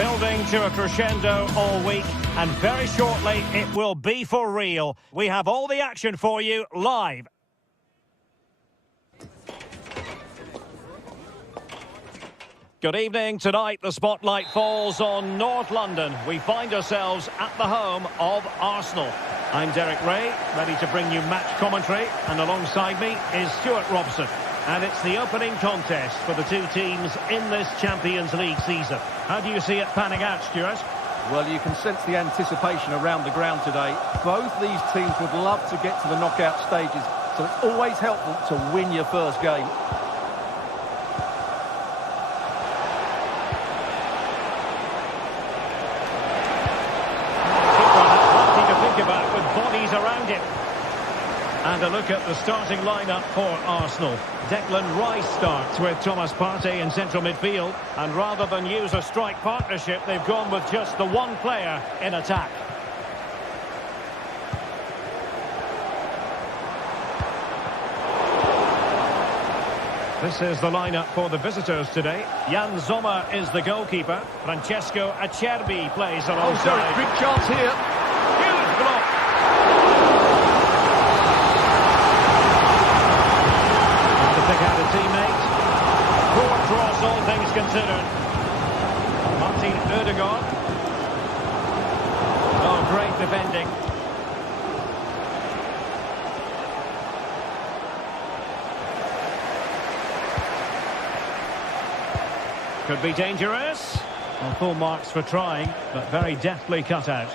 Building to a crescendo all week, and very shortly it will be for real. We have all the action for you live. Good evening. Tonight the spotlight falls on North London. We find ourselves at the home of Arsenal. I'm Derek Ray, ready to bring you match commentary, and alongside me is Stuart Robson. And it's the opening contest for the two teams in this Champions League season. How do you see it panning out, Stuart? Well, you can sense the anticipation around the ground today. Both these teams would love to get to the knockout stages, so it's always helpful to win your first game. Plenty to think about with bodies around him. And a look at the starting lineup for Arsenal. Declan Rice starts with Thomas Partey in central midfield. And rather than use a strike partnership, they've gone with just the one player in attack. This is the lineup for the visitors today. Jan Sommer is the goalkeeper. Francesco Acerbi plays alongside. Big chance here. Huge block. Pick out a teammate. Poor cross, all things considered. Martin Ødegaard. Oh, great defending. Could be dangerous. Well, full marks for trying, but very deftly cut out.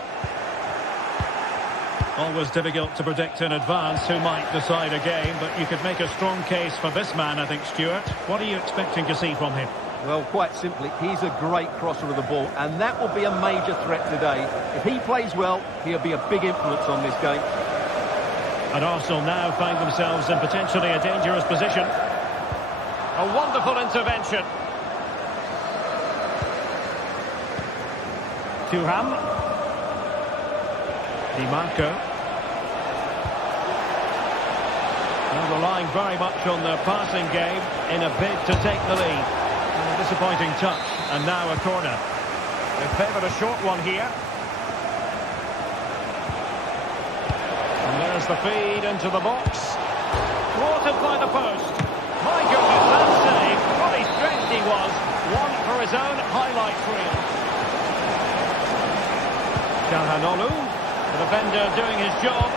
Always difficult to predict in advance who might decide a game, but you could make a strong case for this man, I think, Stuart. What are you expecting to see from him? Well, quite simply, he's a great crosser of the ball, and that will be a major threat today. If he plays well, he'll be a big influence on this game. And Arsenal now find themselves in potentially a dangerous position. A wonderful intervention. Thuram. Di Marco. They're relying very much on their passing game in a bid to take the lead. And a disappointing touch, and now a corner. They favoured a short one here. And there's the feed into the box. Thwarted by the post. My goodness, that save. What a strength he was. One for his own highlight reel. Calhanoglu. The defender doing his job.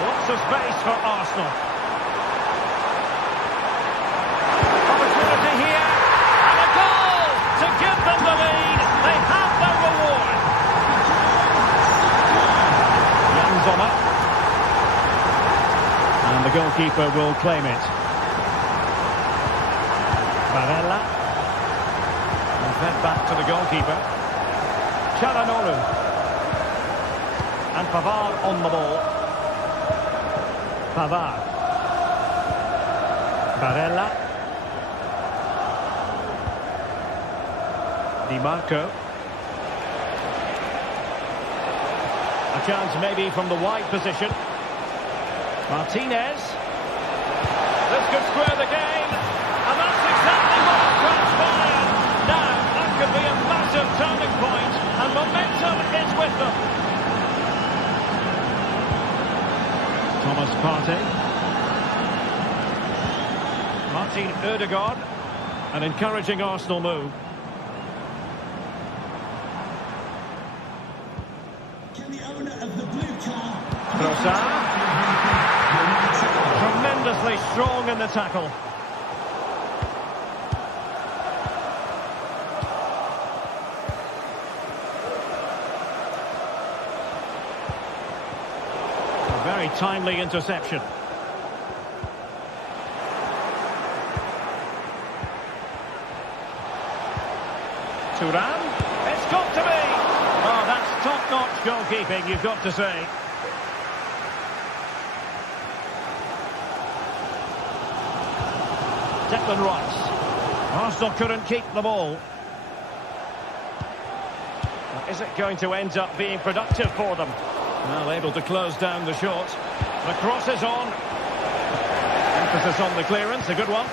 Lots of space for Arsenal. Opportunity here. And a goal to give them the lead. They have their reward. Jan Sommer. And the goalkeeper will claim it. Barella. Fed back to the goalkeeper. Calhanoglu. And Pavard on the ball. Pavard. Barella. Di Marco. A chance maybe from the wide position. Martinez. This could square the game. And that's exactly what transpired. Now, that could be a massive turning point, and momentum is with them. Thomas Partey. Martin Ødegaard. An encouraging Arsenal move. Can the owner of the blue car... Trossard. Tremendously strong in the tackle. Very timely interception. Thuram. It's got to be. Oh, that's top-notch goalkeeping, you've got to say. Declan Rice. Arsenal couldn't keep the ball. Is it going to end up being productive for them? Well, able to close down the shot. The cross is on. Emphasis on the clearance, a good one.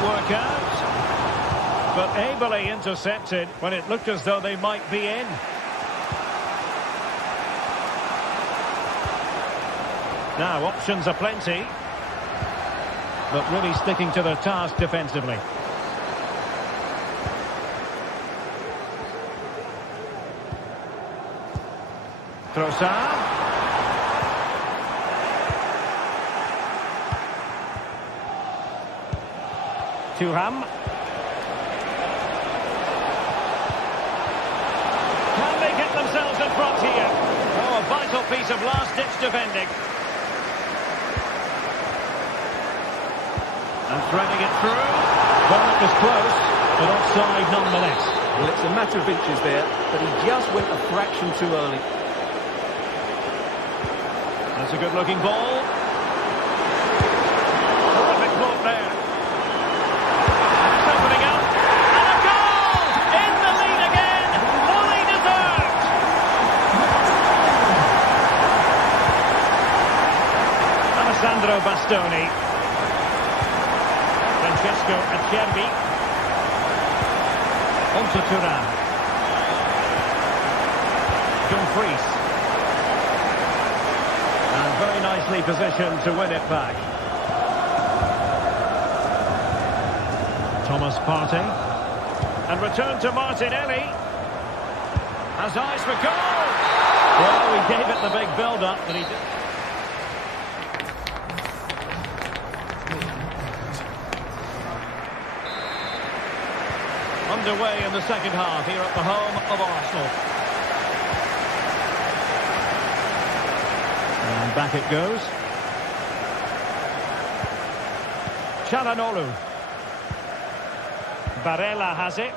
didn't work out. But ably intercepted when it looked as though they might be in. Now, options are plenty. But really sticking to their task defensively. Trossard. Thuram. Can they get themselves in front here? Oh, a vital piece of last-ditch defending. And threading it through. Well, it was close, but offside nonetheless. Well, it's a matter of inches there, but he just went a fraction too early. That's a good-looking ball. Terrific block there. It's opening up. And a goal! In the lead again! Fully deserved! Alessandro Bastoni. Francesco Acerbi. Onto Thuram. Dumfries. And very nicely positioned to win it back. Thomas Partey. And return to Martinelli. Has eyes for goal. Well, he gave it the big build-up, but he did. Underway in the second half here at the home of Arsenal. And back it goes. Çalhanoğlu. Barella has it.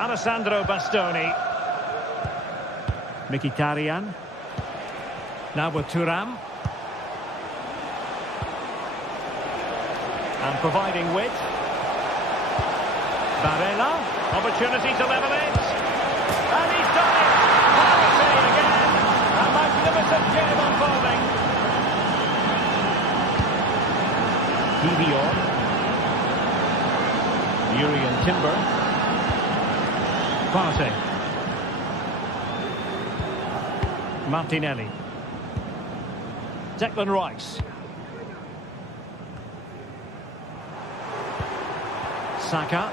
Alessandro Bastoni. Mkhitaryan. Now with Thuram. And providing width. Barella. Opportunity to level it. And he's done it. Quality again. A magnificent game unfolding. Kivior. Jurriën Timber. Partey. Martinelli. Declan Rice. Saka.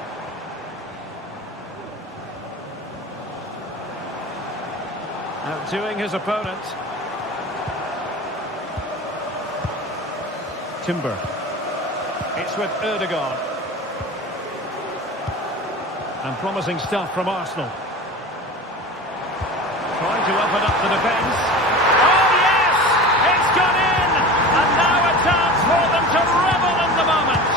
Outdoing his opponent. Timber. It's with Ødegaard. And promising stuff from Arsenal. Trying to open up the defence. Oh yes! It's gone in! And now a chance for them to revel in the moment.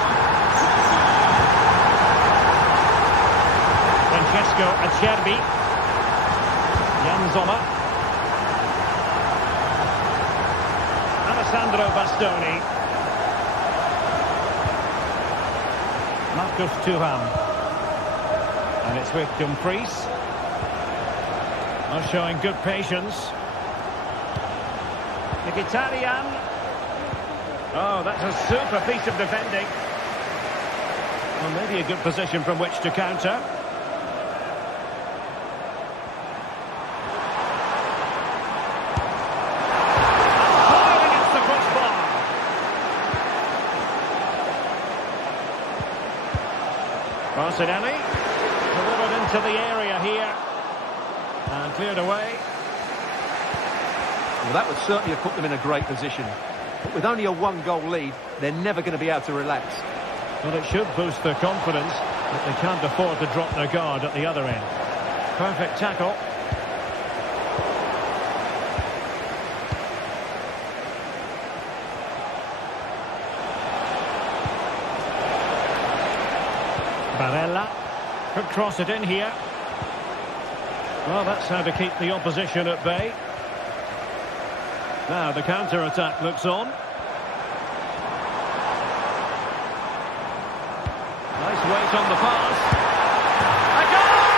Francesco Acerbi. Jan Sommer. Alessandro Bastoni. Marcus Thuram. And it's with Dumfries. Showing good patience. Mkhitaryan. Oh, that's a super piece of defending. Well, maybe a good position from which to counter. Martinelli delivered into the area here and cleared away. Well, that would certainly have put them in a great position. But with only a one-goal lead, they're never going to be able to relax. Well, it should boost their confidence, but they can't afford to drop their guard at the other end. Perfect tackle. Barella could cross it in here. Well, that's how to keep the opposition at bay. Now the counter-attack looks on. Nice weight on the pass. A goal!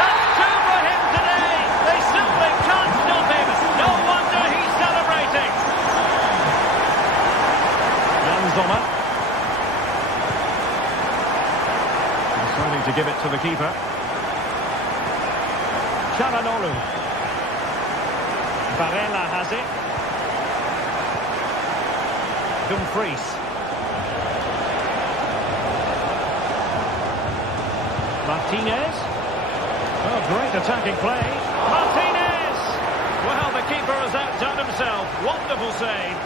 That's two for him today. They simply can't stop him. No wonder he's celebrating. Jan Sommer. give it to the keeper. Çalhanoğlu. Varela has it. Dumfries. Martinez. Oh, great attacking play. Martinez! Well, the keeper has outdone himself. Wonderful save.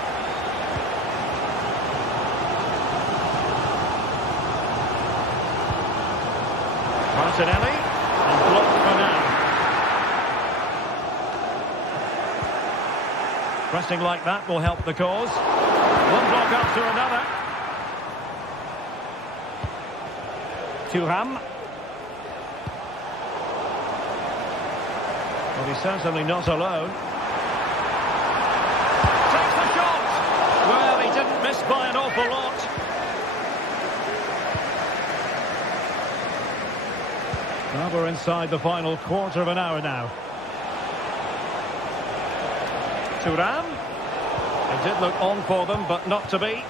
Martinelli. And blocked for now. Pressing like that will help the cause. One block after another. Thuram. Well, he's certainly not alone. Takes the shot! Well, he didn't miss by an awful lot. Well, we're inside the final quarter of an hour now. Thuram. It did look on for them, but not to be.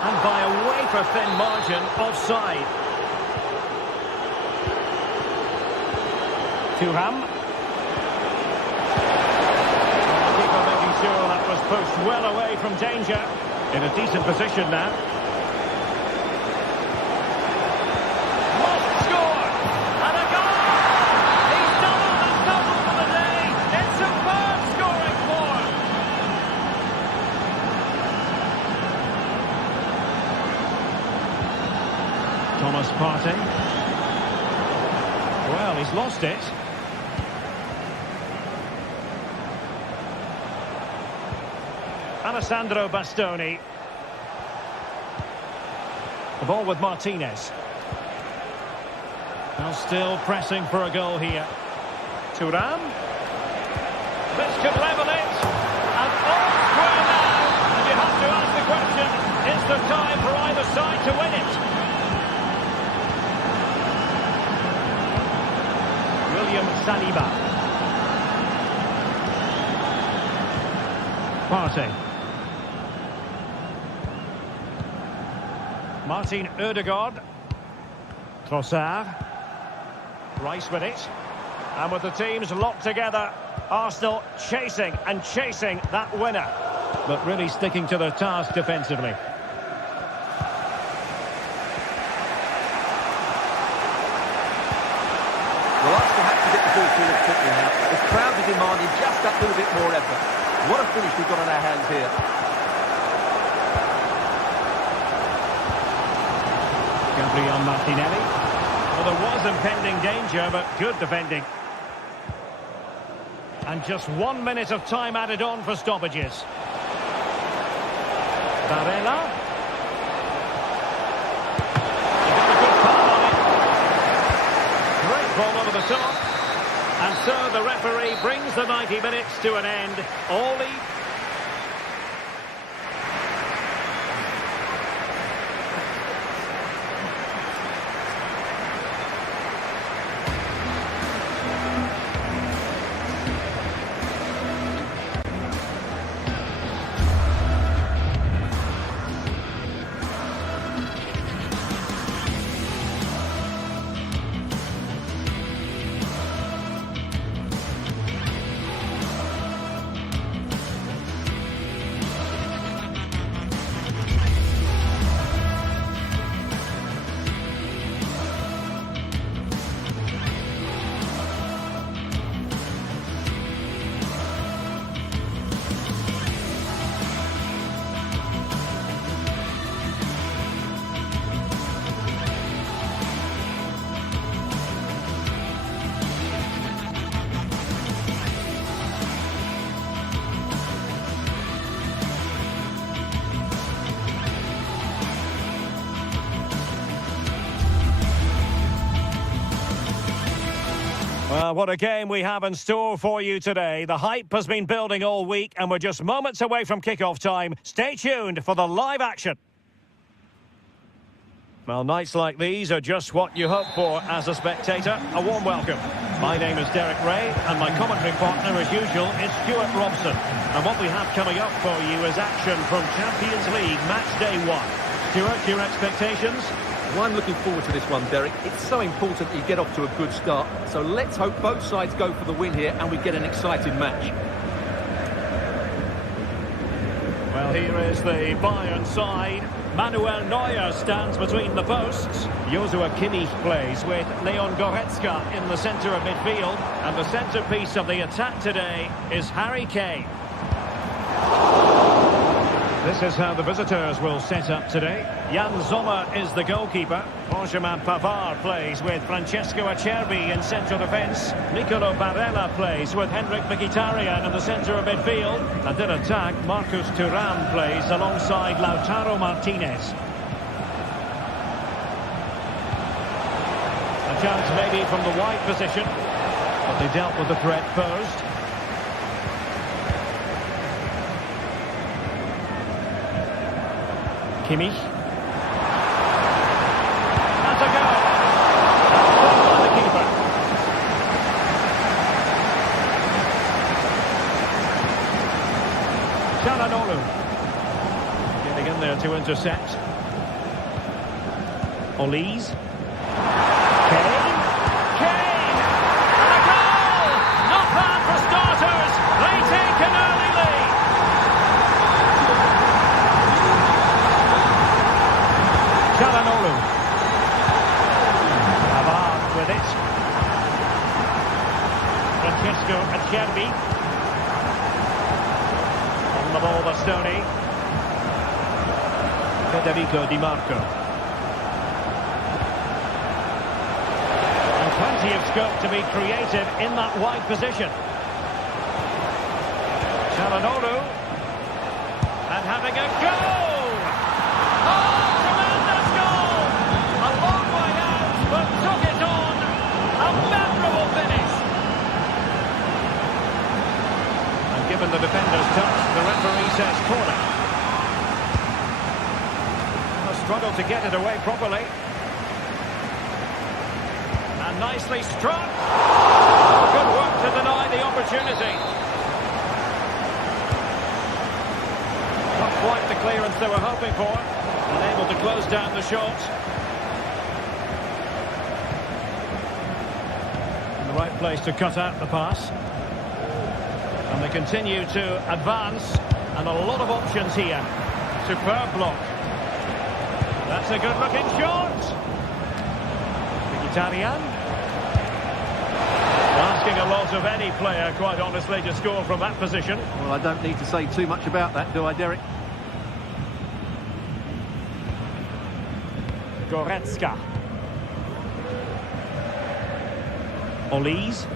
And by a wafer-thin margin, offside. Thuram. Keeper making sure that was pushed well away from danger. In a decent position now. Must score! And a goal! He's doubled and doubled for the day! It's superb scoring form! Thomas Partey. Well, he's lost it. Alessandro Bastoni. The ball with Martinez. Now still pressing for a goal here. Thuram. This could level it. And all square now. And you have to ask the question, is there time for either side to win it? William Saliba. Partey. Martin Ødegaard. Trossard. Rice with it. And with the teams locked together, Arsenal chasing and chasing that winner. But really sticking to their task defensively. Well, Arsenal had to get the ball forward quickly now. The crowd are demanding just that little bit more effort. What a finish we've got on our hands here. Gabriel Martinelli. Well, there was impending danger, but good defending. And just 1 minute of time added on for stoppages. Varela. He got a good palm on it. Great ball over the top. And so the referee brings the 90 minutes to an end. All the... What a game we have in store for you today. The hype has been building all week and we're just moments away from kick-off time. Stay tuned for the live action. Well, nights like these are just what you hope for as a spectator. A warm welcome. My name is Derek Ray and my commentary partner, as usual, is Stuart Robson. And what we have coming up for you is action from Champions League Match Day 1. Stuart, your expectations? Well, I'm looking forward to this one, Derek. It's so important that you get off to a good start. So let's hope both sides go for the win here and we get an exciting match. Well, here is the Bayern side. Manuel Neuer stands between the posts. Joshua Kimmich plays with Leon Goretzka in the centre of midfield. And the centrepiece of the attack today is Harry Kane. This is how the visitors will set up today. Jan Sommer is the goalkeeper. Benjamin Pavard plays with Francesco Acerbi in central defence. Nicolo Barella plays with Henrik Mkhitaryan in the centre of midfield. And in attack, Marcus Thuram plays alongside Lautaro Martinez. A chance maybe from the wide position, but they dealt with the threat posed. Kimmich. That's a goal. That's by the keeper. Çalhanoğlu. Getting in there to intercept. Olise. Kane. Kane! And a goal! Not bad for starters. They take an early lead. Çalhanoğlu. Pavard with it. Francesco Acerbi. On the ball, Bastoni. Federico Di Marco. And plenty of scope to be creative in that wide position. Çalhanoğlu. And having a go! But took it on. A memorable finish. And given the defender's touch, the referee says corner. A struggle to get it away properly. And nicely struck. Good work to deny the opportunity. Not quite the clearance they were hoping for. Unable to close down the shot. Right place to cut out the pass. And they continue to advance. And a lot of options here. Superb block. That's a good-looking shot. Mkhitaryan. Asking a lot of any player, quite honestly, to score from that position. Well, I don't need to say too much about that, do I, Derek? Goretzka. Olise.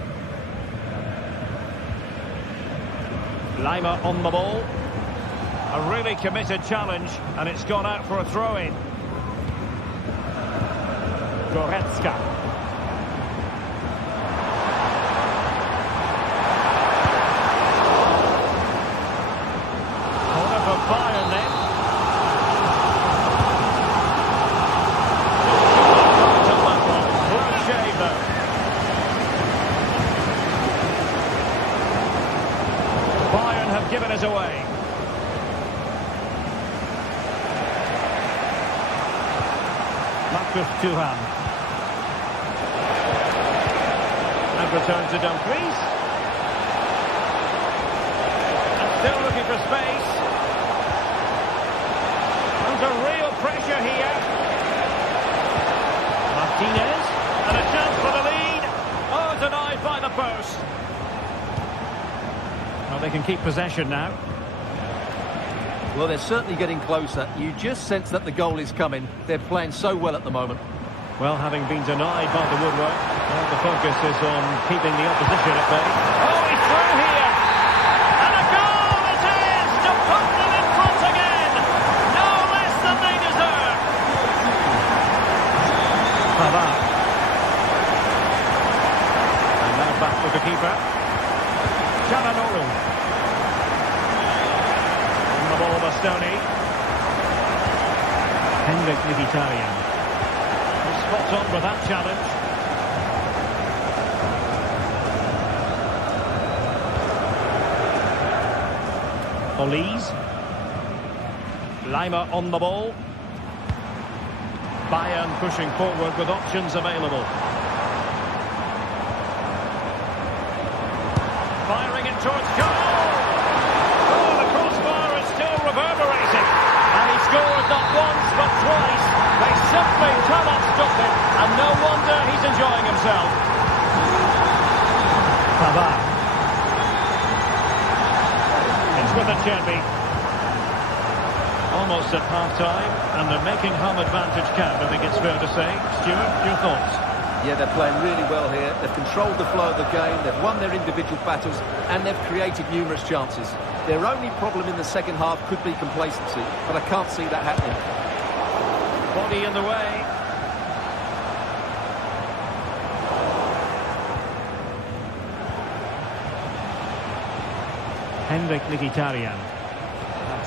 Lima on the ball. A really committed challenge, and it's gone out for a throw-in. Goretzka. Corner for Bayern then. Close shave though. Given it away. Marcus Thuram. And return to Dumfries. And still looking for space. Under real pressure here. Martinez. And a chance for the lead. Oh, denied by the post. Well, they can keep possession now. Well, they're certainly getting closer. You just sense that the goal is coming. They're playing so well at the moment. Well, having been denied by the woodwork, well, the focus is on keeping the opposition at bay. Oh, he's through here! And a goal it is to put them in front again! No less than they deserve! Pavard. And now back with the keeper. Çalhanoğlu. On the ball, Bastoni. Henrik Mkhitaryan. Spot on with that challenge. Olise. Lima on the ball. Bayern pushing forward with options available. Firing it towards goal! Oh, the crossbar is still reverberating. And he scored not once but twice. They simply cannot stop him. And no wonder he's enjoying himself. Pavard. It's with Acerbi. Almost at half-time, and they're making home advantage count, I think it's fair to say. Stuart, your thoughts? Yeah, they're playing really well here. They've controlled the flow of the game, they've won their individual battles, and they've created numerous chances. Their only problem in the second half could be complacency, but I can't see that happening. Body in the way. Henrik Mkhitaryan.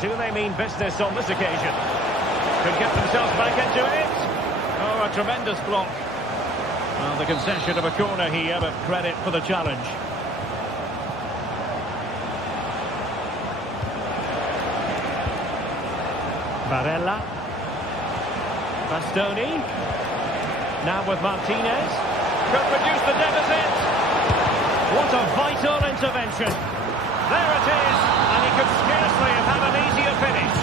Do they mean business on this occasion? Could get themselves back into it. Oh, a tremendous block. Well, the concession of a corner here, but credit for the challenge. Barella. Bastoni. Now with Martinez. Could reduce the deficit. What a vital intervention. There it is, and he could scarcely have had an easier finish.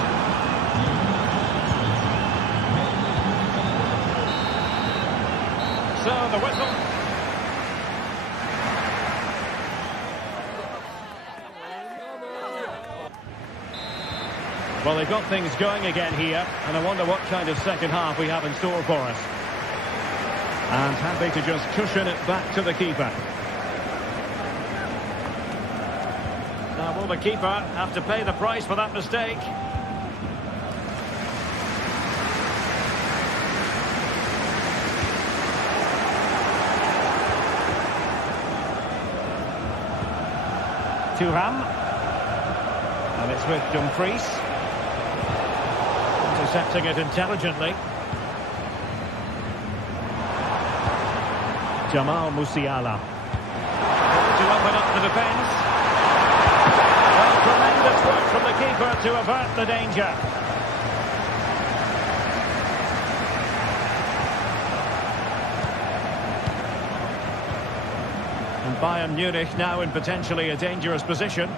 So the whistle. Well, they've got things going again here, and I wonder what kind of second half we have in store for us. And happy to just cushion it back to the keeper. Now, will the keeper have to pay the price for that mistake? Thuram. And it's with Dumfries. Intercepting it intelligently. Jamal Musiala. To open up the defence. Well, tremendous work from the keeper to avert the danger. And Bayern Munich now in potentially a dangerous position.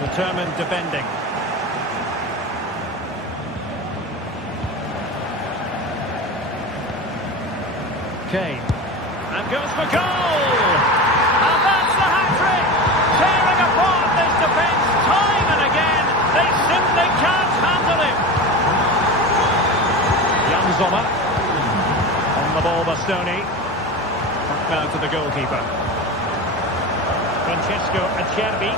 Determined defending. Kane. And goes for goal! And that's the hat-trick! Tearing apart this defence time and again. They simply can't handle it. Young Sommer. On the ball, Bastoni. Back now to the goalkeeper. Francesco Acerbi.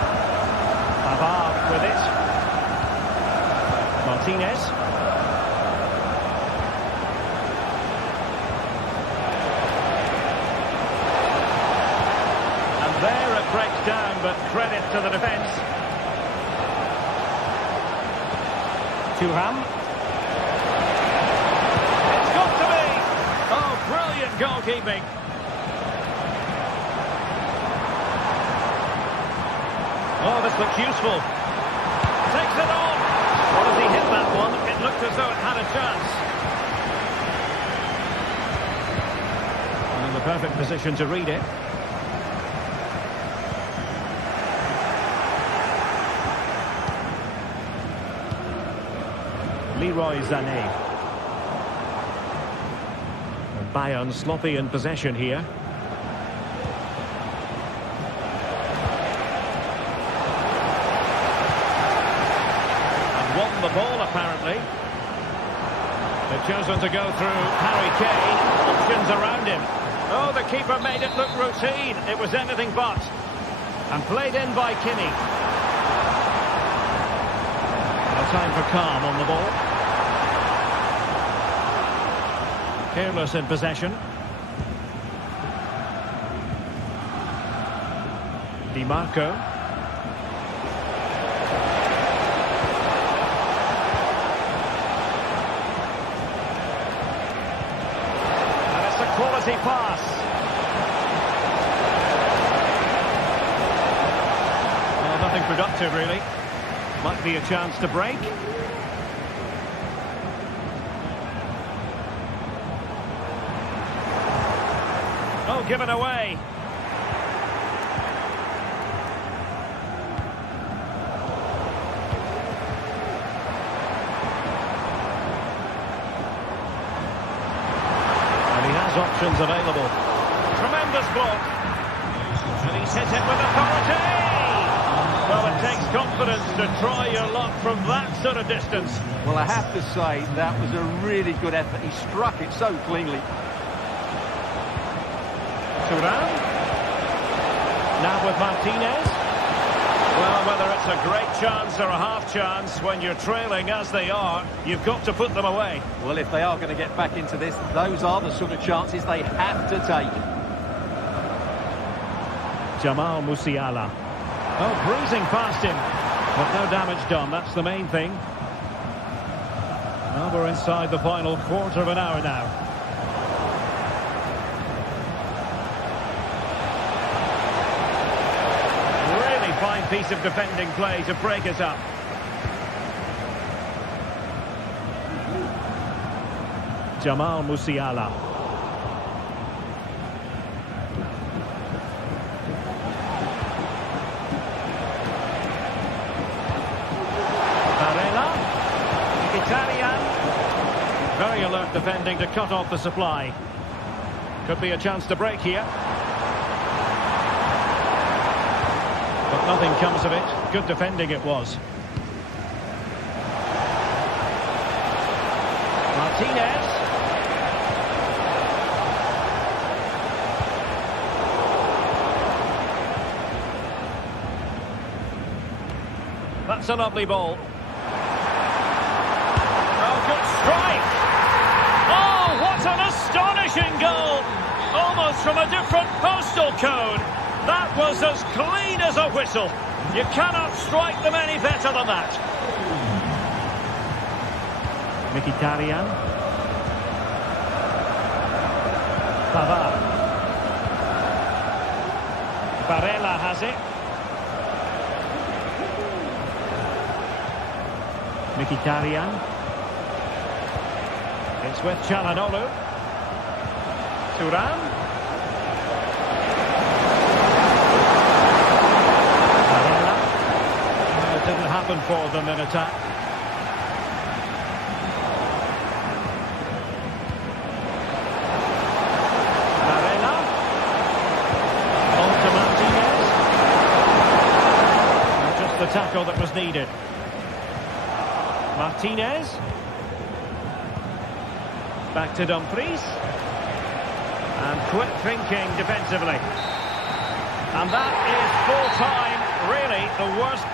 Pavard with it. Martinez. And there it breaks down, but credit to the defence. Thuram. It's got to be! Oh, brilliant goalkeeping. Oh, this looks useful. Takes it on. Well, as he hit that one, it looked as though it had a chance. And in the perfect position to read it. Leroy Sané. And Bayern sloppy in possession here. Won the ball, apparently. They've chosen to go through Harry Kane. Options around him. Oh, the keeper made it look routine. It was anything but. And played in by Kimmich. No time for calm on the ball. Careless in possession. Di Marco. Quality pass. Well, nothing productive, really. Might be a chance to break. Oh, given away. And he has options available. Tremendous block. And he's hit it with authority. Well, it takes confidence to try your luck from that sort of distance. Well, I have to say, that was a really good effort. He struck it so cleanly. Thuram. Now with Martinez. Well, whether it's a great chance or a half chance, when you're trailing as they are, you've got to put them away. Well, if they are going to get back into this, those are the sort of chances they have to take. Jamal Musiala. Oh, breezing past him. But no damage done, that's the main thing. Well, we're inside the final quarter of an hour now. Fine piece of defending play to break us up. Jamal Musiala. Barella. Mkhitaryan. Very alert defending to cut off the supply. Could be a chance to break here. But nothing comes of it. Good defending it was. Martinez. That's a lovely ball. Oh, good strike. Oh, what an astonishing goal. Almost from a different postal code. That was as clean as a whistle. You cannot strike them any better than that. Mkhitaryan. Pavard. Barella has it. Mkhitaryan. It's with Çalhanoğlu. Thuram. Didn't happen for them in attack. Barella. On to Martinez. Just the tackle that was needed. Martinez. Back to Dumfries. And quick thinking defensively. And that is full time. Really the worst.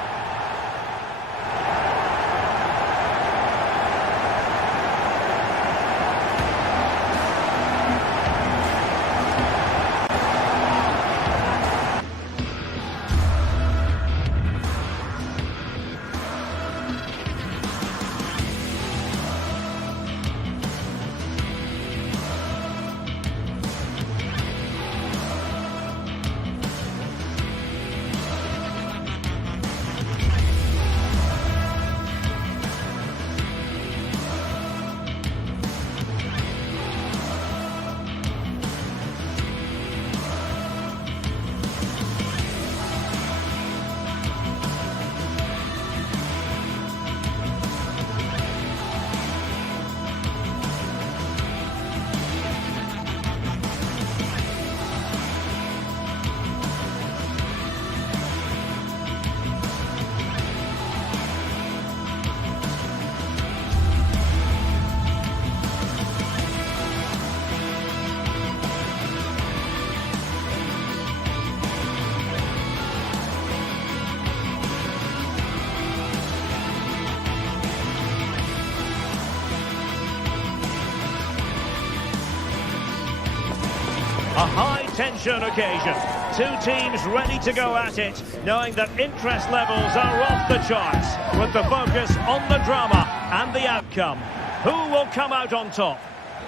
A high-tension occasion. Two teams ready to go at it, knowing that interest levels are off the charts, with the focus on the drama and the outcome. Who will come out on top?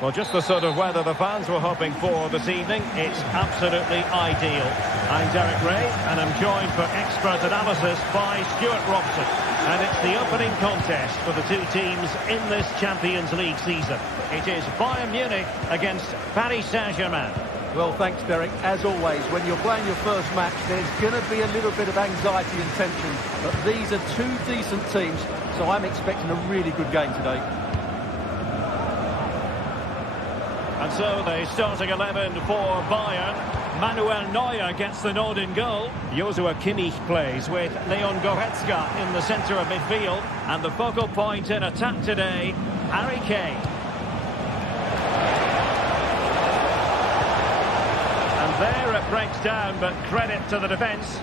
Well, just the sort of weather the fans were hoping for this evening. It's absolutely ideal. I'm Derek Ray, and I'm joined for expert analysis by Stuart Robson. And it's the opening contest for the two teams in this Champions League season. It is Bayern Munich against Paris Saint-Germain. Well, thanks, Derek. As always, when you're playing your first match, there's going to be a little bit of anxiety and tension. But these are two decent teams, so I'm expecting a really good game today. And so the starting 11 for Bayern. Manuel Neuer gets the nod in goal. Joshua Kimmich plays with Leon Goretzka in the centre of midfield. And the focal point in attack today, Harry Kane. And there it breaks down, but credit to the defence.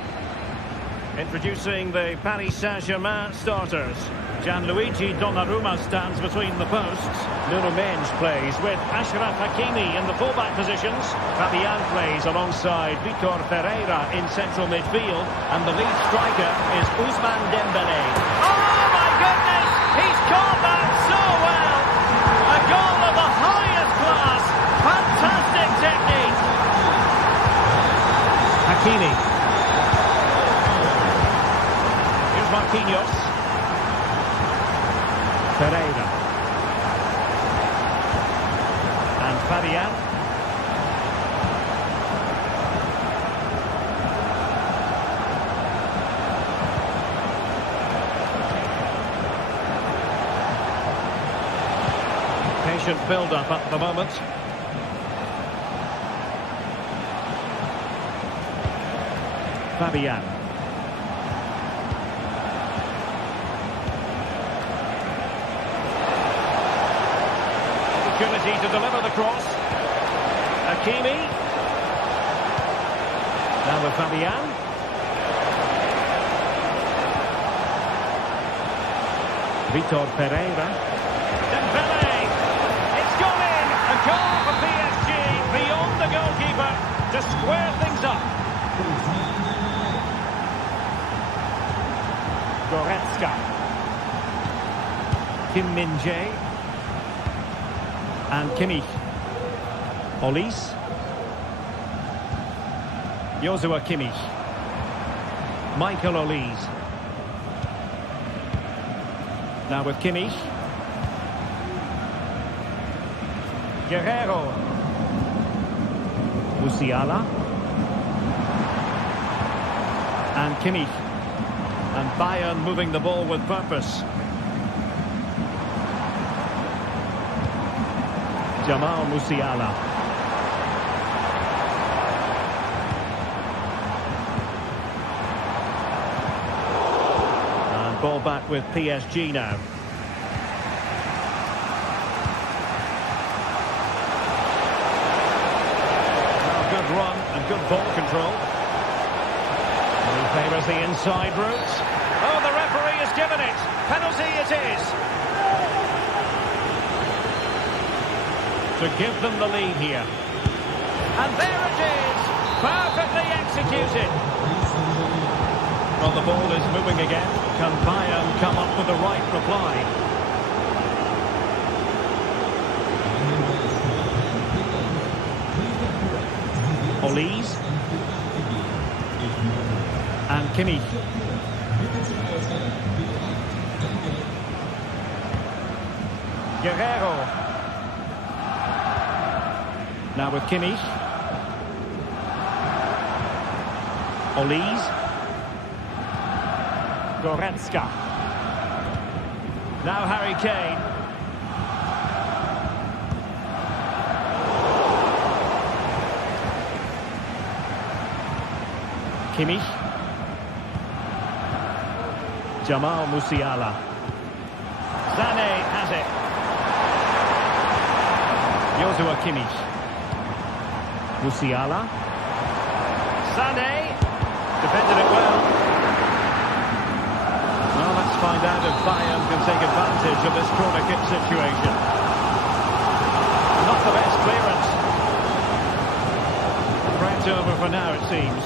Introducing the Paris Saint-Germain starters. Gianluigi Donnarumma stands between the posts. Nuno Mendes plays with Achraf Hakimi in the fullback positions. Fabian plays alongside Vitor Ferreira in central midfield. And the lead striker is Ousmane Dembélé. Oh my goodness! He's caught that so well! A goal of the highest class! Fantastic technique! Hakimi. Here's Marquinhos. Ferreira. And Fabian. Patient build-up at the moment. Fabian. Opportunity to deliver the cross. Hakimi. Now with Fabian. Vitor Ferreira. Dembélé. It's gone in. A goal for PSG beyond the goalkeeper to square things up. Goretzka. Kim Min-jae. And Kimmich. Olise. Joshua Kimmich. Michael Olise. Now with Kimmich. Guerrero. Musiala. And Kimmich. And Bayern moving the ball with purpose. Jamal Musiala. And ball back with PSG now. Good run and good ball control. And he favours the inside route. Oh, the referee has given it. Penalty it is. To give them the lead here. And there it is! Perfectly executed! Well, the ball is moving again. Can Bayern come up with the right reply? Olise. And Kimmich. Guerrero. Now with Kimmich. Olise. Goretzka. Now Harry Kane. Kimmich. Jamal Musiala. Sané has it. Joshua Kimmich. Musiala. Sané. Defended it well. Well, let's find out if Bayern can take advantage of this corner kick situation. Not the best clearance. Threat over for now, it seems.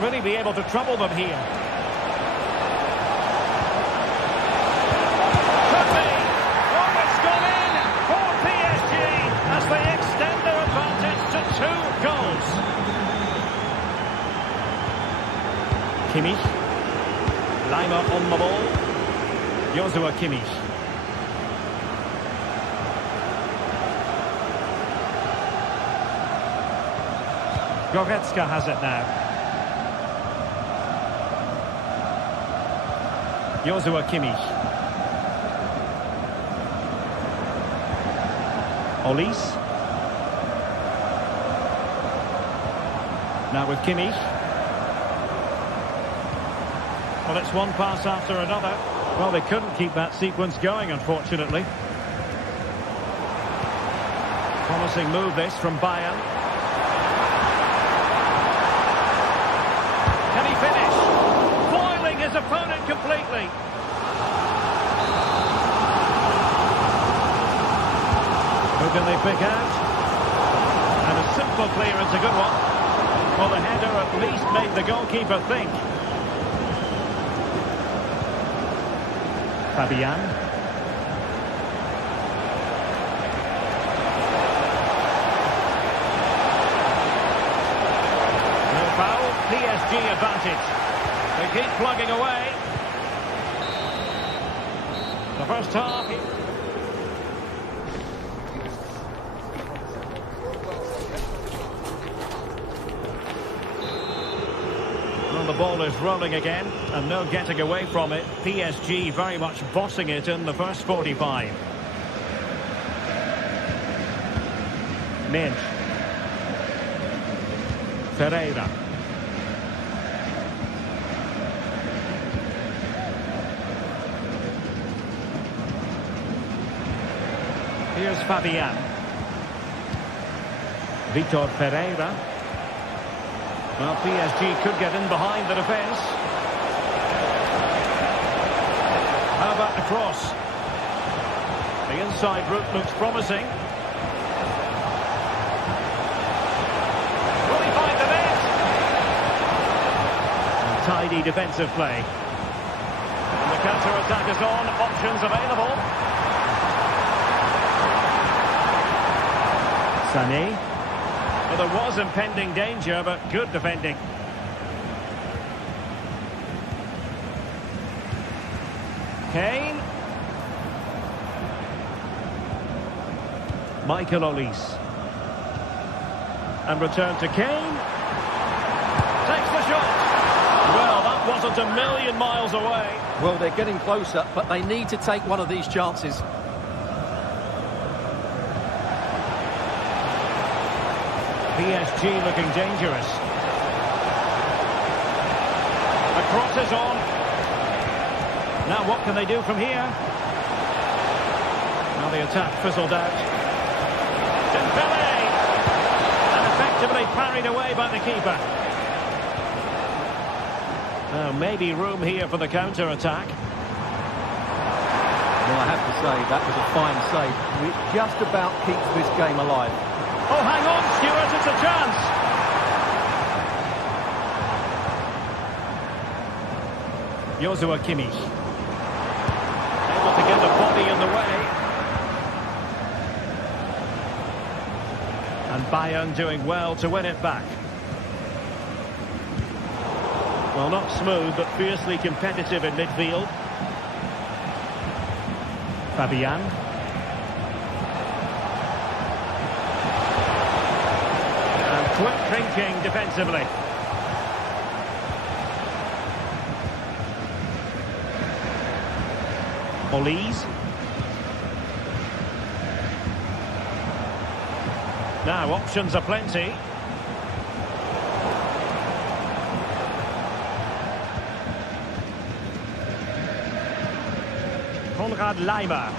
really be able to trouble them here. Could be. Oh, it's gone in for PSG as they extend their advantage to 2 goals. Kimmich. Lima on the ball. Joshua Kimmich. Goretzka has it now. Joshua Kimmich. Olise. Now with Kimmich. Well, it's one pass after another. Well, they couldn't keep that sequence going, unfortunately. Promising move this from Bayern. Can he finish? Foiling his opponent completely. Who can they pick out? And a simple clearance, a good one. Well, the header at least made the goalkeeper think. Fabian. No foul, PSG advantage. They keep plugging away. The first half. Well, the ball is rolling again, and no getting away from it. PSG very much bossing it in the first 45. Mensch. Ferreira. Here's Fabian. Vitor Pereira. Well, PSG could get in behind the defence. How about the cross? The inside route looks promising. Will he find the net? And tidy defensive play. And the counter-attack is on. Options available. Sané. Well, there was impending danger, but good defending. Kane. Michael Olise. And return to Kane. Takes the shot. Well, that wasn't a million miles away. Well, they're getting closer, but they need to take one of these chances. PSG looking dangerous. The cross is on. Now what can they do from here? Now the attack fizzled out. Dembele! And effectively parried away by the keeper. Now maybe room here for the counter-attack. Well, I have to say, that was a fine save. It just about keeps this game alive. Oh, hang on, Stuart, it's a chance. Joshua Kimmich. Able to get the body in the way. And Bayern doing well to win it back. Well, not smooth, but fiercely competitive in midfield. Fabian. Quick thinking defensively. Olise. Now options are plenty. Konrad Laimer.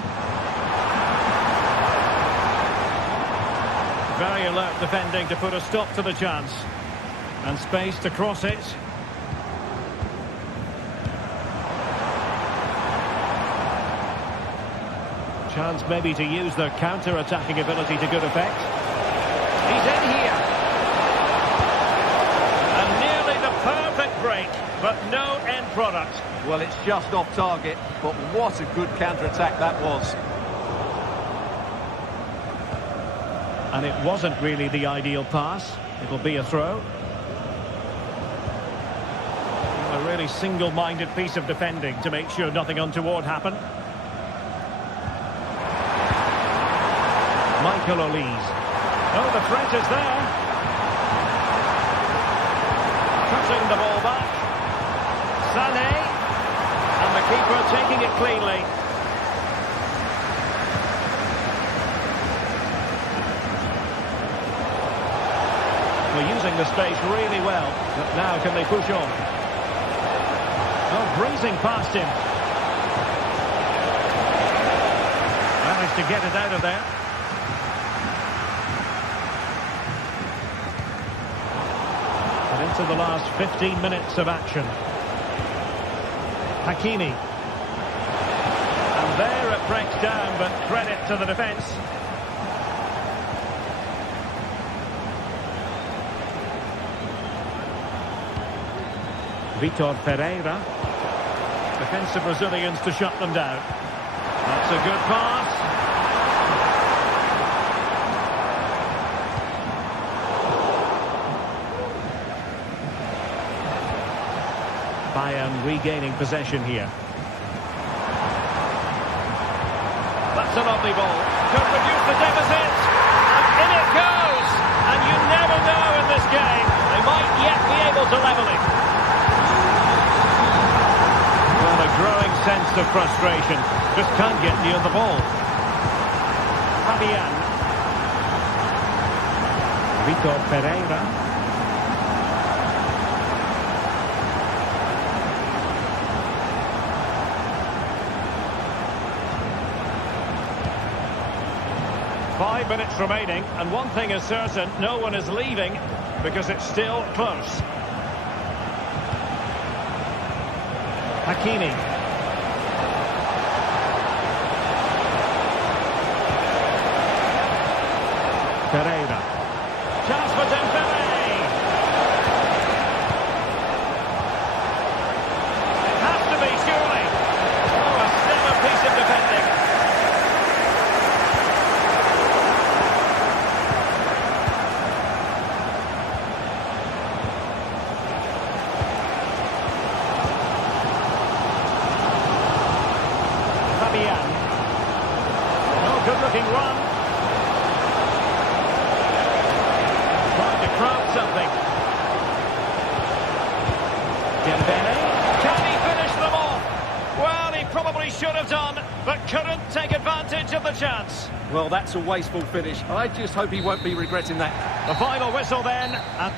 Very alert defending to put a stop to the chance. And space to cross it. Chance maybe to use their counter-attacking ability to good effect. He's in here. And nearly the perfect but no end product. Well, it's just off target, but what a good counter-attack that was. And it wasn't really the ideal pass. It'll be a throw. A really single-minded piece of defending to make sure nothing untoward happened. Michael Olise. Oh, the threat is there. Cutting the ball back. Sané. And the keeper taking it cleanly. We're using the space really well. But now can they push on? Oh, breezing past him. Managed to get it out of there. And into the last 15 minutes of action. Hakimi. And there it breaks down, but credit to the defence. Vitor Pereira. Defensive Brazilians to shut them down. That's a good pass. Bayern regaining possession here. That's a lovely ball. Could reduce the deficit. And in it goes. And you never know in this game. They might yet be able to level it. Well, a growing sense of frustration. Just can't get near the ball. Fabian. Vitor Pereira. Five minutes remaining, and one thing is certain, no one is leaving because it's still close. Hakimi. Pereira. Chance for Dembele. It has to be, surely. Oh, a stellar piece of defending. Good-looking run. Trying to craft something. Dembele. Can he finish them off? Well, he probably should have done, but couldn't take advantage of the chance. Well, that's a wasteful finish. I just hope he won't be regretting that. The final whistle then. And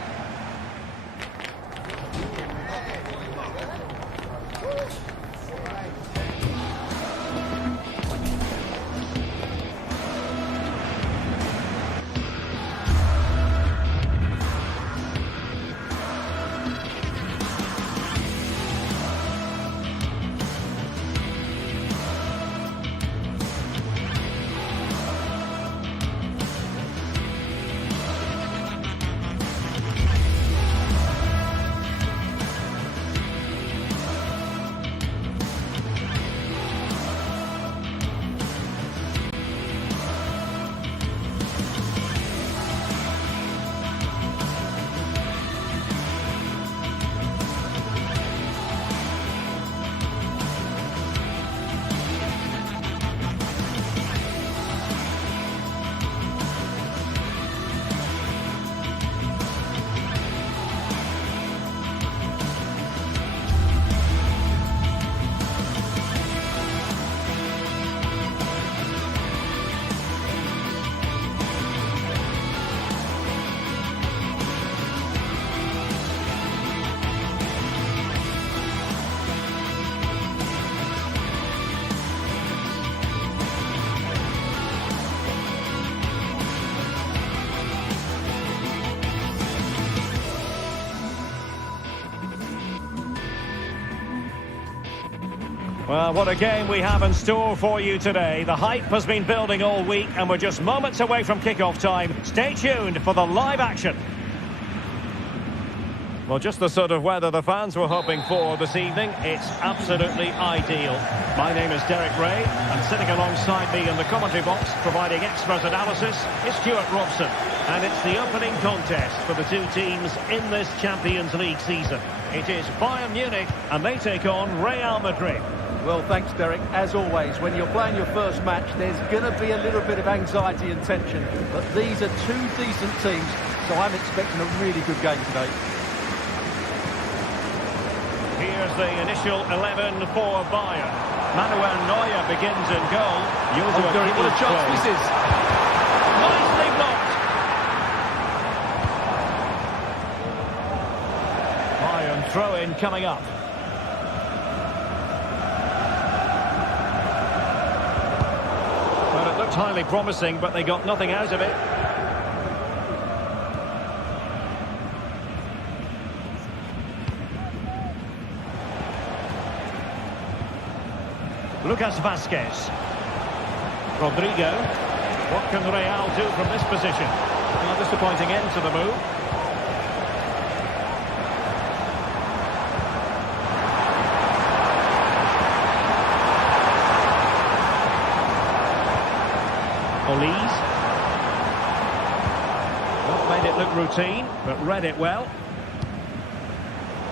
well, what a game we have in store for you today. The hype has been building all week, and we're just moments away from kickoff time. Stay tuned for the live action. Well, just the sort of weather the fans were hoping for this evening. It's absolutely ideal. My name is Derek Ray, and sitting alongside me in the commentary box, providing expert analysis, is Stuart Robson. And it's the opening contest for the two teams in this Champions League season. It is Bayern Munich, and they take on Real Madrid. Well, thanks, Derek. As always, when you're playing your first match, there's going to be a little bit of anxiety and tension. But these are two decent teams, so I'm expecting a really good game today. Here's the initial 11 for Bayern. Manuel Neuer begins in goal. What a chance this is. Nicely blocked. Bayern throw-in coming up. Well, it looked highly promising, but they got nothing out of it. Lucas Vazquez. Rodrigo. What can Real do from this position? Well, disappointing end to the move. Olise. Not made it look routine, but read it well.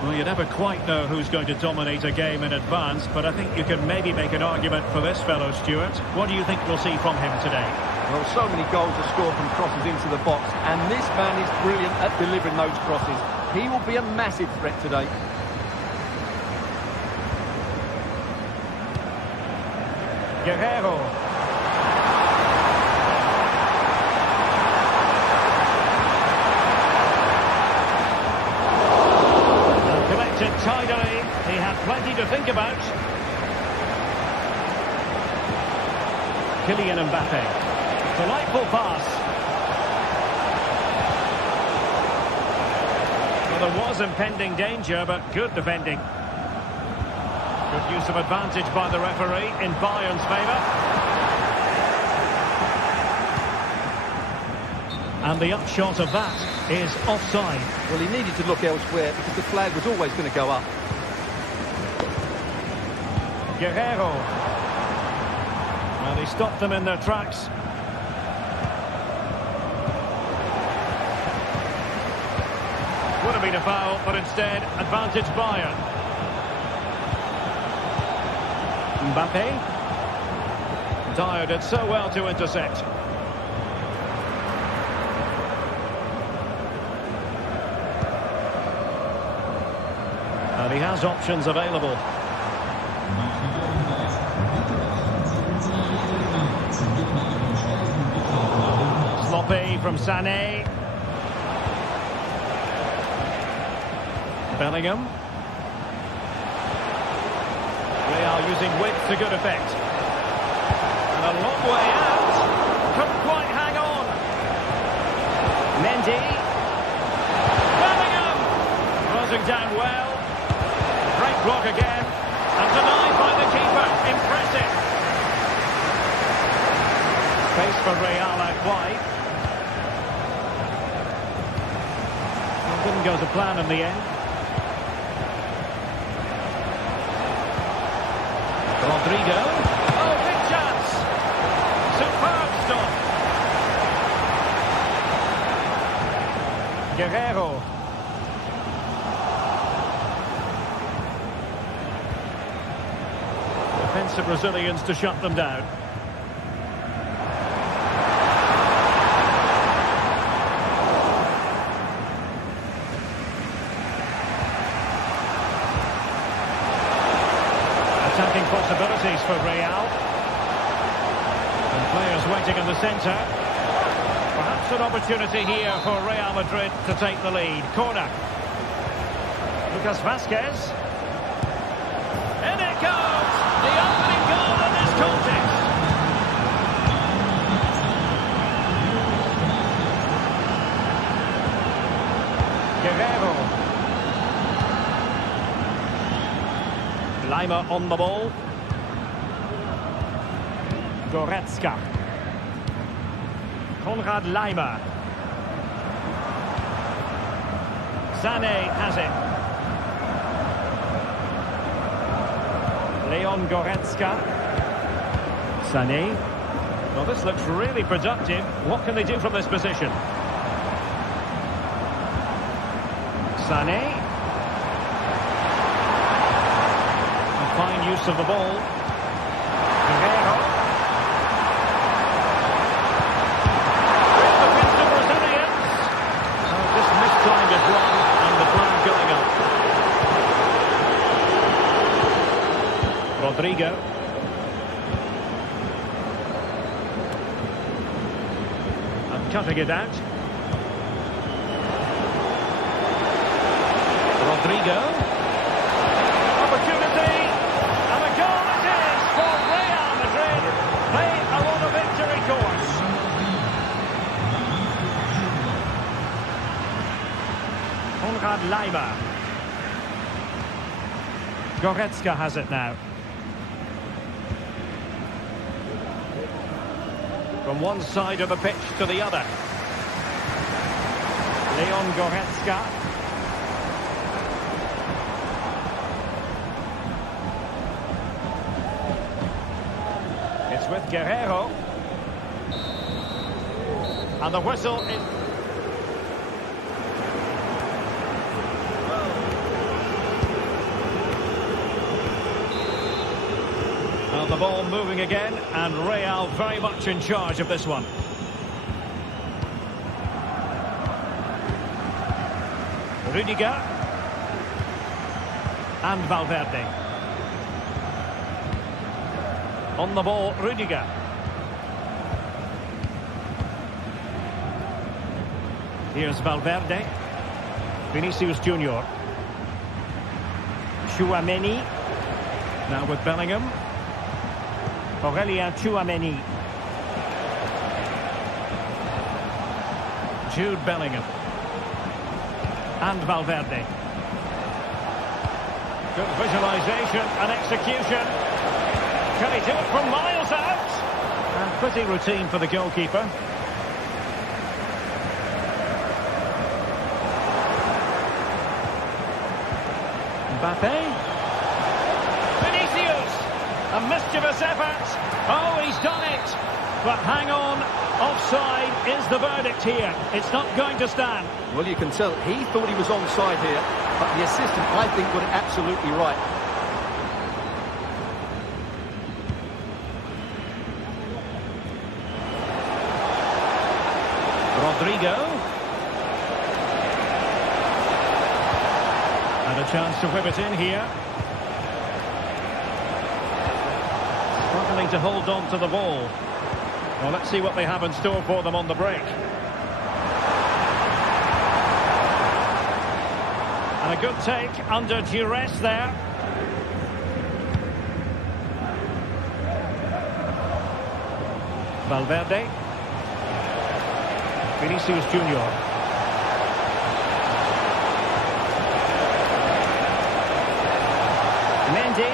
Well, you never quite know who's going to dominate a game in advance, but I think you can maybe make an argument for this fellow, Stuart. What do you think we'll see from him today? Well, so many goals are scored from crosses into the box, and this man is brilliant at delivering those crosses. He will be a massive threat today. Guerrero. Tidily, he had plenty to think about. Kylian Mbappe. Delightful pass. Well, there was impending danger, but good defending. Good use of advantage by the referee in Bayern's favour. And the upshot of that is offside. Well, he needed to look elsewhere because the flag was always going to go up. Guerrero. Well, he stopped them in their tracks. Would have been a foul, but instead, advantage Bayern. Mbappe. Dyer did so well to intercept. And he has options available. Sloppy from Sané. Bellingham. Real using width to good effect. And a long way out. Couldn't quite hang on. Mendy. Bellingham. Closing down well. Great block again, and denied by the keeper. Impressive. Space for Real out wide. Well, didn't go to plan in the end. Rodrigo. Oh, big chance. Superb stop. Guerrero. Defensive Brazilians to shut them down. Attacking possibilities for Real. And players waiting in the centre. Perhaps an opportunity here for Real Madrid to take the lead. Corner. Lucas Vazquez. In it goes! The opening goal in this contest. Guerrero. Lima on the ball. Goretzka. Konrad Lima. Sané has it. Leon Goretzka. Sané. Well, this looks really productive. What can they do from this position? Sané. A fine use of the ball. Guerrero. Great defensive resilience. Oh, just mistimed his run and the flag going up. Rodrigo. And cutting it out. Rodrigo. Opportunity. And a goal it is for Real Madrid. They are on a victory course. Konrad Leimer. Goretzka has it now. From one side of the pitch to the other. Leon Goretzka. It's with Guerrero. And the whistle is... Well, the ball moving again, and Real very much in charge of this one. Rudiger. And Valverde. On the ball, Rudiger. Here's Valverde. Vinicius Junior. Tchouaméni. Now with Bellingham. Aurélien Tchouaméni. Jude Bellingham. And Valverde. Good visualisation and execution. Can he do it from miles out? And pretty routine for the goalkeeper. Mbappe. Vinicius. A mischievous effort. Oh, he's done it. But hang on. Offside is the verdict here. It's not going to stand. Well, you can tell he thought he was onside here, but the assistant, I think, got it absolutely right. Rodrigo. And a chance to whip it in here. Struggling to hold on to the ball. Well, let's see what they have in store for them on the break. And a good take under duress there. Valverde. Vinicius Junior. Mendy.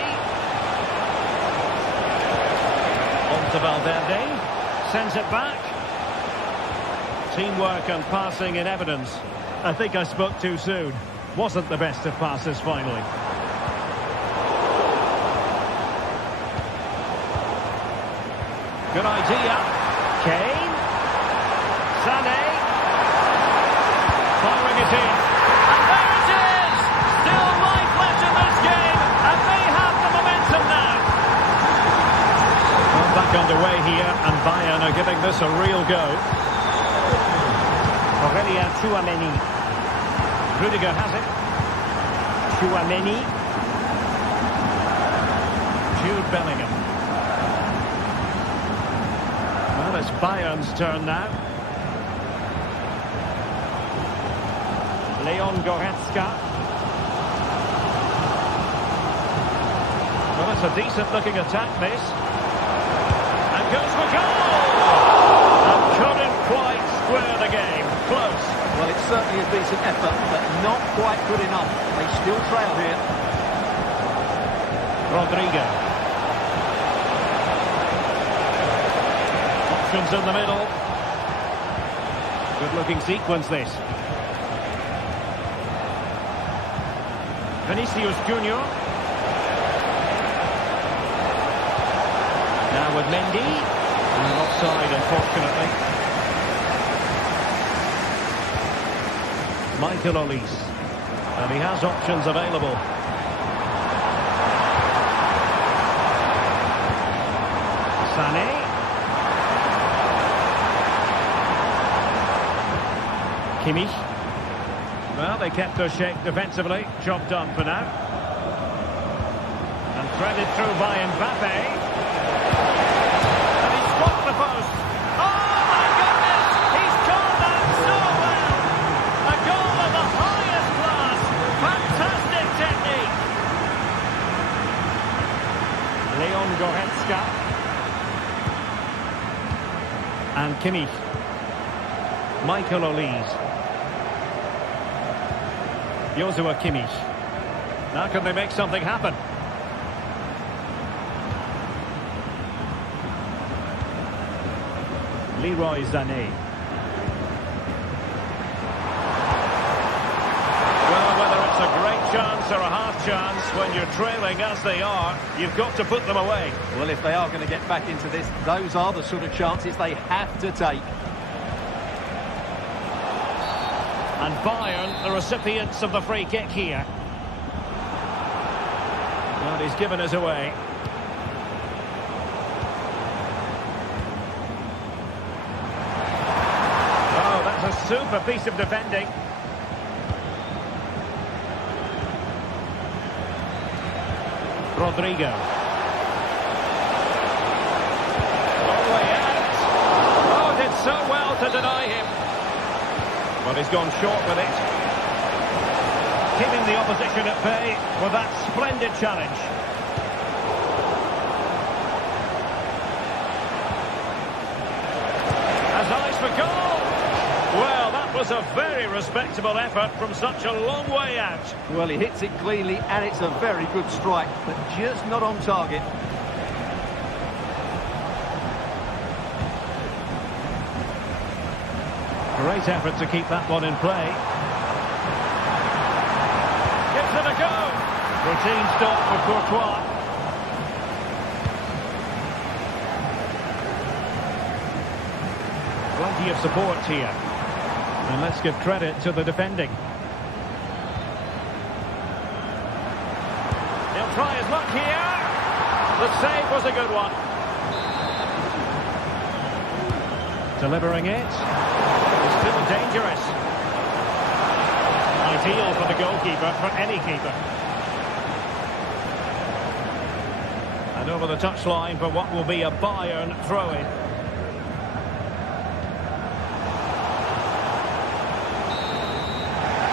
On to Valverde. Sends it back. Teamwork and passing in evidence. I think I spoke too soon. Wasn't the best of passes finally. Good idea. Kane. Sané. Firing it in. And there it is! Still life left in this game. And they have the momentum now. Well, back underway here. And Bayern are giving this a real go. Aurélien Tchouaméni. Rudiger has it. Tchouaméni. Jude Bellingham. Well, it's Bayern's turn now. Leon Goretzka. Well, it's a decent-looking attack, this. And goes for goal! And couldn't quite square the game. Close. Well, it's certainly a decent effort, but not quite good enough. They still trail here. Rodrigo. Options in the middle. Good-looking sequence, this. Vinicius Junior. Now with Mendy. And offside, unfortunately. Michael Olise. And he has options available. Sané. Kimmich. Well, they kept their shape defensively. Job done for now. And threaded through by Mbappe. And he struck the post. Oh, my goodness! He's caught that so well! A goal of the highest class. Fantastic technique. Leon Goretzka. And Kimmich. Michael Olise. Joshua Kimmich. Now can they make something happen? Leroy Sané. Well, whether it's a great chance or a half chance, when you're trailing as they are, you've got to put them away. Well, if they are going to get back into this, those are the sort of chances they have to take. And Bayern, the recipients of the free kick here. Well, he's given us away. Oh, that's a super piece of defending. Rodrigo. All the way out. Oh, did so well to deny him. Well, he's gone short with it. Keeping the opposition at bay with that splendid challenge. Has eyes for goal. Well, that was a very respectable effort from such a long way out. Well, he hits it cleanly and it's a very good strike, but just not on target. Great effort to keep that one in play. Gives it a go. Routine stop for Courtois. Plenty of support here. And let's give credit to the defending. He'll try his luck here. The save was a good one. Delivering it. Still dangerous. Ideal for the goalkeeper, for any keeper. And over the touchline for what will be a Bayern throw-in.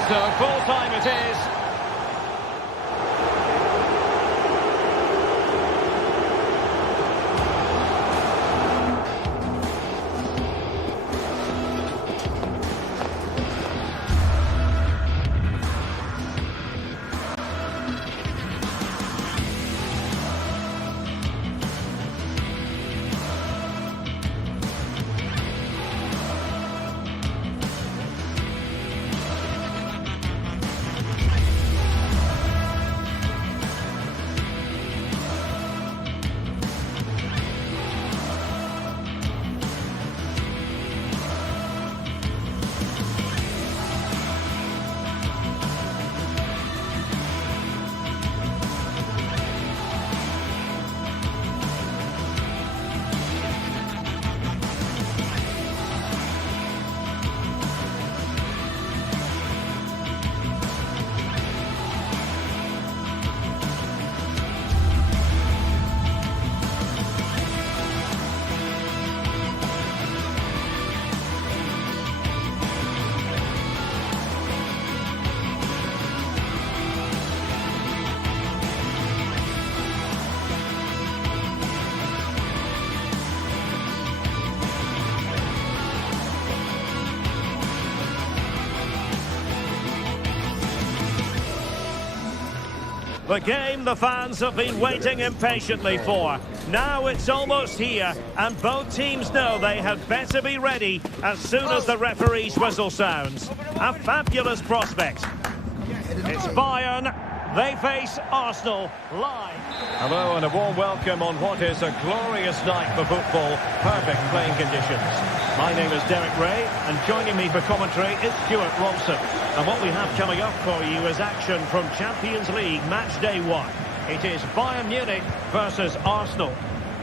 So full time it is. The game the fans have been waiting impatiently for. Now it's almost here, and both teams know they had better be ready as soon as the referee's whistle sounds. A fabulous prospect. It's Bayern They face Arsenal live. Hello and a warm welcome on what is a glorious night for football. Perfect playing conditions. My name is Derek Ray, and joining me for commentary is Stuart Robson. And what we have coming up for you is action from Champions League match day 1. It is Bayern Munich versus Arsenal.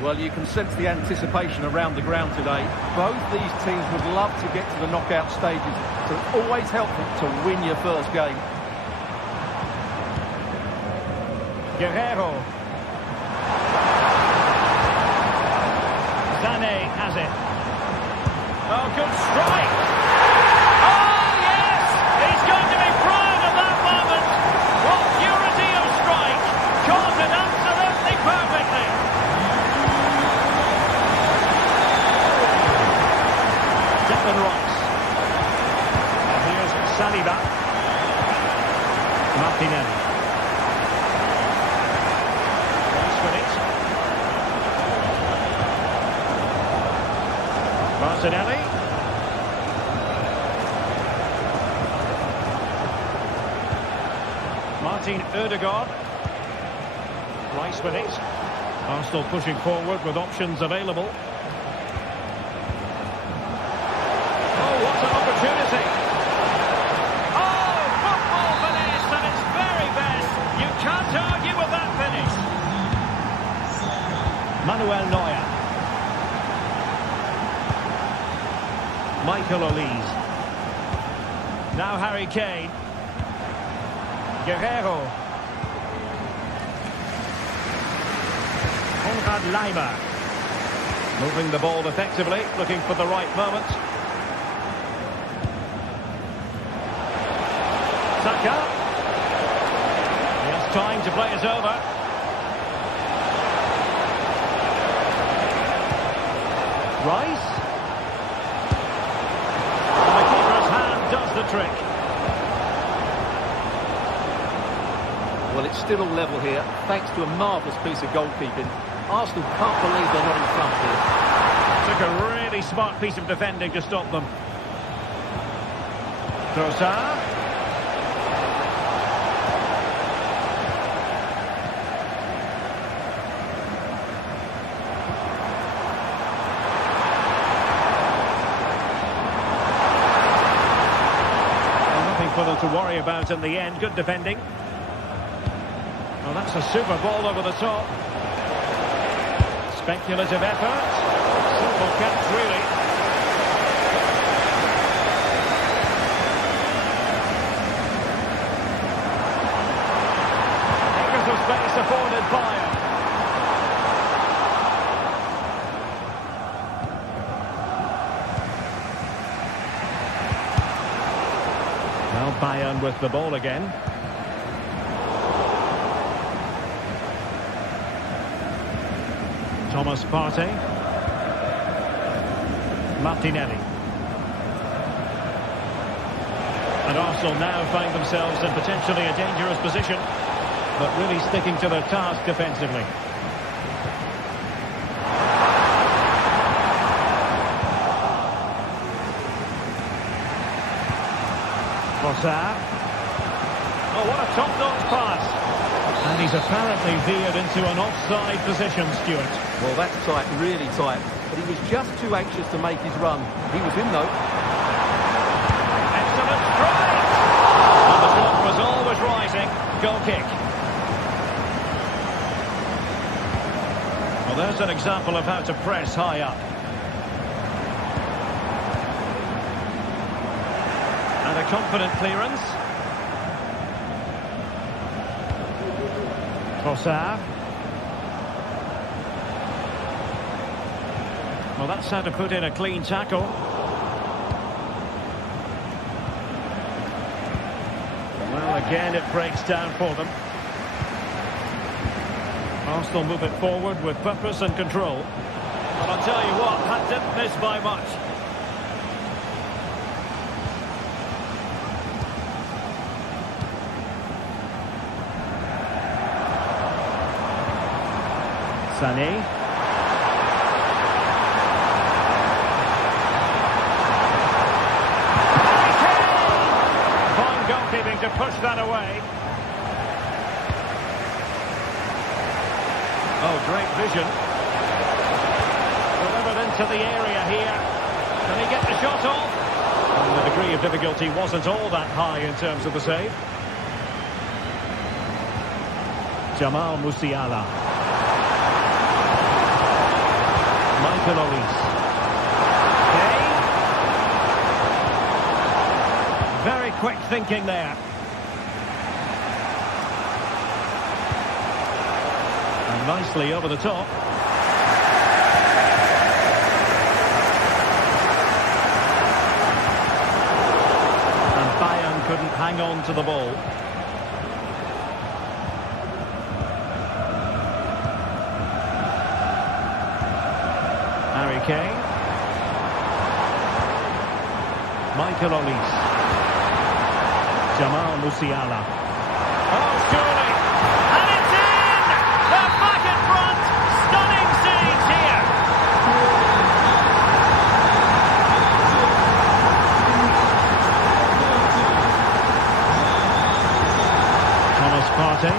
Well, you can sense the anticipation around the ground today. Both these teams would love to get to the knockout stages, so it's always helpful to win your first game. Guerrero. Sané has it. Oh, good strike. Oh, yes! He's going to be proud of that moment. What purity of strike. Caught it absolutely perfectly. Declan Rice. And here's Saliba. Martinelli. Martinelli. Martin Ødegaard. Rice with it. Arsenal pushing forward with options available. Oh, what an opportunity. Oh, football finish at its very best. You can't argue with that finish. Manuel Neuer. Michael Olise. Now Harry Kane. Guerrero. Konrad Laimer. Moving the ball effectively, looking for the right moment. Saka. He has time to play it over. Rice. Does the trick. Well, it's still all level here, thanks to a marvellous piece of goalkeeping. Arsenal can't believe they're not in front here. Took a really smart piece of defending to stop them. Trossard. For them to worry about in the end. Good defending. Well, that's a super ball over the top. Speculative effort. Simple catch, really. Acres of space afforded Bayern. Bayern with the ball again. Thomas Partey. Martinelli. And Arsenal now find themselves in potentially a dangerous position, but really sticking to their task defensively. Trossard. Oh, what a top-notch pass. And he's apparently veered into an offside position, Stuart. Well, that's tight, really tight. But he was just too anxious to make his run. He was in, though. Excellent strike! And the clock was always rising. Goal kick. Well, there's an example of how to press high up. And a confident clearance. Trossard. Well, that's how to put in a clean tackle. Well, again, it breaks down for them. Arsenal move it forward with purpose and control. But I'll tell you what, that didn't miss by much. Sané. Fine goalkeeping to push that away. Great vision. Delivered into the area here. Can he get the shot off? And the degree of difficulty wasn't all that high in terms of the save. Jamal Musiala. Michael Olise. Very quick thinking there. And nicely over the top. And Bayern couldn't hang on to the ball. Harry Kane. Michael Olise. Jamal Musiala. Oh, surely! And it's in! They're back in front! Stunning scenes here! Thomas Partey.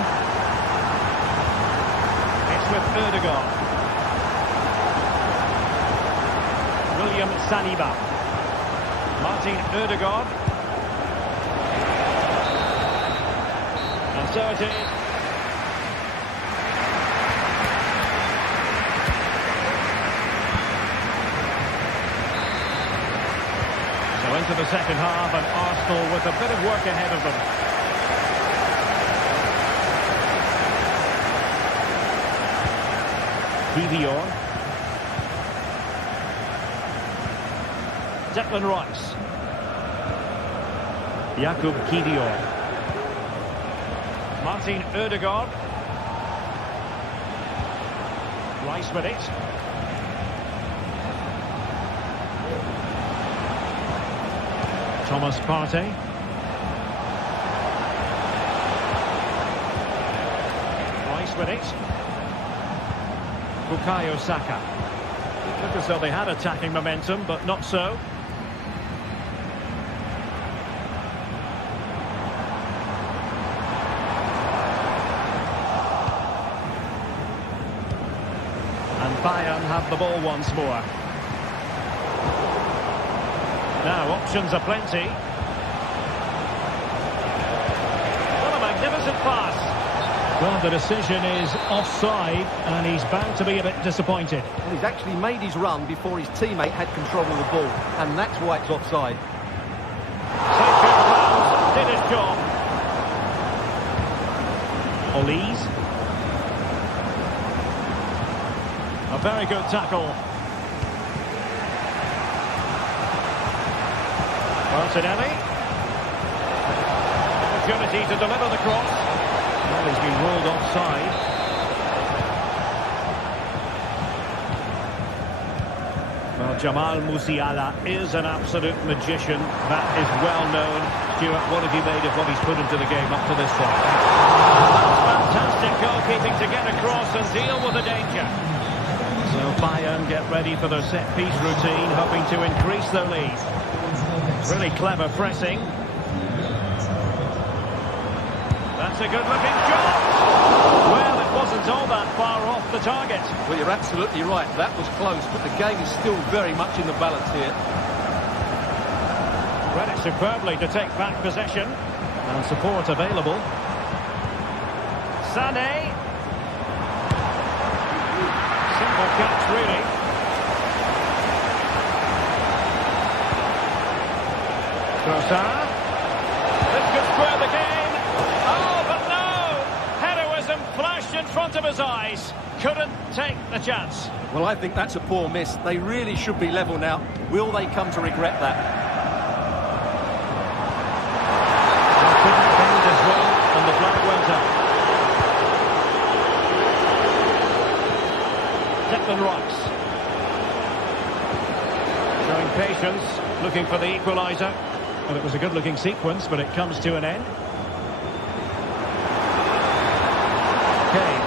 It's with Ødegaard. William Saliba. Martin Ødegaard. So it is. So into the second half, and Arsenal with a bit of work ahead of them. Kivior. Declan Rice. Jakub Kivior. Martin Ødegaard. Rice with it. Thomas Partey. Rice with it. Bukayo Saka. Looked as though they had attacking momentum, but not so. Bayern have the ball once more. Now options are plenty. What a magnificent pass. Well, the decision is offside, and he's bound to be a bit disappointed. Well, he's actually made his run before his teammate had control of the ball, and that's why it's offside. Saint-Germain did his job. Olise. A very good tackle. Martinelli. Opportunity to deliver the cross. Well, he's been ruled offside. Well, Jamal Musiala is an absolute magician. That is well known. Stuart, what have you made of what he's put into the game up to this point? That's fantastic goalkeeping to get across and deal with the danger. So Bayern get ready for their set-piece routine, hoping to increase their lead. Really clever pressing. That's a good-looking shot. Well, it wasn't all that far off the target. Well, you're absolutely right. That was close, but the game is still very much in the balance here. Read it superbly to take back possession. And support available. Sané. Simple catch, really. Trossard. This could square the game. Oh, but no! Heroism flashed in front of his eyes. Couldn't take the chance. Well, I think that's a poor miss. They really should be level now. Will they come to regret that? They couldn't bend as well, and the flag went up. Declan Rice. Showing patience, looking for the equaliser. Well, it was a good-looking sequence, but it comes to an end. Kane.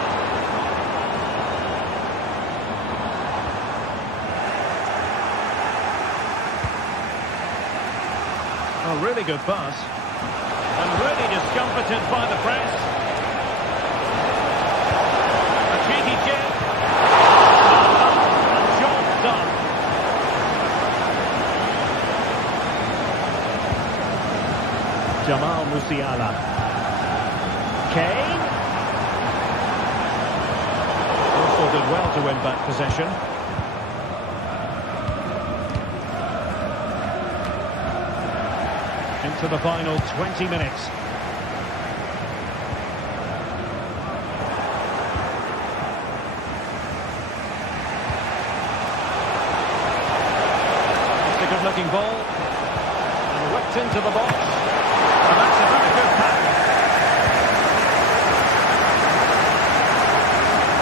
Oh, really good pass. And really discomfited by the press. A cheeky chip. Musiala. Kane. Also did well to win back possession. Into the final 20 minutes. It's a good-looking ball. And whipped into the box. And that's a very good pass.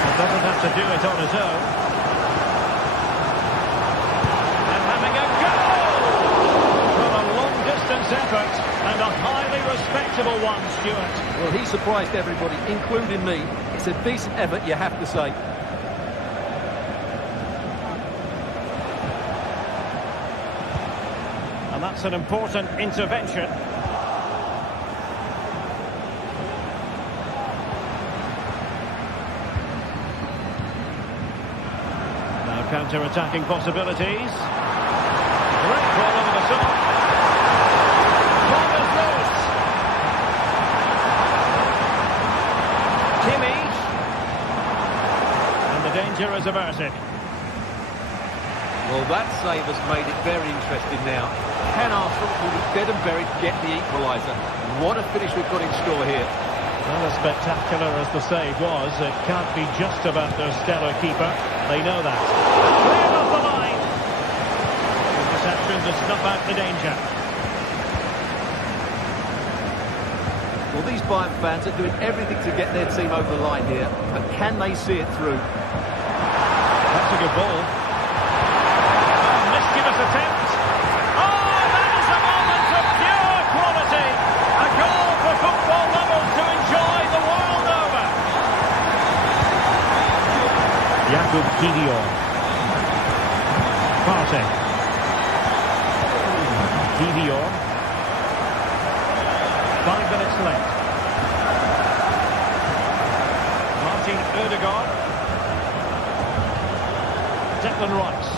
He doesn't have to do it on his own. And having a go! From a long-distance effort, and a highly respectable one, Stuart. Well, he surprised everybody, including me. It's a decent effort, you have to say. And that's an important intervention. Now counter-attacking possibilities. Great ball over the top. Ball is loose. Kimmich. And the danger is averted. Well, that save has made it very interesting now. Can Arsenal, who was dead and buried, get the equaliser? What a finish we've got in store here. Well, as spectacular as the save was, it can't be just about their stellar keeper. They know that. Clear off the line. Interception to snuff out the danger. Well, these Bayern fans are doing everything to get their team over the line here, but can they see it through? That's a good ball. Mischievous attempt. Oh, that is a moment of pure quality. A goal for football lovers to enjoy the world over. Jakub Kiwior. Partey. Kiwior. 5 minutes left. Martin Ødegaard. Declan Rice.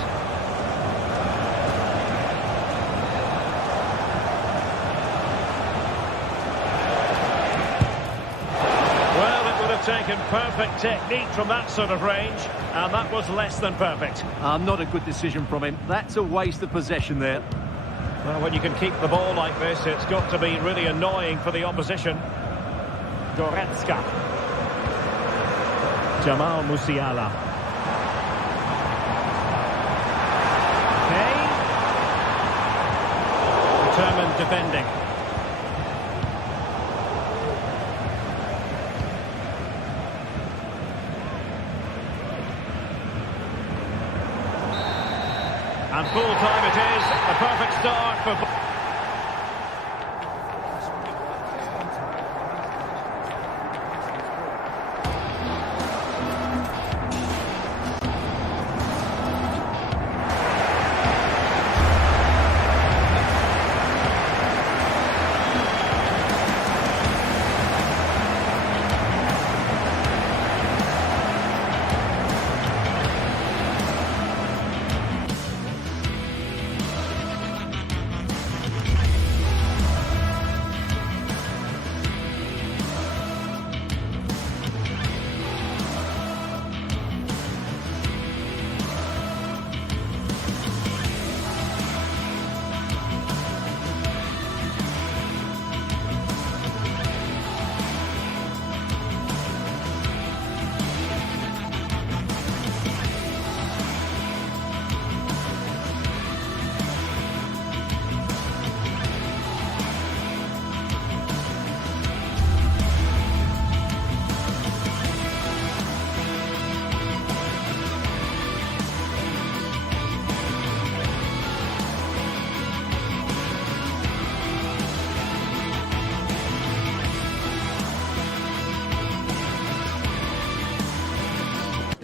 Well, it would have taken perfect technique from that sort of range, and that was less than perfect. Not a good decision from him. That's a waste of possession there. Well, when you can keep the ball like this, it's got to be really annoying for the opposition. Goretzka. Jamal Musiala. Kane. Determined defending. And full time it is. A perfect start for...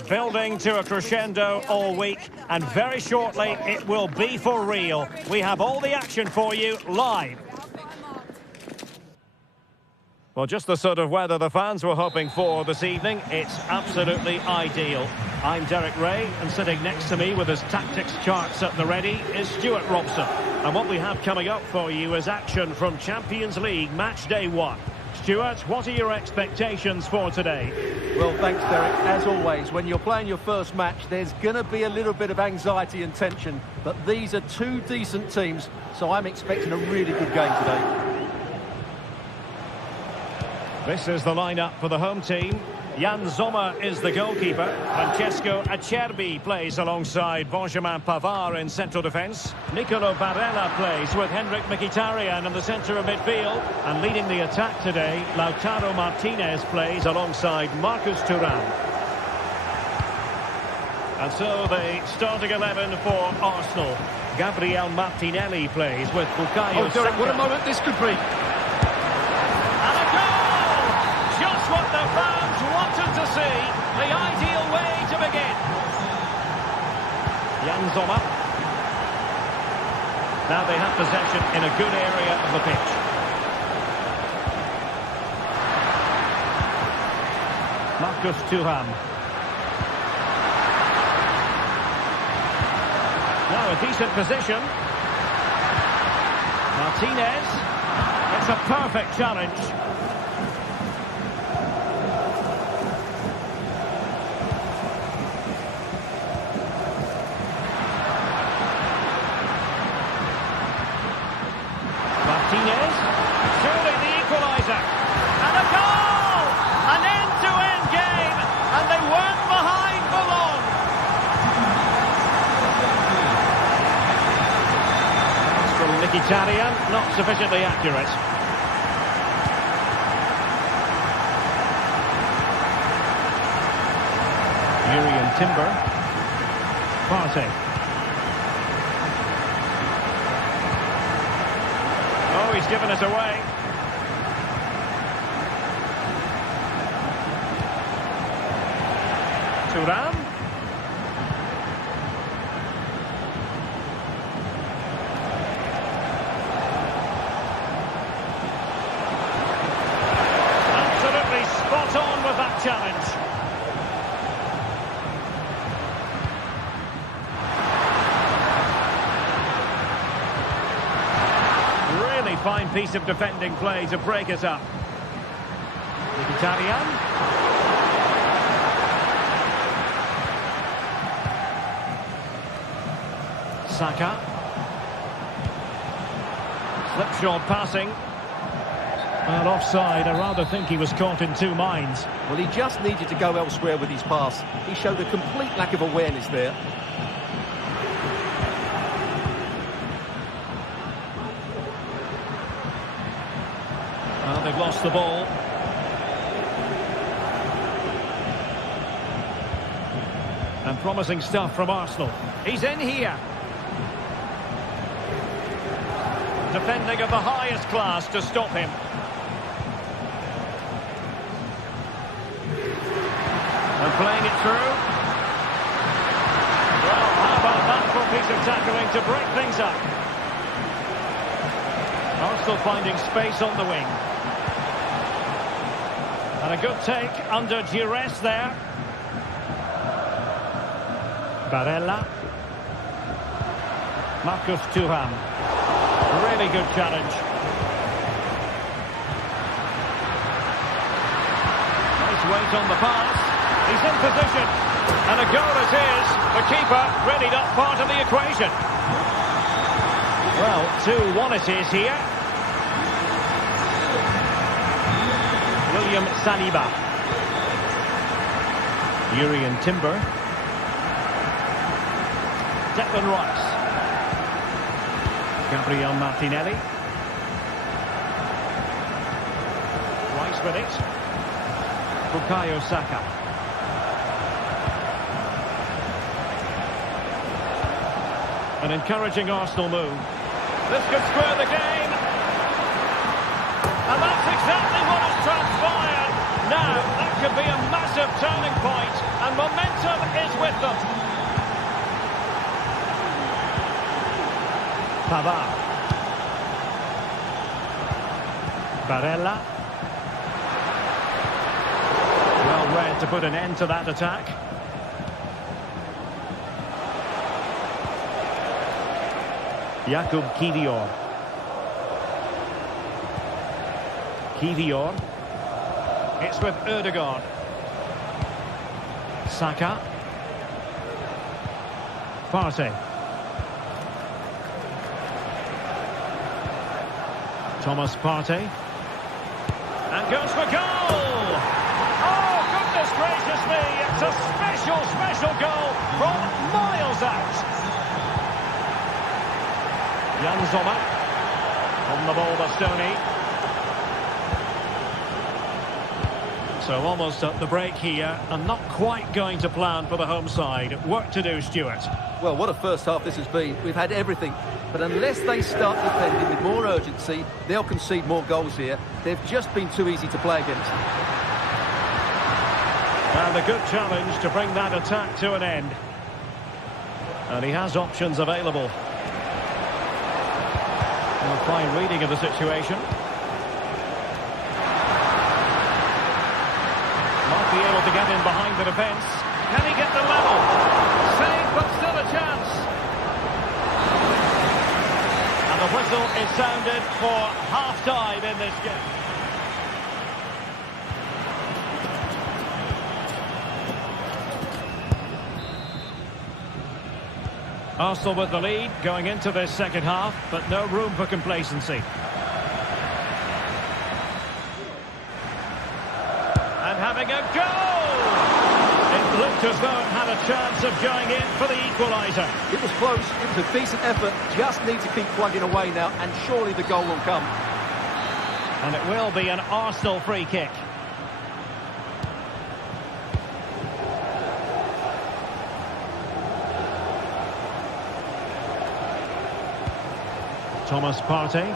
Building to a crescendo all week, and very shortly it will be for real. We have all the action for you live. Well, just the sort of weather the fans were hoping for this evening. It's absolutely ideal. I'm Derek Ray, and sitting next to me with his tactics charts at the ready is Stuart Robson. And what we have coming up for you is action from Champions League Match Day 1. Stuart, what are your expectations for today? Well, thanks, Derek. As always, when you're playing your first match, there's going to be a little bit of anxiety and tension. But these are two decent teams, so I'm expecting a really good game today. This is the lineup for the home team. Jan Sommer is the goalkeeper. Francesco Acerbi plays alongside Benjamin Pavard in central defence. Nicolo Barella plays with Henrik Mkhitaryan in the centre of midfield. And leading the attack today, Lautaro Martinez plays alongside Marcus Thuram. And so the starting 11 for Arsenal. Gabriel Martinelli plays with Bukayo Saka. Derek, what a moment this could be. Just what the fans wanted to see. The ideal way to begin. Jan Sommer. Now they have possession in a good area of the pitch. Marcus Thuram. Now a decent position. Martinez. It's a perfect challenge. Martinez, surely the equaliser, and a goal! An end-to-end game, and they weren't behind for long. That's from Mkhitaryan, not sufficiently accurate. Urian Timber, Partey. Oh, he's given it away. Thuram. Absolutely spot on with that challenge. Fine piece of defending play to break it up. Mkhitaryan. Saka. Slipshod passing. Well, offside. I rather think he was caught in two minds. Well, he just needed to go elsewhere with his pass. He showed a complete lack of awareness there. Well, they've lost the ball. And promising stuff from Arsenal. He's in here. Defending of the highest class to stop him. And playing it through. Well, how about that for a piece of tackling to break things up? Arsenal finding space on the wing. And a good take under duress there. Barella. Marcus Thuram. Really good challenge. Nice weight on the pass. He's in position. And a goal it is. The keeper readied up part of the equation. Well, 2-1 it is here. William Saliba. Urian Timber. Declan Rice. Gabriel Martinelli. Rice with it. Bukayo Saka. An encouraging Arsenal move. This could square the game. And that's exactly what has transpired. Now, that could be a massive turning point, and momentum is with them. Pavard. Barella. to put an end to that attack. Jakub Kivior. Kivior. It's with Ødegaard. Saka. Partey. Thomas Partey. And goes for goal! Oh, goodness gracious me! It's a special, special goal from miles out. Jan Sommer. On the ball, Bastoni. So almost at the break here, and not quite going to plan for the home side. Work to do, Stuart. Well, what a first half this has been. We've had everything. But unless they start defending with more urgency, they'll concede more goals here. They've just been too easy to play against. And a good challenge to bring that attack to an end. And he has options available. A fine reading of the situation. Might be able to get in behind the defence. Can he get the level? Save, but still a chance. And the whistle is sounded for half-time in this game. Arsenal with the lead going into this second half, but no room for complacency. And having a goal! It looked as though it had a chance of going in for the equaliser. It was close, it was a decent effort, just need to keep plugging away now, and surely the goal will come. And it will be an Arsenal free kick. Thomas Partey.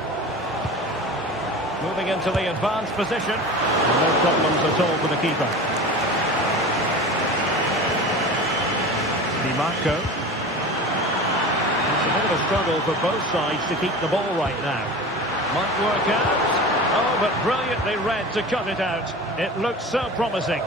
Moving into the advanced position. No problems at all for the keeper. Di Marco. It's a bit of a struggle for both sides to keep the ball right now. Might work out. Oh, but brilliantly read to cut it out. It looks so promising.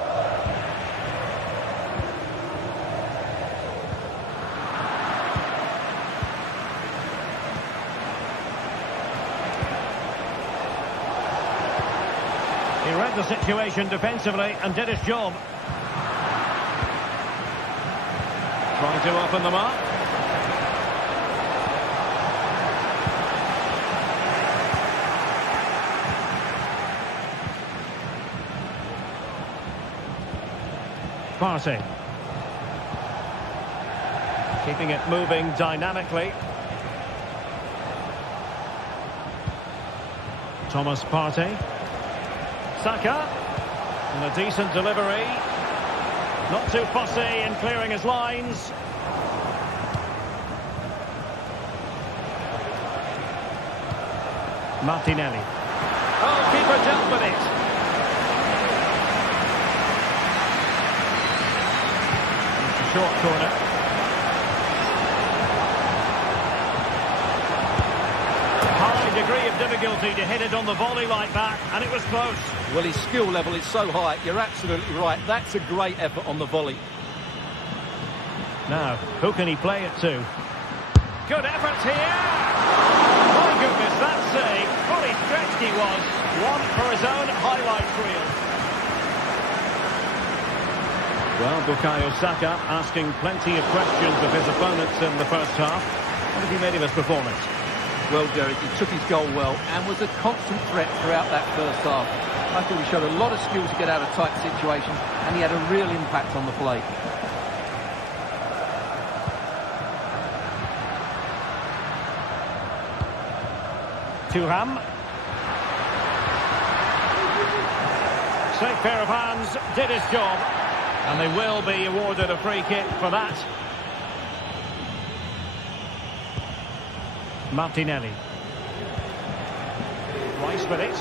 He read the situation defensively and did his job. Trying to open them up. Partey. Keeping it moving dynamically. Thomas Partey. Saka. And a decent delivery. Not too fussy in clearing his lines. Martinelli. Oh, keeper dealt with it. Short corner. High degree of difficulty to hit it on the volley like that, and it was close. Well, his skill level is so high, you're absolutely right. That's a great effort on the volley. Now, who can he play it to? Good effort here! My goodness, that save. Fully stretched he was. One for his own highlights reel. Well, Bukayo Saka asking plenty of questions of his opponents in the first half. What have you made of his performance? Well, Derek, he took his goal well and was a constant threat throughout that first half. I thought he showed a lot of skill to get out of tight situations, and he had a real impact on the play. Thuram. Safe pair of hands, did his job. And they will be awarded a free kick for that. Martinelli. Rice with it.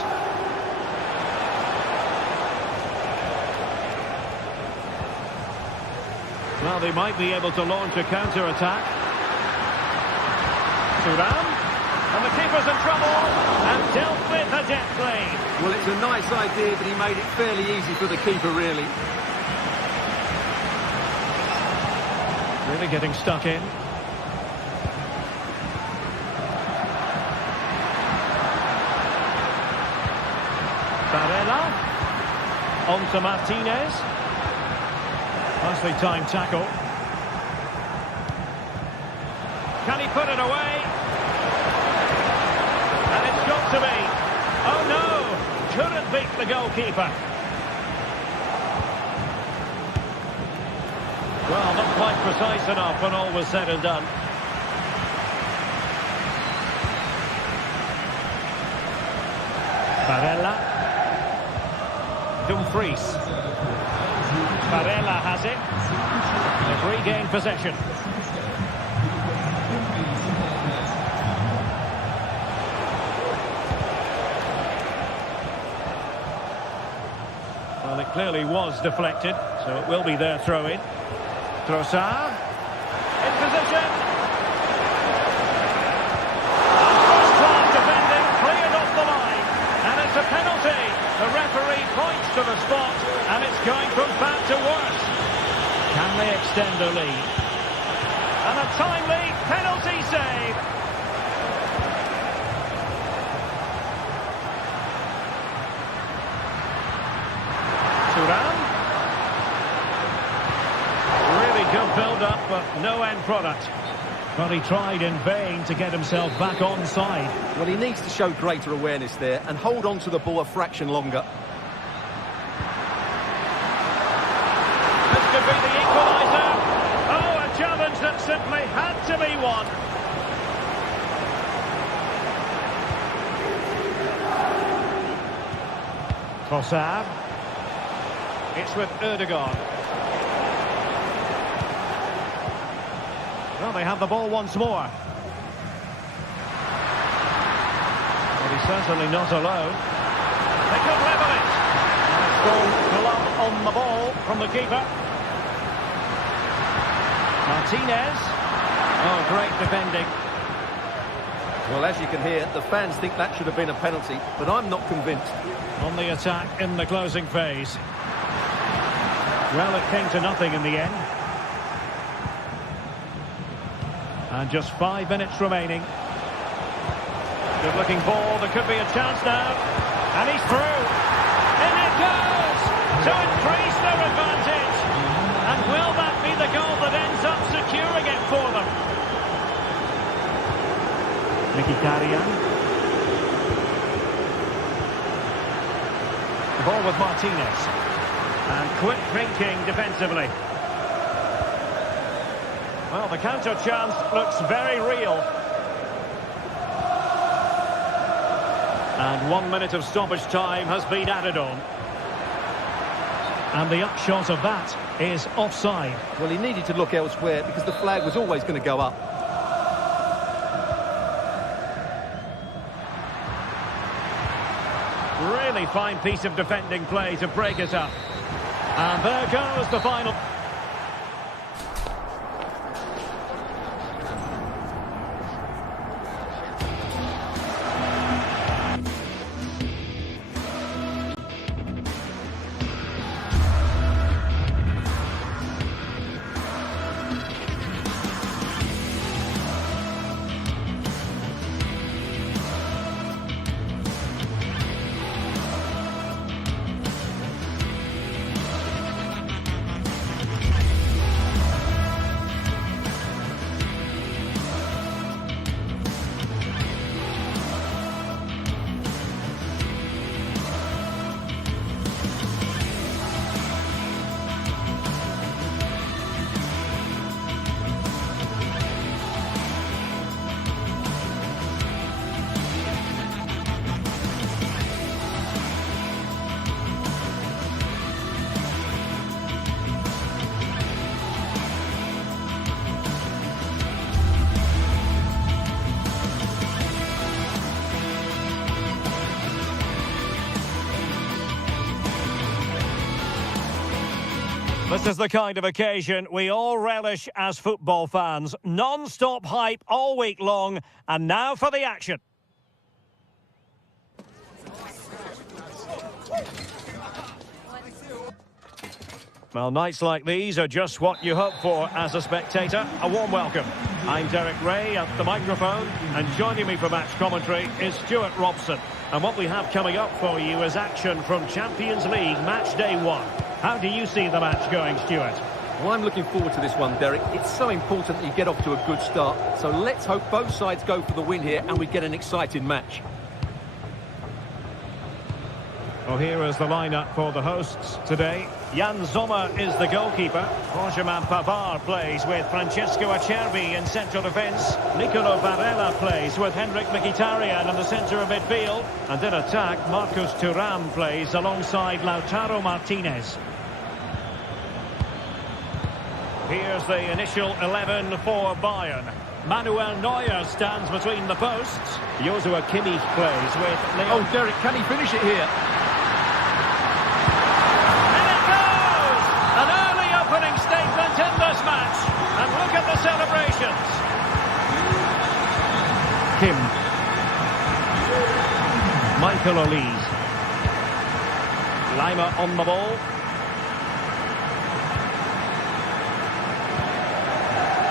Well, they might be able to launch a counter-attack. Thuram. And the keeper's in trouble. And dealt with deftly. Well, it's a nice idea, but he made it fairly easy for the keeper, really. Really getting stuck in. Barella. On to Martinez. Nicely timed tackle. Can he put it away? And it's got to be. Oh no! Couldn't beat the goalkeeper. Well, not quite precise enough when all was said and done. Barella. Dumfries. Barella has it. They've regained possession. Well, it clearly was deflected, so it will be their throw-in. Trossard. In position. First-class defending, cleared off the line. And it's a penalty. The referee points to the spot, and it's going from bad to worse. Can they extend the lead? And a timely penalty save. Thuram. Really good build-up, but no end product. But he tried in vain to get himself back onside. Well, he needs to show greater awareness there and hold on to the ball a fraction longer. This could be the equaliser. Oh, a challenge that simply had to be won. Trossard. It's with Ødegaard. Well, they have the ball once more. But he's certainly not alone. They could level it. And a strong glove on the ball from the keeper. Martinez. Oh, great defending. Well, as you can hear, the fans think that should have been a penalty, but I'm not convinced. On the attack in the closing phase. Well, it came to nothing in the end. And just 5 minutes remaining. Good looking ball, there could be a chance now. And he's through. In it goes! To increase their advantage. And will that be the goal that ends up securing it for them? Mkhitaryan. The ball with Martinez. And quick thinking defensively. Well, the counter chance looks very real. And 1 minute of stoppage time has been added on. And the upshot of that is offside. Well, he needed to look elsewhere because the flag was always going to go up. Really fine piece of defending play to break it up. And there goes the final. This is the kind of occasion we all relish as football fans. Non-stop hype all week long, and now for the action. Well, nights like these are just what you hope for as a spectator. A warm welcome. I'm Derek Ray at the microphone, and joining me for match commentary is Stuart Robson. And what we have coming up for you is action from Champions League match day 1. How do you see the match going, Stuart? Well, I'm looking forward to this one, Derek. It's so important that you get off to a good start. So let's hope both sides go for the win here and we get an exciting match. Well, here is the lineup for the hosts today. Jan Sommer is the goalkeeper. Benjamin Pavard plays with Francesco Acerbi in central defence. Nicolo Barella plays with Henrik Mkhitaryan in the centre of midfield. And in attack, Marcus Thuram plays alongside Lautaro Martinez. Here's the initial 11 for Bayern. Manuel Neuer stands between the posts. Joshua Kimmich plays with Lyon. Oh, Derek, can he finish it here? An early opening statement in this match. And look at the celebrations. Kim. Michael Olise. Lima on the ball.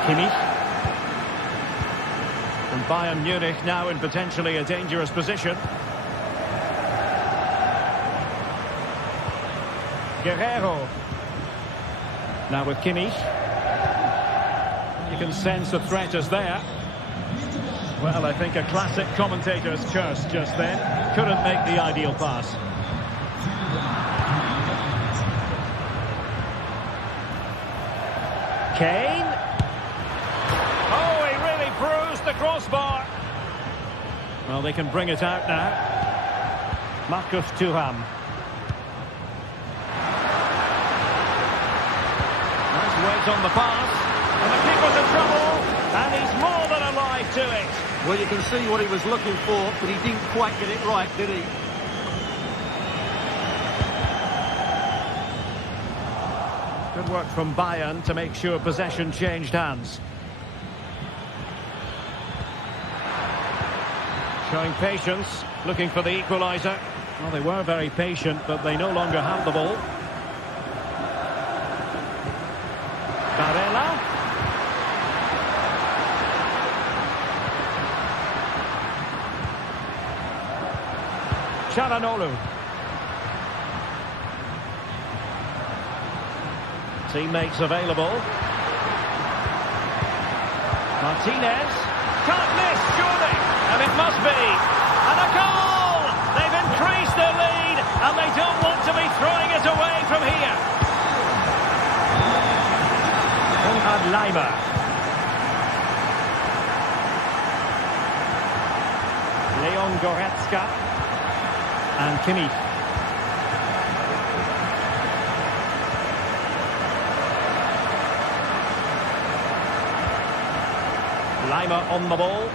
Kimmich. And Bayern Munich now in potentially a dangerous position. Guerrero. Now with Kimmich. You can sense the threat is there. Well, I think a classic commentator's curse just then. Couldn't make the ideal pass. Kane. Oh, he really bruised the crossbar. Well, they can bring it out now. Marcus Thuram. Weight on the pass, and the keeper's in trouble, and he's more than alive to it. Well, you can see what he was looking for, but he didn't quite get it right, did he? Good work from Bayern to make sure possession changed hands. Showing patience, looking for the equaliser. Well, they were very patient, but they no longer have the ball. Barella. Çalhanoğlu. Teammates available. Martinez. Can't miss, surely. And it must be. And a goal! They've increased their lead, and they don't want to be throwing it away from here. Lima. Leon Goretzka and Kimmich. Lima on the ball.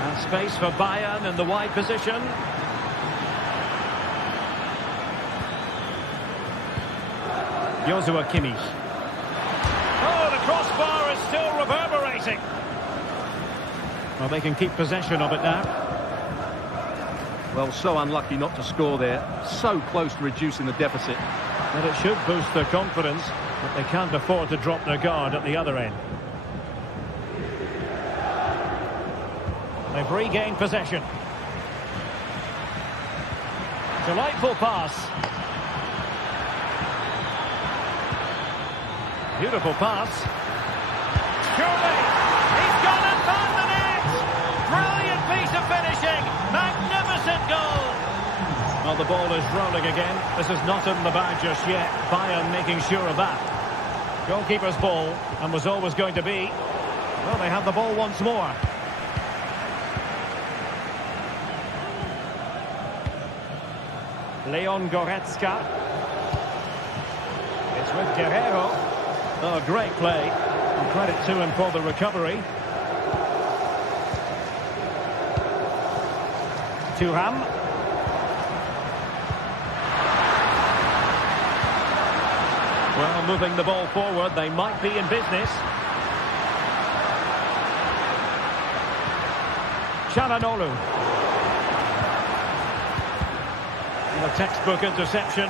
And space for Bayern in the wide position. Joshua Kimmich. Crossbar is still reverberating. Well, they can keep possession of it now. Well, so unlucky not to score there. So close to reducing the deficit. And it should boost their confidence, but they can't afford to drop their guard at the other end. They've regained possession. Delightful pass. Beautiful pass. Surely, he's gone and found the net! Brilliant piece of finishing! Magnificent goal! Well, the ball is rolling again. This is not in the bag just yet. Bayern making sure of that. Goalkeeper's ball, and was always going to be. Well, they have the ball once more. Leon Goretzka. It's with Guerrero. Oh, great play. And credit to him for the recovery. Thuram. Well, moving the ball forward, they might be in business. Çalhanoğlu. And a textbook interception.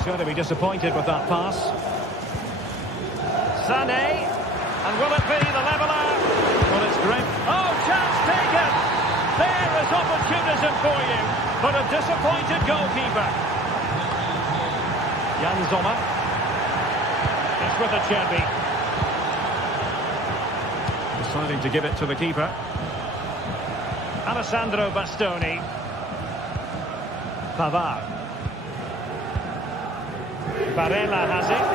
He's going to be disappointed with that pass. Sané. And will it be the leveller? Well, it's great. Oh, chance taken! There is opportunism for you, but a disappointed goalkeeper. Jan Sommer. It's with Acerbi. Deciding to give it to the keeper. Alessandro Bastoni. Pavard. Barella has it.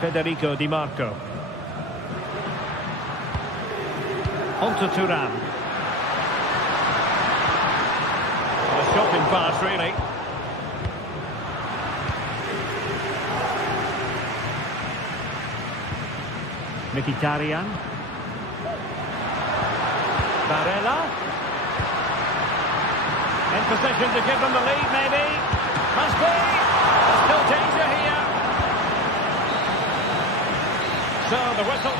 Federico Di Marco. On to Thuram. A shocking pass, really. Mkhitaryan. Barella. In position to give them the lead, maybe. Must be. There's still danger here. So the whistle.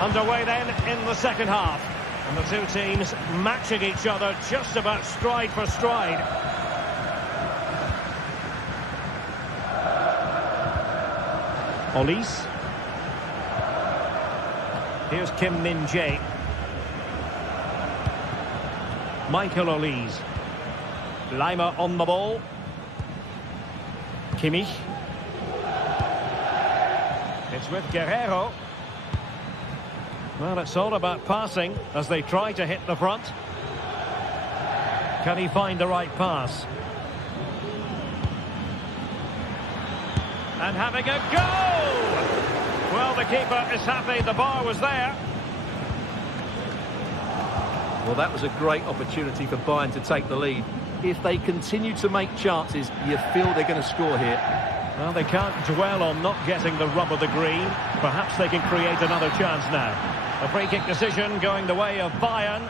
Underway then in the second half. And the two teams matching each other just about stride for stride. Olise. Here's Kim Min-jae. Michael Olise. Lima on the ball. Kimmich. It's with Guerrero. Well, it's all about passing as they try to hit the front. Can he find the right pass? And having a go! Well, the keeper is happy the bar was there. Well, that was a great opportunity for Bayern to take the lead. If they continue to make chances, you feel they're going to score here. Well, they can't dwell on not getting the rub of the green. Perhaps they can create another chance now. A free kick decision going the way of Bayern.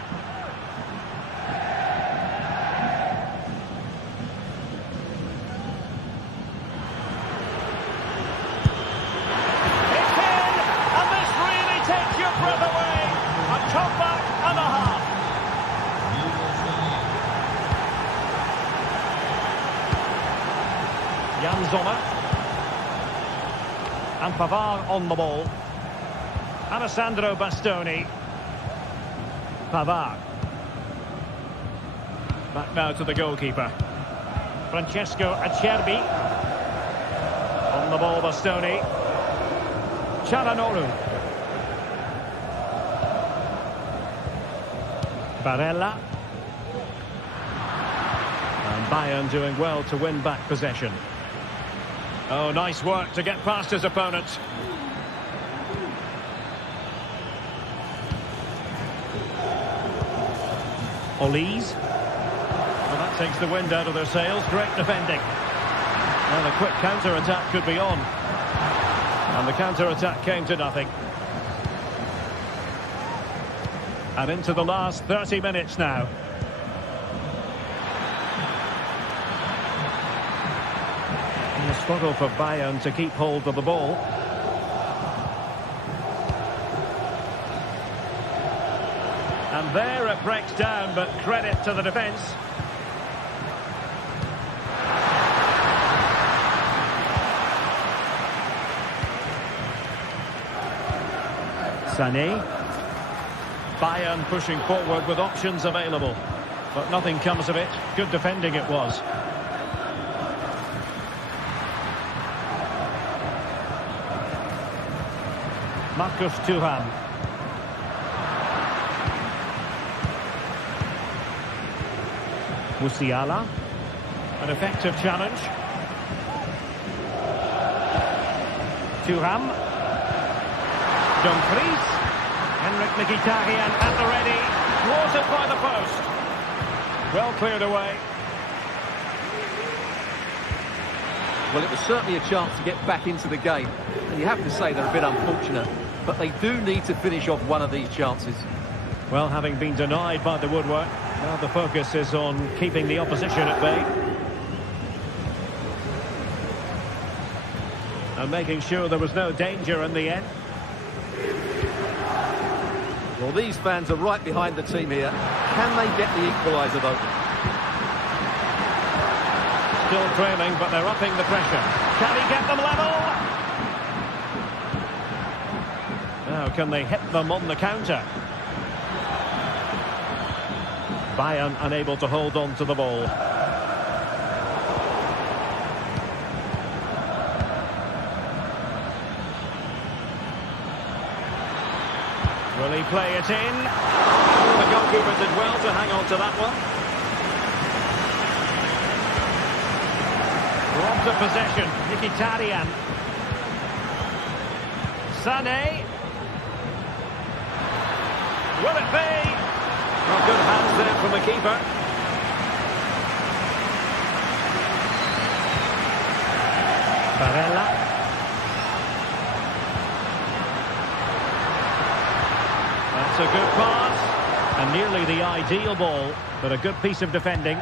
It's in! And this really takes your breath away. A comeback and a half. Jan Sommer. And Pavard on the ball. Alessandro Bastoni. Pavard. Back now to the goalkeeper. Francesco Acerbi. On the ball, Bastoni. Çalhanoğlu. Barella. And Bayern doing well to win back possession. Oh, nice work to get past his opponent. Olise. Well, that takes the wind out of their sails. Great defending. And a quick counter-attack could be on. And the counter-attack came to nothing. And into the last 30 minutes now. And a struggle for Bayern to keep hold of the ball. And there it breaks down, but credit to the defence. Sané. Bayern pushing forward with options available. But nothing comes of it. Good defending it was. Marcus Thuram. Musiala. An effective challenge. Thuram. Dumfries. Henrik Mkhitaryan at the ready. Thwarted by the post. Well cleared away. Well, it was certainly a chance to get back into the game. And you have to say they're a bit unfortunate. But they do need to finish off one of these chances. Well, having been denied by the woodwork, now the focus is on keeping the opposition at bay. And making sure there was no danger in the end. Well, these fans are right behind the team here. Can they get the equaliser, though? Still trailing, but they're upping the pressure. Can he get them level? Now, can they hit them on the counter? Bayern unable to hold on to the ball. Will he play it in? The goalkeeper did well to hang on to that one. Robbed of possession, Mkhitaryan. Sané. Will it be? Well, good hands there from the keeper. Barella. That's a good pass. And nearly the ideal ball, but a good piece of defending.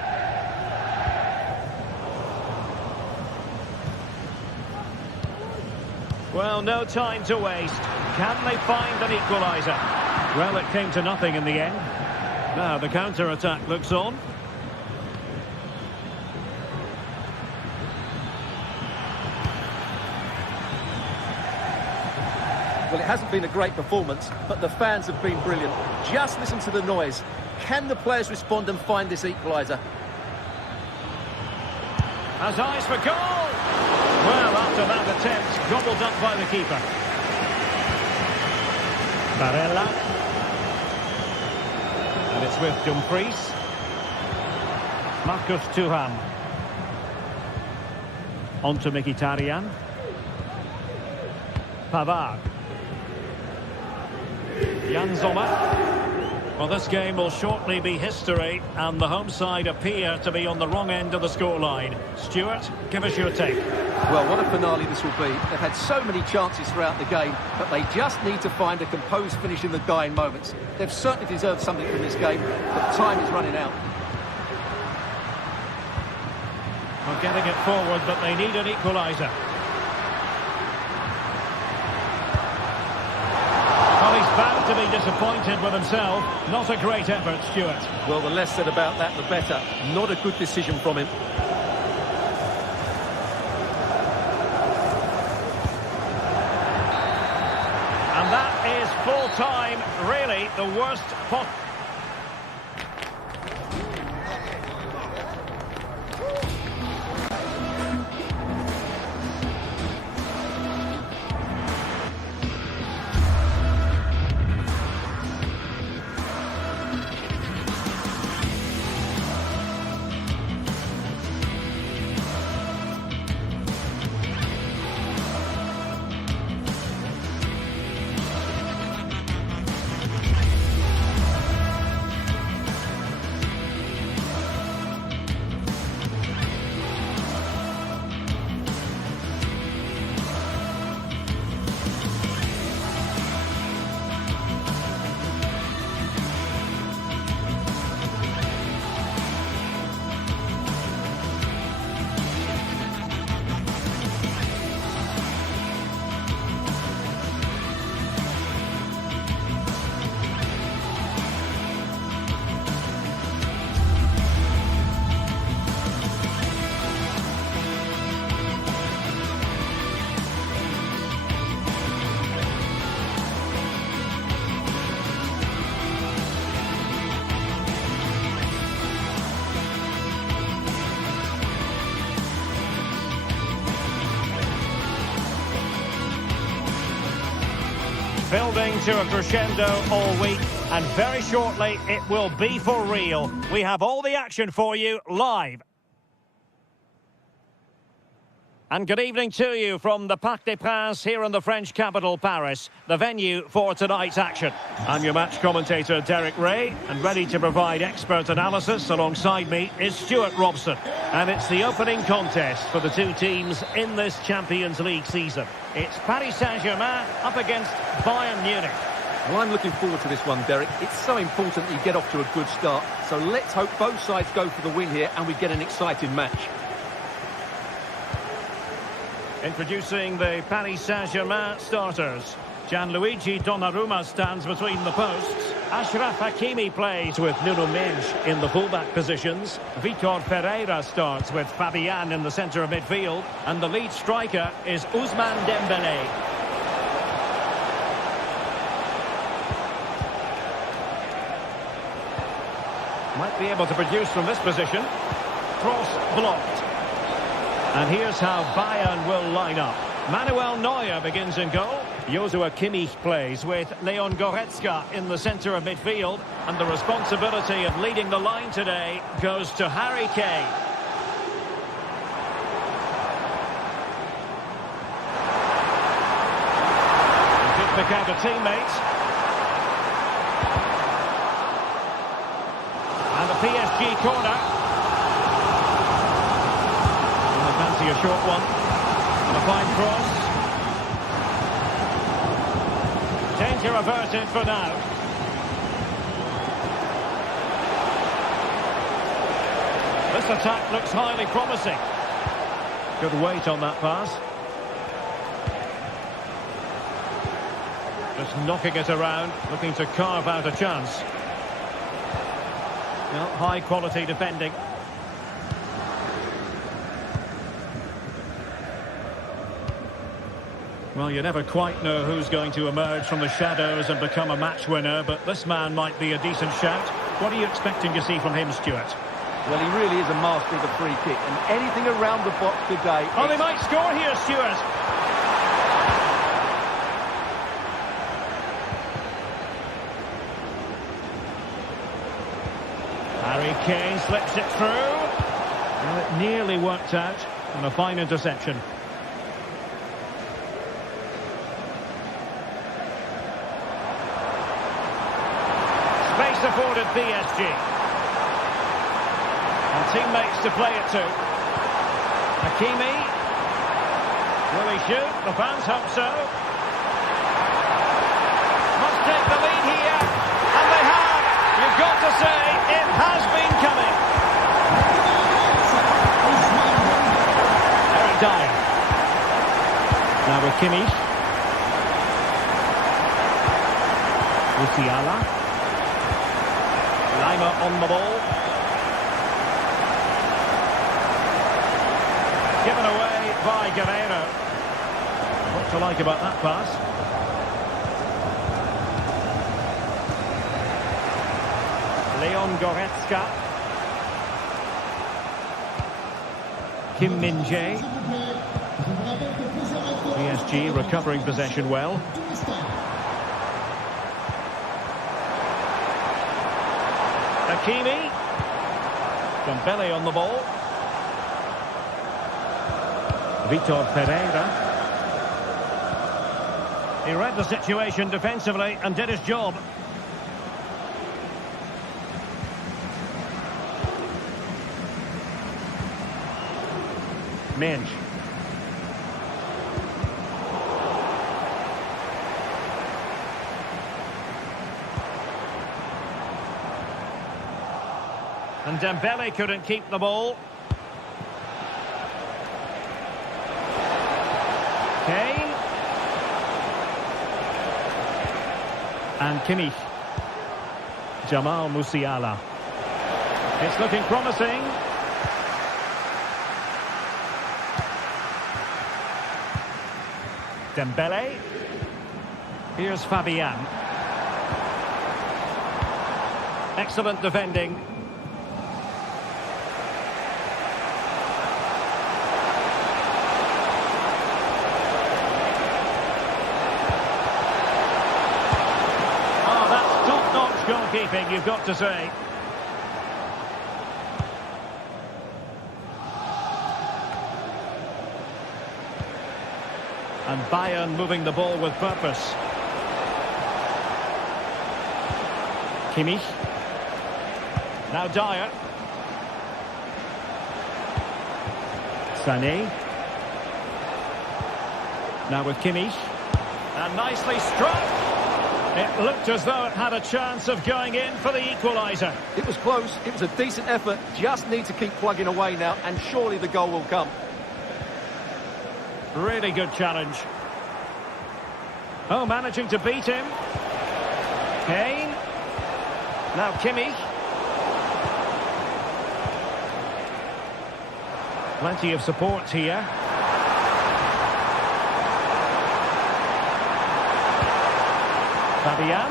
Well, no time to waste. Can they find an equaliser? Well, it came to nothing in the end. Now the counter-attack looks on. Well, it hasn't been a great performance, but the fans have been brilliant. Just listen to the noise. Can the players respond and find this equaliser? Has eyes for goal! Well, after that attempt, gobbled up by the keeper. Barella. And it's with Dumfries. Marcus Thuram. On to Mkhitaryan. Pavard. Jan Sommer. Well, this game will shortly be history, and the home side appear to be on the wrong end of the scoreline. Stuart, give us your take. Well, what a finale this will be. They've had so many chances throughout the game, but they just need to find a composed finish in the dying moments. They've certainly deserved something from this game, but time is running out. Well, getting it forward, but they need an equaliser. Well, he's bound to be disappointed with himself. Not a great effort, Stuart. Well, the less said about that, the better. Not a good decision from him. And that is full time, really the worst pot. Building to a crescendo all week, and very shortly it will be for real. We have all the action for you live. And good evening to you from the Parc des Princes here in the French capital, Paris, the venue for tonight's action. I'm your match commentator, Derek Ray, and ready to provide expert analysis alongside me is Stuart Robson. And it's the opening contest for the two teams in this Champions League season. It's Paris Saint-Germain up against Bayern Munich. Well, I'm looking forward to this one, Derek. It's so important that you get off to a good start. So let's hope both sides go for the win here and we get an exciting match. Introducing the Paris Saint-Germain starters. Gianluigi Donnarumma stands between the posts. Achraf Hakimi plays with Nuno Mendes in the fullback positions. Vitor Pereira starts with Fabian in the centre of midfield. And the lead striker is Ousmane Dembélé. Might be able to produce from this position. Cross blocked. And here's how Bayern will line up. Manuel Neuer begins in goal. Joshua Kimmich plays with Leon Goretzka in the centre of midfield. And the responsibility of leading the line today goes to Harry Kane. He could pick out a teammate. And a PSG corner. And they fancy a short one. And a fine cross. Danger averted for now. This attack looks highly promising. Good weight on that pass. Just knocking it around, looking to carve out a chance. Well, high quality defending. Well, you never quite know who's going to emerge from the shadows and become a match winner, but this man might be a decent shout. What are you expecting to see from him, Stuart? Well, he really is a master of the free kick, and anything around the box today... Oh, they might score here, Stuart! Harry Kane slips it through. Well, it nearly worked out, and a fine interception. Space afforded PSG. And teammates to play it to. Hakimi. Will he shoot? The fans hope so. Must take the lead here. And they have. You've got to say, it has been coming. Eric Dyer. Now with Kimmich. Musiala. Lima on the ball. Given away by Guerreiro. What to like about that pass? Leon Goretzka. Kim Min-jae. PSG recovering possession well. Hakimi. Dembélé on the ball. Vitor Pereira. He read the situation defensively and did his job. Mendes. And Dembélé couldn't keep the ball. Kane. And Kimmich. Jamal Musiala. It's looking promising. Dembélé. Here's Fabian. Excellent defending. Goalkeeping, you've got to say. And Bayern moving the ball with purpose. Kimmich. Now Dyer. Sané. Now with Kimmich. And nicely struck. It looked as though it had a chance of going in for the equaliser. It was close, it was a decent effort, just need to keep plugging away now, and surely the goal will come. Really good challenge. Oh, managing to beat him. Kane. Now Kimmich. Plenty of support here. Fabian.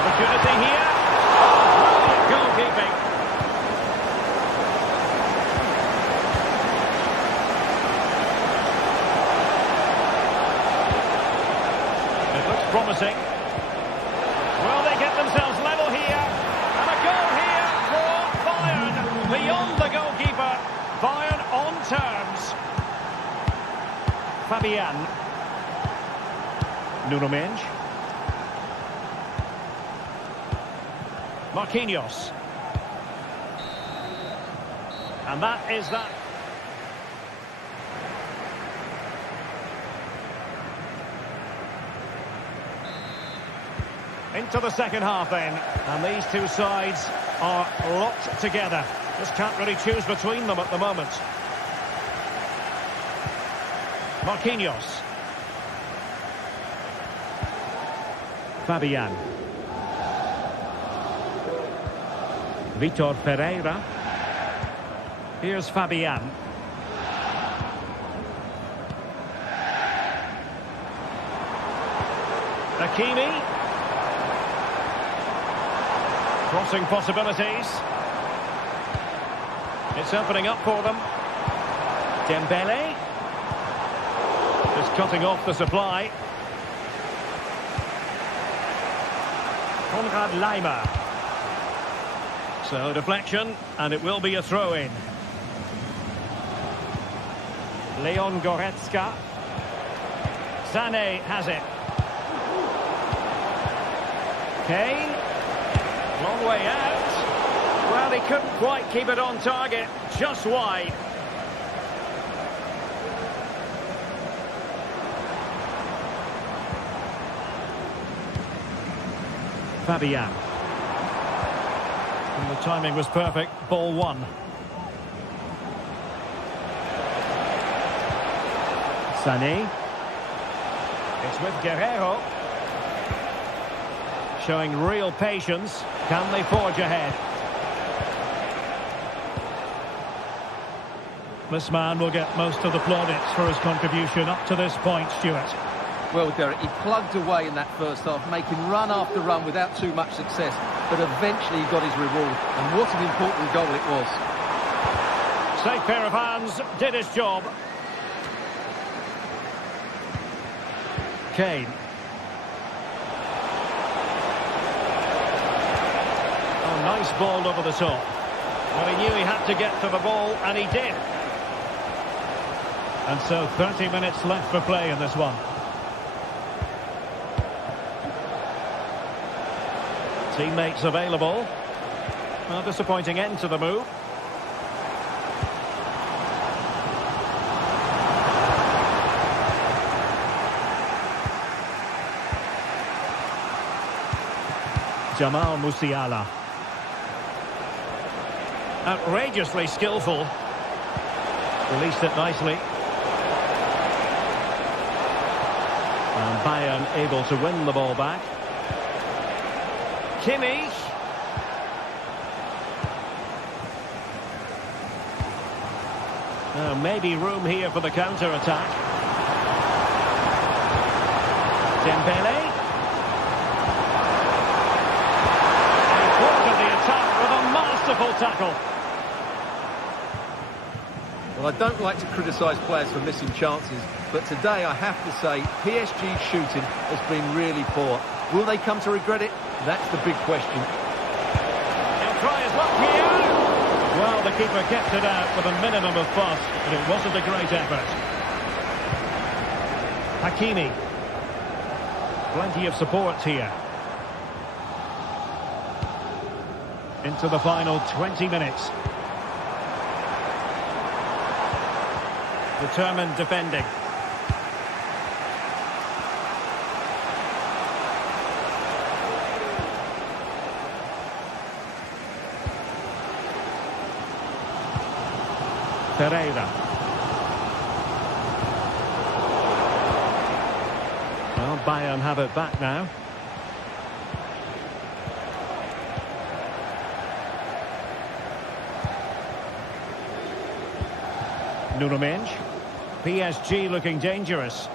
Opportunity here. Oh, brilliant goalkeeping. It looks promising. Will they get themselves level here? And a goal here for Bayern. Beyond the goalkeeper. Bayern on terms. Fabian. Nuno Mendes. Marquinhos. And that is that. Into the second half then. And these two sides are locked together. Just can't really choose between them at the moment. Marquinhos. Fabian. Vitor Pereira. Here's Fabian. Hakimi. Crossing possibilities. It's opening up for them. Dembele. Just cutting off the supply. Konrad Laimer. So deflection, and it will be a throw-in. Leon Goretzka. Sané has it. Kane. Long way out. Well, he couldn't quite keep it on target. Just wide. Fabian. And the timing was perfect. Ball one. Sané. It's with Guerrero. Showing real patience. Can they forge ahead? This man will get most of the plaudits for his contribution up to this point, Stuart. Well, Derek, he plugged away in that first half, making run after run without too much success, but eventually he got his reward, and what an important goal it was. Safe pair of hands, did his job. Kane. Oh, nice ball over the top. Well, he knew he had to get to the ball, and he did. And so 30 minutes left for play in this one. Teammates available. A disappointing end to the move. Jamal Musiala. Outrageously skillful. Released it nicely. And Bayern able to win the ball back. Kimmich. Maybe room here for the counter-attack. Dembele. And he thwarted the attack with a masterful tackle. Well, I don't like to criticise players for missing chances, but today I have to say PSG's shooting has been really poor. Will they come to regret it? That's the big question. He'll try his luck here. Well, the keeper kept it out with a minimum of fuss, but it wasn't a great effort. Hakimi. Plenty of support here. Into the final 20 minutes. Determined defending. Pereira. Well, Bayern have it back now. Nuno Mendes. PSG looking dangerous.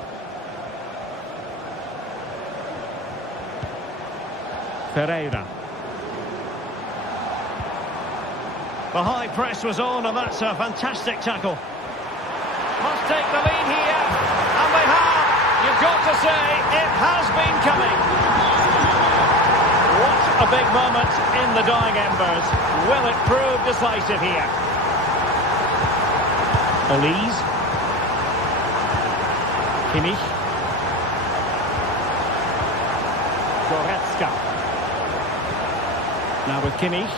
Pereira. The high press was on, and that's a fantastic tackle. Must take the lead here, and they have. You've got to say, it has been coming. What a big moment in the dying embers. Will it prove decisive here? Olise. Kimmich. Goretzka. Now with Kimmich.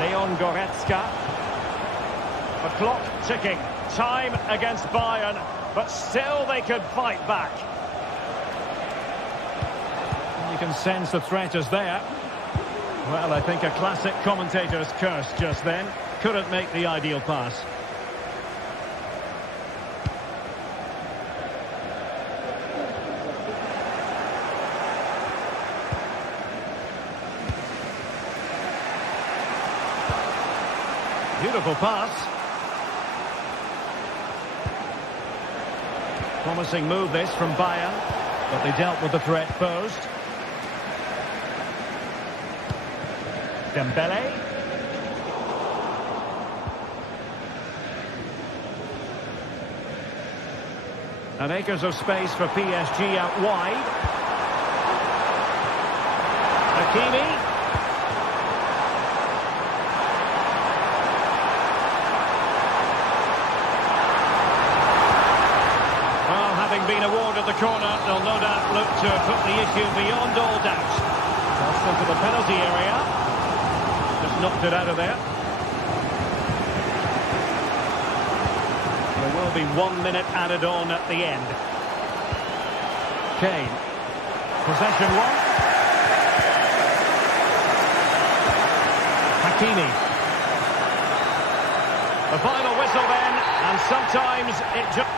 Leon Goretzka. The clock ticking. Time against Bayern, but still they could fight back. You can sense the threat is there. Well, I think a classic commentator's curse just then. Couldn't make the ideal pass. Beautiful pass. Promising move this from Bayern, but they dealt with the threat posed. Dembele. And acres of space for PSG out wide. Hakimi. Well, having been awarded the corner, they'll no doubt look to put the issue beyond all doubt. Crossed into the penalty area. Just knocked it out of there. There will be 1 minute added on at the end. Kane. Possession one. Hakimi. The final whistle then, and sometimes it just...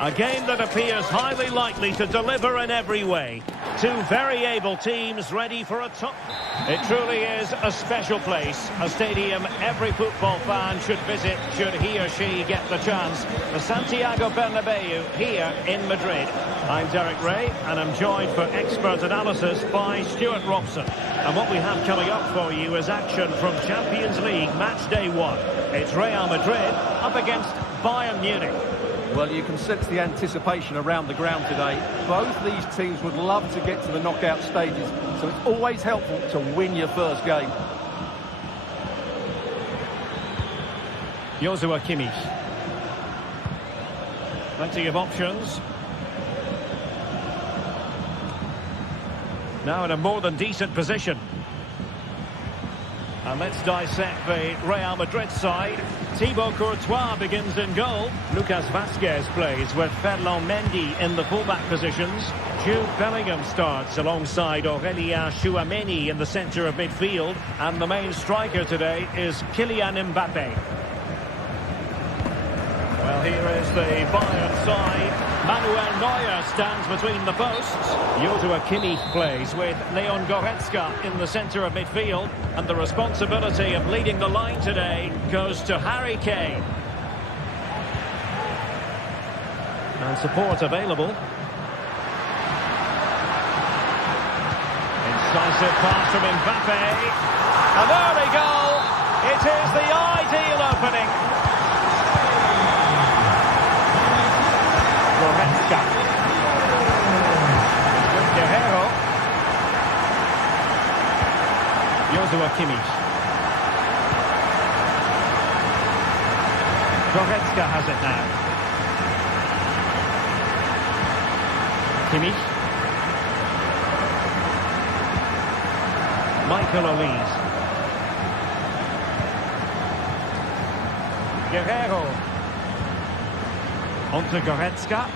A game that appears highly likely to deliver in every way. Two very able teams ready for a top. It truly is a special place, a stadium every football fan should visit should he or she get the chance. The Santiago Bernabeu here in Madrid. I'm Derek Ray and I'm joined for expert analysis by Stuart Robson. And what we have coming up for you is action from Champions League match day 1. It's Real Madrid up against Bayern Munich. Well, you can sense the anticipation around the ground today. Both these teams would love to get to the knockout stages, so it's always helpful to win your first game. Joshua Kimmich. Plenty of options. Now in a more than decent position. And let's dissect the Real Madrid side. Thibaut Courtois begins in goal. Lucas Vazquez plays with Ferland Mendy in the fullback positions. Jude Bellingham starts alongside Aurélien Tchouameni in the centre of midfield. And the main striker today is Kylian Mbappe. Well, here is the Bayern side. Manuel Neuer stands between the posts. Joshua Kimmich plays with Leon Goretzka in the centre of midfield. And the responsibility of leading the line today goes to Harry Kane. And support available. Incisive pass from Mbappe. And there we go. It is the ideal opening. Goretzka. With Guerrero. Joshua Kimmich. Goretzka has it now. Kimmich. Michael Olise. Guerrero. On to Goretzka.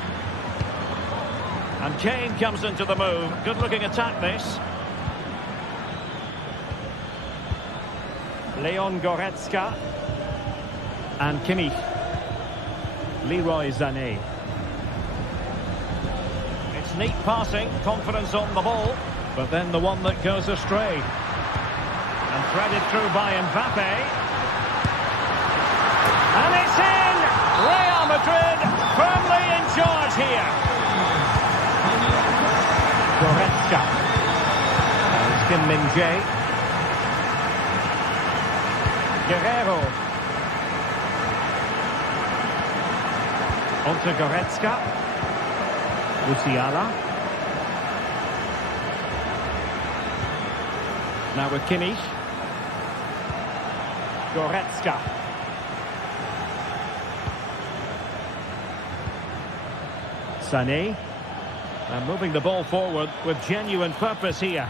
And Kane comes into the move. Good-looking attack, this. Leon Goretzka. And Kimmich. Leroy Sané. It's neat passing, confidence on the ball. But then the one that goes astray. And threaded through by Mbappe. And it's in! Real Madrid firmly in charge here. Goretzka. It's Kim Min-jae. Guerrero. On to Goretzka. Musiala. Now with Kimmich. Goretzka. Sané. And moving the ball forward with genuine purpose here.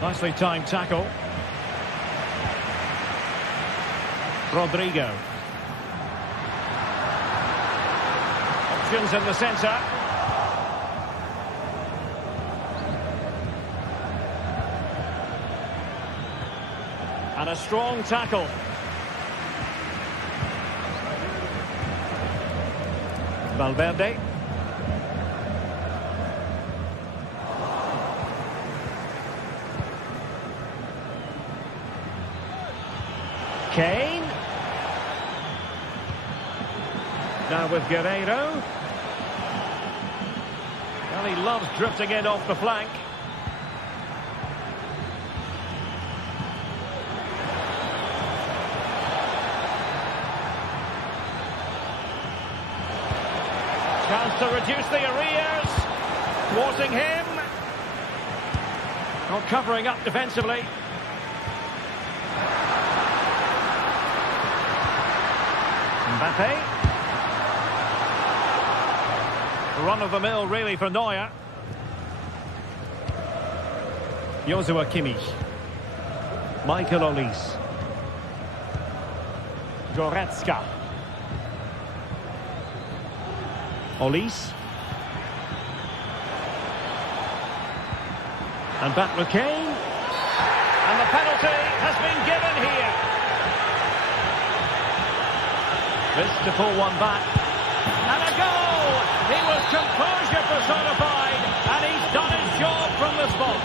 Nicely timed tackle. Rodrigo. Options in the centre. And a strong tackle. Valverde. Kane. Now with Guerrero. Well, he loves drifting in off the flank. Chance to reduce the arrears. Thwarting him. Not covering up defensively. Mbappe. Run-of-the-mill really for Neuer. Joshua Kimmich. Michael Olise. Goretzka. Olise. And back with Kane. And the penalty has been given here. This to pull one back. And a goal! He was composure personified, and he's done his job from the spot.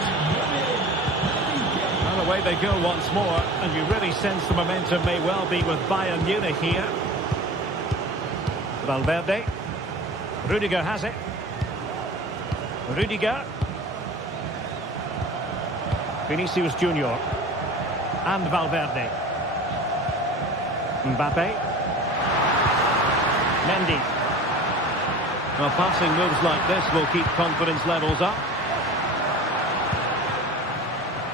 And away they go once more, and you really sense the momentum may well be with Bayern Munich here. Valverde. Rudiger has it. Rudiger. Vinicius Junior. And Valverde. Mbappe. Mendy. Well, passing moves like this will keep confidence levels up.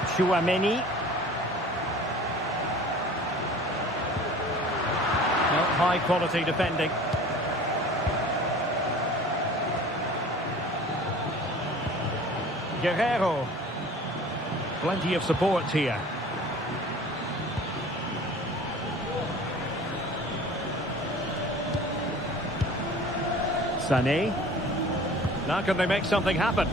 Tchouaméni. Well, high quality defending. Guerrero. Plenty of support here. Sané. Now can they make something happen?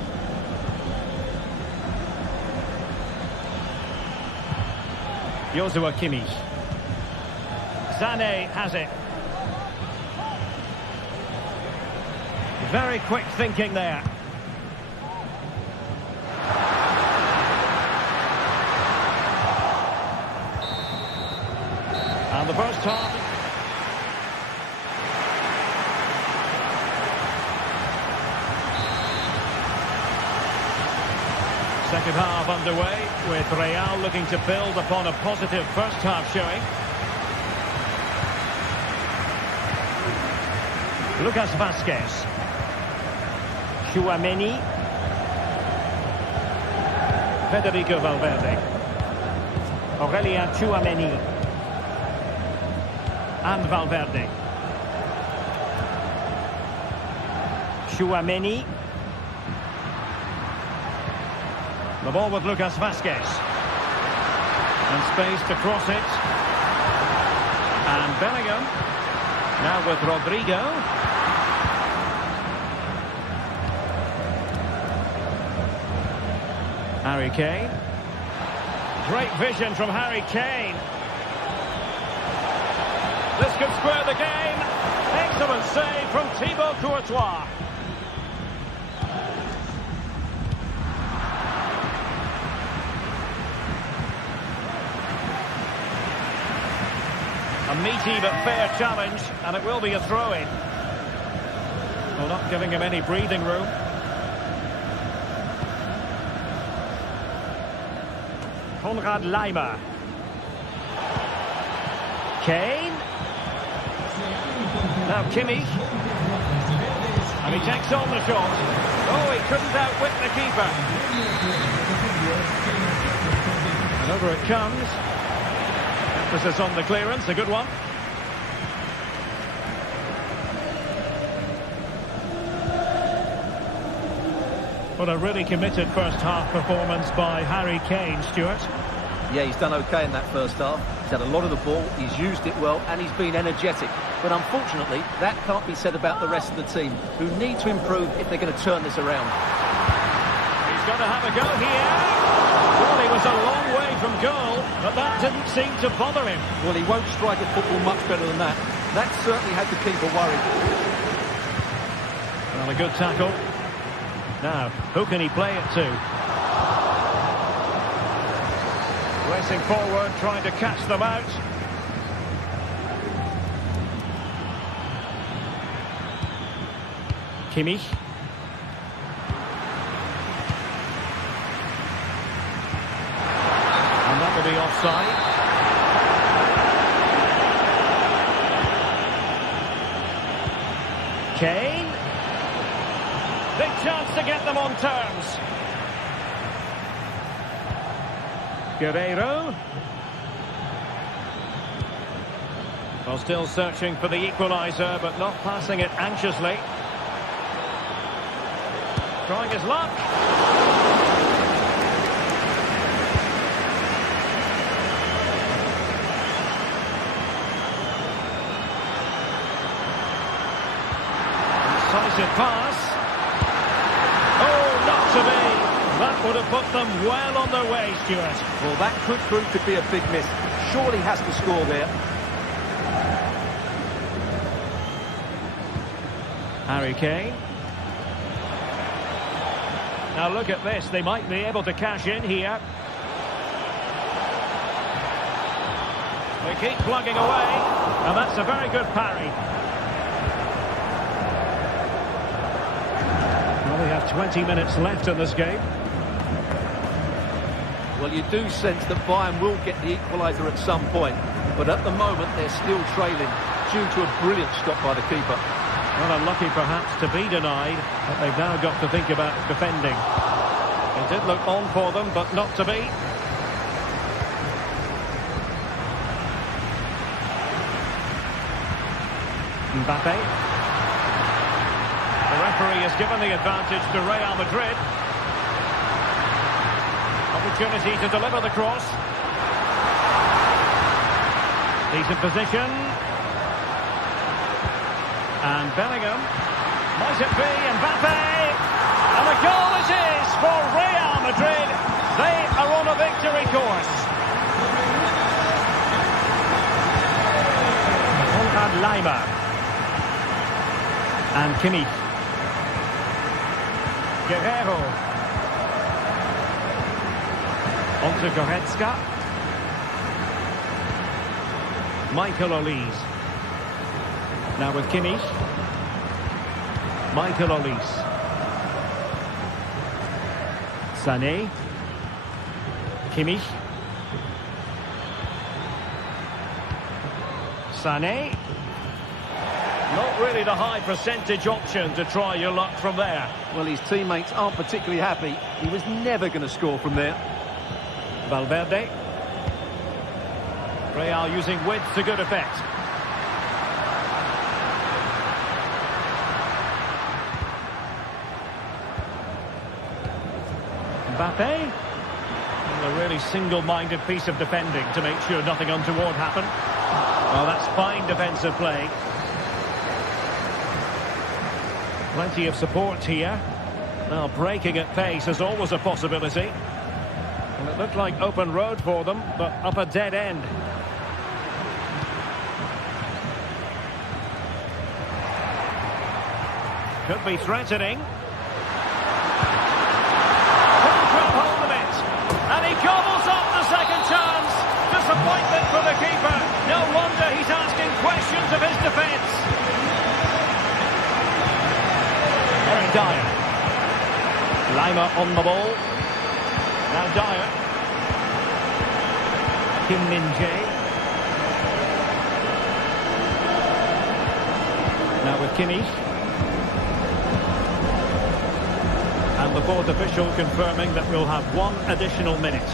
Joshua Kimmich. Sané has it. Very quick thinking there. And the first half. Second half underway, with Real looking to build upon a positive first half showing. Lucas Vazquez. Tchouaméni. Federico Valverde. Aurélien Tchouaméni. And Valverde. Tchouaméni. The ball with Lucas Vazquez. And space to cross it. And Bellingham. Now with Rodrigo. Harry Kane. Great vision from Harry Kane. This could square the game. Excellent save from Thibaut Courtois. A meaty but fair challenge, and it will be a throw-in. Well, not giving him any breathing room. Konrad Laimer. Kane. Now Kimmich. And he takes on the shot. Oh, he couldn't outwit the keeper. And over it comes. Emphasis on the clearance, a good one. What a really committed first half performance by Harry Kane, Stuart. Yeah, he's done okay in that first half. He's had a lot of the ball, he's used it well, and he's been energetic. But unfortunately, that can't be said about the rest of the team, who need to improve if they're going to turn this around. He's got to have a go here. Well, he was a long way from goal, but that didn't seem to bother him. Well, he won't strike at football much better than that. That certainly had the keeper worried. Well, a good tackle. Now, who can he play it to? Racing forward, trying to catch them out. Kimmich. And that will be offside. Kane. Big chance to get them on terms. Guerrero. Well, still searching for the equaliser, but not passing it anxiously. Trying his luck. Incisive pass. Oh, not to be. That would have put them well on their way, Stuart. Well, that could prove to be a big miss. Surely has to score there. Harry Kane. Now look at this, they might be able to cash in here. They keep plugging away, and that's a very good parry. Well, we have 20 minutes left in this game. Well, you do sense that Bayern will get the equaliser at some point, but at the moment they're still trailing due to a brilliant stop by the keeper. Well, unlucky perhaps to be denied, but they've now got to think about defending. It did look on for them, but not to be. Mbappe. The referee has given the advantage to Real Madrid. Opportunity to deliver the cross. Decent position. And Bellingham. Might it be Mbappe? And the goal it is for Real Madrid. They are on a victory course. Konrad Laimer. And Kimmich. Guerrero. On to Goretzka. Michael Olise. Now with Kimmich. Michael Olise. Sané. Kimmich. Sané. Not really the high percentage option to try your luck from there. Well, his teammates aren't particularly happy. He was never going to score from there. Valverde. Real using width to good effect. Mbappe. A really single-minded piece of defending to make sure nothing untoward happened. Well, that's fine defensive play. Plenty of support here. Now, breaking at pace is always a possibility. And it looked like open road for them, but up a dead end. Could be threatening. Couldn't grab hold of it. And he gobbles up the second chance. Disappointment for the keeper. No wonder he's asking questions of his defence. Very Dyer. Lima on the ball. Now Dyer. Kim Min-jae. Now with Kimmich. And the fourth official confirming that we'll have one additional minute.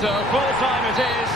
So full time it is.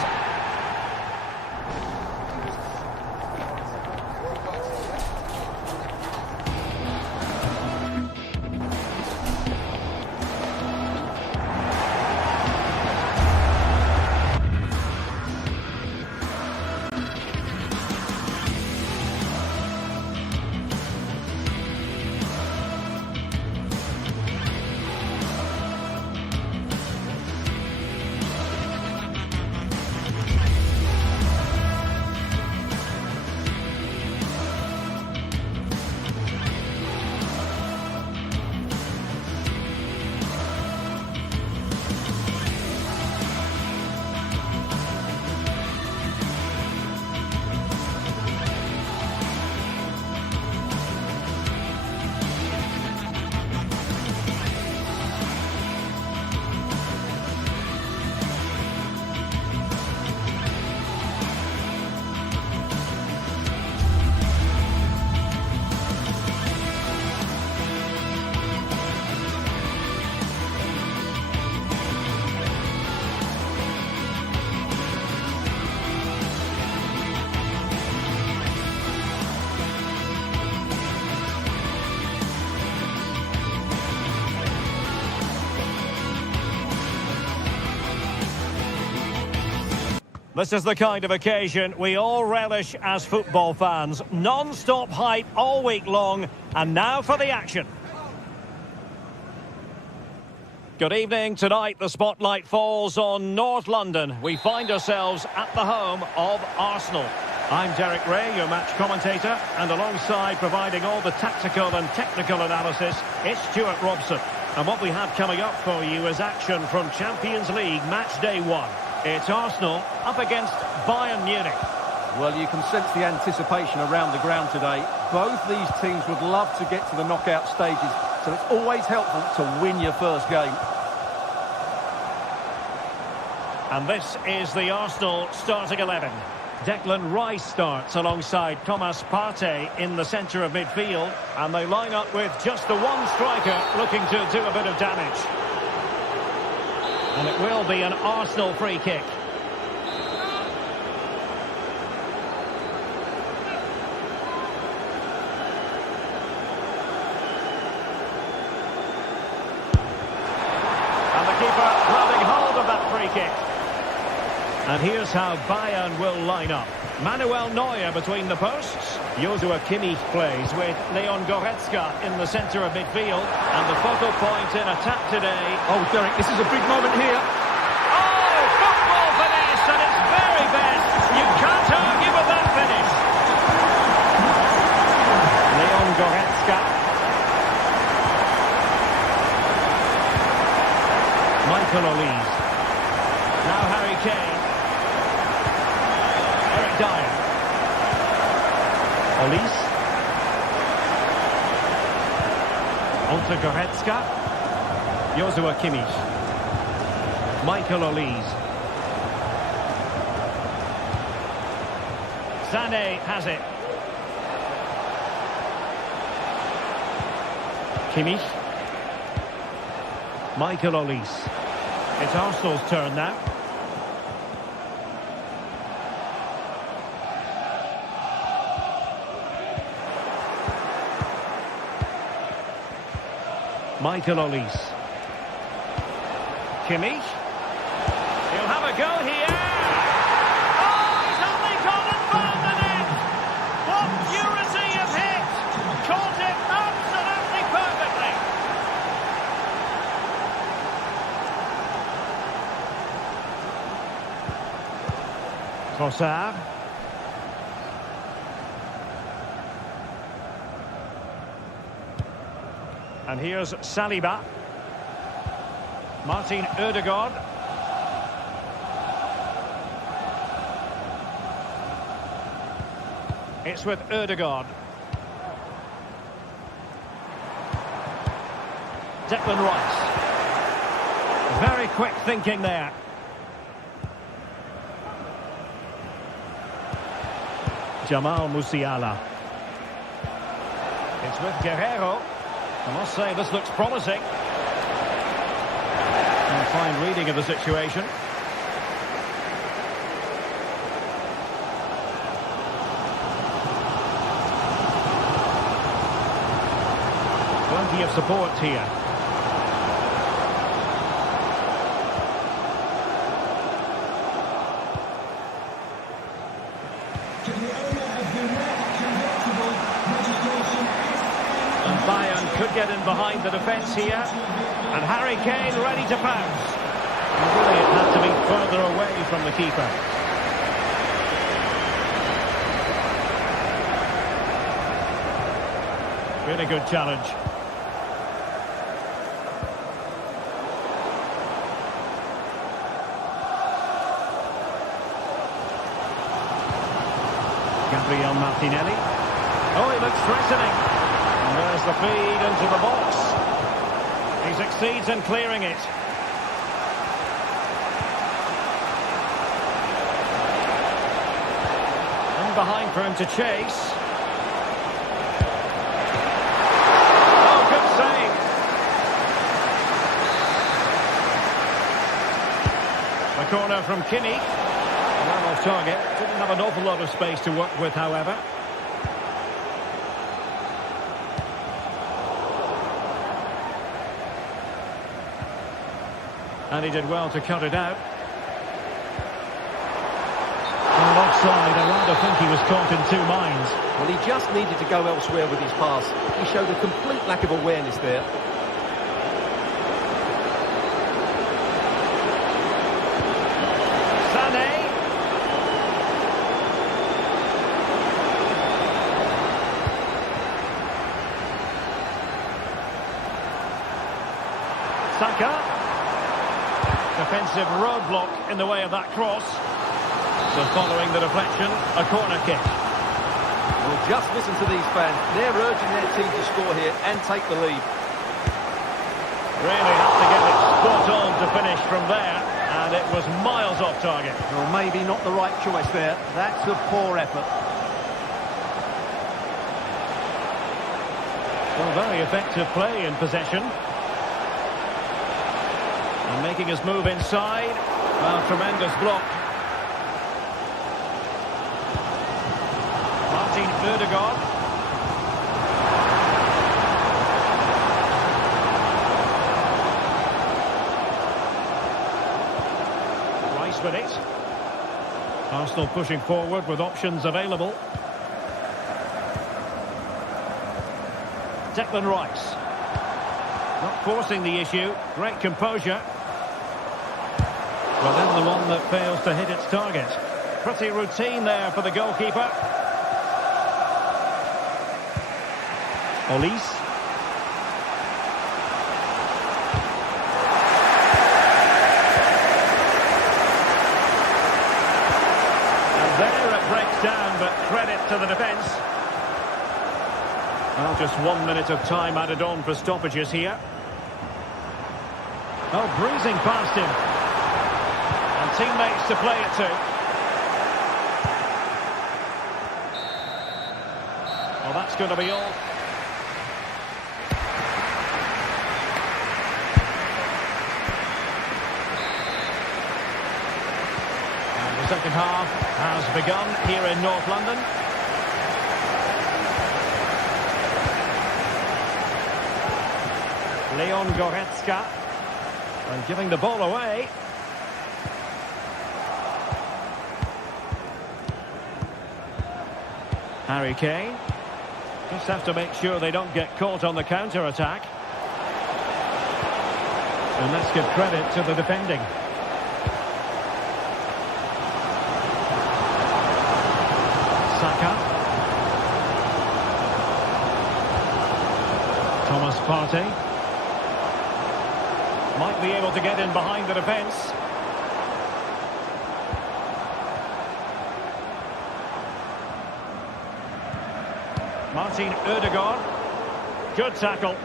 This is the kind of occasion we all relish as football fans. Non-stop hype all week long, and now for the action. Good evening. Tonight the spotlight falls on North London. We find ourselves at the home of Arsenal. I'm Derek Ray, your match commentator, and alongside providing all the tactical and technical analysis, it's Stuart Robson. And what we have coming up for you is action from Champions League match day 1. It's Arsenal up against Bayern Munich. Well, you can sense the anticipation around the ground today. Both these teams would love to get to the knockout stages, so it's always helpful to win your first game. And this is the Arsenal starting 11. Declan Rice starts alongside Thomas Partey in the centre of midfield, and they line up with just the one striker looking to do a bit of damage. And it will be an Arsenal free kick. And the keeper grabbing hold of that free kick. And here's how Bayern will line up. Manuel Neuer between the posts. Joshua Kimmich plays with Leon Goretzka in the centre of midfield. And the focal point in attack today. Oh, Derek, this is a big moment here. Oh, football finesse at its very best. You can't argue with that finish. Leon Goretzka. Michael Olise. Now Harry Kane. Dyer. Olise. Onto Goretzka. Joshua Kimmich. Michael Olise. Sané has it. Kimmich. Michael Olise. It's Arsenal's turn now. Michael Olise. Kimmich. He'll have a go here. Oh, he's only gone and found the net. What purity of hit. Caught it absolutely perfectly. Trossard. And here's Saliba. Martin Ødegaard. It's with Ødegaard. Declan Rice. Very quick thinking there. Jamal Musiala. It's with Guerrero. I must say, this looks promising. And a fine reading of the situation. Plenty of support here. To the owner of the red convertible, registration And Bayern could get in behind the defence here. And Harry Kane ready to pounce. And really it had to be further away from the keeper. Really good challenge. Gabriel Martinelli. Oh, he looks threatening. And there's the feed into the box. He succeeds in clearing it. In behind for him to chase. Oh, good save. The corner from Kimmich. Well off target. Didn't have an awful lot of space to work with, however. And he did well to cut it out. And offside, I rather think he was caught in two minds. Well, he just needed to go elsewhere with his pass. He showed a complete lack of awareness there. Sané. Saka. Defensive roadblock in the way of that cross. So following the deflection, a corner kick. Well, just listen to these fans. They're urging their team to score here and take the lead. Really have to get it spot on to finish from there, and it was miles off target. Well, maybe not the right choice there. That's a poor effort. Well, very effective play in possession. And making his move inside. Well, tremendous block. Martin Ødegaard. Rice with it. Arsenal pushing forward with options available. Declan Rice. Not forcing the issue. Great composure. Well, then the one that fails to hit its target. Pretty routine there for the goalkeeper. Olise. And there it breaks down, but credit to the defence. Well, just 1 minute of time added on for stoppages here. Oh, breezing past him. And teammates to play it to. Well, that's going to be all. And the second half has begun here in North London. Leon Goretzka, and giving the ball away. Harry Kane. Just have to make sure they don't get caught on the counter-attack. And let's give credit to the defending. Saka. Thomas Partey. Might be able to get in behind the defence. Martin Ødegaard. Good tackle.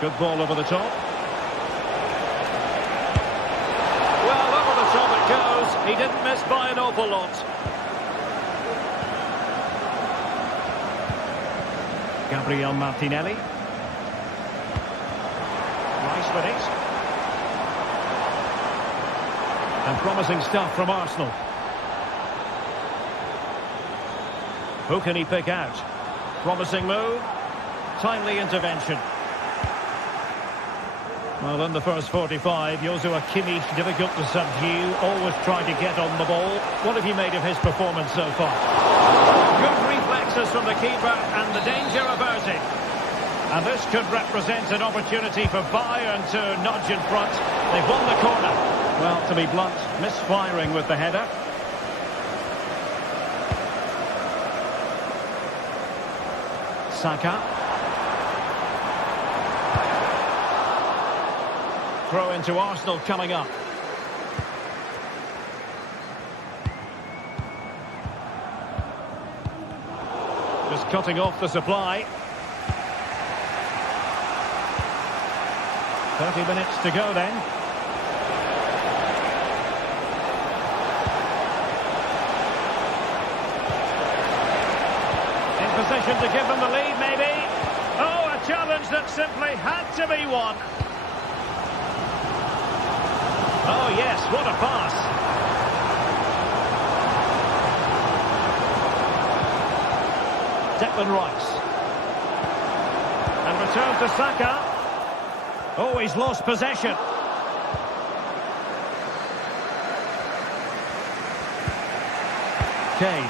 Good ball over the top. Well, over the top it goes. He didn't miss by an awful lot. Gabriel Martinelli. Rice with it. And promising stuff from Arsenal. Who can he pick out? Promising move. Timely intervention. Well, in the first 45, Joshua Kimmich difficult to subdue. Always trying to get on the ball. What have you made of his performance so far? Good reflexes from the keeper and the danger averted. And this could represent an opportunity for Bayern to nudge in front. They've won the corner. Well, to be blunt, misfiring with the header. Saka. Throw into Arsenal coming up. Just cutting off the supply. 30 minutes to go then. In position to give them the lead, maybe. Oh, a challenge that simply had to be won. Oh, yes, what a pass. Declan Rice. And return to Saka. Oh, he's lost possession. Kane.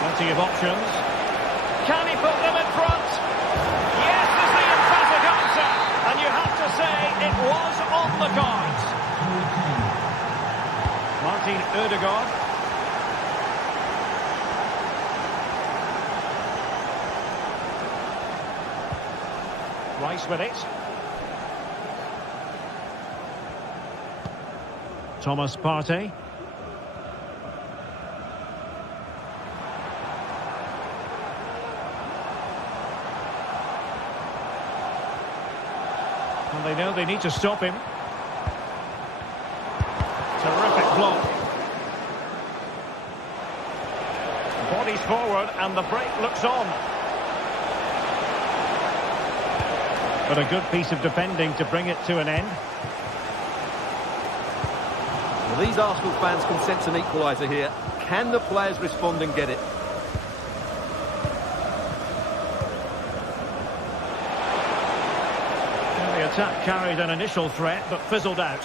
Plenty of options. Can he put them in front? Yes, is the emphatic answer. And you have to say it was on the cards. Martin Ødegaard. Rice with it. Thomas Partey. And they know they need to stop him. Terrific block. Bodies forward and the break looks on. But a good piece of defending to bring it to an end. Well, these Arsenal fans can sense an equaliser here. Can the players respond and get it? The attack carried an initial threat but fizzled out.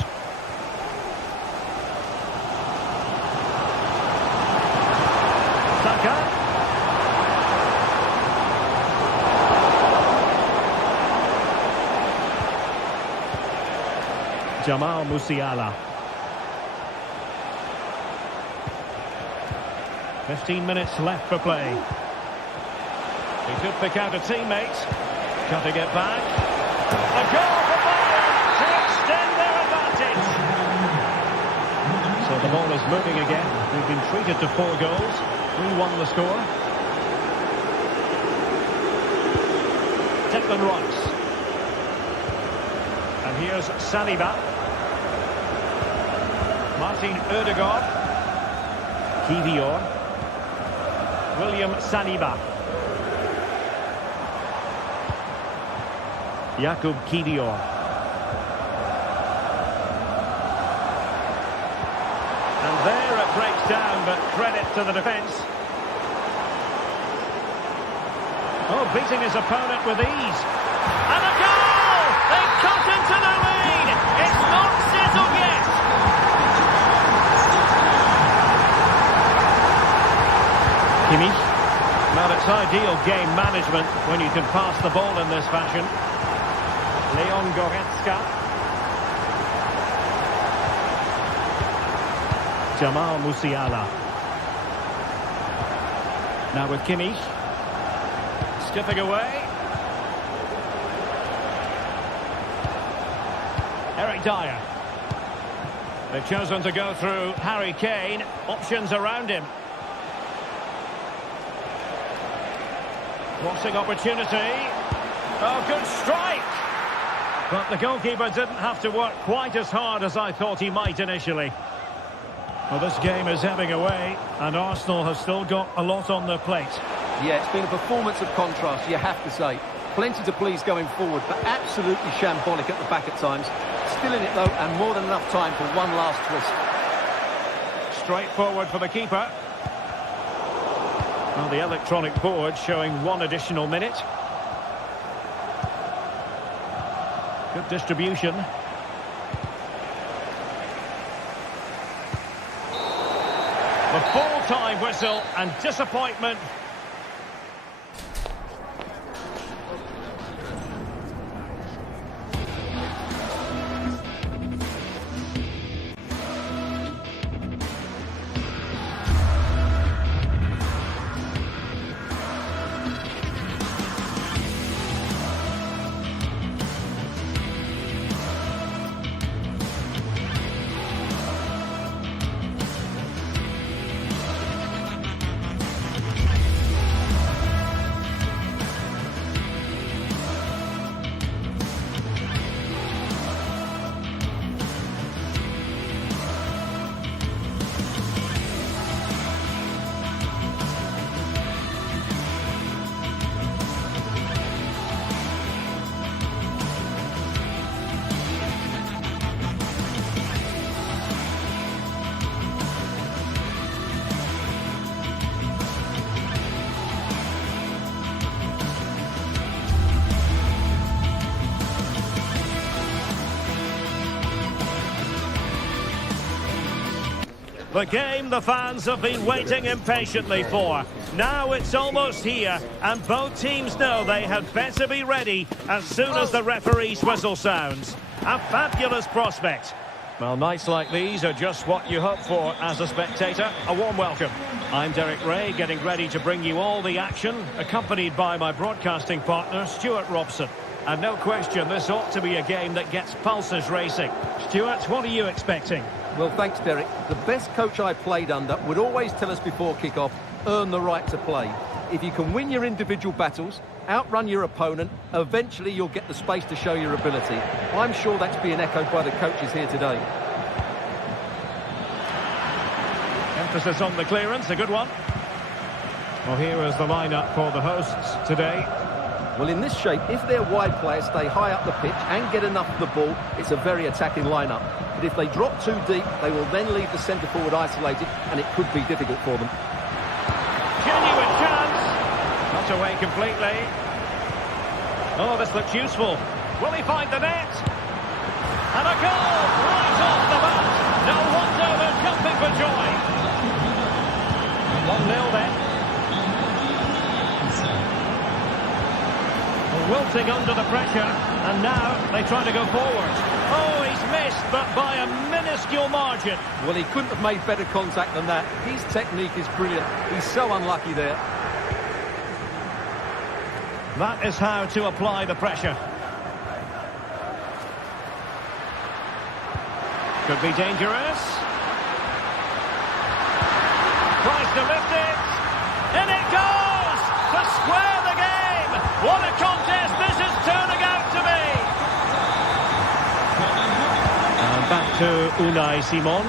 Saka. Jamal Musiala. 15 minutes left for play. He could pick out a teammate. Cutting it back. A goal for Bayern to extend their advantage. So the ball is moving again. We've been treated to 4 goals. 3-1 the score. Declan Rice. And here's Saliba. Martin Odegaard. Kivior. William Saliba. Jakub Kivior. And there it breaks down, but credit to the defence. Oh, beating his opponent with ease. And a goal! They cut into the lead! It's not settled yet! Kimmich. Now it's ideal game management when you can pass the ball in this fashion. Leon Goretzka. Jamal Musiala. Now with Kimmich. Skipping away. Eric Dyer. They've chosen to go through Harry Kane. Options around him. Crossing opportunity. Oh, good strike. But the goalkeeper didn't have to work quite as hard as I thought he might initially. Well, this game is ebbing away, and Arsenal have still got a lot on their plate. Yeah, it's been a performance of contrast, you have to say. Plenty to please going forward, but absolutely shambolic at the back at times. Still in it, though, and more than enough time for one last twist. Straightforward for the keeper. Well, the electronic board showing 1 additional minute. Good distribution. The full-time whistle and disappointment. The game the fans have been waiting impatiently for. Now it's almost here, and both teams know they had better be ready as soon as the referee's whistle sounds. A fabulous prospect. Well, nights like these are just what you hope for as a spectator. A warm welcome. I'm Derek Ray, getting ready to bring you all the action, accompanied by my broadcasting partner, Stuart Robson. And no question, this ought to be a game that gets pulses racing. Stuart, what are you expecting? Well, thanks, Derek. The best coach I played under would always tell us before kick-off, earn the right to play. If you can win your individual battles, outrun your opponent, eventually you'll get the space to show your ability. I'm sure that's being echoed by the coaches here today. Emphasis on the clearance, a good one. Well, here is the lineup for the hosts today. Well, in this shape, if their wide players stay high up the pitch and get enough of the ball, it's a very attacking lineup. But if they drop too deep, they will then leave the centre-forward isolated, and it could be difficult for them. Genuine chance. Not away completely. Oh, this looks useful. Will he find the net? And a goal right off the bat. No wonder they're jumping for joy. 1-0 then. Wilting under the pressure, and now they try to go forward. Oh, he's missed, but by a minuscule margin. Well, he couldn't have made better contact than that. His technique is brilliant. He's so unlucky there. That is how to apply the pressure. Could be dangerous. Tries to lift it. In it goes! To square the game! What a contest this is turning out to be! And back to Unai Simon.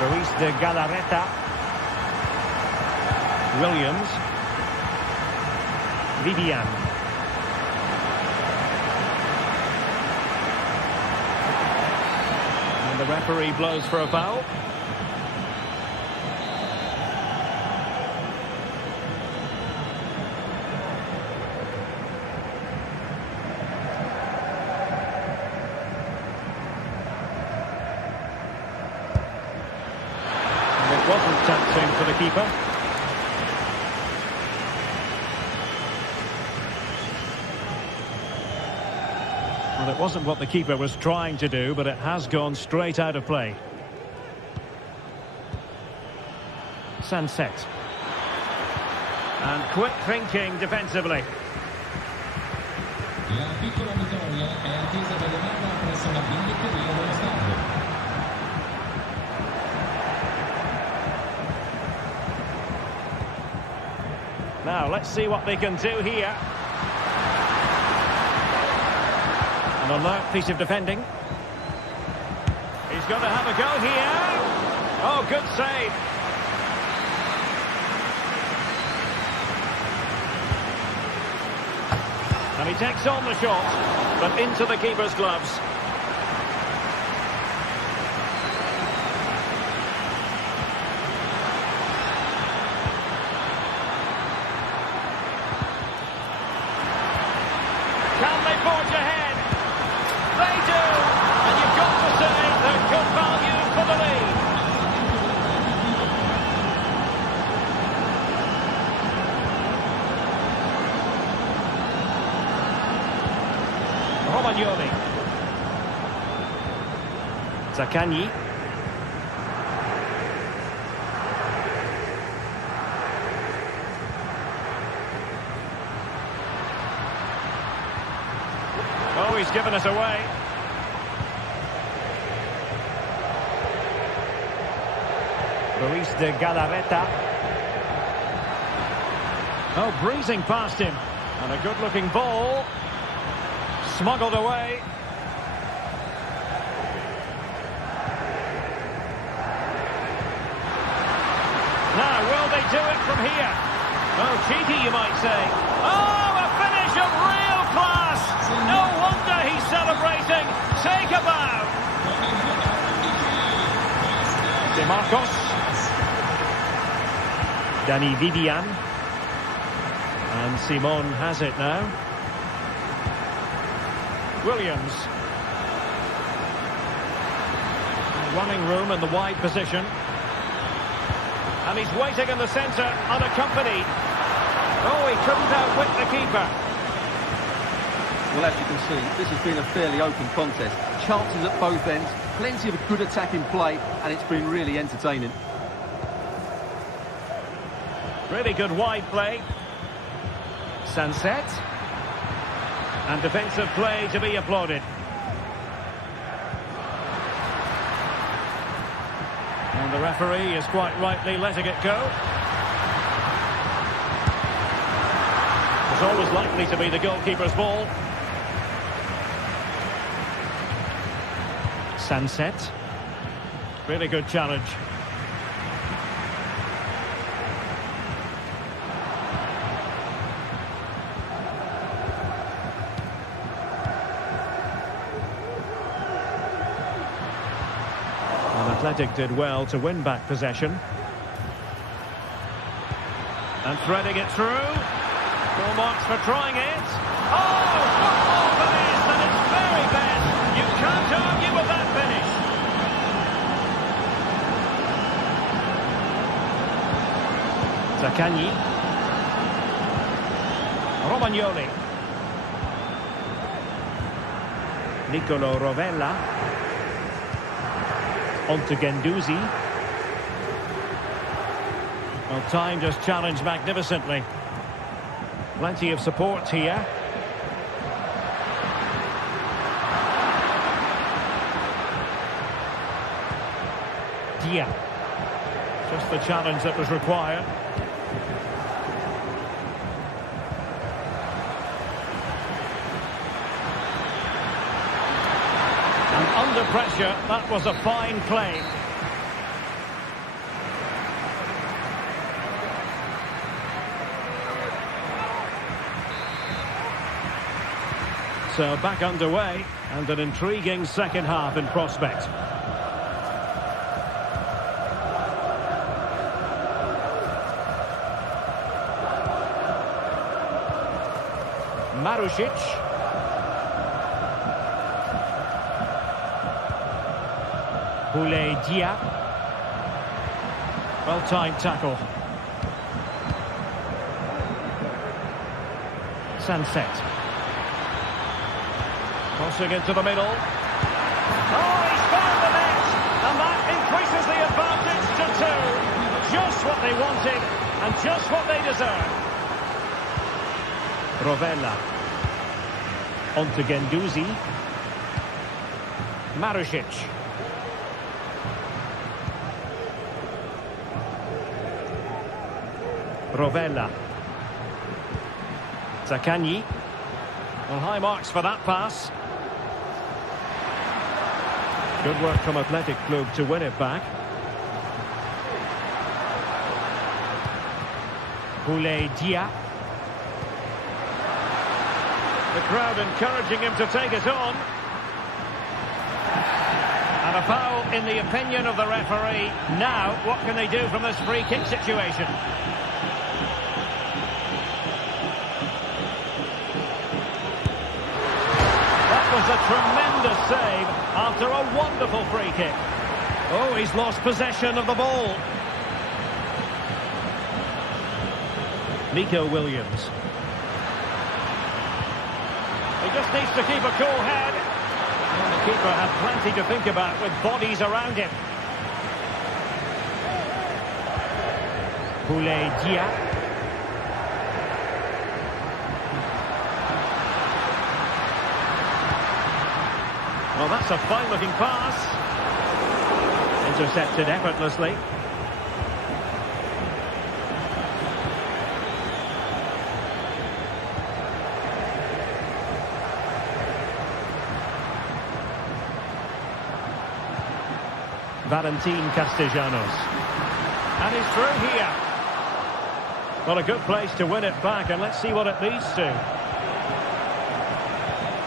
Ruiz de Galarreta. Williams. Vivian. And the referee blows for a foul. Wasn't touching for the keeper. Well, it wasn't what the keeper was trying to do, but it has gone straight out of play. Sunset. And quick thinking defensively. La piccola vittoria è attesa da domanda presso la biglietteria dello stadio. Now, let's see what they can do here. An alert piece of defending. He's going to have a go here. Oh, good save. And he takes on the shot, but into the keeper's gloves. Can they forge ahead? They do! And you've got to say they're good value for the lead. Romagnoli. Zaccagni. Oh, he's given us away. Ruiz de Galarreta. Oh, breezing past him. And a good-looking ball. Smuggled away. Now, will they do it from here? Oh, cheeky, you might say. Oh, a finish of real class. No wonder he's celebrating. Take a bow. De Marcos. Danny Vivian. And Simon has it now. Williams. Running room in the wide position. And he's waiting in the centre, unaccompanied. Oh, he couldn't outwit the keeper. Well, as you can see, this has been a fairly open contest. Chances at both ends, plenty of good attacking play, and it's been really entertaining. Really good wide play. Sunset. And defensive play to be applauded. And the referee is quite rightly letting it go. It's always likely to be the goalkeeper's ball. Sunset. Really good challenge. Athletic did well to win back possession. And threading it through. Full marks for trying it. Oh, football finish, and it's very best. You can't argue with that finish. Zaccagni. Romagnoli. Nicolo Rovella. On to Guendouzi. Well, time just challenged magnificently. Plenty of support here. Dia. Just the challenge that was required. And under pressure, that was a fine play. So back underway, and an intriguing second half in prospect. Marušić. Boulaye Dia. Well-timed tackle. Sunset. Crossing into the middle. Oh, he's found the net! And that increases the advantage to 2. Just what they wanted, and just what they deserve. Rovella. On to Guendouzi. Marušić. Rovella. Zaccagni. Well, high marks for that pass. Good work from Athletic Club to win it back. Boulaye Dia. The crowd encouraging him to take it on. And a foul in the opinion of the referee. Now, what can they do from this free kick situation? That was a tremendous save after a wonderful free kick. Oh, he's lost possession of the ball. Nico Williams. He just needs to keep a cool head. And the keeper had plenty to think about with bodies around him. Boulaye Dia. Well, that's a fine-looking pass. Intercepted effortlessly. Valentin Castellanos. And he's through here. Well, a good place to win it back, and let's see what it leads to.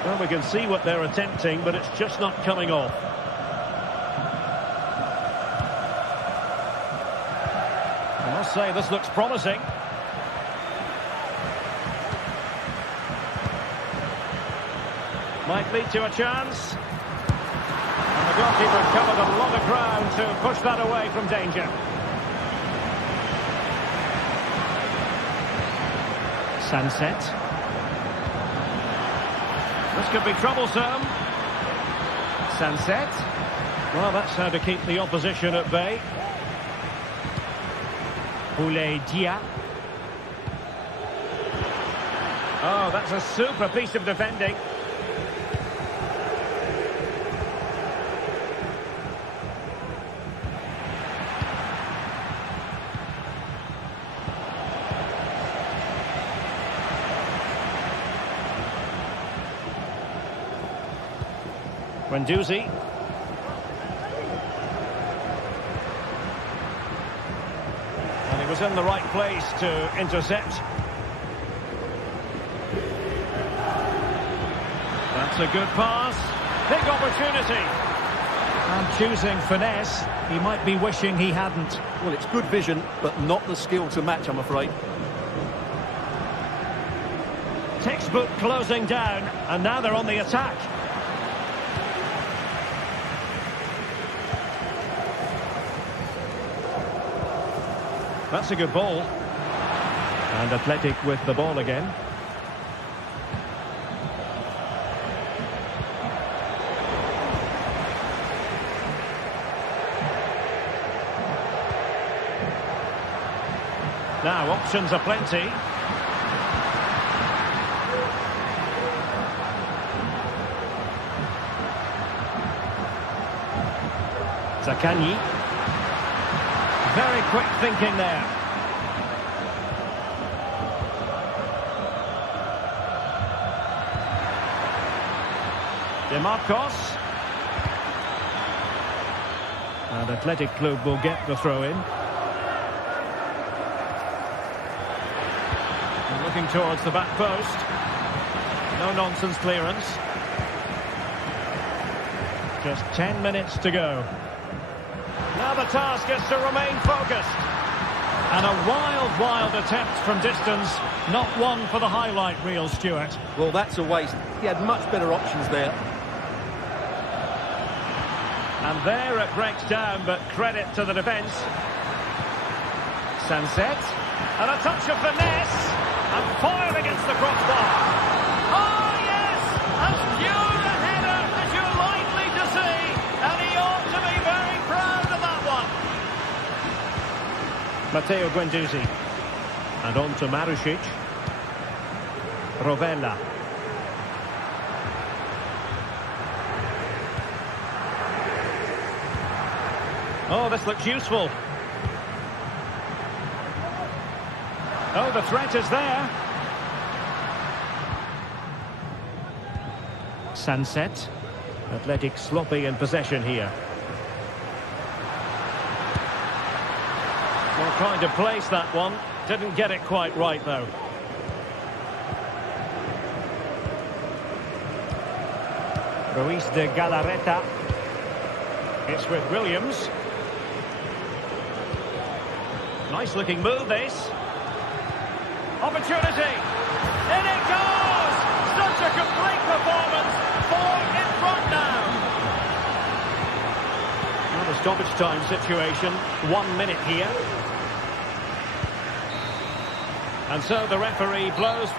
Well, we can see what they're attempting, but it's just not coming off. I must say, this looks promising. Might lead to a chance. And the goalkeeper covered a lot of ground to push that away from danger. Sunset. This could be troublesome. Sunset. Well, that's how to keep the opposition at bay. Boulaye Dia. Oh, that's a super piece of defending. Guendouzi. And he was in the right place to intercept. That's a good pass. Big opportunity. And choosing finesse, he might be wishing he hadn't. Well, it's good vision, but not the skill to match, I'm afraid. Textbook closing down, and now they're on the attack. That's a good ball. And Athletic with the ball again. Now, options are plenty. Zaccagni. Very quick thinking there. DeMarcos. And Athletic Club will get the throw in. Looking towards the back post. No nonsense clearance. Just 10 minutes to go. Now the task is to remain focused. And a wild attempt from distance. Not one for the highlight reel, Stuart. Well, that's a waste. He had much better options there. And there it breaks down, but credit to the defence. Sunset. And a touch of finesse. And fire against the crossbar. Oh, yes! As pure a header as you're likely to see. And he ought to be very proud of that one. Matteo Guendouzi. And on to Marusic. Rovella. Oh, this looks useful. Oh, the threat is there. Sunset. Athletic sloppy in possession here. Well, trying to place that one. Didn't get it quite right, though. Ruiz de Galarreta. It's with Williams. Nice looking move, this. Opportunity. In it goes! Such a complete performance. 4 in front now. Not a stoppage time situation. 1 minute here. And so the referee blows.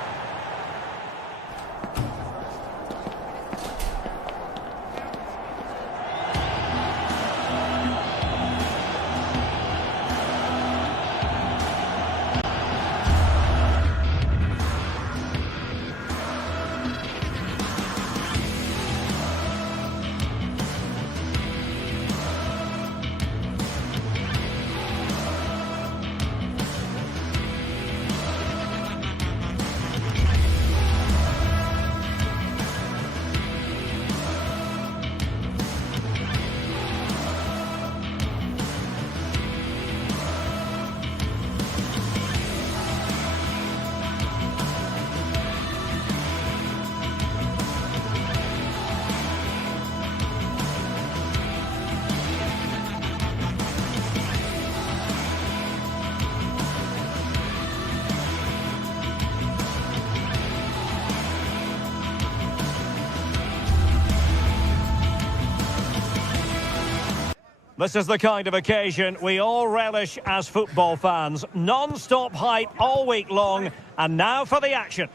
This is the kind of occasion we all relish as football fans. Non-stop hype all week long, and now for the action.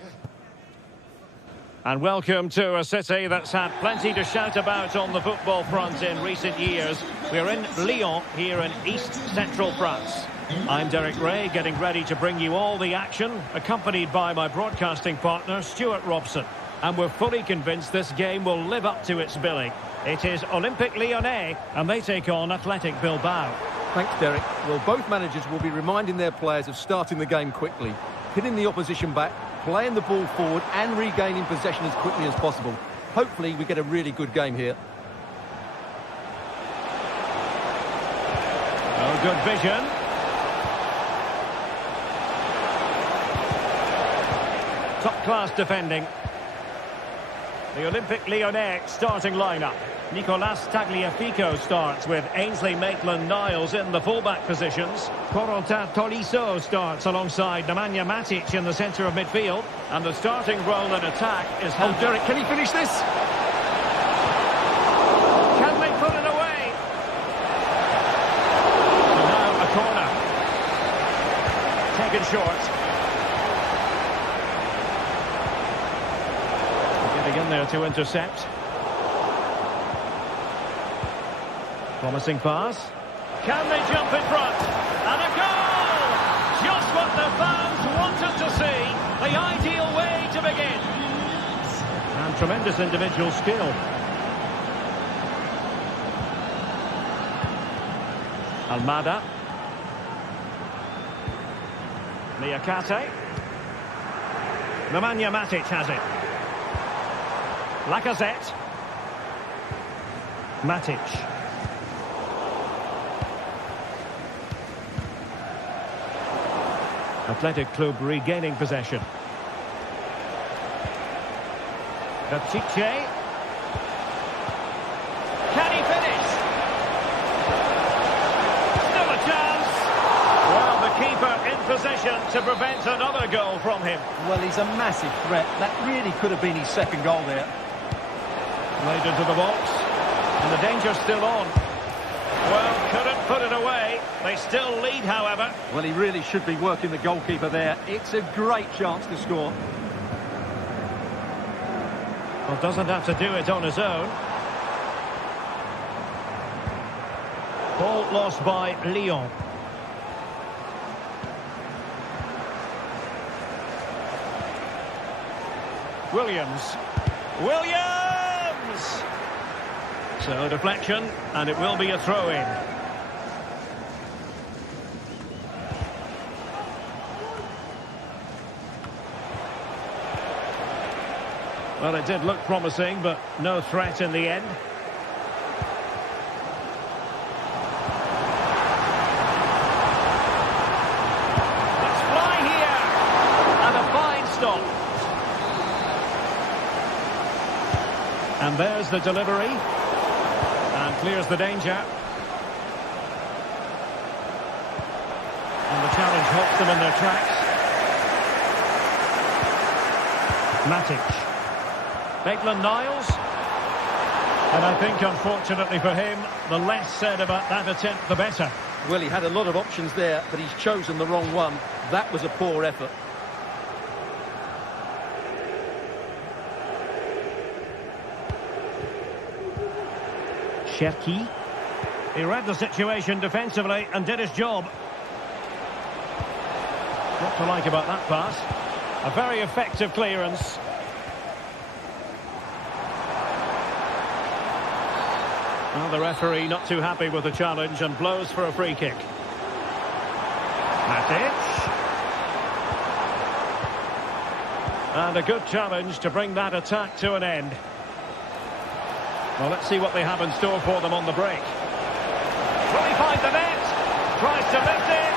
And welcome to a city that's had plenty to shout about on the football front in recent years. We're in Lyon, here in East Central France. I'm Derek Ray, getting ready to bring you all the action, accompanied by my broadcasting partner, Stuart Robson. And we're fully convinced this game will live up to its billing. It is Olympique Lyonnais, and they take on Athletic Bilbao. Thanks, Derek. Well, both managers will be reminding their players of starting the game quickly, hitting the opposition back, playing the ball forward and regaining possession as quickly as possible. Hopefully we get a really good game here. Oh, good vision. Top-class defending. The Olympique Lyonnais starting lineup. Nicolas Tagliafico starts with Ainsley Maitland-Niles in the fullback positions. Corentin Tolisso starts alongside Nemanja Matic in the centre of midfield. And the starting role in attack is... Oh, Derek, can he finish this? Can they put it away? So now a corner. Taken short. Getting in there to intercept. Promising pass. Can they jump in front? And a goal! Just what the fans wanted to see. The ideal way to begin. And tremendous individual skill. Almada. Niakate. Nemanja Matic has it. Lacazette. Matic. Athletic Club regaining possession. Baptiste. Can he finish? Still a chance. Well, the keeper in possession to prevent another goal from him. Well, he's a massive threat. That really could have been his second goal there. Played into the box. And the danger's still on. Well, couldn't put it away. They still lead, however. Well, he really should be working the goalkeeper there. It's a great chance to score. Well, doesn't have to do it on his own. Ball lost by Lyon. Williams. Williams! So deflection, and it will be a throw-in. Well, it did look promising, but no threat in the end. Let's fly here! And a fine stop. And there's the delivery. And clears the danger. And the challenge halts them in their tracks. Matic. Maitland-Niles. And I think, unfortunately for him, the less said about that attempt, the better. Well, he had a lot of options there, but he's chosen the wrong one. That was a poor effort. Cherki. He read the situation defensively and did his job. What to like about that pass? A very effective clearance. Well, the referee not too happy with the challenge and blows for a free kick. Matic. And a good challenge to bring that attack to an end. Well, let's see what they have in store for them on the break. Will he find the net? Tries to lift it.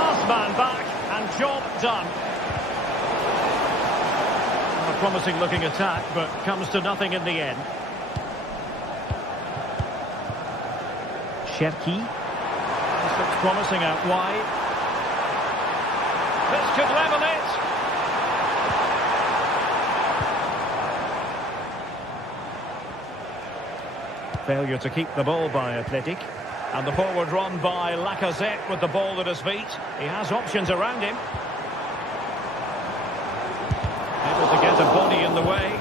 Last man back and job done. A promising looking attack, but comes to nothing in the end. Cherki. This looks promising out wide. This could level it. Failure to keep the ball by Athletic. And the forward run by Lacazette with the ball at his feet. He has options around him. Able to get a body in the way.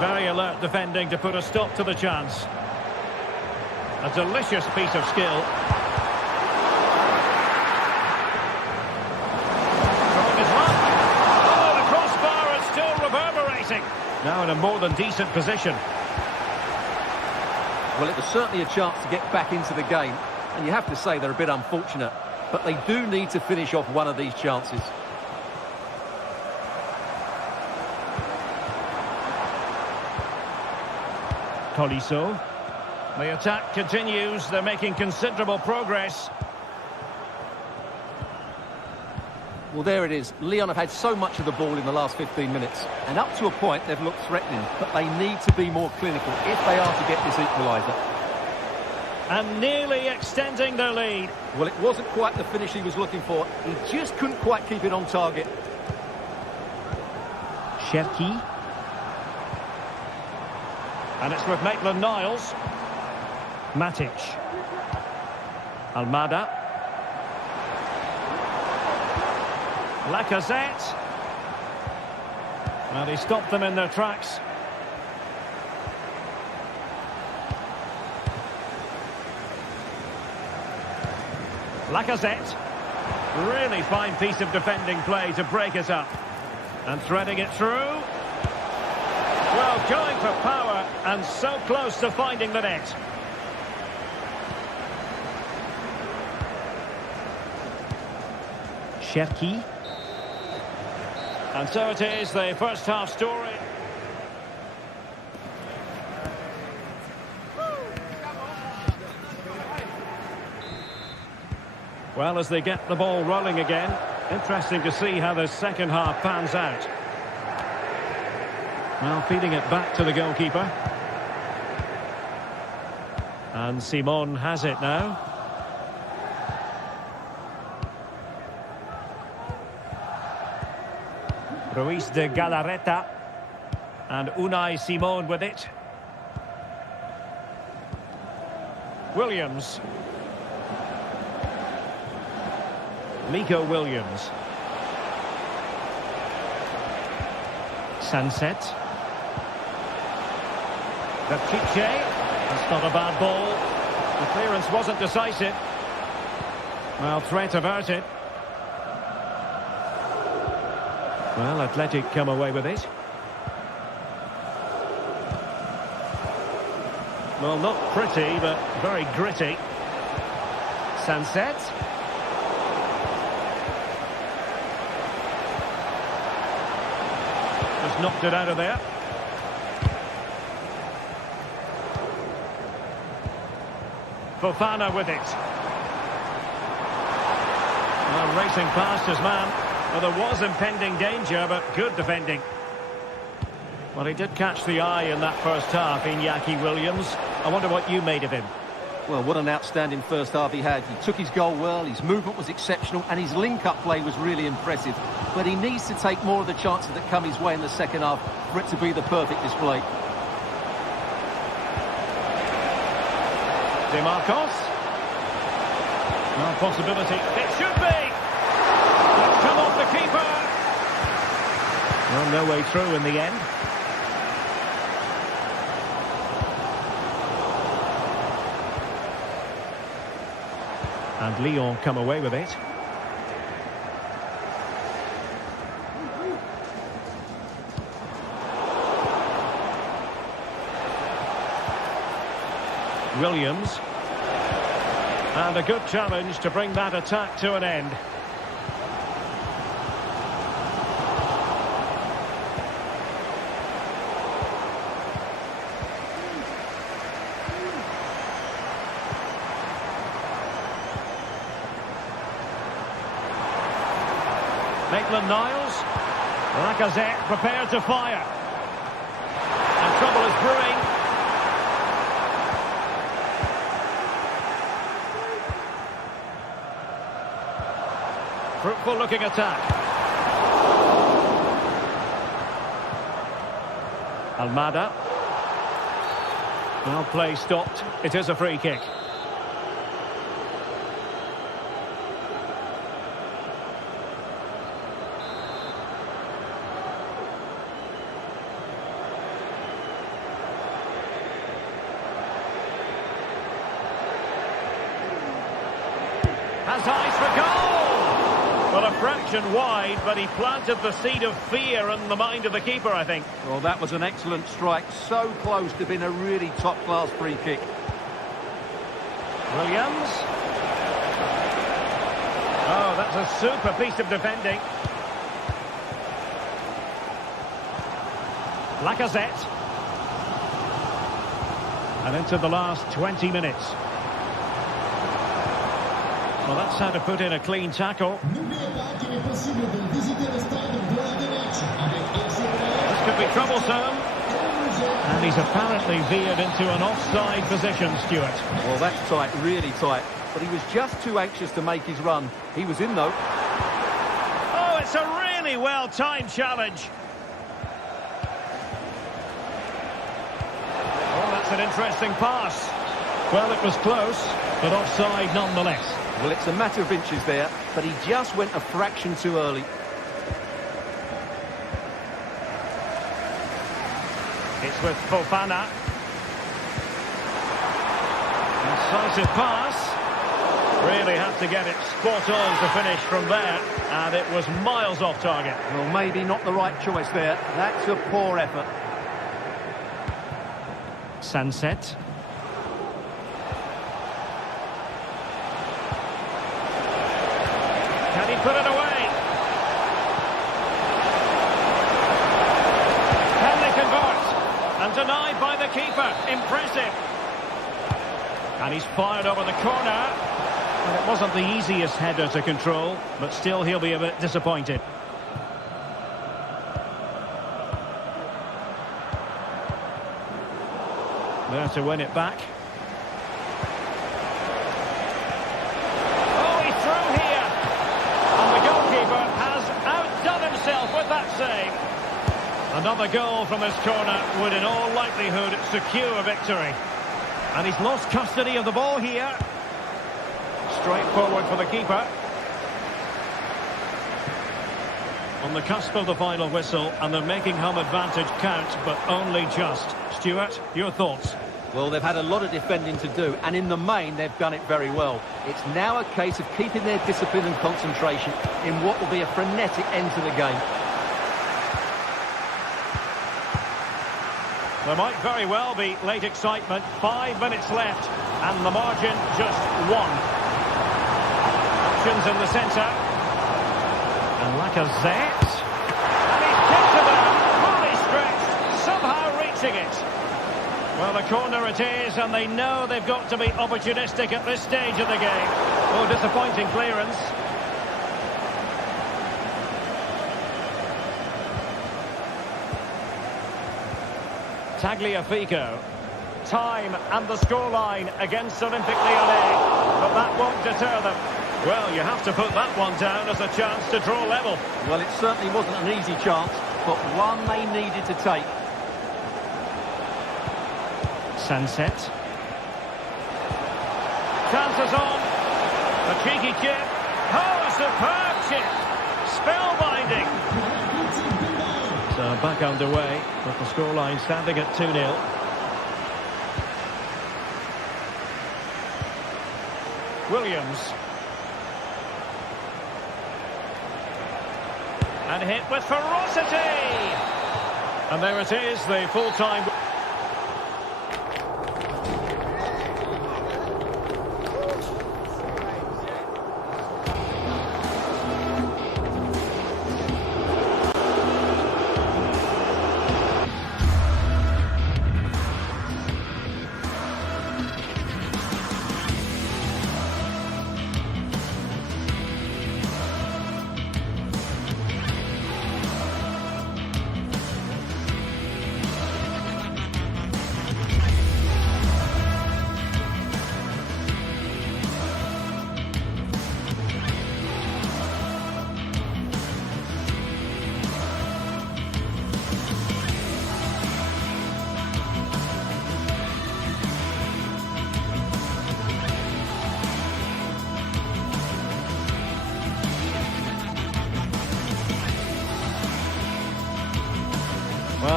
Very alert defending to put a stop to the chance. A delicious piece of skill. Throwing his luck. Oh, the crossbar is still reverberating. Now in a more than decent position. Well, it was certainly a chance to get back into the game, and you have to say they're a bit unfortunate, but they do need to finish off one of these chances. Tolisso. The attack continues. They're making considerable progress. Well, there it is. Lyon have had so much of the ball in the last 15 minutes, and up to a point they've looked threatening, but they need to be more clinical if they are to get this equaliser. And nearly extending their lead. Well, it wasn't quite the finish he was looking for. He just couldn't quite keep it on target. Cherki. And it's with Maitland-Niles. Matic. Almada. Lacazette. And he stopped them in their tracks. Lacazette. Really fine piece of defending play to break it up. And threading it through. Well, going for power and so close to finding the net. Cherki. And so it is, the first half story. Well, as they get the ball rolling again, interesting to see how the second half pans out. Now feeding it back to the goalkeeper. And Simon has it now. Ruiz de Galarreta. And Unai Simon with it. Williams. Nico Williams. Sunset. Rakitic. That's not a bad ball. The clearance wasn't decisive. Well, threat averted. Well, Athletic come away with it. Well, not pretty, but very gritty. Sunset. Just knocked it out of there. Fofana with it. Well, racing past his man. Well, there was impending danger, but good defending. Well, he did catch the eye in that first half, Iñaki Williams. I wonder what you made of him. Well, what an outstanding first half he had. He took his goal well, his movement was exceptional, and his link-up play was really impressive. But he needs to take more of the chances that come his way in the second half for it to be the perfect display. DeMarcos. No possibility. It should be! It's come off the keeper! Well, no way through in the end. And Lyon come away with it. Williams. And a good challenge to bring that attack to an end. Maitland-Niles. Lacazette prepared to fire. And trouble is brewing. Fruitful looking attack. Almada. Well, play stopped. It is a free kick. Has eyes for goal! Well, a fraction wide, but he planted the seed of fear in the mind of the keeper, I think. Well, that was an excellent strike. So close to being a really top-class free kick. Williams. Oh, that's a super piece of defending. Lacazette. And into the last 20 minutes. Well, that's how to put in a clean tackle. This could be troublesome. And he's apparently veered into an offside position, Stuart. Well, that's tight, really tight. But he was just too anxious to make his run. He was in, though. Oh, it's a really well-timed challenge. Oh, that's an interesting pass. Well, it was close, but offside nonetheless. Well, it's a matter of inches there, but he just went a fraction too early. It's with Fofana. Incisive pass. Really had to get it spot on to finish from there, and it was miles off target. Well, maybe not the right choice there. That's a poor effort. Sunset. Can he put it away? Can they convert? And denied by the keeper. Impressive. And he's fired over the corner. And it wasn't the easiest header to control, but still he'll be a bit disappointed. There to win it back. Oh, he's through here. And the goalkeeper has outdone himself with that save. Another goal from this corner would in all likelihood secure victory. And he's lost custody of the ball here. Straightforward for the keeper. On the cusp of the final whistle, and they're making home advantage count, but only just. Stuart, your thoughts? Well, they've had a lot of defending to do, and in the main, they've done it very well. It's now a case of keeping their discipline and concentration in what will be a frenetic end to the game. There might very well be late excitement. 5 minutes left, and the margin just 1. Options in the centre. And Lacazette. And he's kicked it out, fully stretched, somehow reaching it. Well, the corner it is, and they know they've got to be opportunistic at this stage of the game. Oh, disappointing clearance. Tagliafico. Time and the scoreline against Olympique Lyonnais. But that won't deter them. Well, you have to put that one down as a chance to draw level. Well, it certainly wasn't an easy chance, but one they needed to take. Sunset. Chances on. A cheeky chip. Oh, a superb chip. Spellbinding. So back underway with the scoreline standing at 2-0. Williams. And hit with ferocity. And there it is, the full-time...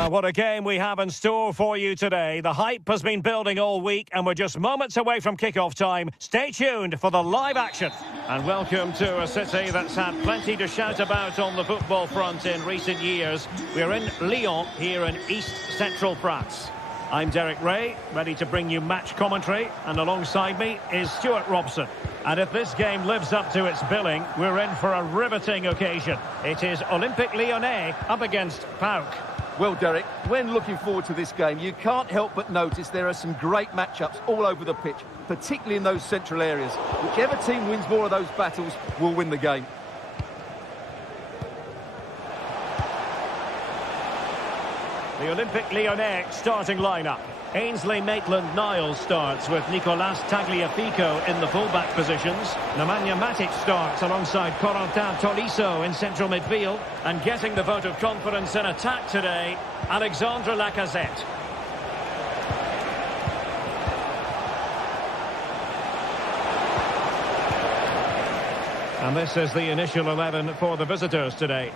What a game we have in store for you today. The hype has been building all week and we're just moments away from kick-off time. Stay tuned for the live action. And welcome to a city that's had plenty to shout about on the football front in recent years. We're in Lyon, here in East Central France. I'm Derek Ray, ready to bring you match commentary, and alongside me is Stuart Robson. And if this game lives up to its billing, we're in for a riveting occasion. It is Olympique Lyonnais up against PAOK. Well, Derek, when looking forward to this game, you can't help but notice there are some great matchups all over the pitch, particularly in those central areas. Whichever team wins more of those battles will win the game. The Olympique Lyonnais starting lineup. Ainsley Maitland-Niles starts with Nicolas Tagliafico in the fullback positions. Nemanja Matic starts alongside Corentin Tolisso in central midfield. And getting the vote of confidence in attack today, Alexandre Lacazette. And this is the initial 11 for the visitors today.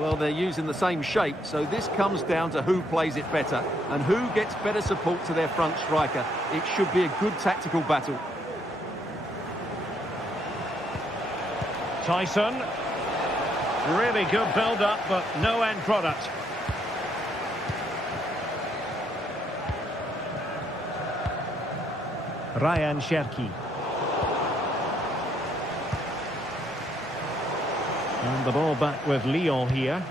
Well, they're using the same shape, so this comes down to who plays it better and who gets better support to their front striker. It should be a good tactical battle. Tyson. Really good build-up, but no end product. Ryan Cherki. And the ball back with Lyon here.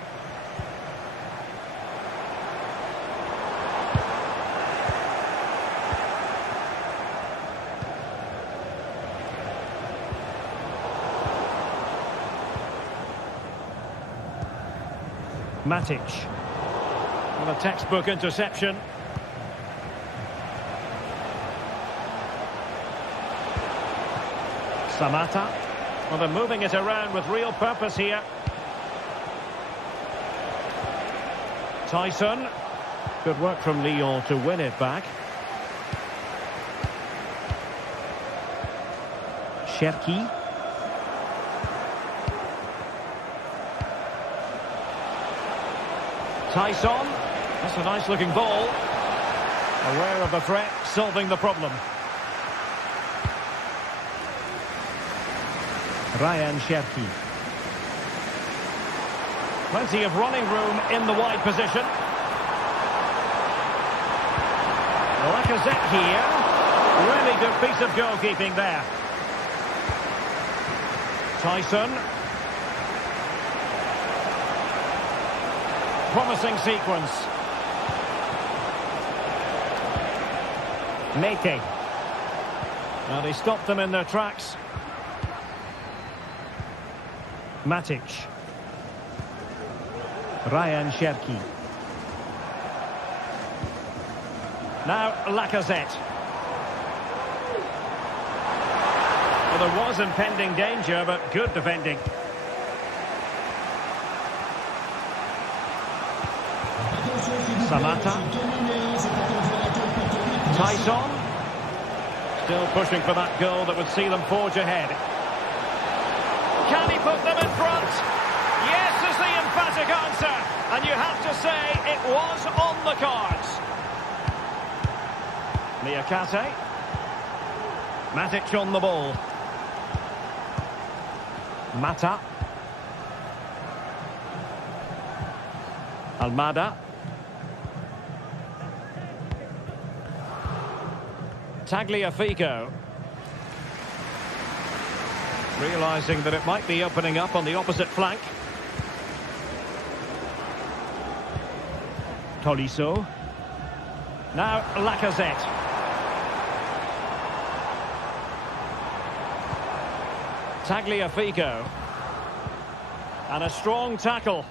Matic. Well, a textbook interception. Samata. Well, they're moving it around with real purpose here. Tyson. Good work from Lyon to win it back. Cherki. Tyson. That's a nice looking ball. Aware of the threat, solving the problem. Ryan Cherki. Plenty of running room in the wide position. Lacazette here. Really good piece of goalkeeping there. Tyson. Promising sequence. Mete. Now they stopped them in their tracks. Matic. Ryan Cherki. Now Lacazette. Well, there was impending danger, but good defending. Samata. Tyson. Still pushing for that goal that would see them forge ahead. Can he put them in front? Yes is the emphatic answer. And you have to say it was on the cards. Niakate. Matic on the ball. Mata. Almada. Tagliafico. Realising that it might be opening up on the opposite flank. Tolisso. Now Lacazette. Tagliafico. And a strong tackle.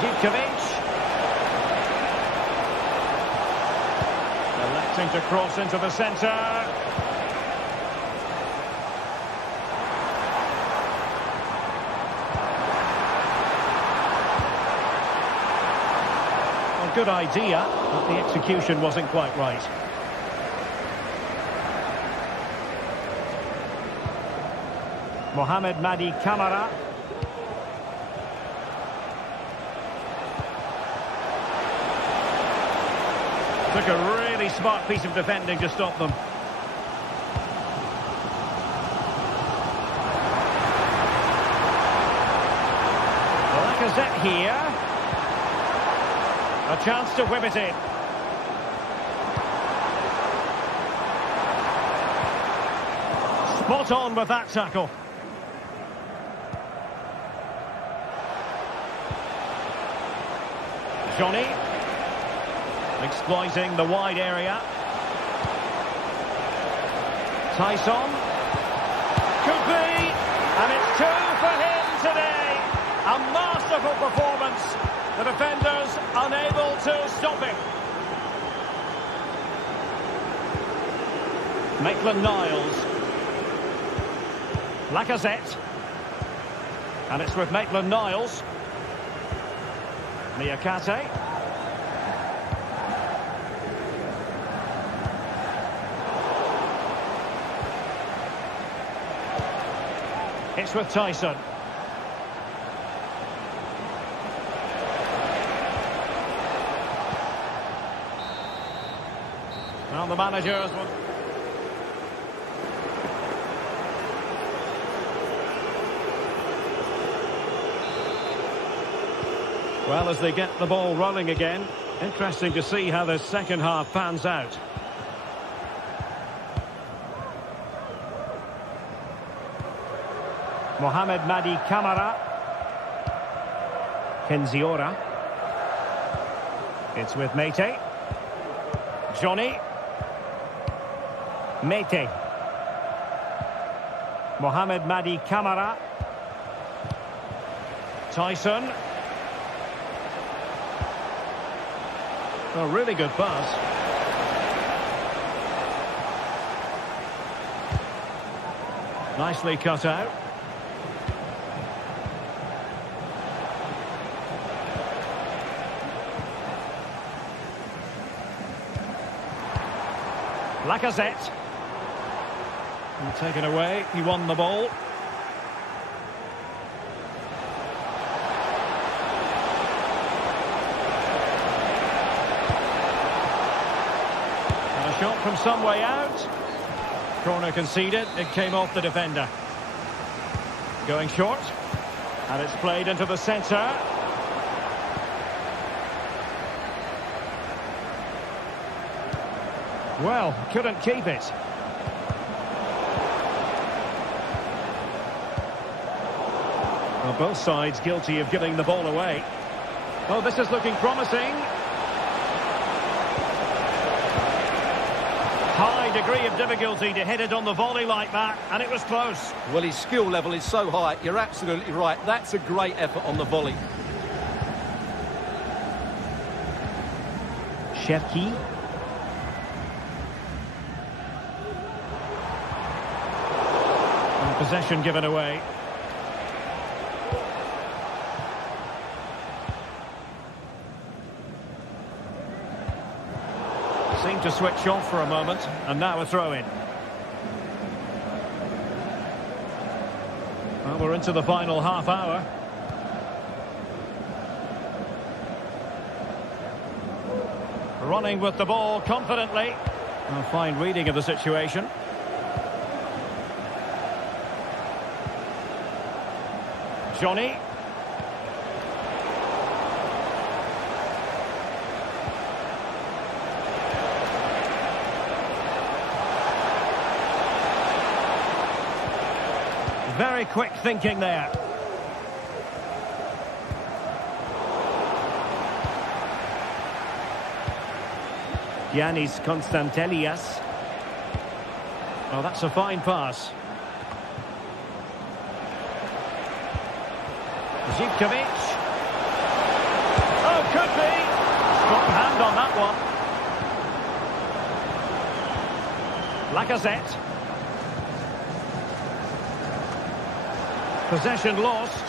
Zivkovic. Electing to cross into the centre. Well, good idea, but the execution wasn't quite right. Mohamed Madi Camara. Took a really smart piece of defending to stop them. Lacazette here. A chance to whip it in. Spot on with that tackle. Johnny. Exploiting the wide area. Tyson. Could be. And it's 2 for him today. A masterful performance. The defenders unable to stop him. Maitland-Niles. Lacazette. And it's with Maitland-Niles. Niakate. It's with Tyson. Well, the managers will... Well, as they get the ball rolling again, interesting to see how the second half pans out. Mohamed Madi Camara. Kenziora. It's with Mete. Johnny. Mete. Mohamed Madi Camara. Tyson. A really good pass. Nicely cut out. Lacazette. And taken away. He won the ball. Shot from some way out. Corner conceded. It came off the defender. Going short. And it's played into the centre. Well, couldn't keep it. Well, both sides guilty of giving the ball away. Oh, this is looking promising. High degree of difficulty to hit it on the volley like that, and it was close. Well, his skill level is so high. You're absolutely right. That's a great effort on the volley. Cherki. And possession given away. Seemed to switch off for a moment, and now a throw-in. Well, we're into the final half hour. Running with the ball confidently. A fine reading of the situation. Johnny. Very quick thinking there. Giannis Konstantelias. Oh, that's a fine pass. Zivkovic. Oh, could be. Strong hand on that one. Lacazette. Possession lost.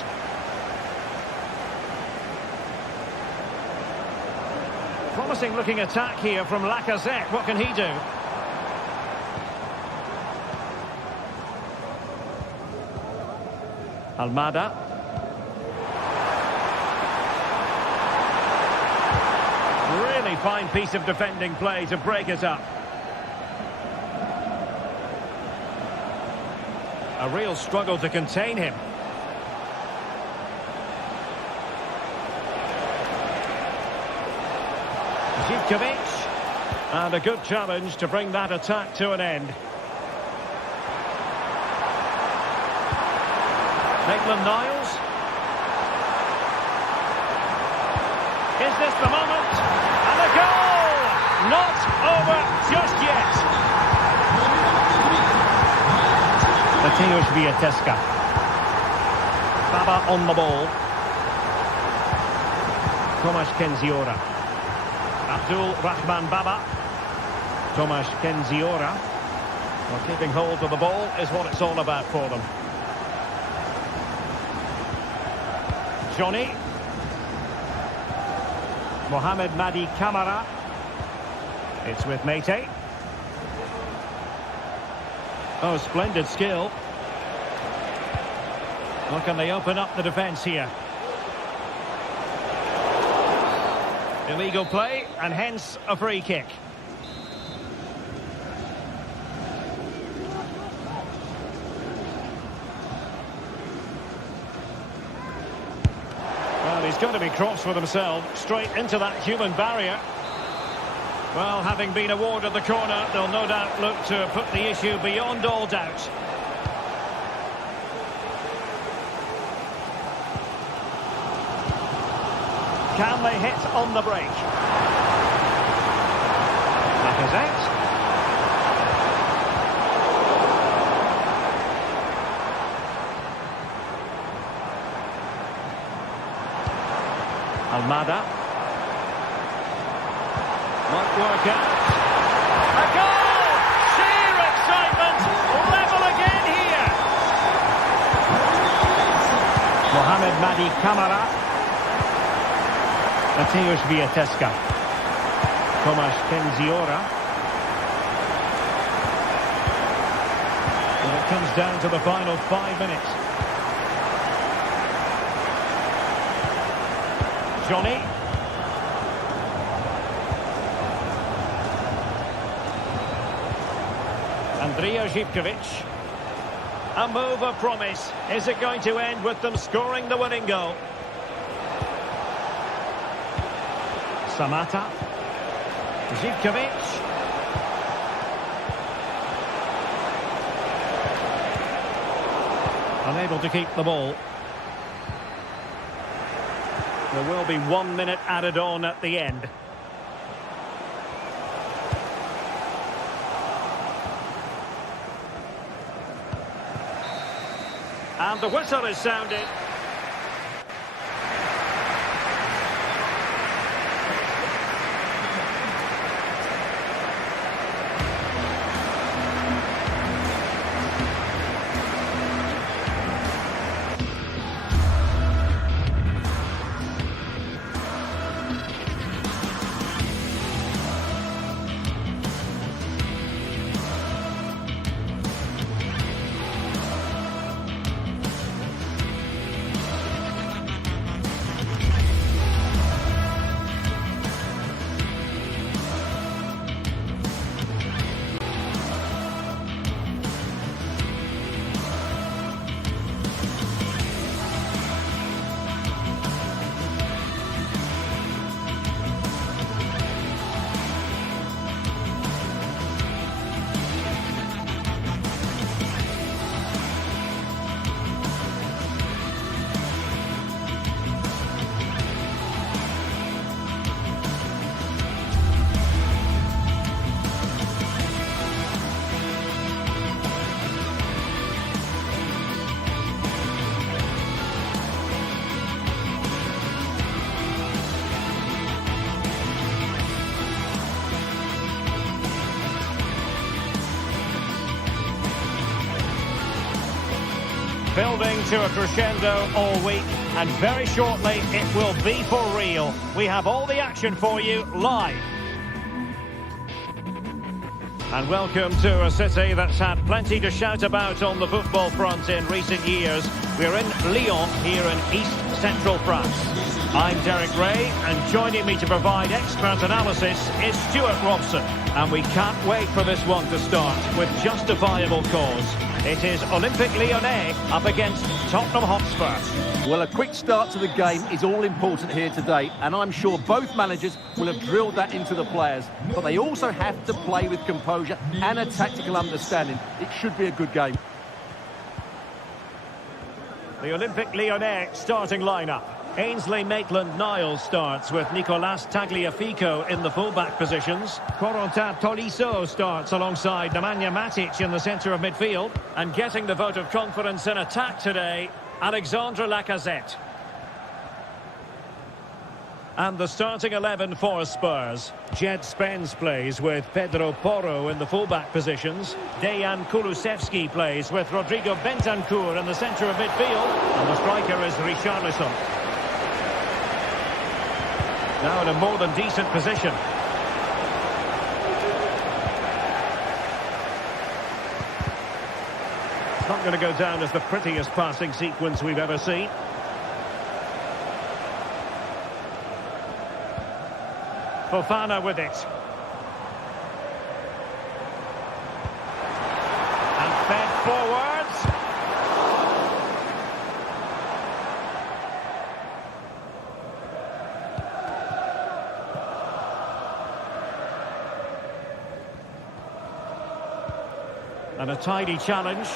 Promising looking attack here from Lacazette. What can he do? Almada. Really fine piece of defending play to break it up. A real struggle to contain him. Zivkovic. And a good challenge to bring that attack to an end. Maitland-Niles. Is this the moment? And a goal! Not over just yet. Mateusz Wiateska. Baba on the ball. Tomasz Kenziora. Abdul Rahman Baba. Tomasz Kenziora. Well, keeping hold of the ball is what it's all about for them. Johnny. Mohamed Madi Kamara. It's with Mete. Oh, splendid skill. Well, can they open up the defence here? Illegal play, and hence a free kick. Well, he's got to be cross with himself, straight into that human barrier. Well, having been awarded the corner, they'll no doubt look to put the issue beyond all doubt. Can they hit on the break? Lacazette. Almada. Might work out. A goal! Sheer excitement! Level again here! Mohamed Madi Kamara. Mateusz Wiateska. Tomasz Kenziora. And it comes down to the final 5 minutes. Johnny. Andrija Zivkovic. A move of promise. Is it going to end with them scoring the winning goal? Samata. Zivkovic. Unable to keep the ball. There will be 1 minute added on at the end. And the whistle is sounded. Building to a crescendo all week, and very shortly it will be for real. We have all the action for you live. And welcome to a city that's had plenty to shout about on the football front in recent years. We're in Lyon, here in East Central France. I'm Derek Ray, and joining me to provide expert analysis is Stuart Robson. And we can't wait for this one to start with justifiable cause. It is Olympique Lyonnais up against Tottenham Hotspur. Well, a quick start to the game is all important here today, and I'm sure both managers will have drilled that into the players. But they also have to play with composure and a tactical understanding. It should be a good game. The Olympique Lyonnais starting lineup. Ainsley Maitland-Niles starts with Nicolas Tagliafico in the full-back positions. Corentin Tolisso starts alongside Nemanja Matic in the centre of midfield. And getting the vote of confidence in attack today, Alexandre Lacazette. And the starting 11 for Spurs. Jed Spence plays with Pedro Porro in the full-back positions. Dejan Kulusevski plays with Rodrigo Bentancur in the centre of midfield. And the striker is Richarlison. Now in a more than decent position. It's not going to go down as the prettiest passing sequence we've ever seen. Fofana with it. And fed forwards. And a tidy challenge.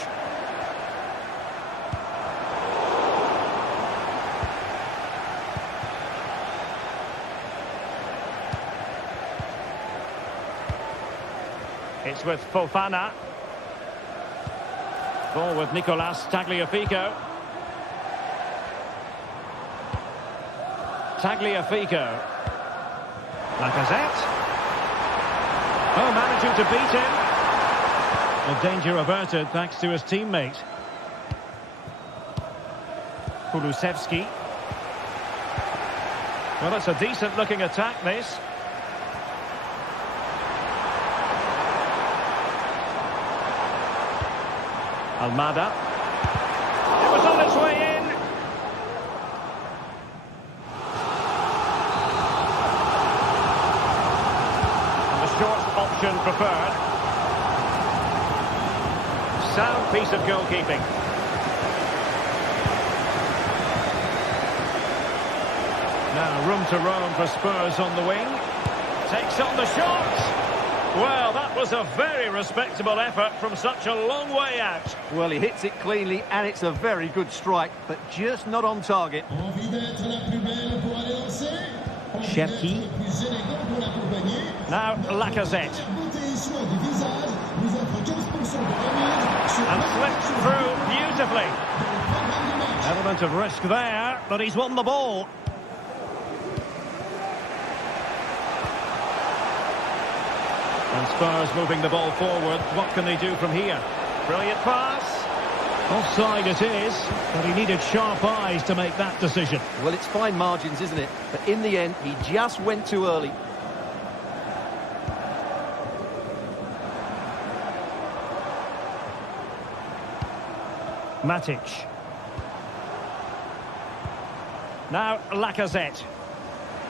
It's with Fofana. Ball with Nicolas Tagliafico. Tagliafico. Lacazette. Oh, managing to beat him. The danger averted thanks to his teammate. Kulusevski. Well, it's a decent-looking attack, this. Almada. It was on its way in. And the short option preferred. Sound piece of goalkeeping. Now room to roam for Spurs on the wing. Takes on the shot. Well, that was a very respectable effort from such a long way out. Well, he hits it cleanly, and it's a very good strike, but just not on target. Cherki. Now Lacazette. And slipped through beautifully. Element of risk there, but he's won the ball. And Spurs moving the ball forward. What can they do from here? Brilliant pass. Offside it is, but he needed sharp eyes to make that decision. Well, it's fine margins, isn't it? But in the end, he just went too early. Matic. Now Lacazette.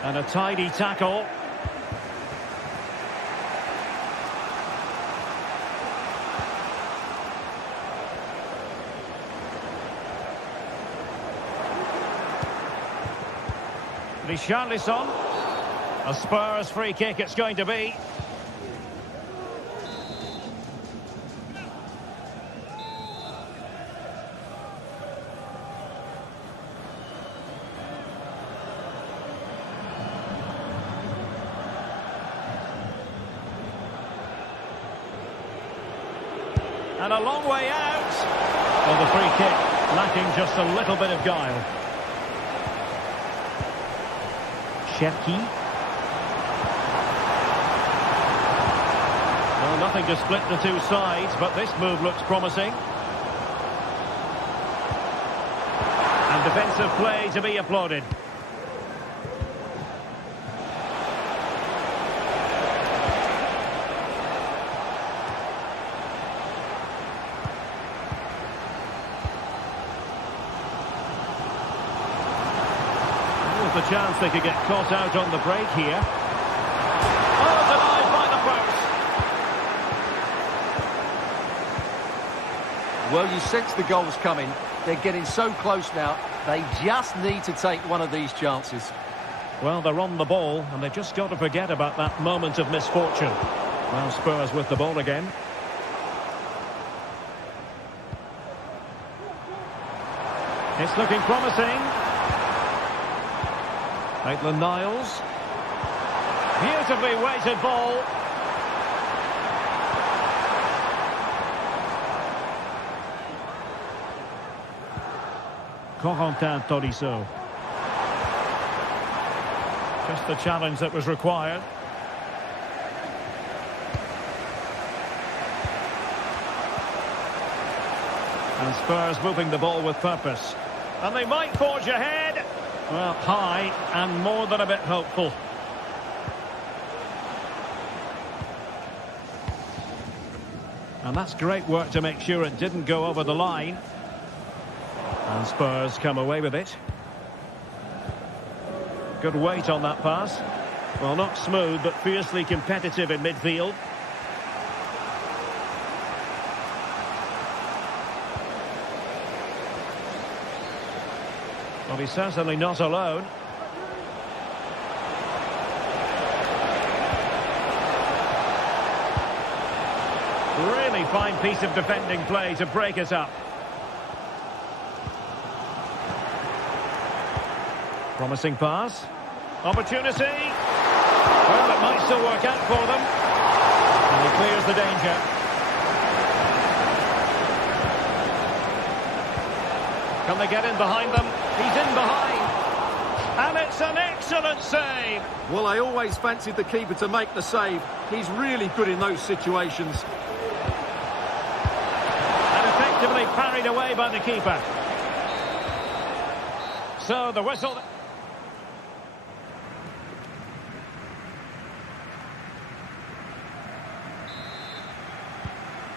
And a tidy tackle. Richarlison. A Spurs free kick it's going to be. And a long way out. Well, the free kick lacking just a little bit of guile. Cherki. Well, nothing to split the two sides, but this move looks promising. And defensive play to be applauded. With the chance they could get caught out on the break here. Oh, denied by the post. Well, you sense the goals coming. They're getting so close now. They just need to take one of these chances. Well, they're on the ball, and they've just got to forget about that moment of misfortune. Well, Spurs with the ball again. It's looking promising. Maitland-Niles. Beautifully weighted ball. Corentin Tolisso. Just the challenge that was required. And Spurs moving the ball with purpose. And they might forge ahead. Well, high and more than a bit hopeful. And that's great work to make sure it didn't go over the line. And Spurs come away with it. Good weight on that pass. Well, not smooth, but fiercely competitive in midfield. Well, he's certainly not alone. Really fine piece of defending play to break it up. Promising pass. Opportunity. Well, it might still work out for them. And he clears the danger. Can they get in behind them? He's in behind. And it's an excellent save. Well, I always fancied the keeper to make the save. He's really good in those situations. And effectively parried away by the keeper. So the whistle.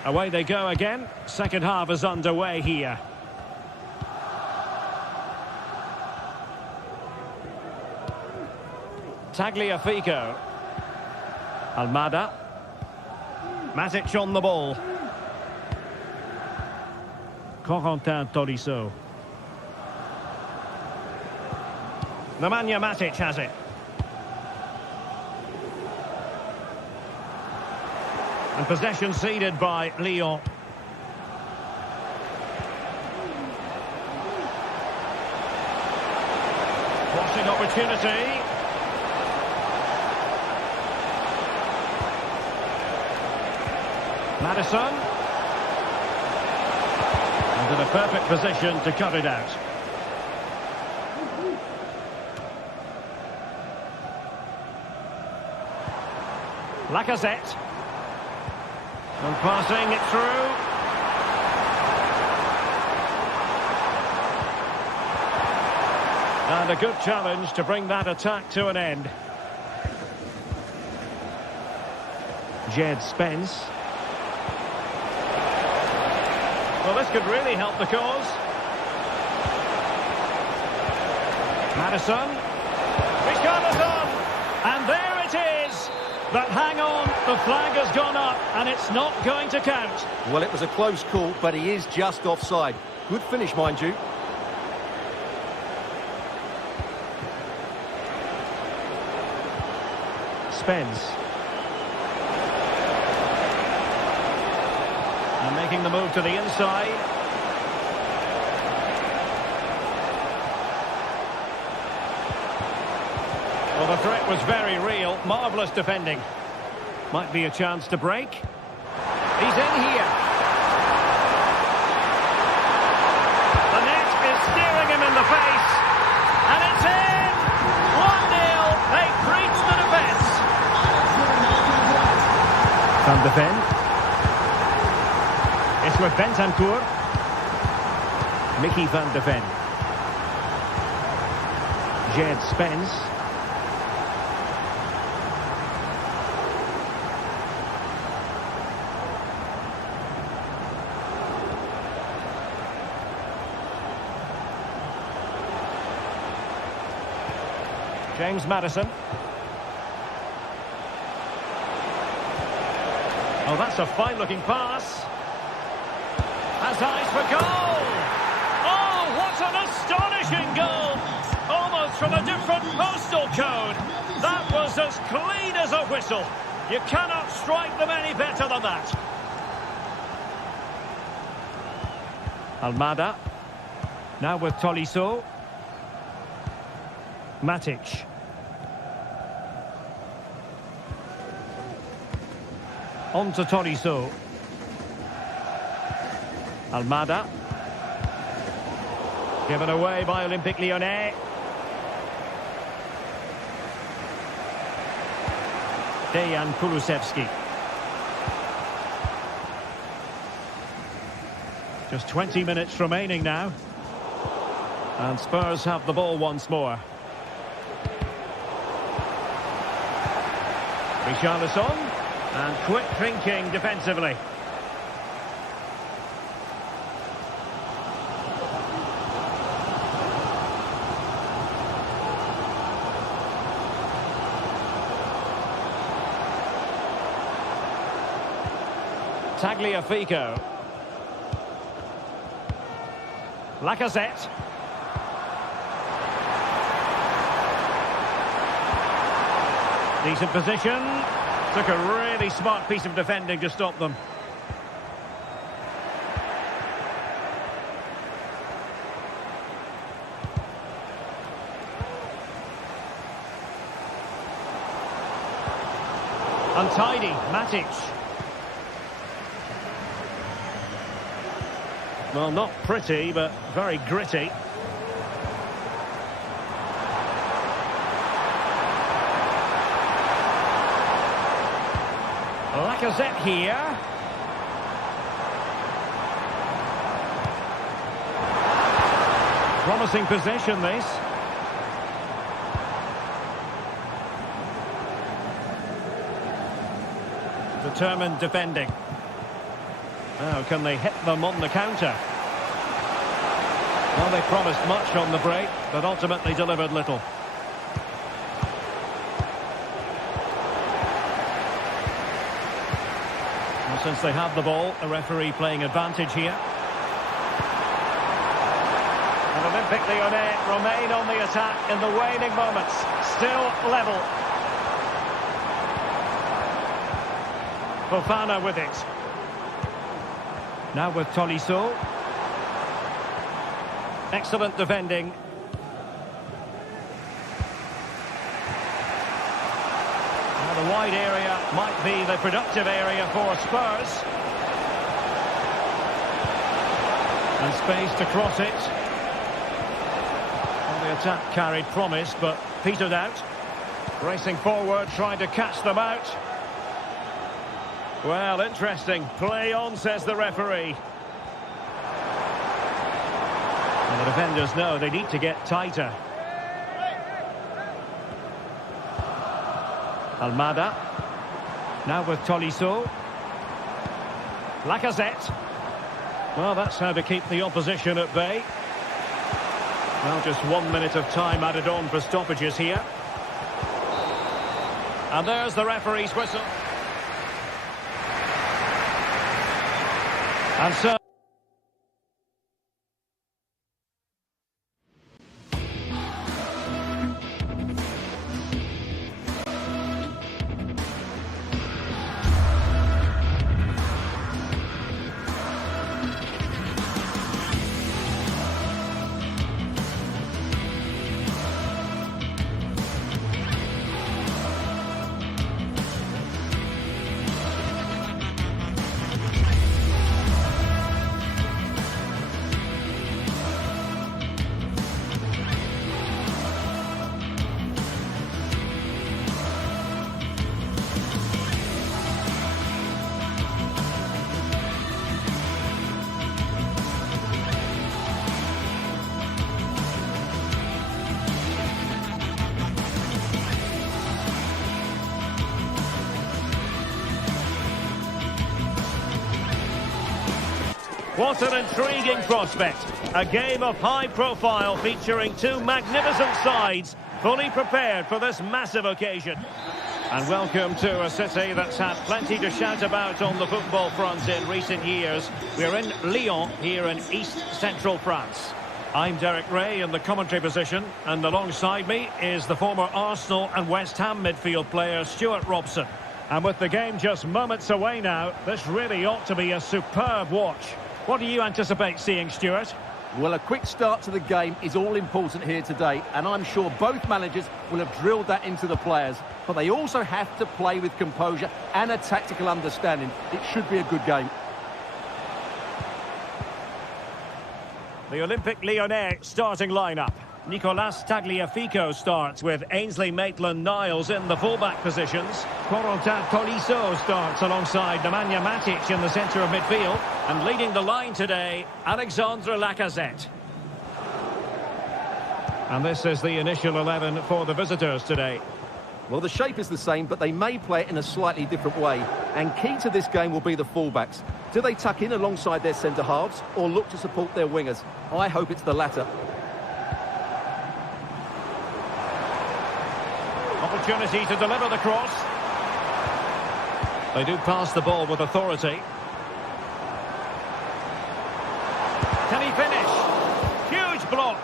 Away they go again. Second half is underway here. Tagliafico. Almada. Matic on the ball. Corentin Tolisso. Nemanja Matic has it. And possession ceded by Lyon. Crossing opportunity. Madison. And in a perfect position to cut it out. Lacazette. And passing it through. And a good challenge to bring that attack to an end. Jed Spence. Well, this could really help the cause. Madison. Richarlison. And there it is. But hang on, the flag has gone up and it's not going to count. Well, it was a close call, but he is just offside. Good finish, mind you. Spence. And making the move to the inside. Well, the threat was very real. Marvellous defending. Might be a chance to break. He's in here. The net is staring him in the face. And it's in! 1-0. They breach the defence. Van de Ven. It's with Bentancur. Mickey Van de Ven. Jed Spence. James Maddison. Oh, that's a fine-looking pass. Has eyes for goal! Oh, what an astonishing goal! Almost from a different postal code. That was as clean as a whistle. You cannot strike them any better than that. Almada. Now with Tolisso. Matic. On to Tolisso. Almada. Given away by Olympique Lyonnais. Dejan Kulusevski. Just 20 minutes remaining now. And Spurs have the ball once more. Richarlison. And quick thinking defensively. Tagliafico. Lacazette. Decent position. Took a really smart piece of defending to stop them. Untidy, Matic. Well, not pretty, but very gritty. Lacazette here. Promising possession, this. Determined defending. Now, can they hit them on the counter? Well, they promised much on the break, but ultimately delivered little. Well, since they have the ball, the referee playing advantage here. And Olympique Lyonnais remain on the attack in the waning moments. Still level. Fofana with it. Now with Tolisso. Excellent defending. Now the wide area might be the productive area for Spurs. And space to cross it. Well, the attack carried promise, but petered out. Racing forward, trying to catch them out. Well, interesting. Play on, says the referee. And the defenders know they need to get tighter. Almada. Now with Tolisso. Lacazette. Well, that's how to keep the opposition at bay. Well, just 1 minute of time added on for stoppages here. And there's the referee's whistle. And so... What an intriguing prospect. A game of high profile featuring two magnificent sides, fully prepared for this massive occasion. And welcome to a city that's had plenty to shout about on the football front in recent years. We're in Lyon, here in east-central France. I'm Derek Ray in the commentary position, and alongside me is the former Arsenal and West Ham midfield player Stuart Robson. And with the game just moments away now, this really ought to be a superb watch. What do you anticipate seeing, Stuart? Well, a quick start to the game is all important here today, and I'm sure both managers will have drilled that into the players. But they also have to play with composure and a tactical understanding. It should be a good game. The Olympic Lyonnais starting lineup. Nicolas Tagliafico starts with Ainsley Maitland-Niles in the fullback positions. Corentin Tolisso starts alongside Nemanja Matic in the centre of midfield. And leading the line today, Alexandre Lacazette. And this is the initial 11 for the visitors today. Well, the shape is the same, but they may play it in a slightly different way. And key to this game will be the fullbacks. Do they tuck in alongside their centre-halves or look to support their wingers? I hope it's the latter. Opportunity to deliver the cross. They do pass the ball with authority. Can he finish? Huge block.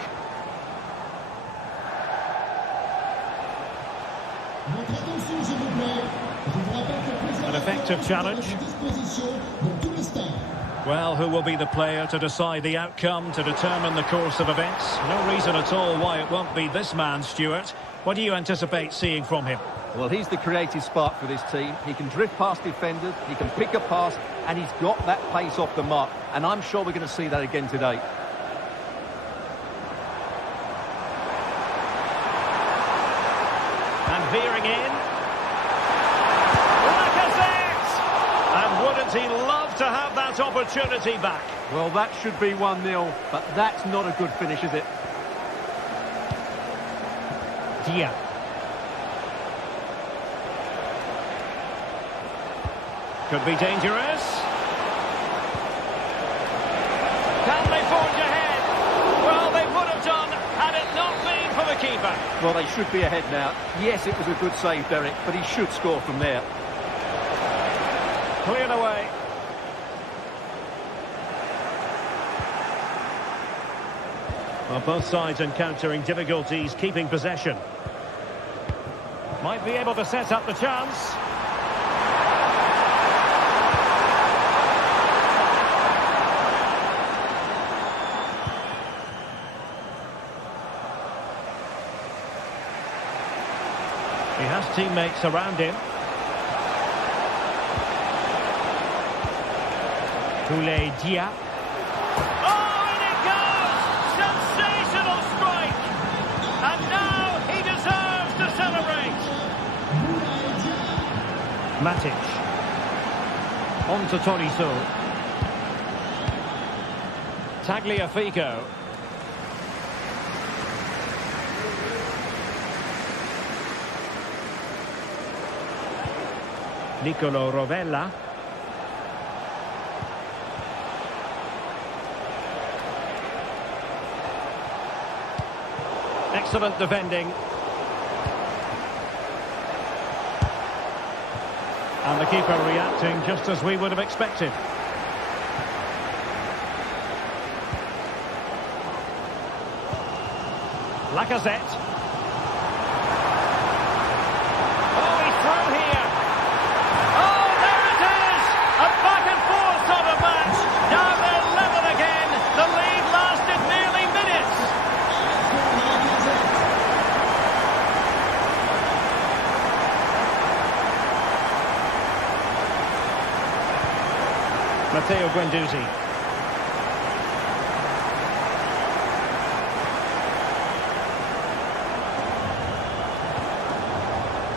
An effective challenge. Well, who will be the player to decide the outcome, to determine the course of events? No reason at all why it won't be this man, Stuart. What do you anticipate seeing from him? Well, he's the creative spark for this team. He can drift past defenders, he can pick a pass, and he's got that pace off the mark. And I'm sure we're going to see that again today. And veering in. Lacazette! And wouldn't he love to have that opportunity back? Well, that should be 1-0, but that's not a good finish, is it? Dia. Could be dangerous. Can they forge ahead? Well, they would have done had it not been for the keeper. Well, they should be ahead now. Yes, it was a good save, Derek, but he should score from there. Cleared away. Well, both sides encountering difficulties keeping possession. Might be able to set up the chance. He has teammates around him. Dia. Oh, and it goes! Sensational strike! And now he deserves to celebrate. Matic. On to Tolisso. Tagliafico. Nicolo Rovella. Excellent defending. And the keeper reacting just as we would have expected. Lacazette. Oh, he's through here. Oh, there it is! A back and forth sort of match. Now they're level again. The lead lasted nearly minutes. Matteo Guendouzi.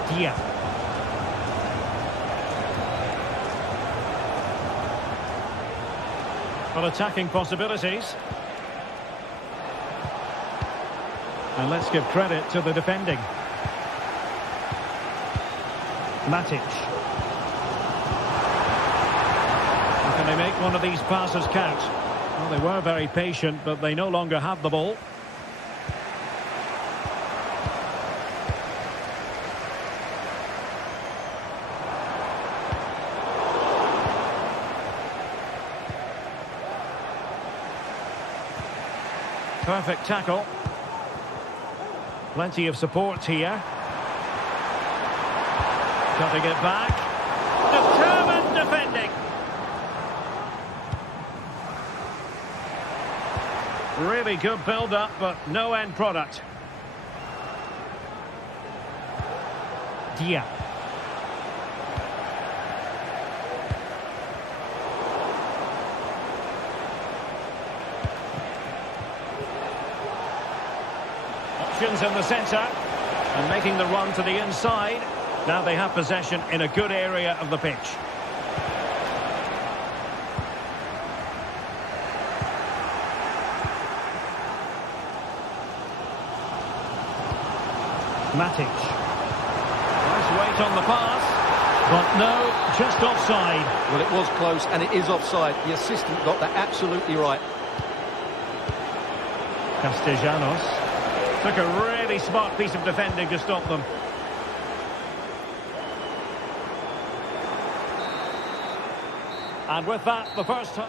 Dia. Well, attacking possibilities. And let's give credit to the defending. Matic. Can they make one of these passes count? Well, they were very patient, but they no longer have the ball. Perfect tackle. Plenty of support here. Cutting it back. Determined defending. Really good build-up, but no end product. Dia. Options in the centre. And making the run to the inside. Now they have possession in a good area of the pitch. Matic. Nice weight on the pass. But no, just offside. Well, it was close, and it is offside. The assistant got that absolutely right. Castellanos. Took a really smart piece of defending to stop them. And with that, the first...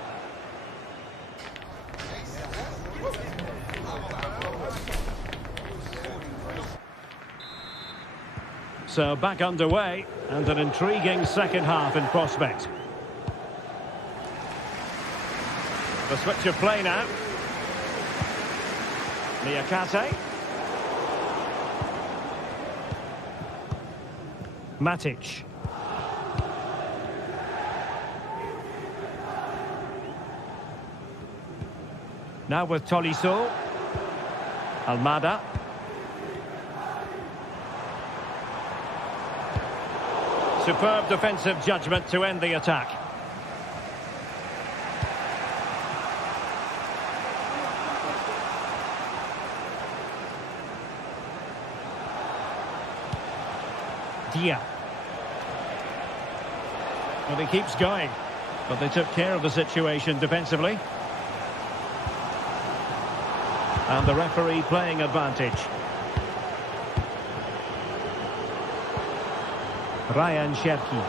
So back underway, and an intriguing second half in prospect. The switch of play now. Niakate. Matic. Now with Tolisso. Almada. Superb defensive judgment to end the attack. Dia. Well, he keeps going, but they took care of the situation defensively. And the referee playing advantage. Ryan Cherki.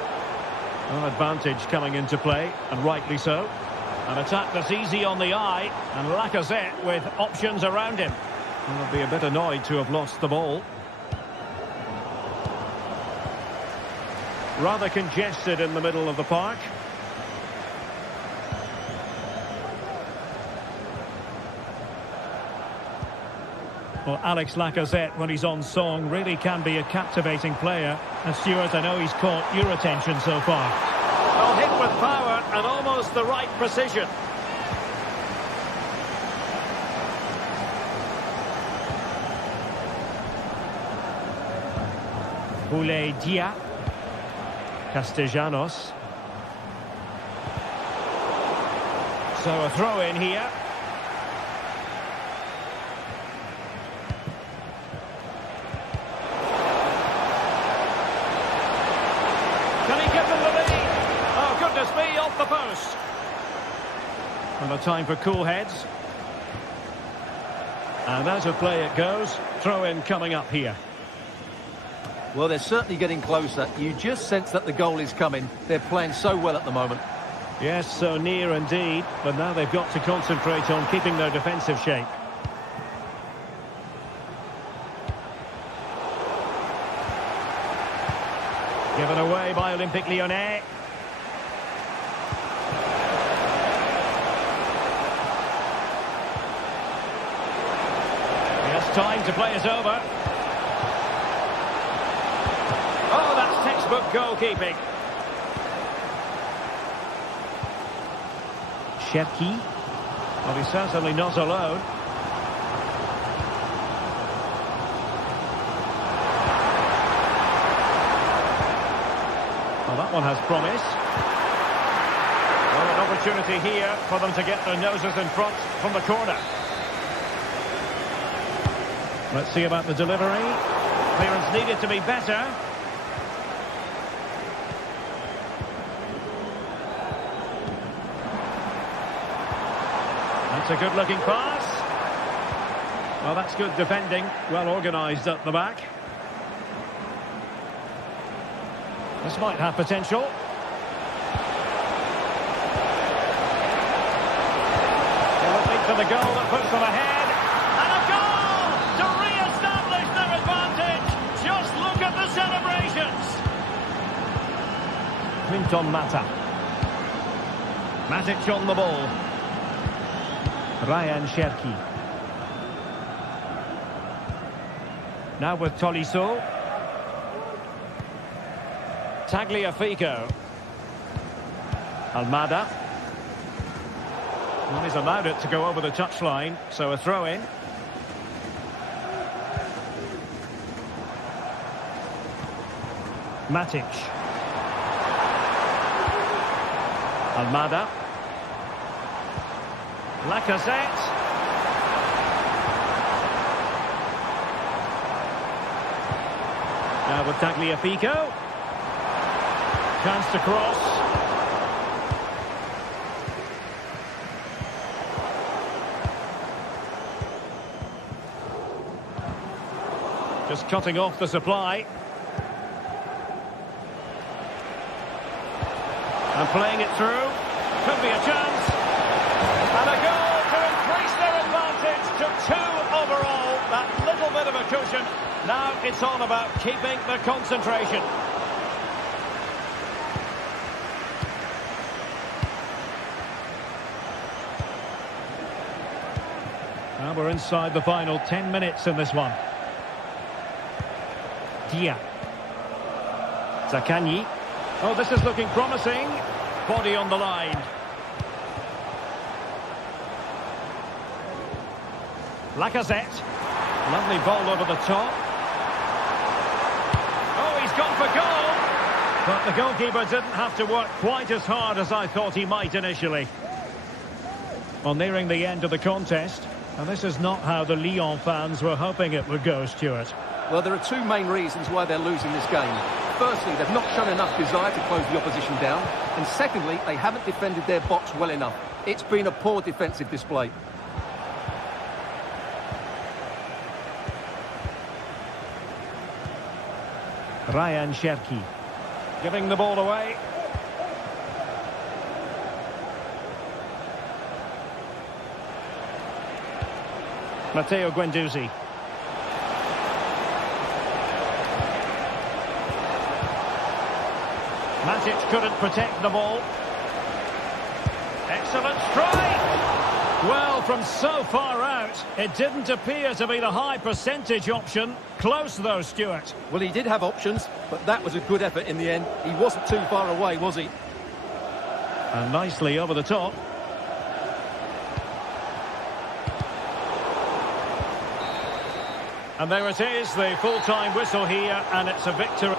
Well, advantage coming into play, and rightly so. An attack that's easy on the eye, and Lacazette with options around him. Well, they'll be a bit annoyed to have lost the ball. Rather congested in the middle of the park. Well, Alex Lacazette, when he's on song, really can be a captivating player. And Stuart, I know he's caught your attention so far. Well, hit with power and almost the right precision. Boulaye Dia. Castellanos. So a throw in here. Can he give them the lead? Oh, goodness me, off the post. And a time for cool heads. And out of play it goes. Throw in coming up here. Well, they're certainly getting closer. You just sense that the goal is coming. They're playing so well at the moment. Yes, so near indeed. But now they've got to concentrate on keeping their defensive shape. Given away by Olympique Lyonnais. He has time to play it over. Oh, that's textbook goalkeeping. Cherki. Well, he's certainly not alone. Well, that one has promise. Well, an opportunity here for them to get their noses in front from the corner. Let's see about the delivery. Clearance needed to be better. It's a good-looking pass. Well, that's good defending. Well organised at the back. This might have potential. They're looking for the goal that puts them ahead. And a goal to re-establish their advantage. Just look at the celebrations. Clinton Mata. Matic on the ball. Ryan Cherki. Now with Tolisso. Tagliafico. Almada. Well, he's allowed it to go over the touchline, so a throw-in. Matic. Almada. Lacazette. Now with Tagliafico. Chance to cross. Just cutting off the supply. And playing it through. Could be a chance. And a goal to increase their advantage to 2 overall. That little bit of a cushion. Now it's all about keeping the concentration. Now we're inside the final 10 minutes in this one. Dia. Zaccagni. Oh, this is looking promising. Body on the line. Lacazette. Lovely ball over the top. Oh, he's gone for goal. But the goalkeeper didn't have to work quite as hard as I thought he might initially. Well, nearing the end of the contest. And this is not how the Lyon fans were hoping it would go, Stuart. Well, there are 2 main reasons why they're losing this game. Firstly, they've not shown enough desire to close the opposition down. And secondly, they haven't defended their box well enough. It's been a poor defensive display. Ryan Cherki. Giving the ball away. Matteo Guendouzi. Matic couldn't protect the ball. Excellent strike! Well, from so far out, it didn't appear to be the high percentage option. Close though, Stuart. Well, he did have options, but that was a good effort in the end. He wasn't too far away, was he? And nicely over the top. And there it is, the full-time whistle here, and it's a victory.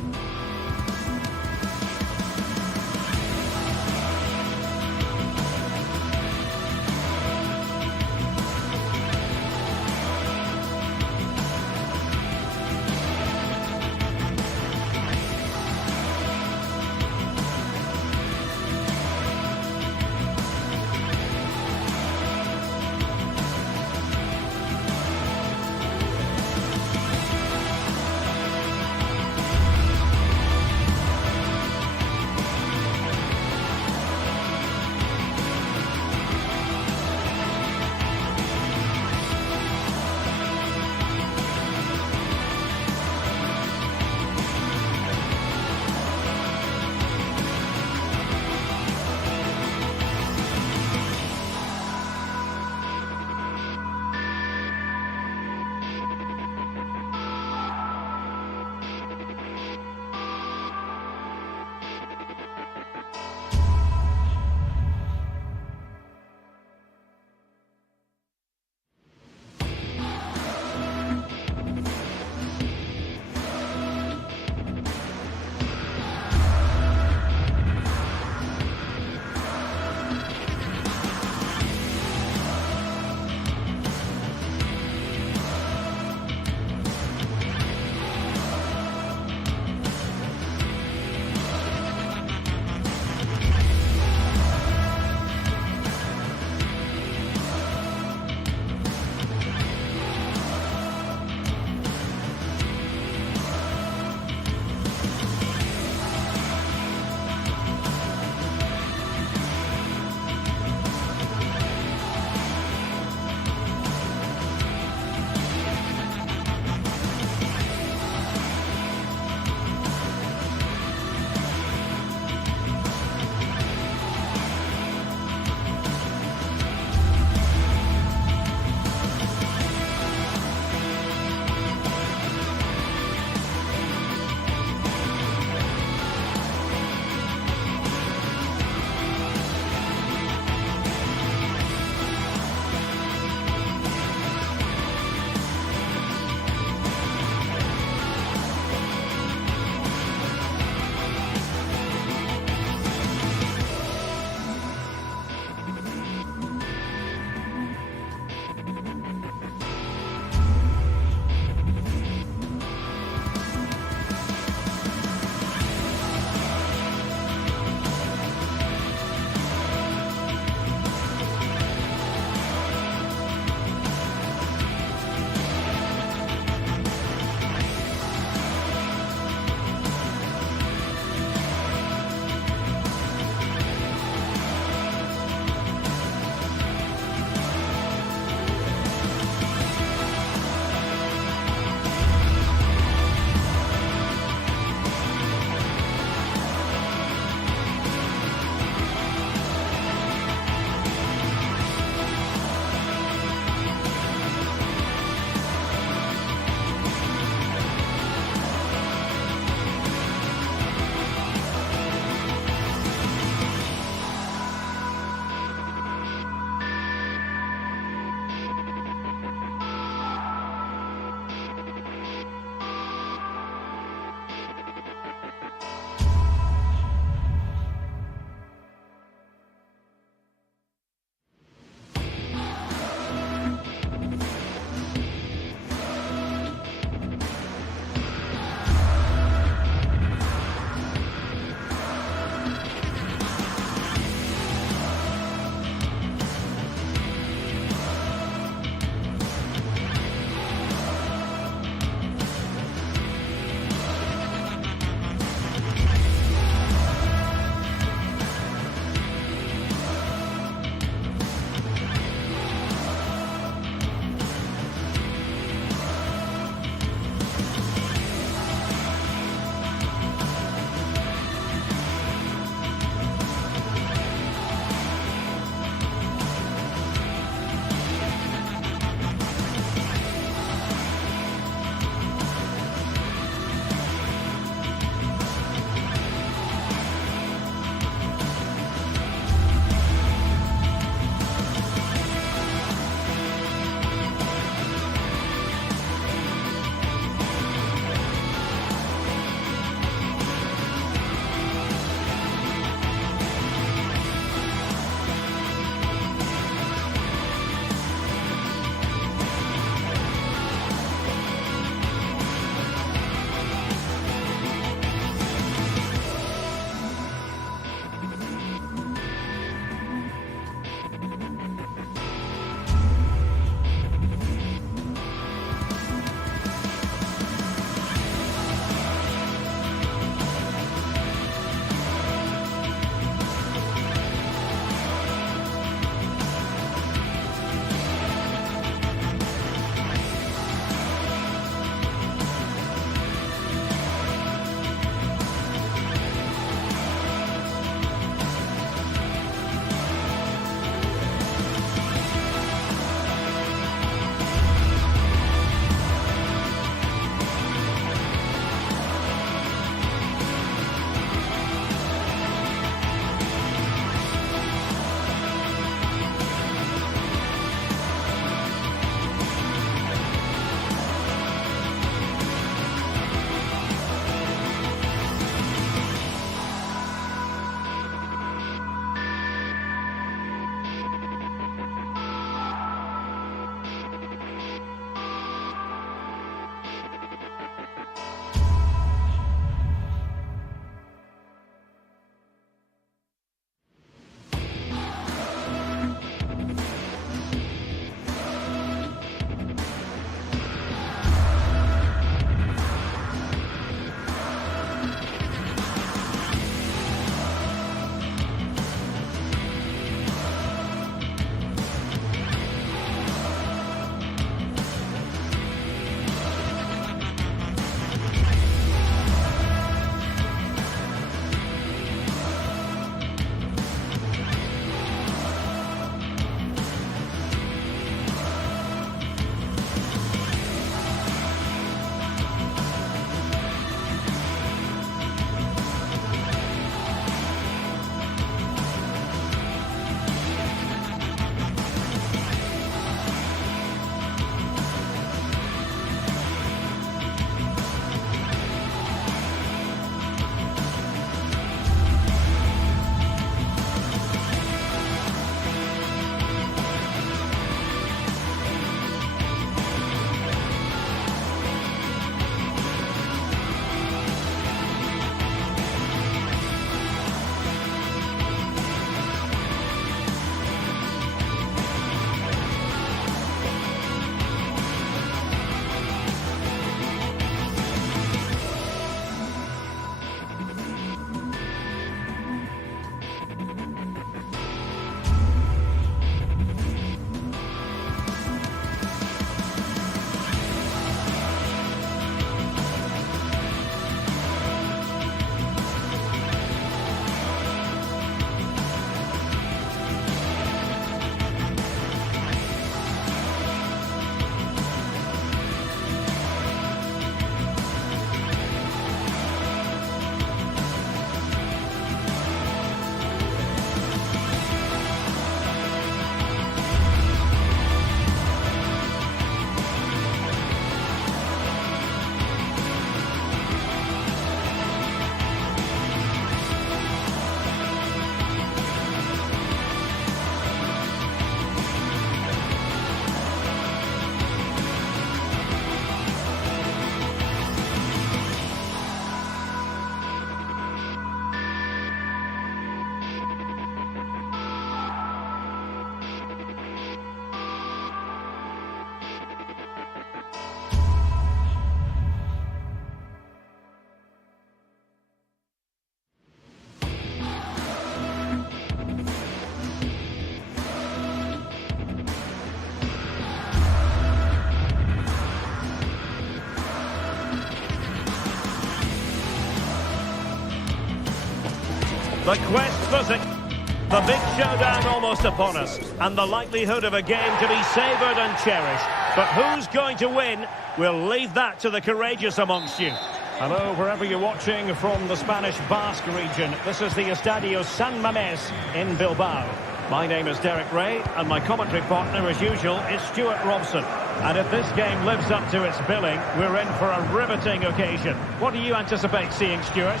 The quest for the big showdown almost upon us, and the likelihood of a game to be savoured and cherished. But who's going to win? We'll leave that to the courageous amongst you. Hello, wherever you're watching from the Spanish Basque region. This is the Estadio San Mamés in Bilbao. My name is Derek Ray, and my commentary partner, as usual, is Stuart Robson. And if this game lives up to its billing, we're in for a riveting occasion. What do you anticipate seeing, Stuart?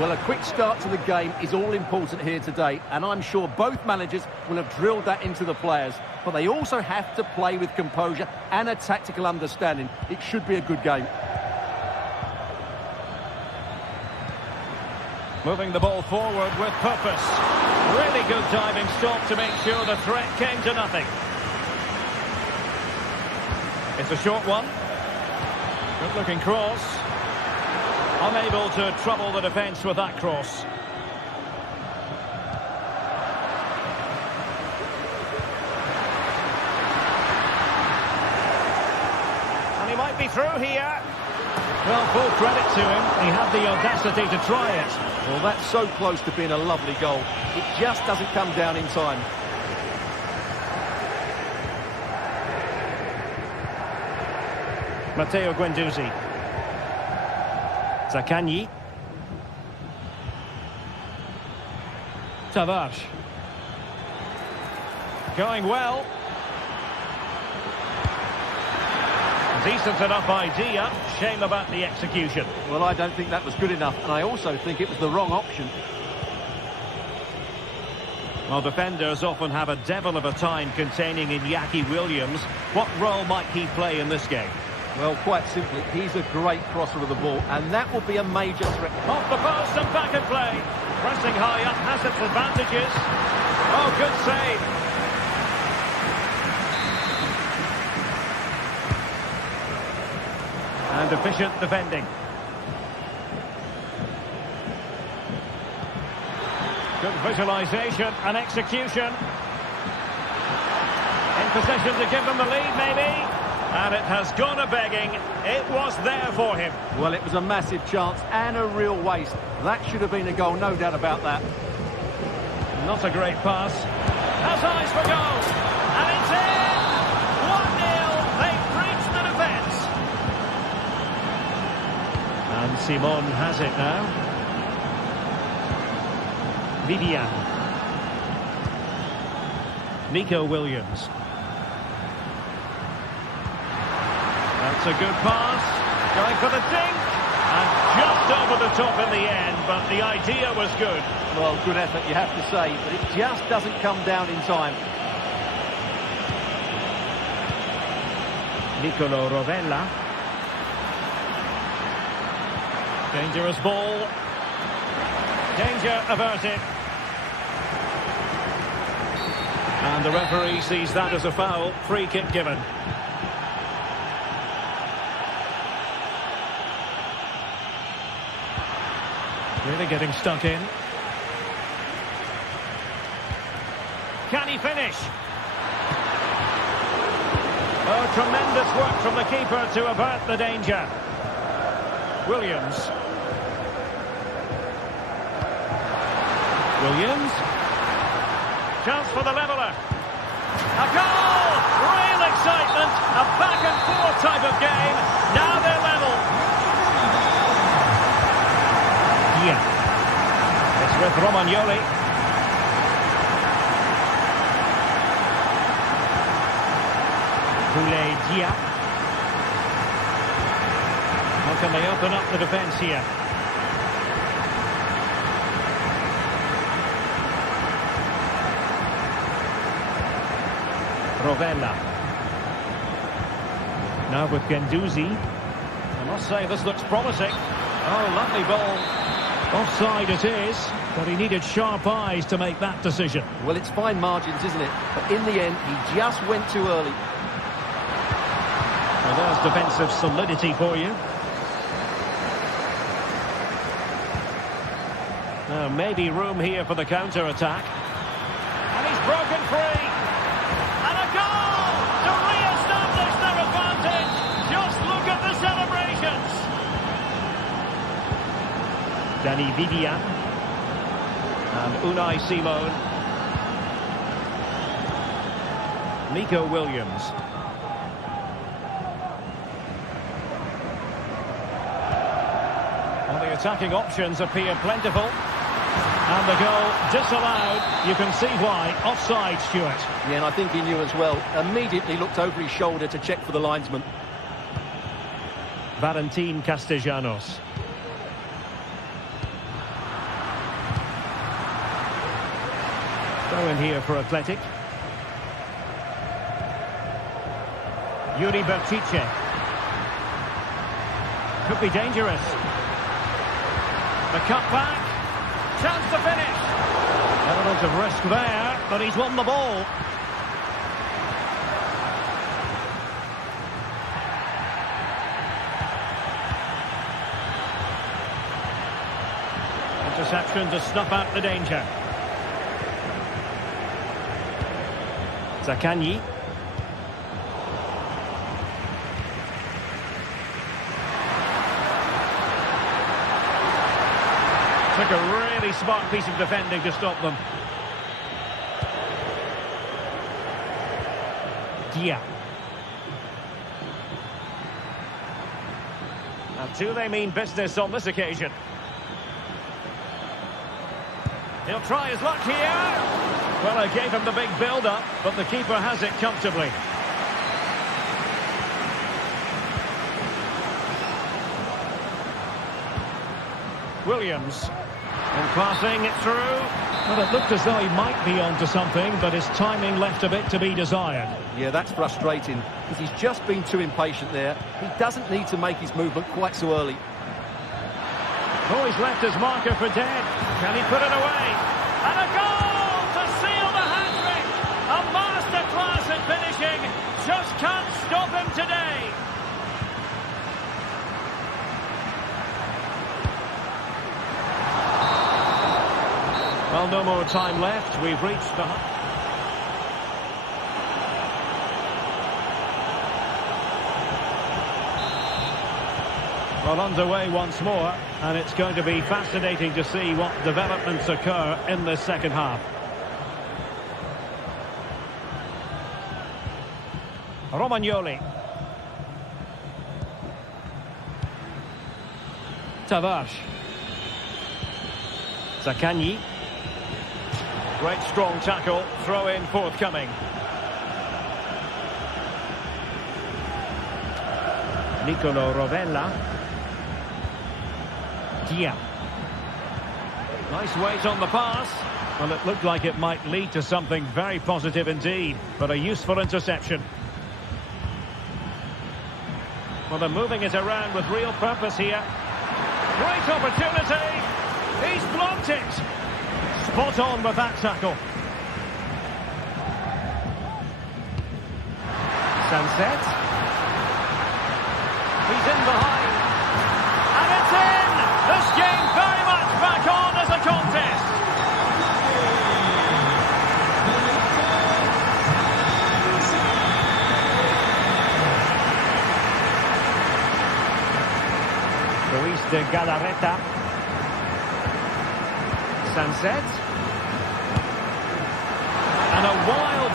Well, a quick start to the game is all important here today, and I'm sure both managers will have drilled that into the players. But they also have to play with composure and a tactical understanding. It should be a good game. Moving the ball forward with purpose. Really good diving stop to make sure the threat came to nothing. It's a short one. Good looking cross. Unable to trouble the defence with that cross. And he might be through here. Well, full credit to him. He had the audacity to try it. Well, that's so close to being a lovely goal. It just doesn't come down in time. Matteo Guendouzi. Zaccagni. Tavares. Going well. Decent enough idea. Shame about the execution. Well, I don't think that was good enough, and I also think it was the wrong option. Well, defenders often have a devil of a time containing Iñaki Williams. What role might he play in this game? Well, quite simply, he's a great crosser of the ball, and that will be a major threat. Off the post and back in play. Pressing high up has its advantages. Oh, good save. And efficient defending. Good visualisation and execution. In position to give them the lead, maybe. And it has gone a-begging. It was there for him. Well, it was a massive chance and a real waste. That should have been a goal, no doubt about that. Not a great pass. Has eyes for goal. And it's in! 1-0. They've breached the defence. And Simon has it now. Vivian. Nico Williams. That's a good pass. Going for the dink. And just over the top in the end, but the idea was good. Well, good effort, you have to say, but it just doesn't come down in time. Nicolo Rovella. Dangerous ball. Danger averted. And the referee sees that as a foul. Free kick given. Really getting stuck in. Can he finish? Oh, tremendous work from the keeper to avert the danger. Williams. Williams. Chance for the leveller. A goal! Real excitement. A back-and-forth type of game. Now they're level. It's with Romagnoli. Dia. How can they open up the defence here? Rovella. Now with Guendouzi. I must say this looks promising. Oh, lovely ball. Offside it is, but he needed sharp eyes to make that decision. Well, it's fine margins, isn't it? But in the end, he just went too early. Well, there's defensive solidity for you. Now, maybe room here for the counter-attack. And he's broken free. And a goal to re-establish their advantage. Just look at the celebrations. Danny Vivian. And Unai Simon. Nico Williams. Well, the attacking options appear plentiful. And the goal disallowed. You can see why. Offside, Stuart. Yeah, and I think he knew as well. Immediately looked over his shoulder to check for the linesman. Valentin Castellanos. Throw in here for Athletic. Yuri Bertice. Could be dangerous. The cutback. Chance to finish. Element of risk there, but he's won the ball. Interception to snuff out the danger. Zaccagni. Took a really smart piece of defending to stop them. Dia. And do they mean business on this occasion? He'll try his luck here. Well, I gave him the big build-up, but the keeper has it comfortably. Williams. And passing it through. Well, it looked as though he might be onto something, but his timing left a bit to be desired. Yeah, that's frustrating, because he's just been too impatient there. He doesn't need to make his movement quite so early. Oh, he's left his marker for dead. Can he put it away? And a goal to seal the hat-trick! A masterclass at finishing. Just can't stop him today. Well, no more time left. We've reached the... Well, underway once more, and it's going to be fascinating to see what developments occur in the second half. Romagnoli. Tavares. Zaccagni. Great strong tackle, throw in forthcoming. Nicolo Rovella. Dia. Nice weight on the pass. Well, it looked like it might lead to something very positive indeed, but a useful interception. Well, they're moving it around with real purpose here. Great opportunity. He's blocked it. Spot on with that tackle. Sunset. He's in behind. And it's in! This game very much back on as a contest. Luis de Galarreta. Sunset. And a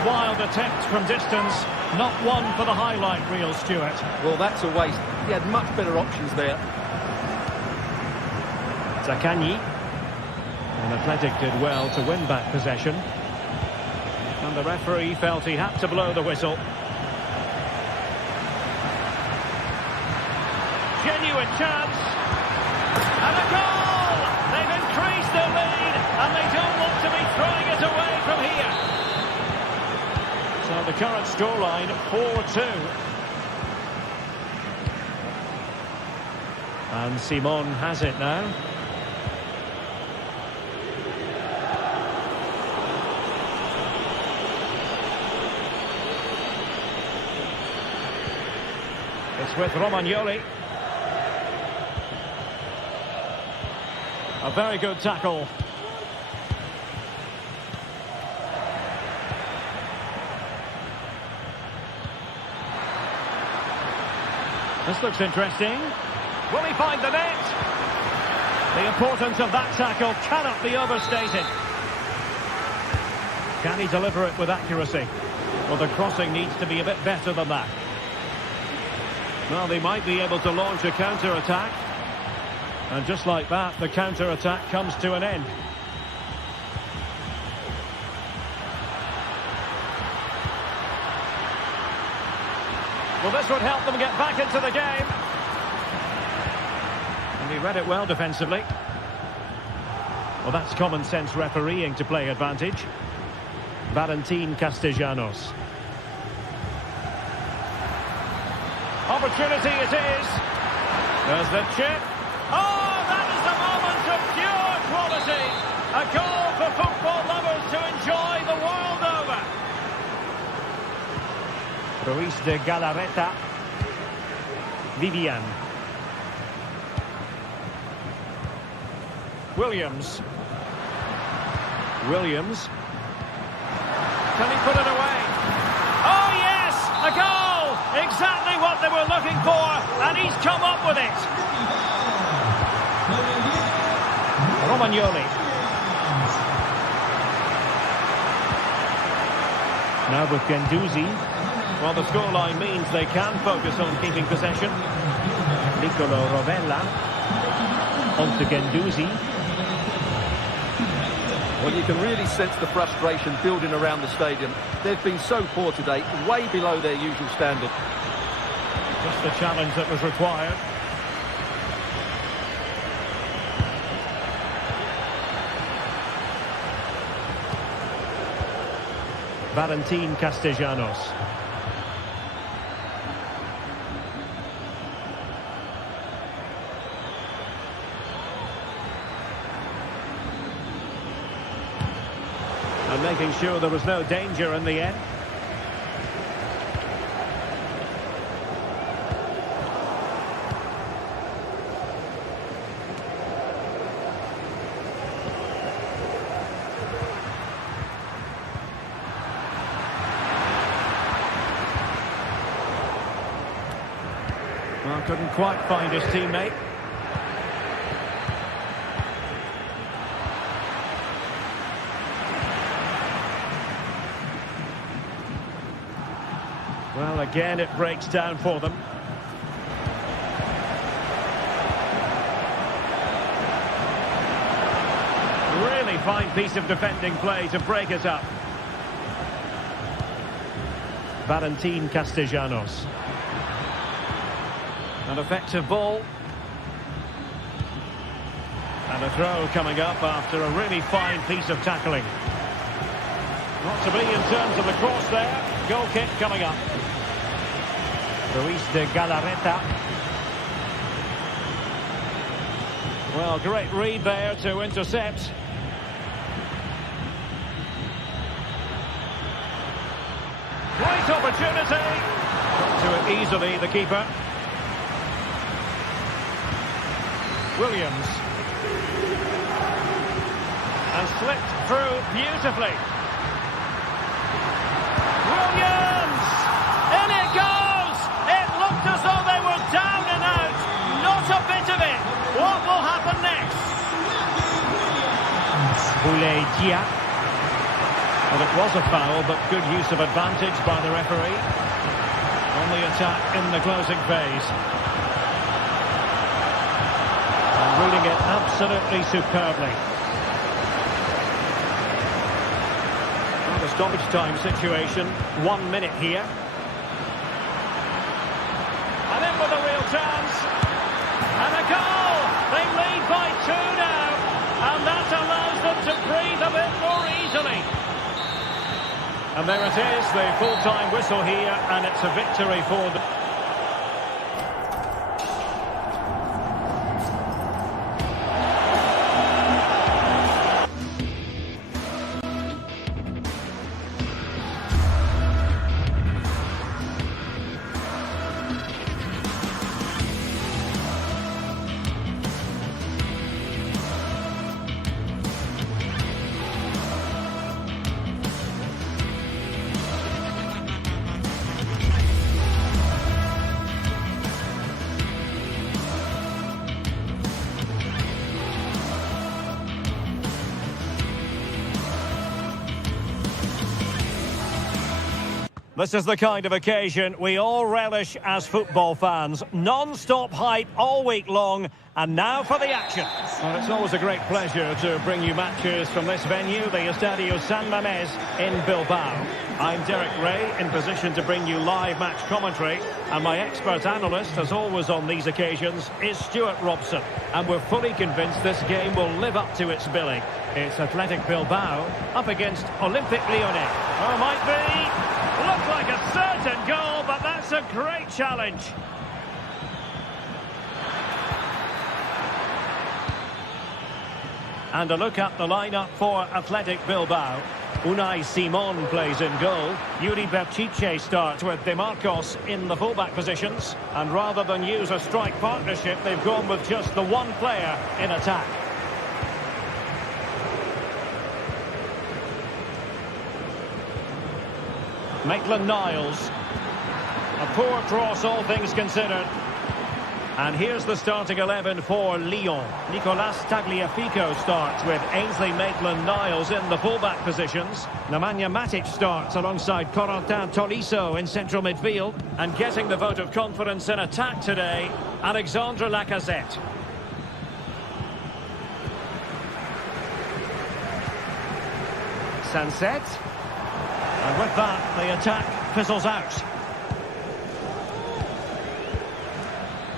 wild attempt from distance. Not one for the highlight reel, Stuart. Well, that's a waste. He had much better options there. Zaccagni. And Athletic did well to win back possession. And the referee felt he had to blow the whistle. Genuine chance. And a goal! They've increased their lead, and they don't want to be throwing it away from here. So the current scoreline, 4-2. And Simon has it now. It's with Romagnoli. A very good tackle. This looks interesting. Will he find the net? The importance of that tackle cannot be overstated. Can he deliver it with accuracy? Well, the crossing needs to be a bit better than that. Well, they might be able to launch a counter-attack. And just like that, the counter-attack comes to an end. Well, this would help them get back into the game. And he read it well defensively. Well, that's common sense refereeing to play advantage. Valentin Castellanos. Opportunity it is. There's the chip. Oh, that is a moment of pure quality. A goal for football lovers to enjoy the world over. Ruiz de Galarreta. Vivian. Williams. Williams. Can he put it away? Oh, yes! A goal! Exactly what they were looking for, and he's come up with it. Romagnoli. Now with Guendouzi. Well, the scoreline means they can focus on keeping possession. Nicolo Rovella. On to Guendouzi. Well, you can really sense the frustration building around the stadium. They've been so poor today, way below their usual standard. Just the challenge that was required. Valentin Castellanos. And making sure there was no danger in the end. Well, couldn't quite find his teammate. Well, again, it breaks down for them. Really fine piece of defending play to break it up. Valentin Castellanos. An effective ball. And a throw coming up after a really fine piece of tackling. Not to be in terms of the cross there. Goal kick coming up. Ruiz de Galarreta. Well, great read there to intercept. Great opportunity. Got to it easily, the keeper. Williams. And slipped through beautifully. Williams! In it goes! It looked as though they were down and out. Not a bit of it. What will happen next? Boulaye. Well, it was a foul, but good use of advantage by the referee. On the attack in the closing phase. And reading it absolutely superbly. The stoppage time situation, 1 minute here. And in with a real chance. And a goal! They lead by 2 now. And that allows them to breathe a bit more easily. And there it is, the full-time whistle here, and it's a victory for them. This is the kind of occasion we all relish as football fans. Non-stop hype all week long, and now for the action. Well, it's always a great pleasure to bring you matches from this venue, the Estadio San Mamés in Bilbao. I'm Derek Ray, in position to bring you live match commentary, and my expert analyst, as always on these occasions, is Stuart Robson. And we're fully convinced this game will live up to its billing. It's Athletic Bilbao up against Olympique Lyonnais. Oh, might be. Looks like a certain goal, but that's a great challenge. And a look at the lineup for Athletic Bilbao. Unai Simon plays in goal. Yuri Berchiche starts with De Marcos in the fullback positions. And rather than use a strike partnership, they've gone with just the one player in attack. Maitland-Niles. A poor cross, all things considered. And here's the starting 11 for Lyon. Nicolas Tagliafico starts with Ainsley Maitland-Niles in the fullback positions. Nemanja Matic starts alongside Corentin Tolisso in central midfield. And getting the vote of confidence in attack today, Alexandre Lacazette. Sunset. And with that, the attack fizzles out.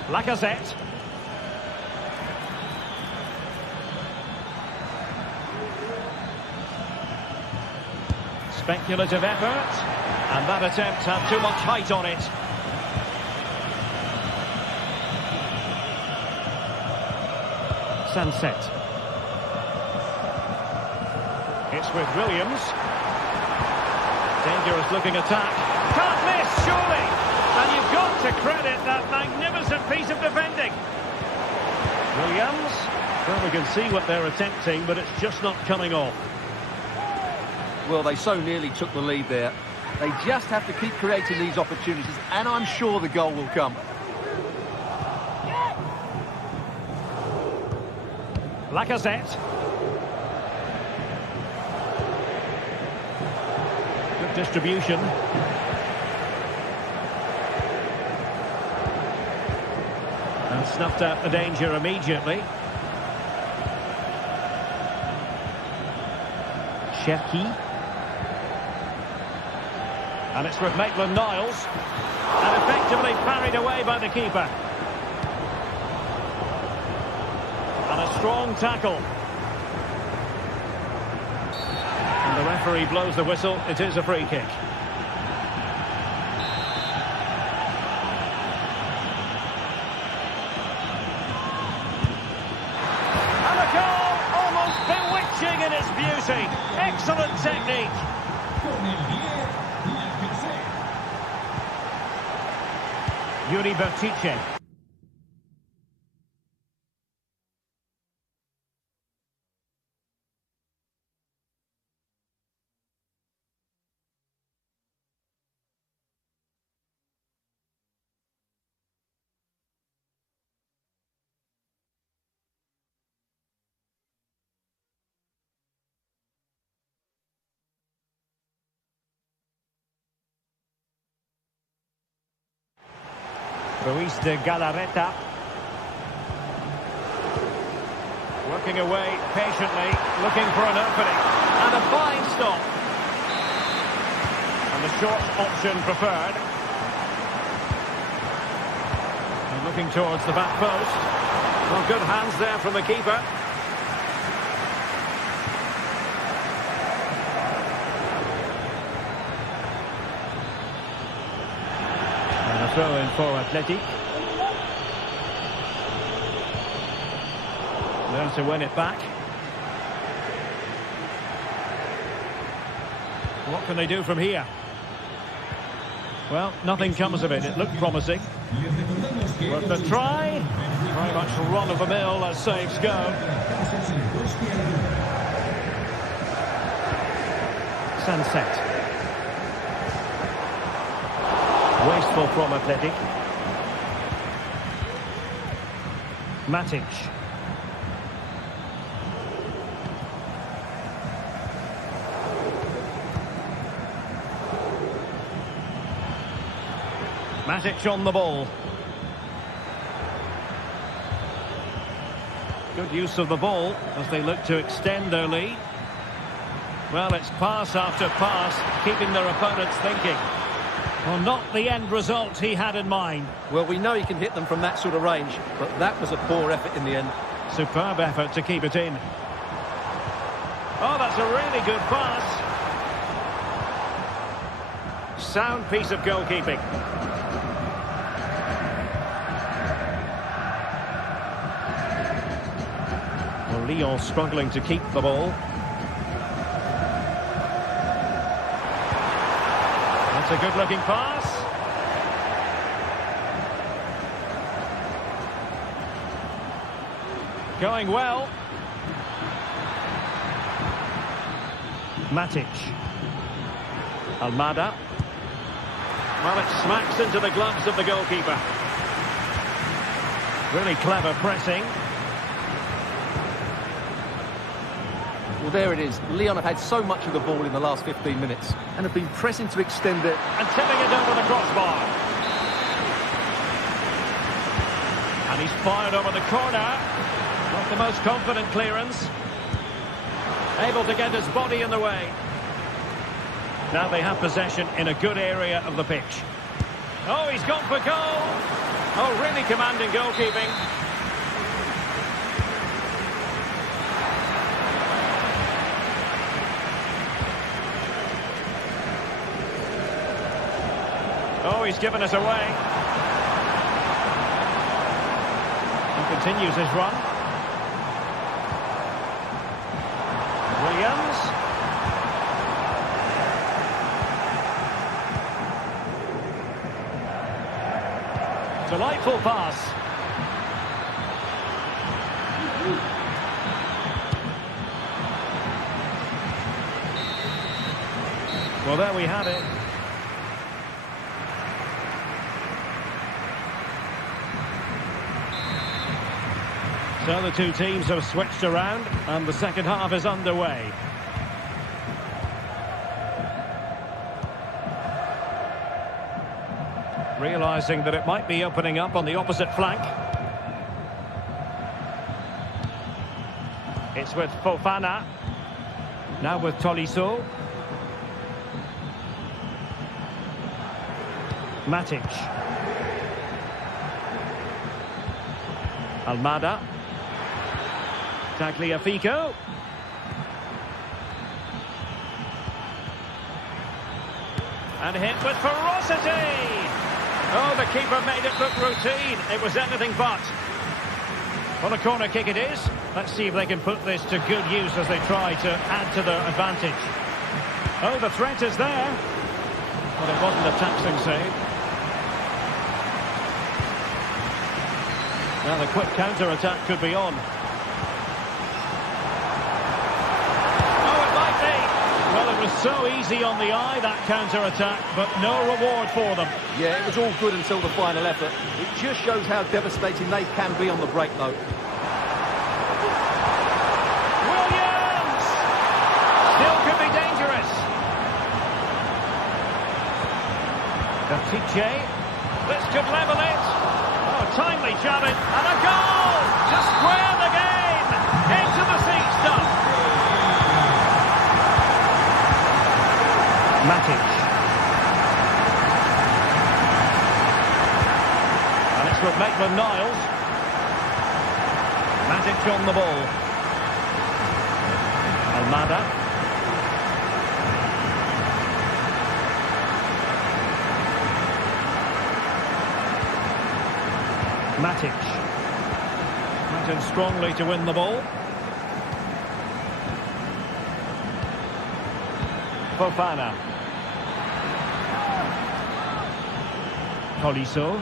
Lacazette. Speculative effort. And that attempt had too much height on it. Sunset. It's with Williams. Dangerous looking attack. Can't miss, surely! And you've got to credit that magnificent piece of defending. Williams. Well, we can see what they're attempting, but it's just not coming off. Well, they so nearly took the lead there. They just have to keep creating these opportunities, and I'm sure the goal will come. Lacazette. Distribution. And snuffed out the danger immediately. Cherki. And it's with Maitland-Niles. And effectively parried away by the keeper. And a strong tackle. The referee blows the whistle. It is a free kick. And a goal, almost bewitching in its beauty. Excellent technique. Yuri Berchiche. Ruiz de Galarreta. Working away patiently, looking for an opening. And a fine stop. And the short option preferred. And looking towards the back post. Well, good hands there from the keeper. Throw in for Athletic. There to win it back. What can they do from here? Well, nothing comes of it. It looked promising. Worth a try. Very much run-of-the-mill as saves go. Sunset. Wasteful from Athletic. Matic. Matic on the ball. Good use of the ball as they look to extend their lead. Well, it's pass after pass, keeping their opponents thinking. Well, not the end result he had in mind. Well, we know he can hit them from that sort of range, but that was a poor effort in the end. Superb effort to keep it in. Oh, that's a really good pass. Sound piece of goalkeeping. Well, Lyon struggling to keep the ball. That's a good-looking pass. Going well. Matic. Almada. Well, it smacks into the gloves of the goalkeeper. Really clever pressing. Well, there it is. Lyon have had so much of the ball in the last 15 minutes and have been pressing to extend it. And tipping it over the crossbar. And he's fired over the corner. Not the most confident clearance. Able to get his body in the way. Now they have possession in a good area of the pitch. Oh, he's gone for goal. Oh, really commanding goalkeeping. Oh, he's given us away. He continues his run. Williams. Delightful pass. Well, there we had it. So the two teams have switched around and the second half is underway. Realising that it might be opening up on the opposite flank. It's with Fofana. Now with Tolisso. Matic. Almada. Tagliafico. And hit with ferocity. Oh, the keeper made it look routine. It was anything but. Well, a corner kick it is. Let's see if they can put this to good use as they try to add to their advantage. Oh, the threat is there. But it wasn't a taxing save. Now the quick counter-attack could be on. Well, it was so easy on the eye, that counter-attack, but no reward for them. Yeah, it was all good until the final effort. It just shows how devastating they can be on the break, though. Williams! Still could be dangerous. Batice. This could level it. Oh, timely jabbing, and a goal! To square the game! Into the seat stuff. Matic. And it's with Maitland-Niles. Matic on the ball. Almada. Matic. Went in strongly to win the ball. Fofana. Tolisso.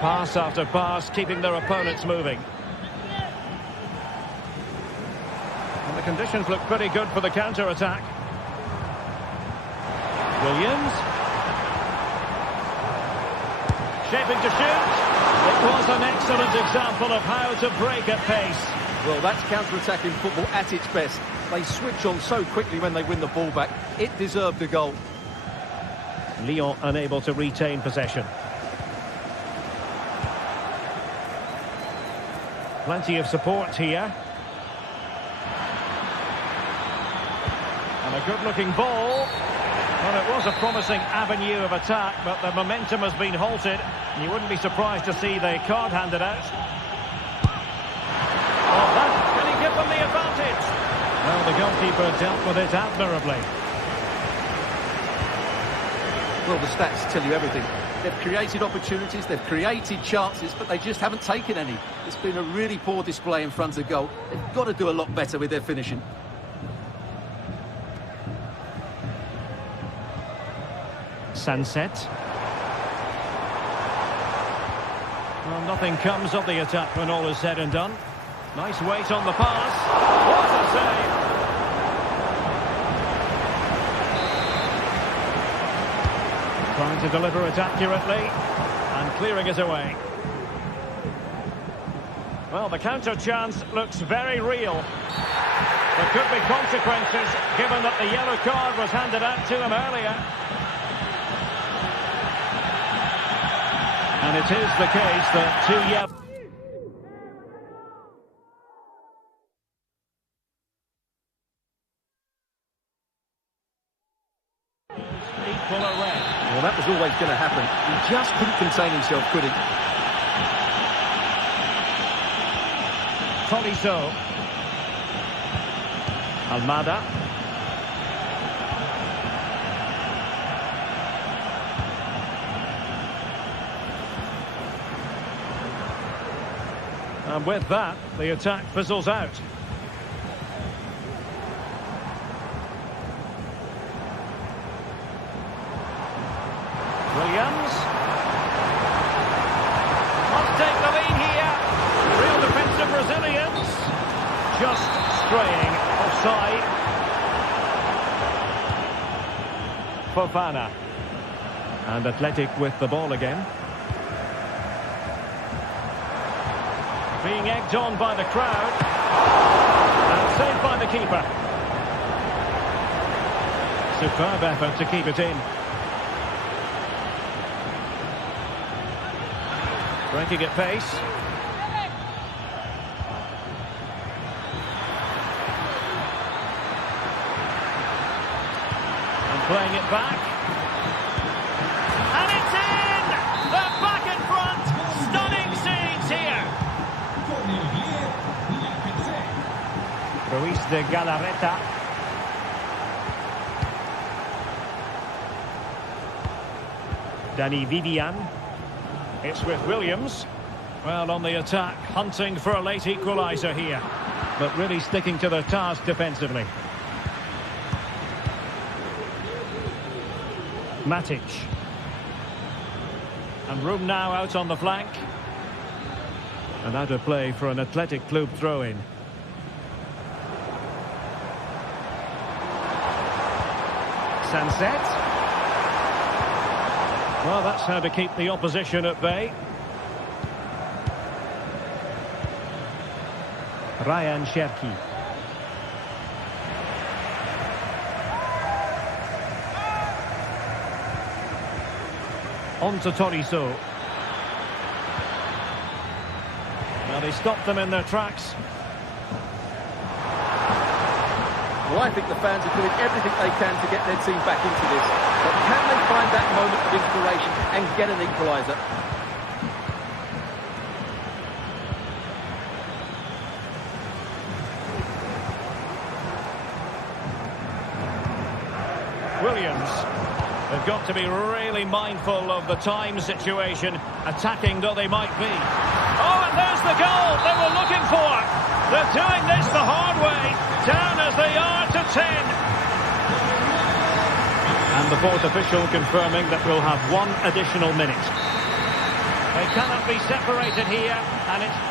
Pass after pass, keeping their opponents moving. And the conditions look pretty good for the counter-attack. Williams. Shaping to shoot. It was an excellent example of how to break at pace. Well, that's counter-attacking football at its best. They switch on so quickly when they win the ball back. It deserved a goal. Lyon unable to retain possession. Plenty of support here. And a good-looking ball. Well, it was a promising avenue of attack, but the momentum has been halted. And you wouldn't be surprised to see the card handed out. Well, can he give them the advantage? Well, the goalkeeper dealt with it admirably. Well, the stats tell you everything. They've created opportunities, they've created chances, but they just haven't taken any. It's been a really poor display in front of goal. They've got to do a lot better with their finishing. Sunset. Well, nothing comes of the attack when all is said and done. Nice weight on the pass. What a save! Trying to deliver it accurately and clearing it away. Well, the counter chance looks very real. There could be consequences given that the yellow card was handed out to him earlier. And it is the case that 2 yellow... Equal a red. Well, that was always going to happen. He just couldn't contain himself, could he? Tolisso. Almada. And with that, the attack fizzles out. Williams. Must take the lead here. Real defensive resilience. Just straying offside. Fofana. And Athletic with the ball again. Being egged on by the crowd. And saved by the keeper. Superb effort to keep it in. Breaking at pace. And playing it back. And it's in! They're back in front! Stunning scenes here! Ruiz de Galarreta. Danny Vivian. It's with Williams. Well, on the attack, hunting for a late equaliser here. But really sticking to their task defensively. Matic. And room now out on the flank. And out of play for an Athletic Club throw-in. Sunset. Well, that's how to keep the opposition at bay. Ryan Cherki. On to Tolisso. Well, they stopped them in their tracks. Well, I think the fans are doing everything they can to get their team back into this. But can they find that moment of inspiration and get an equaliser? Williams. They've got to be really mindful of the time situation, attacking though they might be. Oh, and there's the goal they were looking for. They're doing this the hard way, down as they are to 10. And the fourth official confirming that we'll have 1 additional minute. They cannot be separated here, and it's...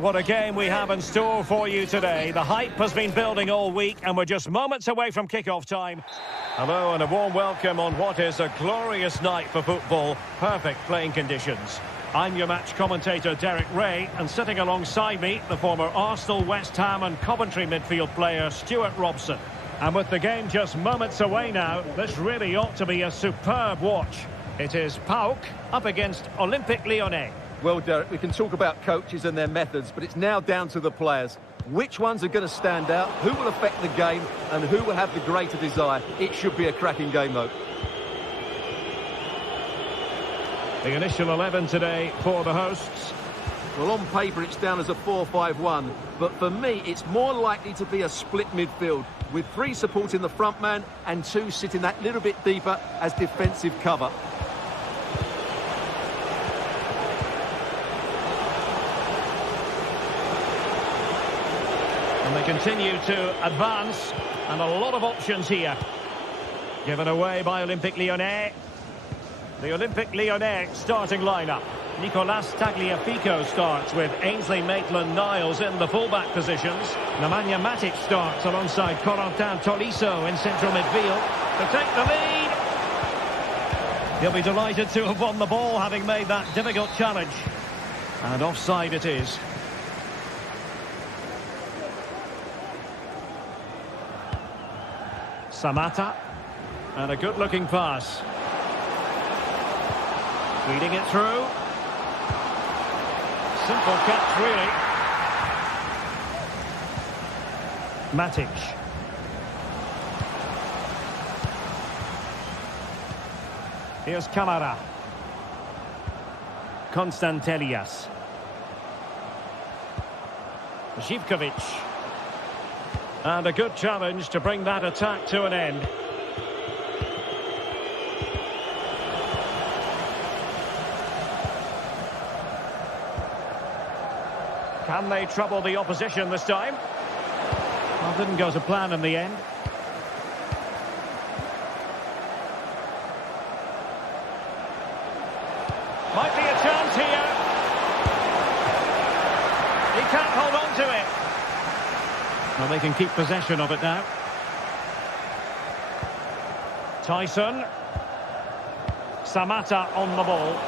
What a game we have in store for you today. The hype has been building all week and we're just moments away from kick-off time. Hello and a warm welcome on what is a glorious night for football. Perfect playing conditions. I'm your match commentator Derek Ray, and sitting alongside me, the former Arsenal, West Ham and Coventry midfield player Stuart Robson. And with the game just moments away now, this really ought to be a superb watch. It is PAOK up against Olympique Lyonnais. Well, Derek, we can talk about coaches and their methods, but it's now down to the players. Which ones are going to stand out, who will affect the game, and who will have the greater desire? It should be a cracking game, though. The initial 11 today for the hosts. Well, on paper, it's down as a 4-5-1, but for me, it's more likely to be a split midfield, with 3 supporting the front man and 2 sitting that little bit deeper as defensive cover. And they continue to advance, and a lot of options here. Given away by Olympique Lyonnais. The Olympique Lyonnais starting lineup. Nicolas Tagliafico starts with Ainsley Maitland-Niles in the fullback positions. Nemanja Matic starts alongside Corentin Tolisso in central midfield to take the lead. He'll be delighted to have won the ball, having made that difficult challenge. And offside it is. Samatta, and a good-looking pass. Feeding it through. Simple catch, really. Matic. Here's Camara. Konstantelias. Zivkovic. And a good challenge to bring that attack to an end. Can they trouble the opposition this time? Well, didn't go to plan in the end. Might be a chance here. He can't hold on to it. Well, they can keep possession of it now. Tyson. Samatta on the ball.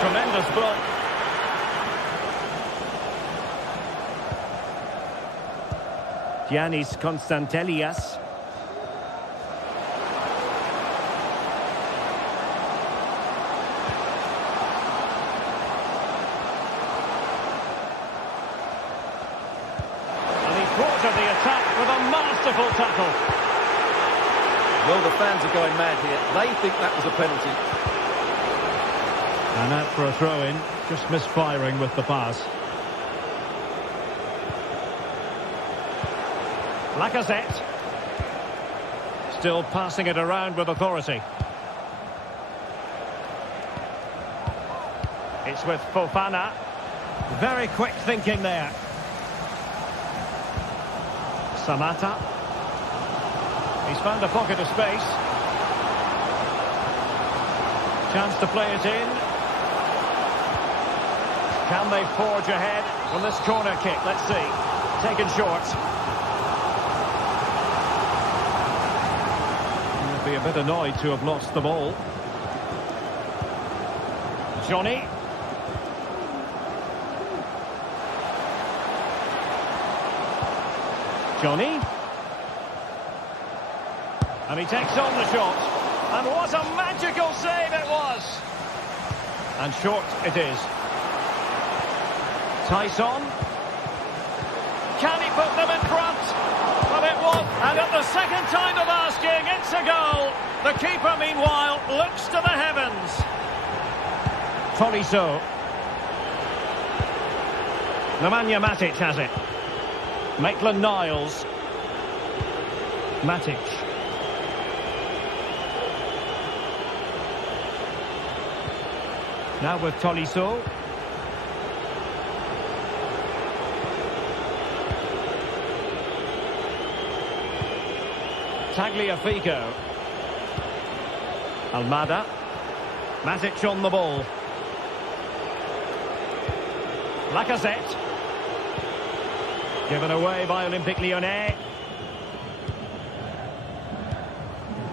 Tremendous block. Giannis Konstantelias. To the attack with a masterful tackle. Well, the fans are going mad here. They think that was a penalty. And out for a throw-in, just misfiring with the pass. Lacazette. Still passing it around with authority. It's with Fofana. Very quick thinking there. Samatta. He's found a pocket of space. Chance to play it in. Can they forge ahead from this corner kick? Let's see. Taken short. He'll be a bit annoyed to have lost the ball. Johnny. Johnny. And he takes on the shot. And what a magical save it was. And short it is. Tyson. Can he put them in front? Well, it was. And at the second time of asking, it's a goal. The keeper, meanwhile, looks to the heavens. Tolisso. Nemanja Matic has it. Maitland-Niles. Matic. Now with Tolisso. Tagliafico. Almada. Matic on the ball. Lacazette. Given away by Olympique Lyonnais.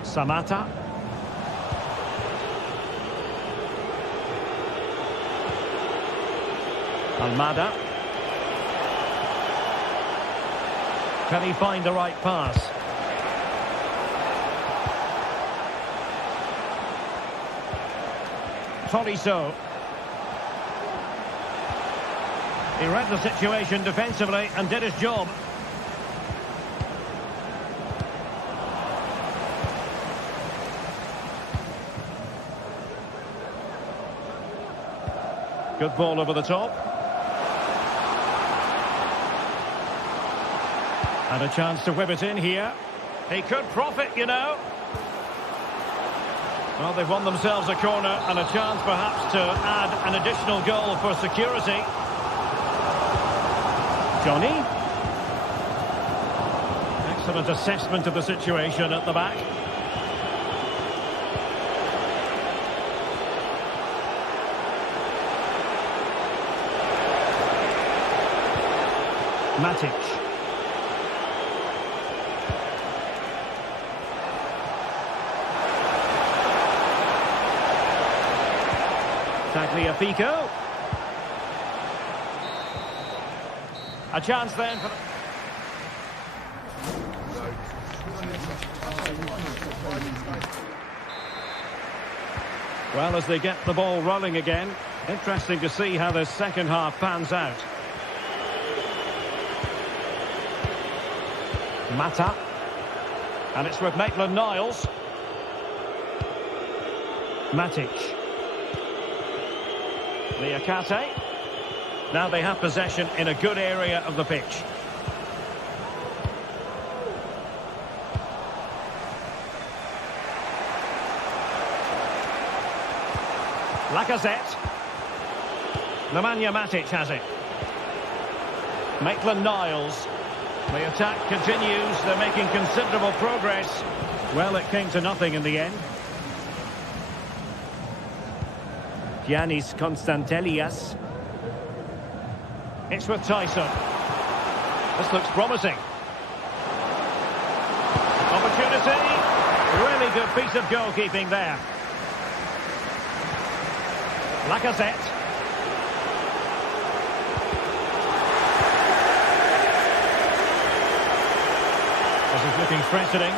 Samata. Almada. Can he find the right pass? Tolisso. He read the situation defensively and did his job. Good ball over the top. And a chance to whip it in here. He could profit, you know. Well, they've won themselves a corner and a chance perhaps to add an additional goal for security. Johnny. Excellent assessment of the situation at the back. Matic. Tagliafico. A chance then for... Well, as they get the ball rolling again, interesting to see how the second half pans out. Mata. And it's with Maitland-Niles. Matic. Liakate. Now they have possession in a good area of the pitch. Lacazette. Nemanja Matic has it. Maitland-Niles. The attack continues. They're making considerable progress. Well, it came to nothing in the end. Giannis Constantelias. It's with Tyson. This looks promising. Opportunity. Really good piece of goalkeeping there. Lacazette. This is looking threatening.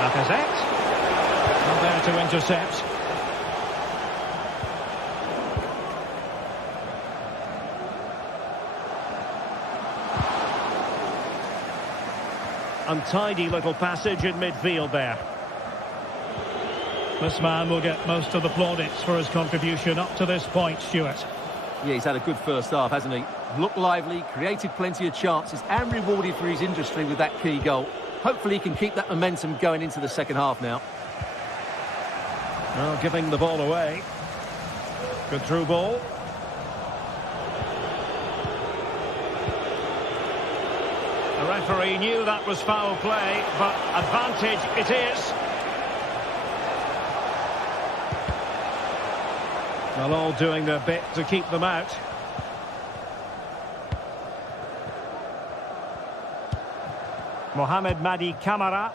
Lacazette. Not there to intercept. Untidy little passage in midfield there. This man will get most of the plaudits for his contribution up to this point, Stuart. Yeah, he's had a good first half, hasn't he? Looked lively, created plenty of chances and rewarded for his industry with that key goal. Hopefully he can keep that momentum going into the second half now. Well, giving the ball away. Good through ball. The referee knew that was foul play, but advantage it is. Well, all doing their bit to keep them out. Mohamed Madi Camara.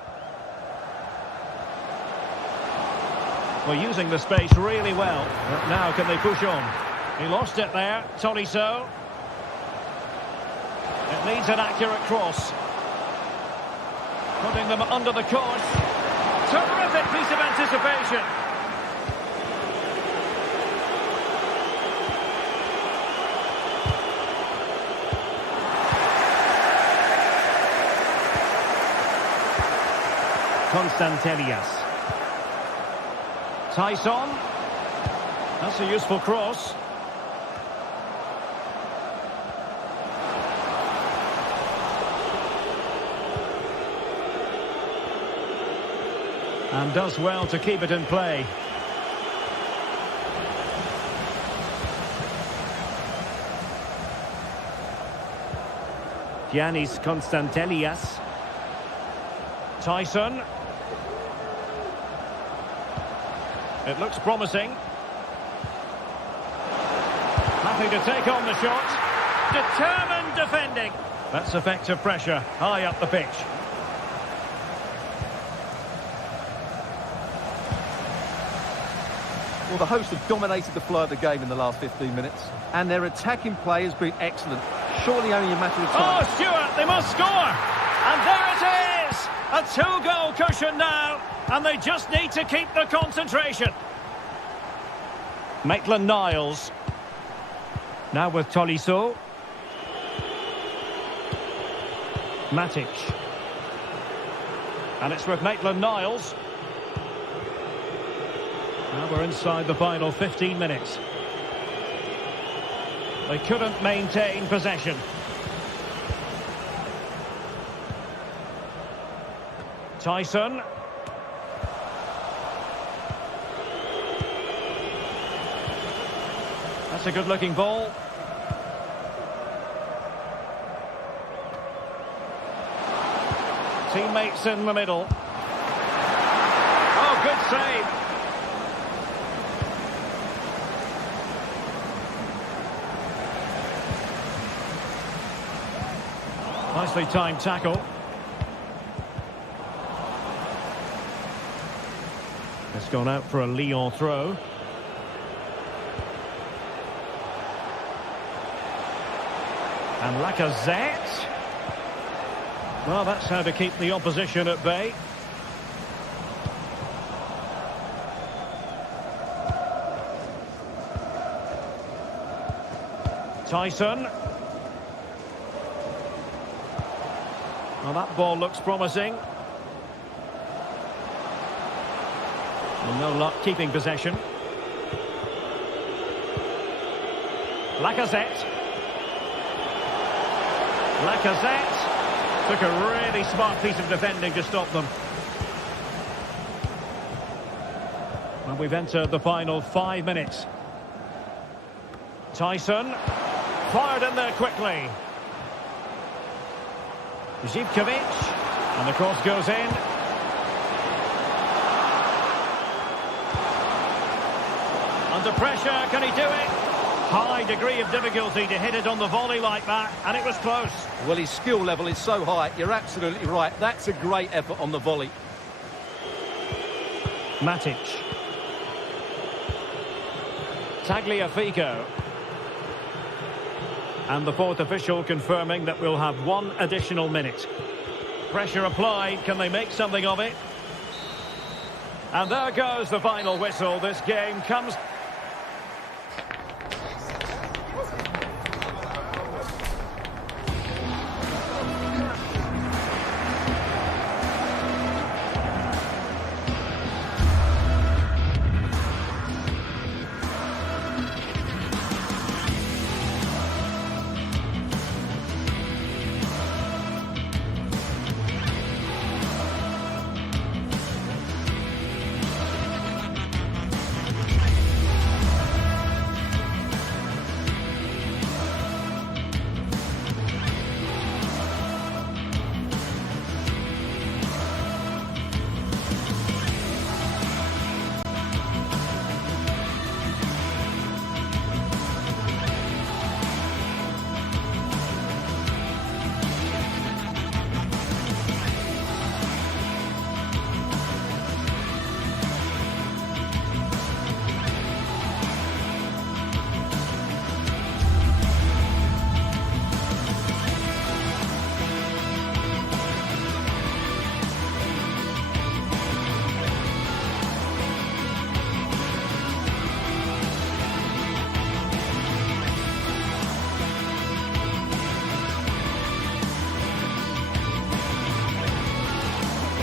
Well, using the space really well. But now can they push on? He lost it there, Tolisso. It needs an accurate cross. Putting them under the cosh. Terrific piece of anticipation. Constantelias. Tyson. That's a useful cross. And does well to keep it in play. Giannis Constantelias. Tyson. It looks promising. Happy to take on the shot. Determined defending. That's effective pressure high up the pitch. Well, the hosts have dominated the flow of the game in the last 15 minutes, and their attacking play has been excellent. Surely only a matter of time. Oh, Stuart, they must score! And there it is! A two-goal cushion now, and they just need to keep the concentration. Maitland-Niles. Now with Tolisso. Matic. And it's with Maitland-Niles. Now we're inside the final 15 minutes. They couldn't maintain possession. Tyson. That's a good-looking ball. Teammates in the middle. Oh, good save. Nicely timed tackle. It's gone out for a Lyon throw. And Lacazette. Well, that's how to keep the opposition at bay. Tyson. Well, that ball looks promising. And no luck keeping possession. Lacazette. Lacazette took a really smart piece of defending to stop them. Well, we've entered the final 5 minutes. Tyson fired in there quickly. Zivkovic, and the cross goes in. Under pressure, can he do it? High degree of difficulty to hit it on the volley like that, and it was close. Well, his skill level is so high, you're absolutely right. That's a great effort on the volley. Matic. Tagliafico. And the fourth official confirming that we'll have one additional minute. Pressure applied, can they make something of it? And there goes the final whistle. This game comes...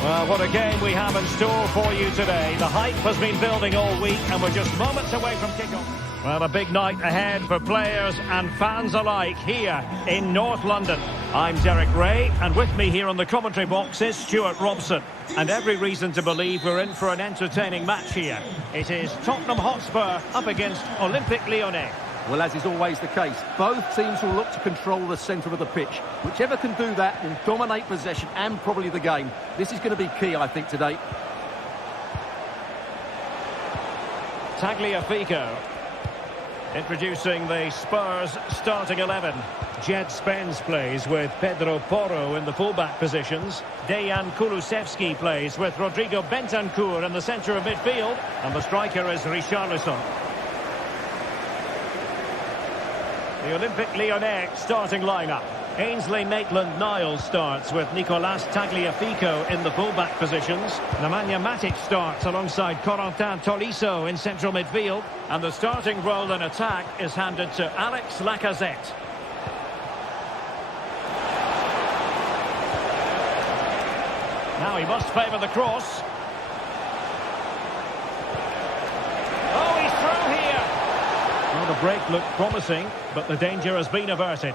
Well, what a game we have in store for you today. The hype has been building all week and we're just moments away from kickoff. Well, a big night ahead for players and fans alike here in North London. I'm Derek Ray, and with me here on the commentary box is Stuart Robson. And every reason to believe we're in for an entertaining match here. It is Tottenham Hotspur up against Olympique Lyonnais. Well, as is always the case, both teams will look to control the centre of the pitch. Whichever can do that will dominate possession and probably the game. This is going to be key, I think, today. Tagliafico. Introducing the Spurs starting 11. Jed Spence plays with Pedro Porro in the fullback positions. Dejan Kulusevski plays with Rodrigo Bentancur in the centre of midfield. And the striker is Richarlison. The Olympique Lyonnais starting lineup. Ainsley Maitland-Niles starts with Nicolas Tagliafico in the fullback positions. Nemanja Matic starts alongside Corentin Tolisso in central midfield. And the starting role in attack is handed to Alex Lacazette. Now he must favour the cross. Oh, he's through here. Well, the break looked promising, but the danger has been averted.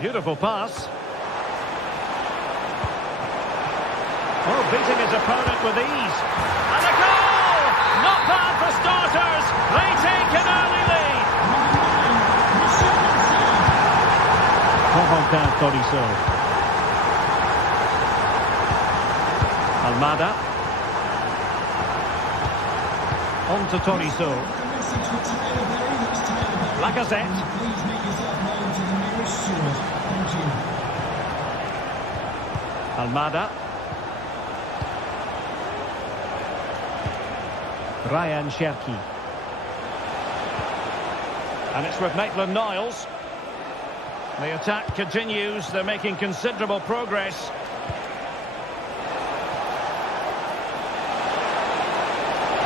Beautiful pass. Oh, beating his opponent with ease. And a goal! Not bad for starters. They take an early lead. Corentin Tolisso. Almada. On to Tolisso. Lacazette. Almada. Ryan Cherki. And it's with Maitland-Niles. The attack continues. They're making considerable progress.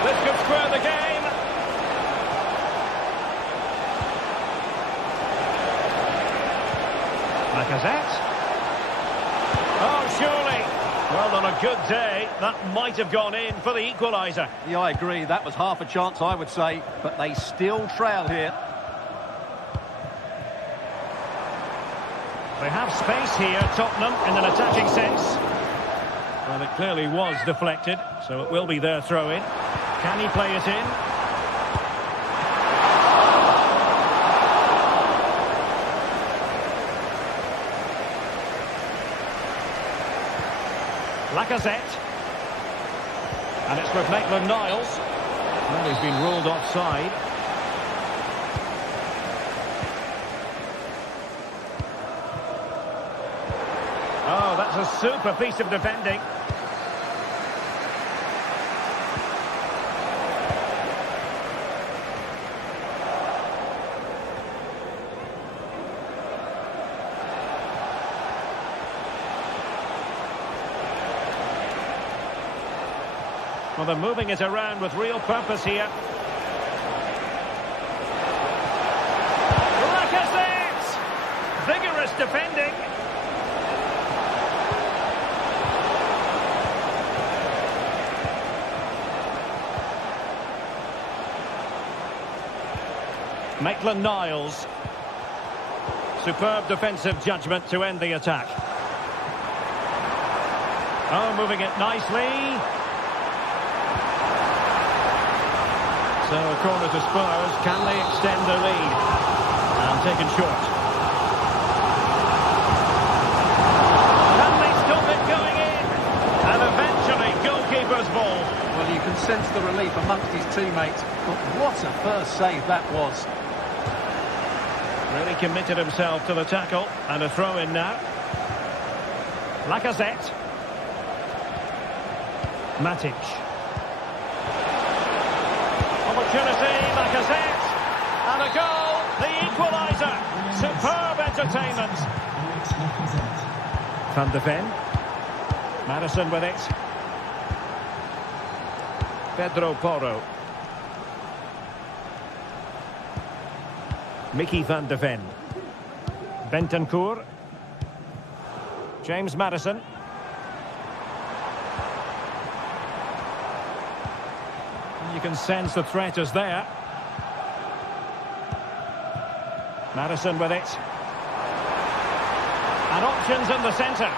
This could square the game. Lacazette. Oh, surely. Well, on a good day, that might have gone in for the equaliser. Yeah, I agree. That was half a chance, I would say. But they still trail here. They have space here, Tottenham, in an attacking sense. Well, it clearly was deflected, so it will be their throw-in. Can he play it in? Lacazette. And it's with Maitland-Niles. Well, he's been ruled offside. Oh, that's a super piece of defending. Well, they're moving it around with real purpose here. Lacazette! Vigorous defending. Maitland-Niles. Superb defensive judgment to end the attack. Oh, moving it nicely. So a corner to Spurs. Can they extend their lead? And taken short. Can they stop it going in? And eventually, goalkeeper's ball. Well, you can sense the relief amongst his teammates. But what a first save that was. Really committed himself to the tackle. And a throw-in now. Lacazette. Matic. Opportunity, Lacazette. And a goal, the equaliser. Superb entertainment. Van de Ven. Madison with it. Pedro Porro. Mickey van de Ven. Bentancur. James Madison. You can sense the threat is there. Madison with it. And options in the centre.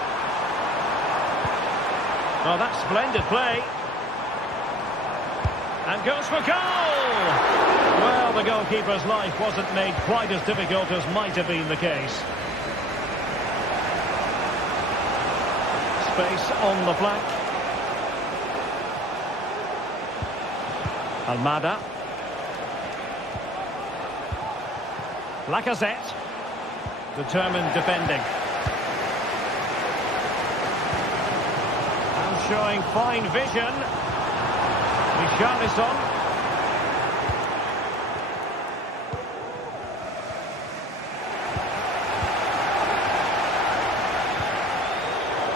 Oh, that's splendid play. And goes for goal! Well, the goalkeeper's life wasn't made quite as difficult as might have been the case. Space on the flank. Almada. Lacazette. Determined defending. And showing fine vision. Richarlison.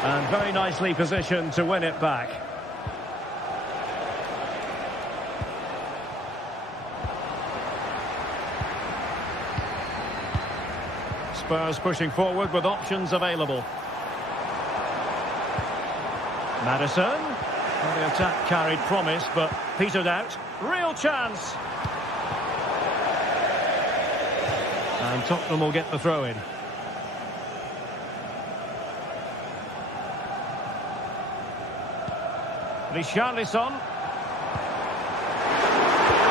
And very nicely positioned to win it back. Spurs pushing forward with options available. Maddison. Well, the attack carried promise, but petered out. Real chance. And Tottenham will get the throw in. Richarlison.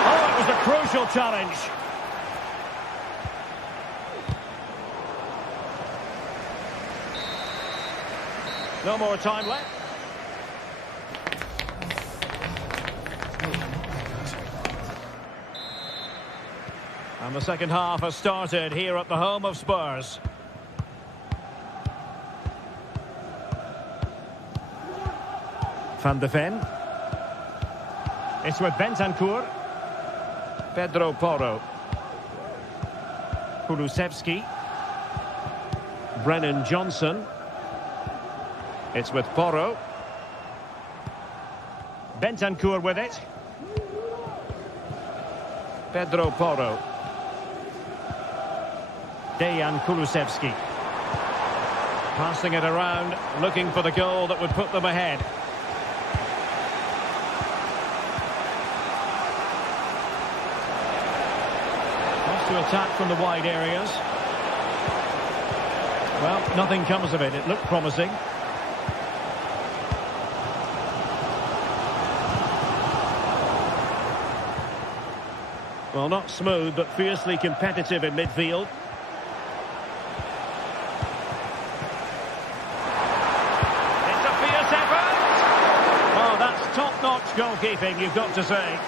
Oh, it was a crucial challenge. No more time left. And the second half has started here at the home of Spurs. Van de Ven. It's with Bentancur. Pedro Porro. Kulusevski. Brennan Johnson. It's with Porro. Bentancur with it. Pedro Porro. Dejan Kulusevski. Passing it around, looking for the goal that would put them ahead. Wants to attack from the wide areas. Well, nothing comes of it. It looked promising. Well, not smooth, but fiercely competitive in midfield. It's a fierce effort! Oh, that's top-notch goalkeeping, you've got to say.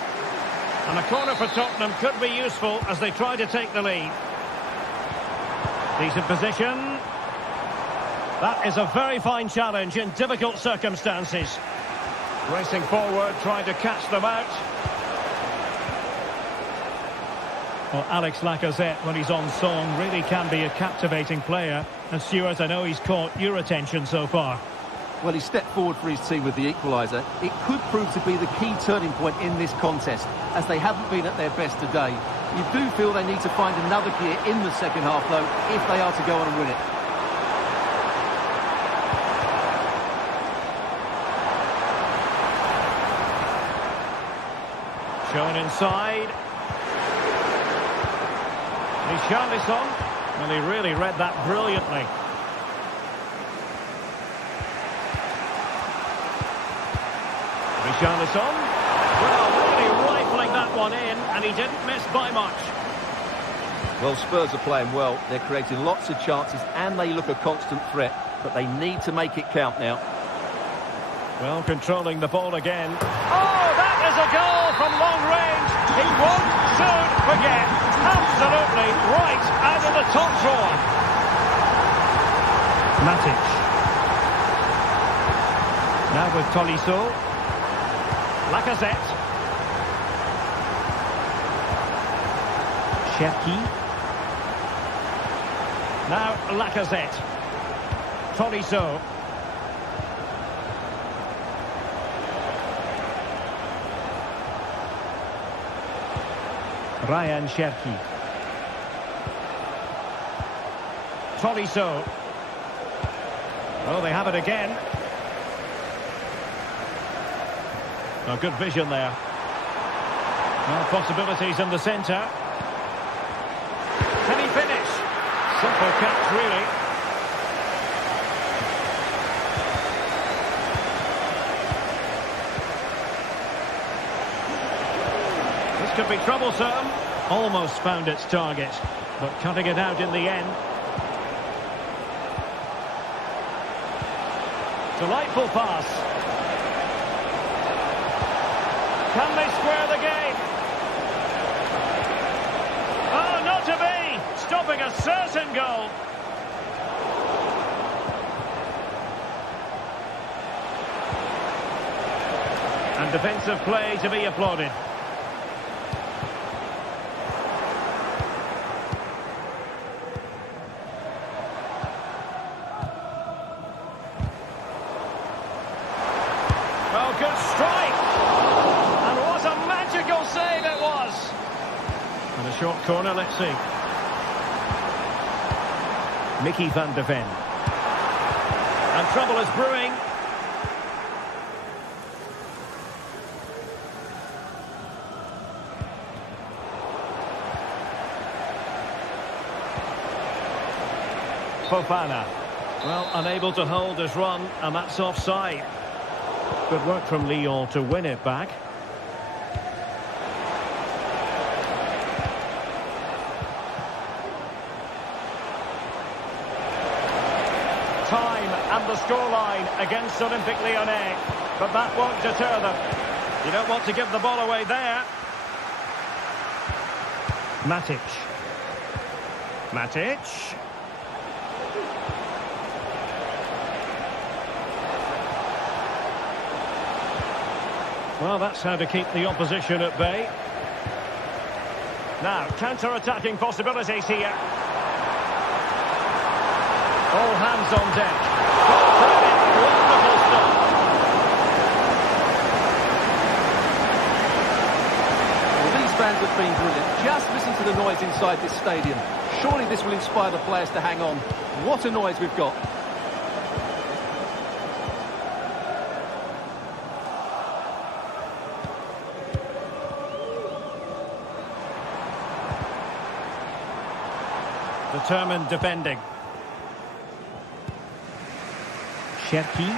And a corner for Tottenham could be useful as they try to take the lead. Decent position. That is a very fine challenge in difficult circumstances. Racing forward, trying to catch them out. Well, Alex Lacazette, when he's on song, really can be a captivating player. And Stuart, I know he's caught your attention so far. Well, he stepped forward for his team with the equaliser. It could prove to be the key turning point in this contest, as they haven't been at their best today. You do feel they need to find another gear in the second half, though, if they are to go on and win it. Shown inside. Richarlison. Well, he really read that brilliantly. Richarlison. Well, really rifling that one in, and he didn't miss by much. Well, Spurs are playing well. They're creating lots of chances, and they look a constant threat. But they need to make it count now. Well, controlling the ball again. Oh, that is a goal from long range. He won't soon forget. Absolutely right out of the top drawer. Matic. Now with Tolisso. Lacazette. Cherki. Now Lacazette. Tolisso. Ryan Cherki. Tolisso. Oh, they have it again. Oh, good vision there. Well, possibilities in the centre. Can he finish? Simple catch, really. This could be troublesome. Almost found its target, but cutting it out in the end. Delightful pass. Can they square the game? Oh, not to be! Stopping a certain goal. And defensive play to be applauded. Well, good strike. And what a magical save it was. And a short corner, let's see. Mickey van de Ven. And trouble is brewing. Fofana. Well, unable to hold his run, and that's offside. Good work from Lyon to win it back. Time and the scoreline against Olympique Lyonnais, but that won't deter them. You don't want to give the ball away there. Matic. Matic. Well, that's how to keep the opposition at bay. Now, counter-attacking possibilities here. All hands on deck. Wonderful stop. Well, these fans have been brilliant. Just listen to the noise inside this stadium. Surely this will inspire the players to hang on. What a noise we've got. Determined defending. Cherki.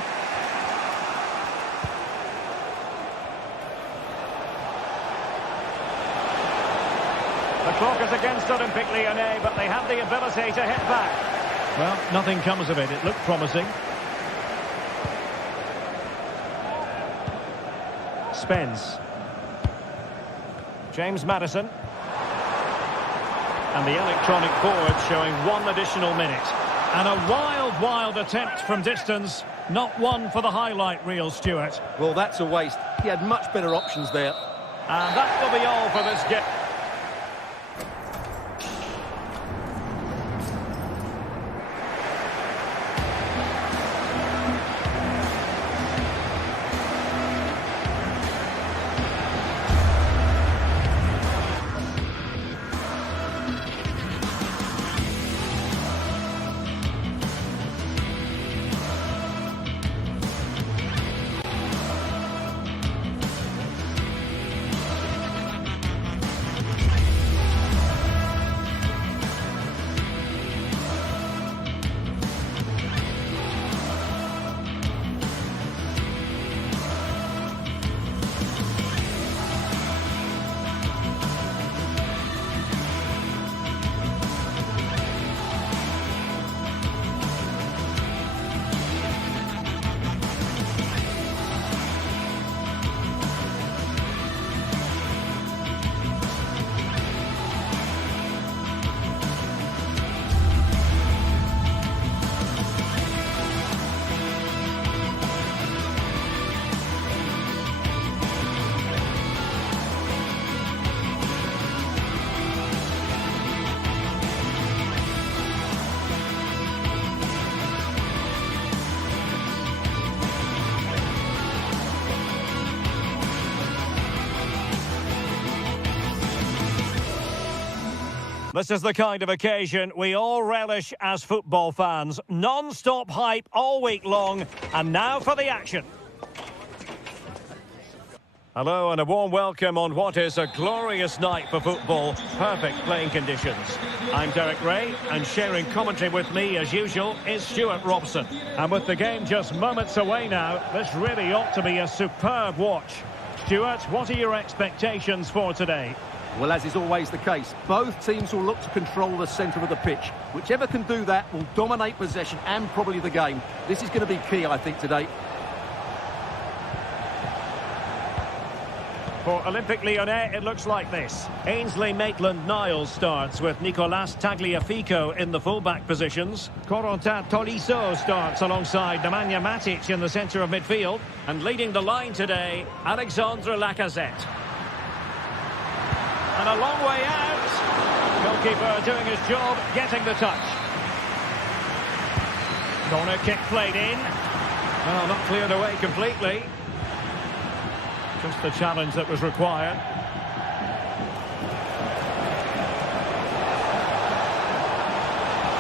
The clock is against Olympique Lyonnais, but they have the ability to hit back. Well, nothing comes of it. It looked promising. Spence. James Maddison. And the electronic board showing 1 additional minute. And a wild attempt from distance. Not one for the highlight reel, Stuart. Well, that's a waste. He had much better options there. And that will be all for this game. This is the kind of occasion we all relish as football fans. Non-stop hype all week long, and now for the action. Hello and a warm welcome on what is a glorious night for football. Perfect playing conditions. I'm Derek Ray, and sharing commentary with me as usual is Stuart Robson. And with the game just moments away now, this really ought to be a superb watch. Stuart, what are your expectations for today? Well, as is always the case, both teams will look to control the centre of the pitch. Whichever can do that will dominate possession and probably the game. This is going to be key, I think, today. For Olympique Lyonnais, it looks like this. Ainsley Maitland-Niles starts with Nicolas Tagliafico in the full-back positions. Corentin Tolisso starts alongside Nemanja Matic in the centre of midfield. And leading the line today, Alexandre Lacazette. And a long way out. Goalkeeper doing his job, getting the touch. Corner kick played in. Well, not cleared away completely. Just the challenge that was required.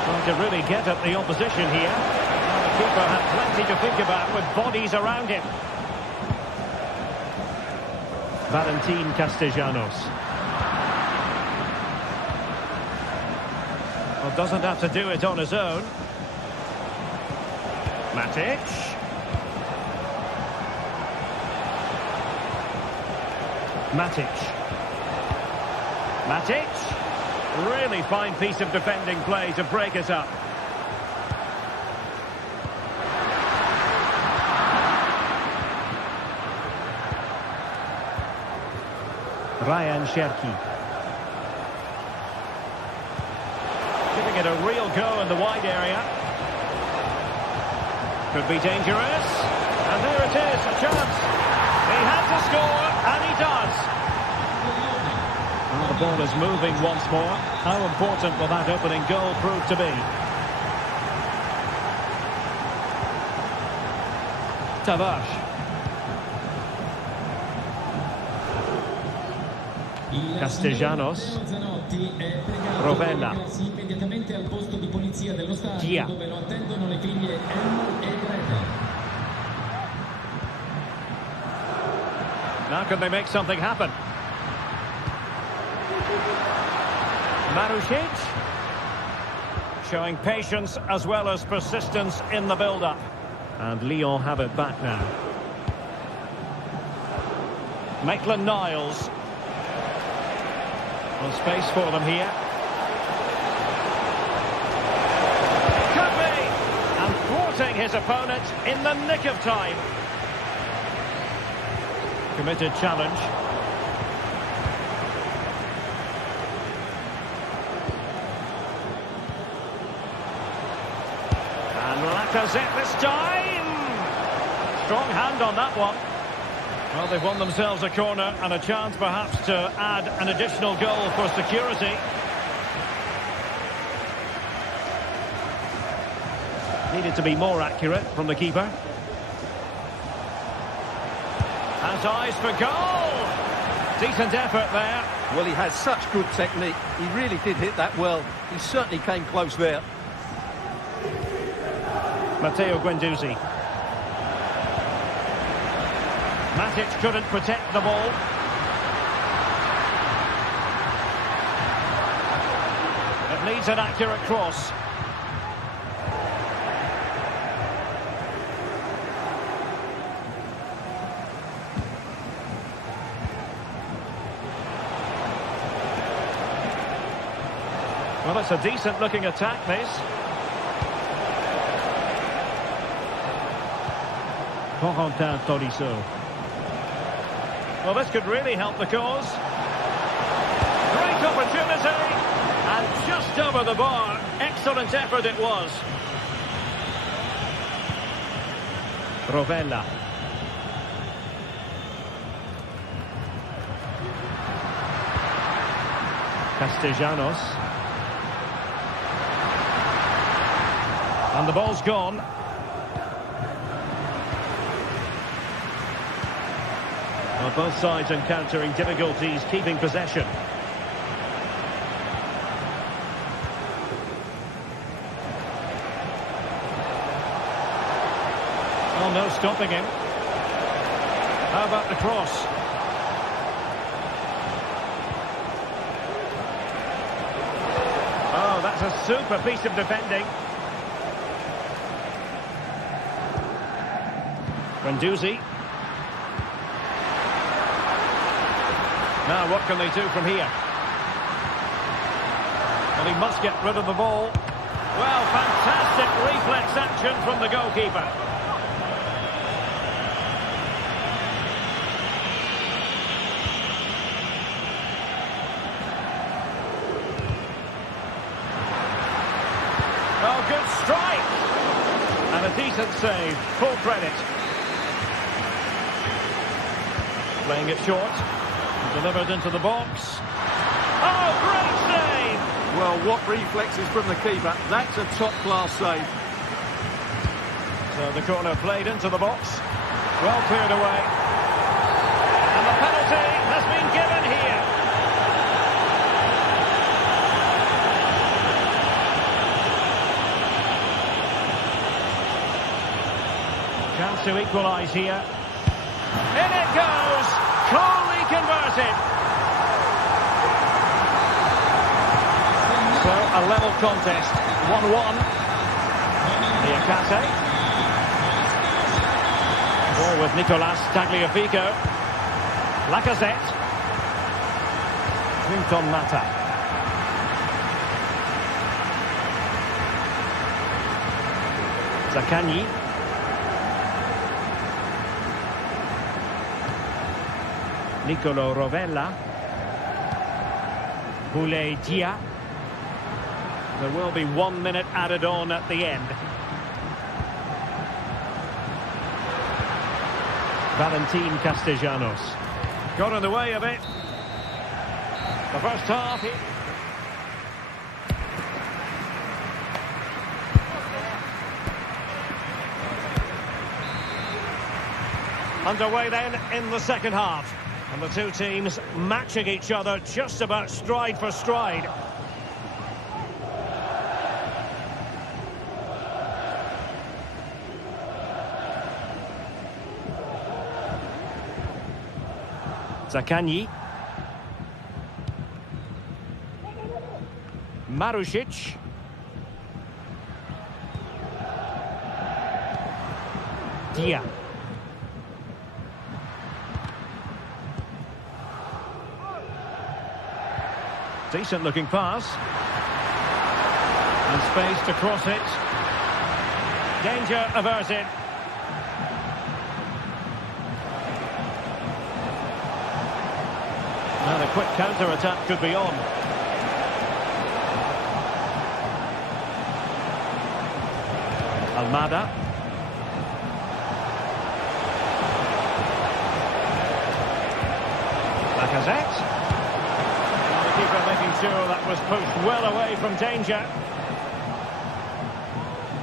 Trying to really get at the opposition here. And the keeper had plenty to think about with bodies around him. Valentin Castellanos. Well, doesn't have to do it on his own. Matic. Matic. Really fine piece of defending play to break us up. Ryan Cherki. Giving it a real go in the wide area. Could be dangerous. And there it is, a chance. He had to score, and he does. Well, the ball is moving once more. How important will that opening goal prove to be? Tavares. Castellanos. Rovella. Gia. Now can they make something happen? Marusic. Showing patience as well as persistence in the build-up. And Lyon have it back now. Maitland-Niles. Well, space for them here. Could be! And thwarting his opponent in the nick of time. Committed challenge. And Lacazette this time. Strong hand on that one. Well, they've won themselves a corner and a chance perhaps to add an additional goal for security. Needed to be more accurate from the keeper. Has eyes for goal. Decent effort there. Well, he has such good technique. He really did hit that well. He certainly came close there. Matteo Guendouzi. Matic couldn't protect the ball. It needs an accurate cross. Well, it's a decent-looking attack, this. Corentin Tolisso. Well, this could really help the cause. Great opportunity. And just over the bar. Excellent effort it was. Rovella. Castellanos. And the ball's gone. Well, both sides encountering difficulties keeping possession. Oh, no stopping him. How about the cross? Oh, that's a super piece of defending. Guendouzi. Now, what can they do from here? Well, he must get rid of the ball. Well, fantastic reflex action from the goalkeeper. Oh, good strike! And a decent save, full credit. Playing it short. Delivered into the box. Oh, great save! Well, what reflexes from the keeper. That's a top-class save. So the corner played into the box. Well cleared away. And the penalty has been given here. Chance to equalise here. In it goes! Coolly converted. So a level contest, 1-1. Niakate. Ball with Nicolas Tagliafico. Lacazette. Clinton Mata. Zaccagni. Nicolo Rovella. Boulay Dia. There will be 1 minute added on at the end. Valentin Castellanos. Got in the way of it. The first half. Underway then in the second half. And the two teams matching each other just about stride for stride. Zaccagni. Marusic. Dia. Decent looking pass. And space to cross it. Danger averted. Now the quick counter-attack could be on. Almada. Lacazette. Well, the keeper making sure that was pushed well away from danger.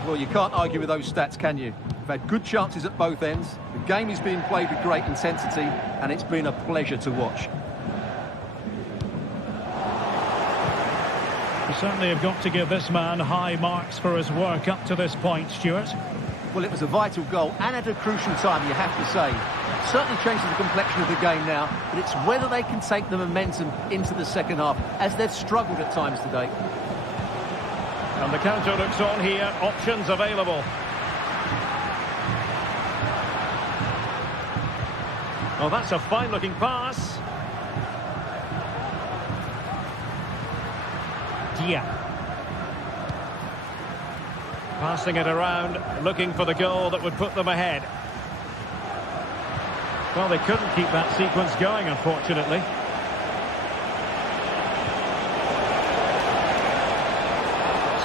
Well, you can't argue with those stats, can you? We've had good chances at both ends. The game is being played with great intensity, and it's been a pleasure to watch. You certainly have got to give this man high marks for his work up to this point, Stuart. Well, it was a vital goal and at a crucial time, you have to say. Certainly changes the complexion of the game now, but it's whether they can take the momentum into the second half, as they've struggled at times today. And the counter looks on here, options available. Oh, that's a fine-looking pass. Dia. Passing it around, looking for the goal that would put them ahead. Well, they couldn't keep that sequence going, unfortunately.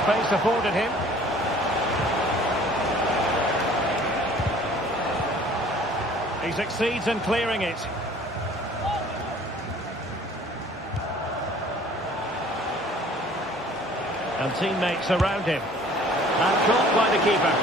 Space afforded him. He succeeds in clearing it. And teammates around him. And caught by the keeper.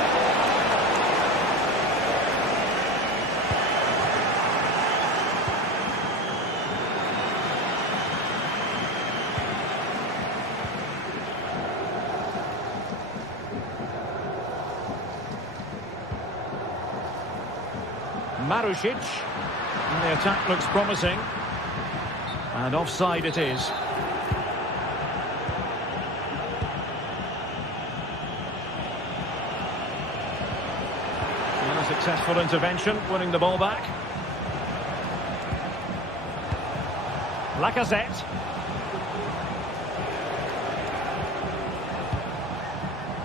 Marusic. And the attack looks promising. And offside it is. Successful intervention, winning the ball back. Lacazette.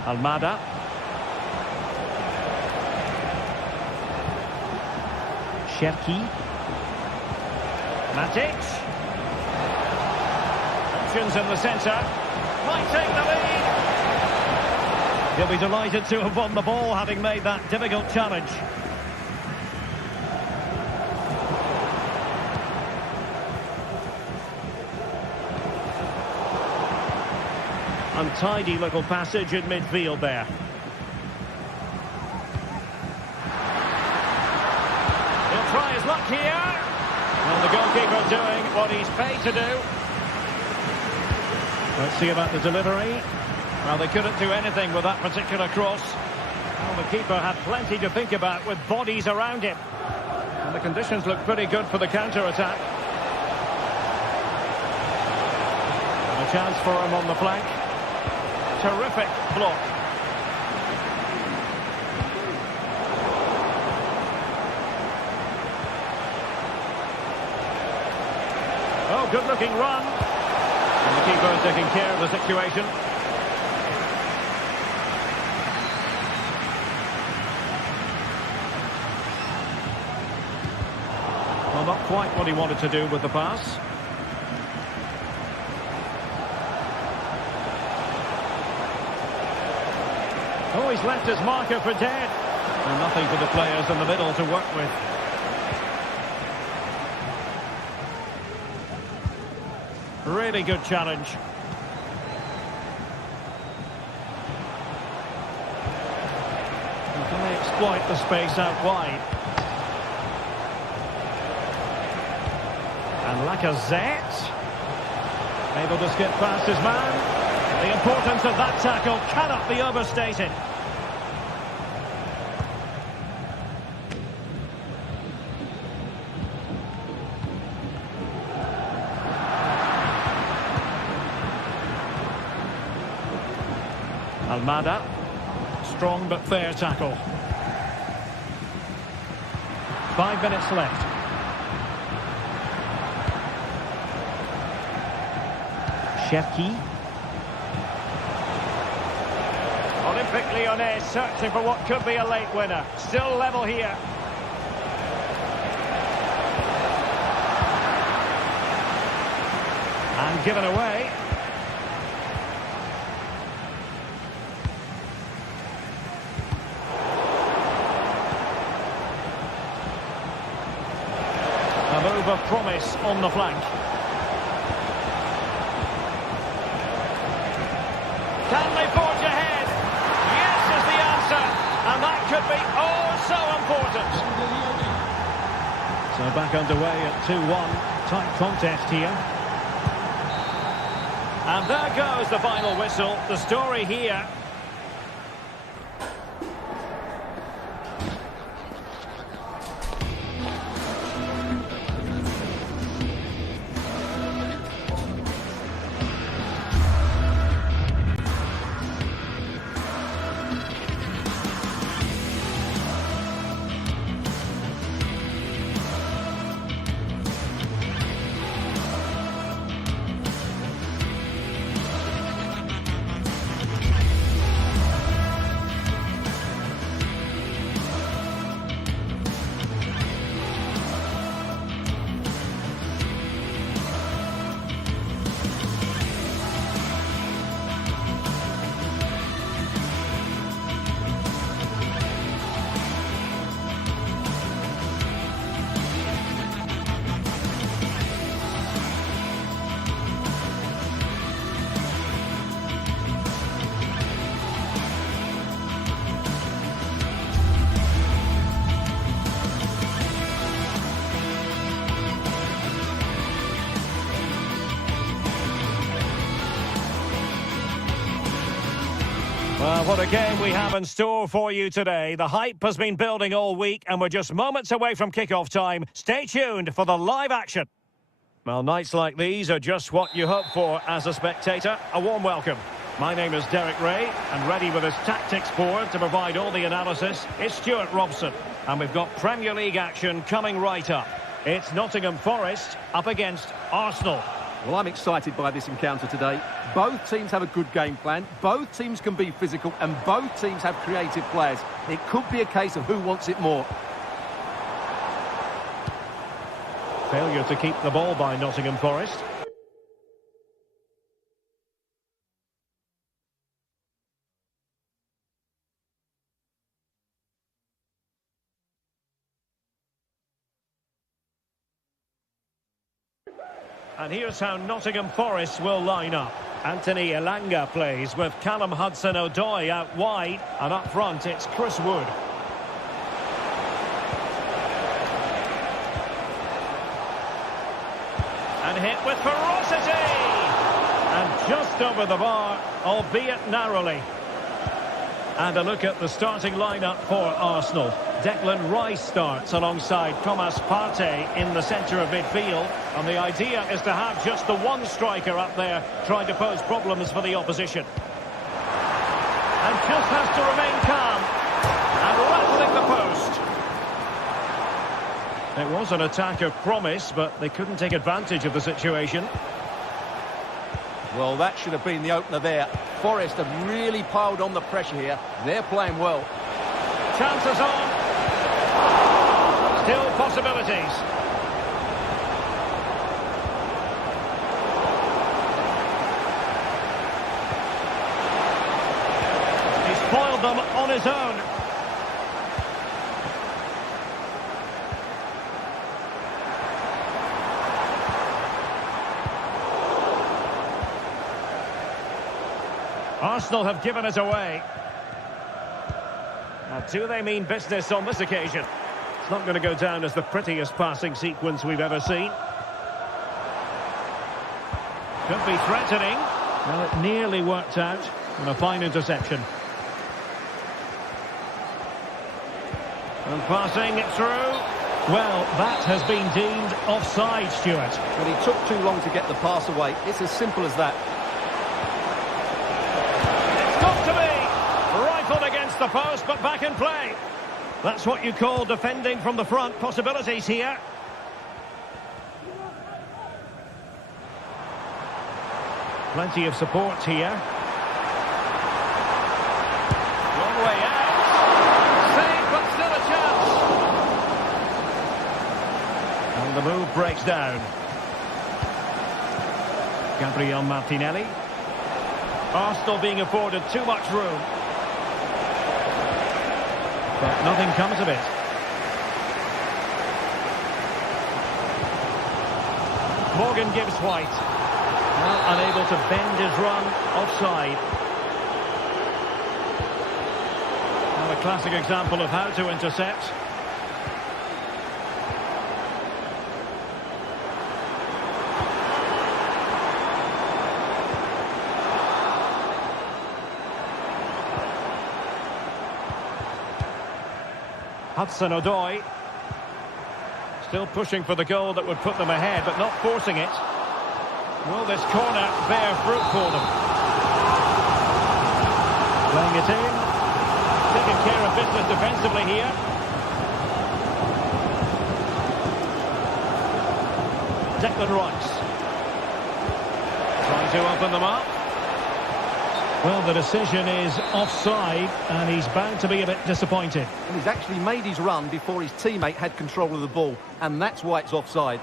Almada. Cherki. Matic. Options in the centre. Might take the lead. He'll be delighted to have won the ball, having made that difficult challenge. Untidy little passage in midfield there. He'll try his luck here. And the goalkeeper doing what he's paid to do. Let's see about the delivery. Well, they couldn't do anything with that particular cross. Well, the keeper had plenty to think about with bodies around him. And the conditions look pretty good for the counter-attack. And a chance for him on the flank. Terrific block. Oh, good-looking run. And the keeper is taking care of the situation. Well, not quite what he wanted to do with the pass. Oh, he's left his marker for dead. And nothing for the players in the middle to work with. Really good challenge. And can they exploit the space out wide? And Lacazette. Able to skip past his man. The importance of that tackle cannot be overstated. Almada. Strong but fair tackle. 5 minutes left. Cherki. Olympique Lyonnais searching for what could be a late winner. Still level here. And given away. A move of promise on the flank. Can they forge ahead? Yes is the answer. And that could be oh so important. So back underway at 2-1. Tight contest here. And there goes the final whistle. The story here. Well, what a game we have in store for you today. The hype has been building all week and we're just moments away from kick-off time. Stay tuned for the live action. Well, nights like these are just what you hope for as a spectator. A warm welcome. My name is Derek Ray, and ready with his tactics board to provide all the analysis is Stuart Robson. And we've got Premier League action coming right up. It's Nottingham Forest up against Arsenal. Well, I'm excited by this encounter today. Both teams have a good game plan, both teams can be physical, and both teams have creative players. It could be a case of who wants it more. Failure to keep the ball by Nottingham Forest. And here's how Nottingham Forest will line up. Anthony Elanga plays with Callum Hudson-Odoi out wide, and up front it's Chris Wood. And hit with ferocity! And just over the bar, albeit narrowly. And a look at the starting lineup for Arsenal. Declan Rice starts alongside Thomas Partey in the centre of midfield. And the idea is to have just the one striker up there trying to pose problems for the opposition. And just has to remain calm. And rattling the post. It was an attack of promise, but they couldn't take advantage of the situation. Well, that should have been the opener there. Forest have really piled on the pressure here. They're playing well. Chances on. Still possibilities. He's foiled them on his own. Arsenal have given it away. Now, do they mean business on this occasion? It's not going to go down as the prettiest passing sequence we've ever seen. Could be threatening. Well, it nearly worked out on a fine interception. And passing it through. Well, that has been deemed offside, Stuart. Well, he took too long to get the pass away. It's as simple as that. To be rifled against the post, but back in play. That's what you call defending from the front. Possibilities here. Plenty of support here. Long way out. Save, but still a chance. And the move breaks down. Gabriel Martinelli. Arsenal being afforded too much room. But nothing comes of it. Morgan gives White. Well, unable to bend his run offside. Now a classic example of how to intercept. Hudson-Odoi still pushing for the goal that would put them ahead, but not forcing it. Will this corner bear fruit for them? Playing it in. Taking care of business defensively here. Declan Rice. Trying to open them up. Well, the decision is offside, and he's bound to be a bit disappointed. And he's actually made his run before his teammate had control of the ball, and that's why it's offside.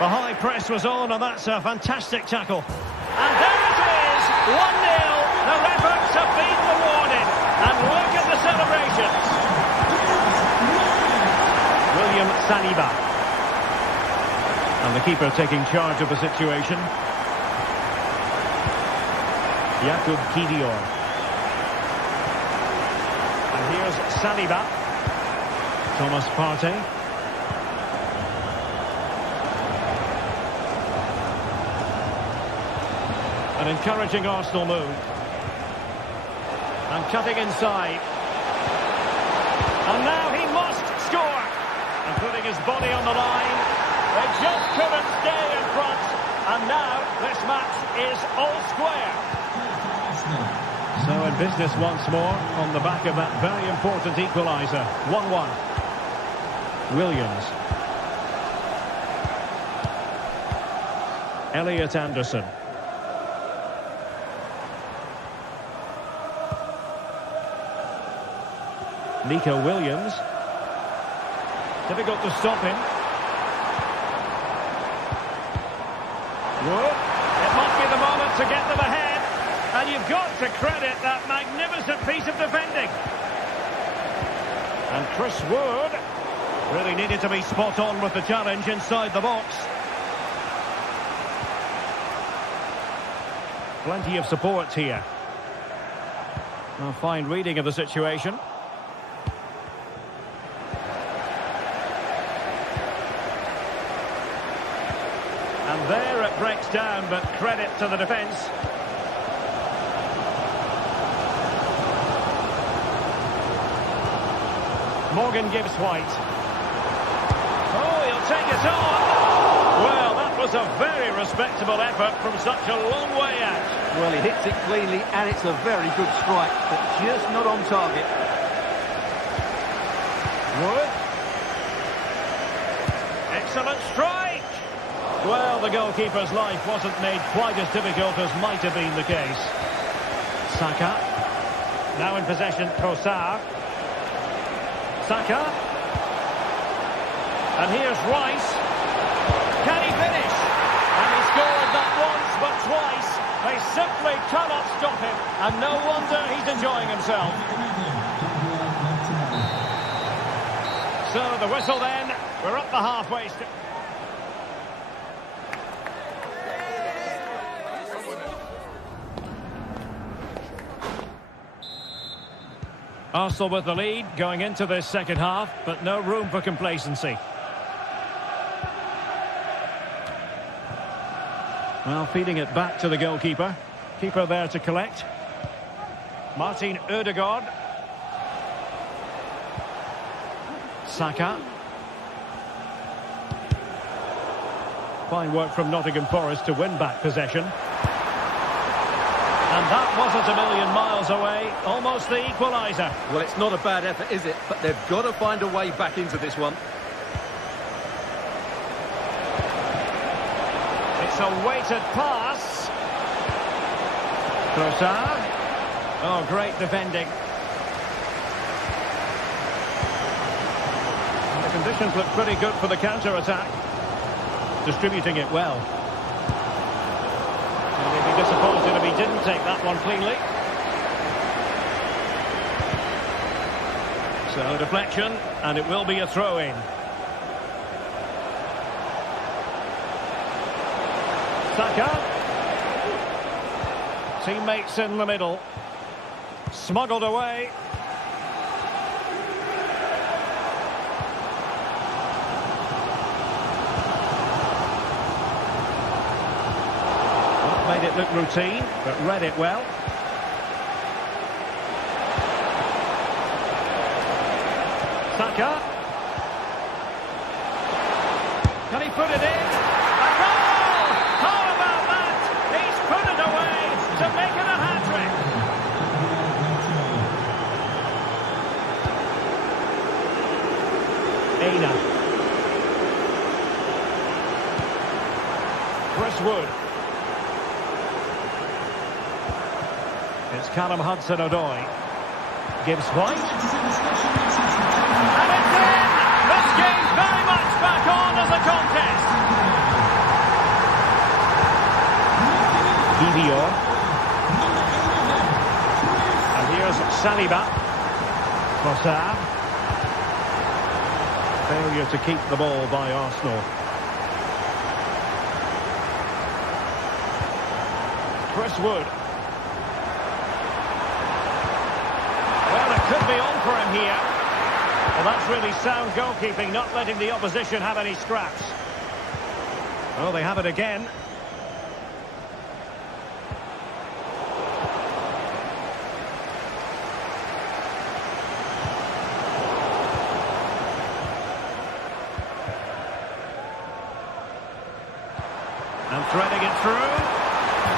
The high press was on, and that's a fantastic tackle. And there it is, 1-0. Their efforts have been rewarded. And look at the celebrations. William Saliba. And the keeper taking charge of the situation. Jakub Kiwior. And here's Saliba. Thomas Partey. An encouraging Arsenal move. And cutting inside. And now he must score. And putting his body on the line. They just couldn't stay in front. And now this match is all square. So in business once more on the back of that very important equaliser. 1-1. Williams. Elliot Anderson. Nico Williams. Difficult to stop him. Wood. It might be the moment to get them ahead. And you've got to credit that magnificent piece of defending. And Chris Wood really needed to be spot on with the challenge inside the box. Plenty of support here. A fine reading of the situation. And there it breaks down, but credit to the defence. Morgan gives White. Oh, he'll take it on. Well, that was a very respectable effort from such a long way out. Well, he hits it cleanly, and it's a very good strike, but just not on target. Wood. Excellent strike. Well, the goalkeeper's life wasn't made quite as difficult as might have been the case. Saka. Now in possession, Trossard. Saka. And here's Rice. Can he finish? And he scored not once but twice. They simply cannot stop him. And no wonder he's enjoying himself. So the whistle then. We're up the halfway stage. Arsenal with the lead going into this second half, but no room for complacency. Well, feeding it back to the goalkeeper. Keeper there to collect. Martin Ødegaard. Saka. Fine work from Nottingham Forest to win back possession. And that wasn't a million miles away. Almost the equaliser. Well, it's not a bad effort, is it? But they've got to find a way back into this one. It's a weighted pass. Trossard. Oh, great defending. And the conditions look pretty good for the counter-attack. Distributing it well. And he'd be disappointed if he didn't take that one cleanly. So deflection, and it will be a throw-in. Saka. Teammates in the middle. Smuggled away. Made it look routine, but read it well. Saka. Can he put it in? A goal! How about that? He's put it away to make it a hat-trick. Aina. Chris Wood. It's Callum Hudson-Odoi. Gives White. And it's in! This game's very much back on as a contest. Vivior. And here's Saliba. Trossard. Failure to keep the ball by Arsenal. Chris Wood. Could be on for him here. Well, that's really sound goalkeeping, not letting the opposition have any scraps. Oh, they have it again. And threading it through.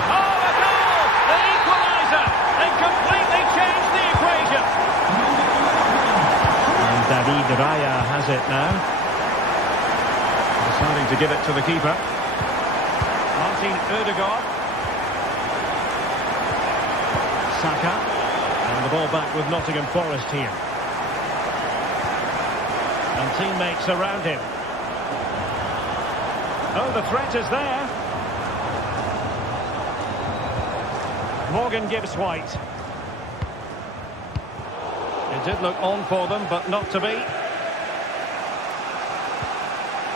Oh, a goal! The equaliser! They completely changed the equation. And David Raya has it now. Deciding to give it to the keeper. Martin Ødegaard. Saka. And the ball back with Nottingham Forest here. And teammates around him. Oh, the threat is there. Morgan Gibbs-White. It did look on for them, but not to be.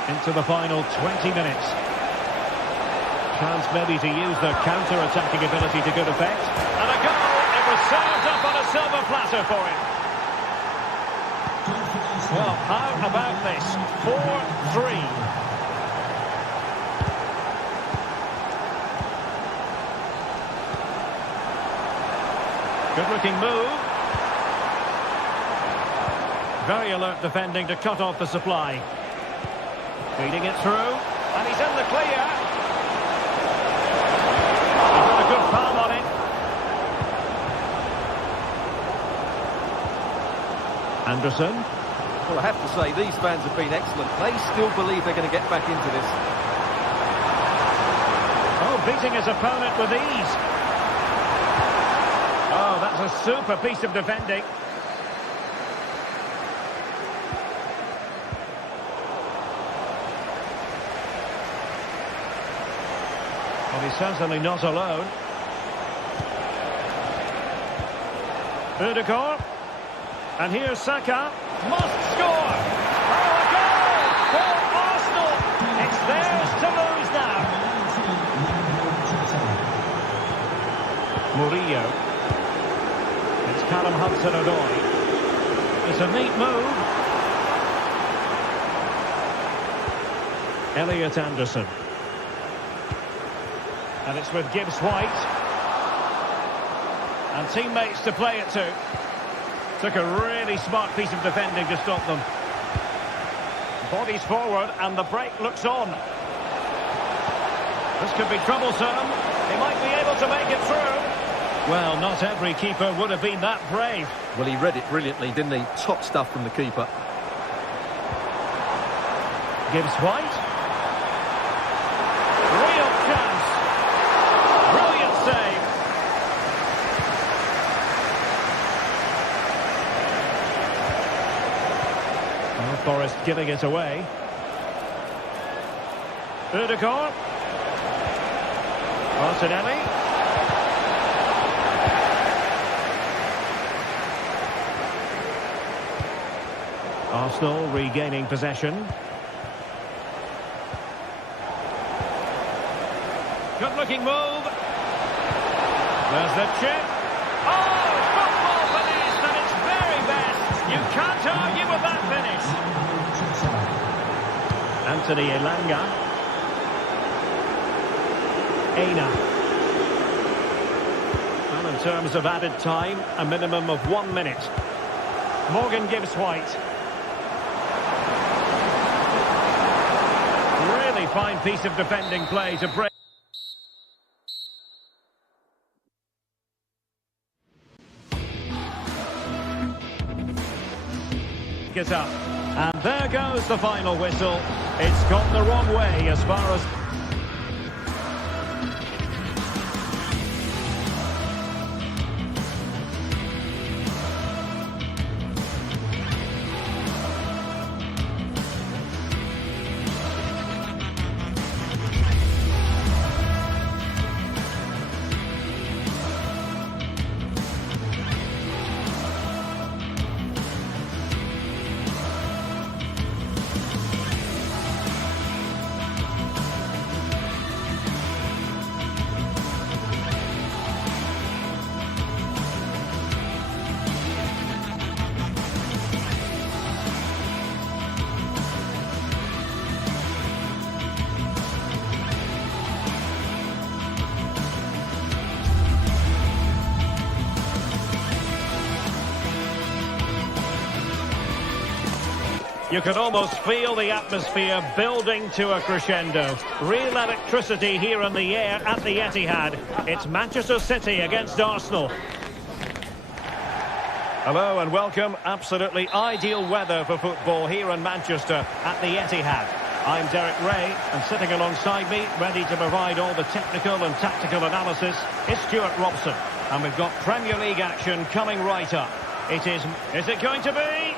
Into the final 20 minutes. Chance maybe to use their counter-attacking ability to good effect. And a goal! It was served up on a silver platter for him. Well, how about this? 4-3. Good-looking move. Very alert defending to cut off the supply. Feeding it through, and he's in the clear. He's got a good palm on it. Anderson. Well, I have to say, these fans have been excellent. They still believe they're going to get back into this. Oh, beating his opponent with ease. Oh, that's a super piece of defending. Well, he's certainly not alone. Ødegaard. And here's Saka. Must score! Oh, a goal for Arsenal! It's theirs to lose now. Murillo. It's Callum Hudson-Odoi. It's a neat move. Elliot Anderson. And it's with Gibbs-White. And teammates to play it to. Took a really smart piece of defending to stop them. Bodies forward and the break looks on. This could be troublesome. He might be able to make it through. Well, not every keeper would have been that brave. Well, he read it brilliantly, didn't he? Top stuff from the keeper. Gibbs-White. Real chance. Brilliant save. Well, Forest giving it away. Ødegaard. Martinelli. Arsenal regaining possession. Good-looking move. There's the chip. Oh, football finished at its very best. You can't argue with that finish. Anthony Elanga. Aina. Well, in terms of added time, a minimum of 1 minute. Morgan Gibbs-White. Really fine piece of defending play to break. It up. And there goes the final whistle. It's gone the wrong way as far as... You can almost feel the atmosphere building to a crescendo. Real electricity here in the air at the Etihad. It's Manchester City against Arsenal. Hello and welcome. Absolutely ideal weather for football here in Manchester at the Etihad. I'm Derek Ray, and sitting alongside me, ready to provide all the technical and tactical analysis, is Stuart Robson. And we've got Premier League action coming right up. Is it going to be?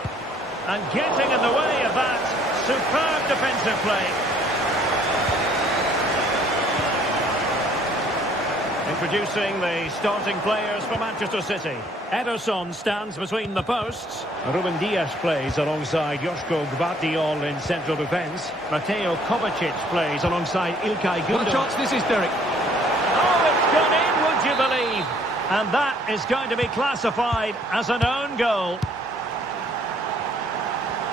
And getting in the way of that, superb defensive play. Introducing the starting players for Manchester City. Ederson stands between the posts. Ruben Dias plays alongside Joško Gvardiol in central defence. Mateo Kovacic plays alongside Ilkay Gundogan. What a chance this is, Derek. Oh, it's gone in, would you believe? And that is going to be classified as an own goal.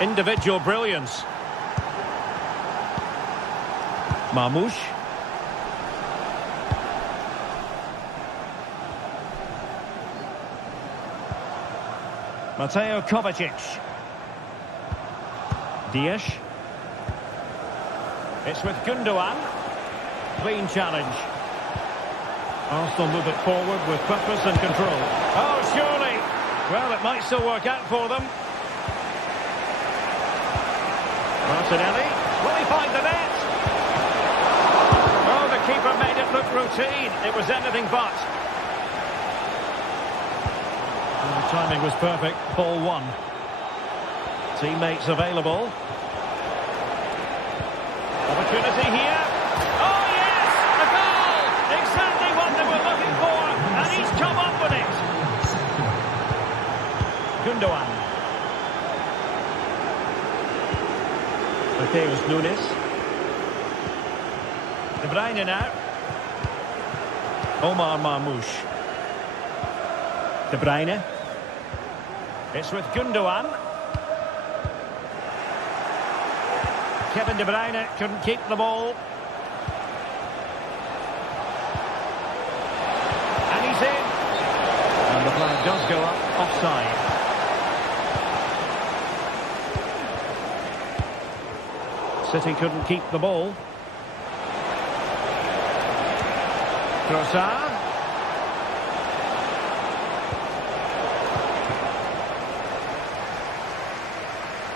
Individual brilliance. Marmoush. Mateo Kovacic. Dias. It's with Gundogan. Clean challenge. Arsenal move it forward with purpose and control. Oh, surely. Well, it might still work out for them. Martinelli. Will he find the net? Oh, the keeper made it look routine. It was anything but. The timing was perfect. Ball one. Teammates available. Opportunity here. Oh, yes! A goal! Exactly what they were looking for. And he's come up with it. Gundogan. Mateus Nunes. De Bruyne now. Omar Marmoush. De Bruyne. It's with Gundogan. Kevin De Bruyne couldn't keep the ball. And he's in. And the flag does go up offside. City couldn't keep the ball. Trossard.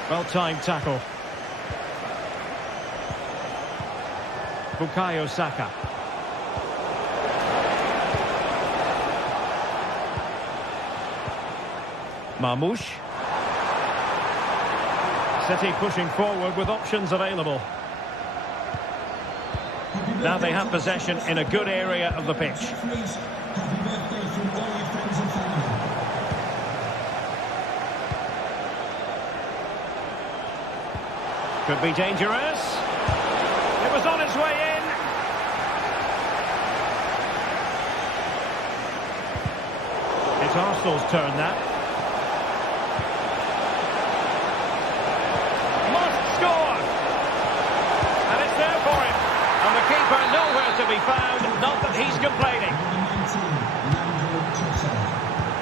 Well-timed tackle. Bukayo Saka. Marmoush. City pushing forward with options available. Now they have possession in a good area of the pitch. Happy birthday from all your friends and family. Could be dangerous. It was on its way in. It's Arsenal's turn now. Must score. And it's there for him. And the keeper nowhere to be found. Not that he's complaining.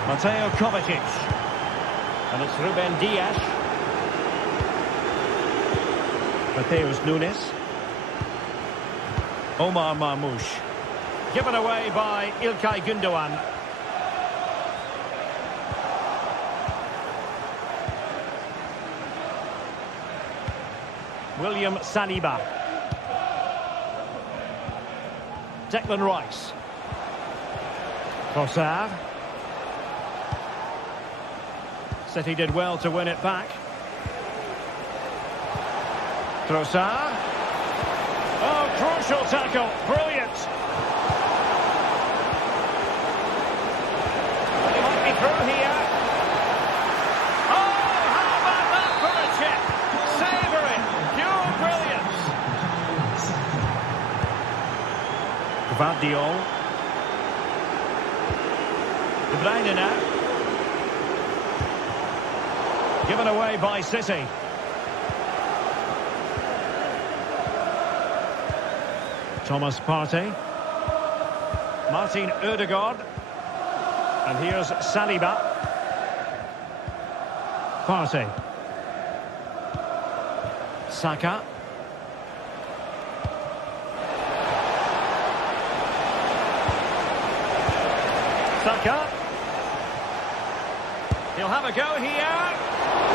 Mateo Kovacic. And it's Ruben Dias. Mateus Nunes. Omar Marmoush. Given away by Ilkay Gundogan. William Saliba. Declan Rice. Trossard. City did well to win it back. Trossard. Oh, crucial tackle. Brilliant. He might be through here. Oh, how about that for a chip? Savour it. Pure brilliance. Gvardiol. De Bruyne now. Given away by City. Thomas Partey. Martin Ødegaard. And here's Saliba. Partey. Saka. Saka. He'll have a go here.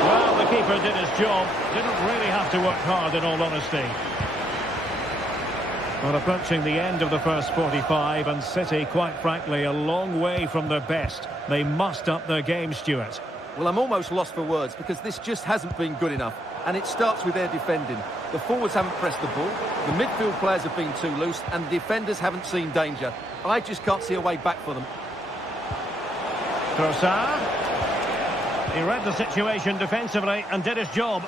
Well, the keeper did his job. Didn't really have to work hard, in all honesty. Well, approaching the end of the first 45, and City, quite frankly, a long way from their best. They must up their game, Stuart. Well, I'm almost lost for words because this just hasn't been good enough. And it starts with their defending. The forwards haven't pressed the ball, the midfield players have been too loose, and the defenders haven't seen danger. I just can't see a way back for them. Trossard. He read the situation defensively and did his job.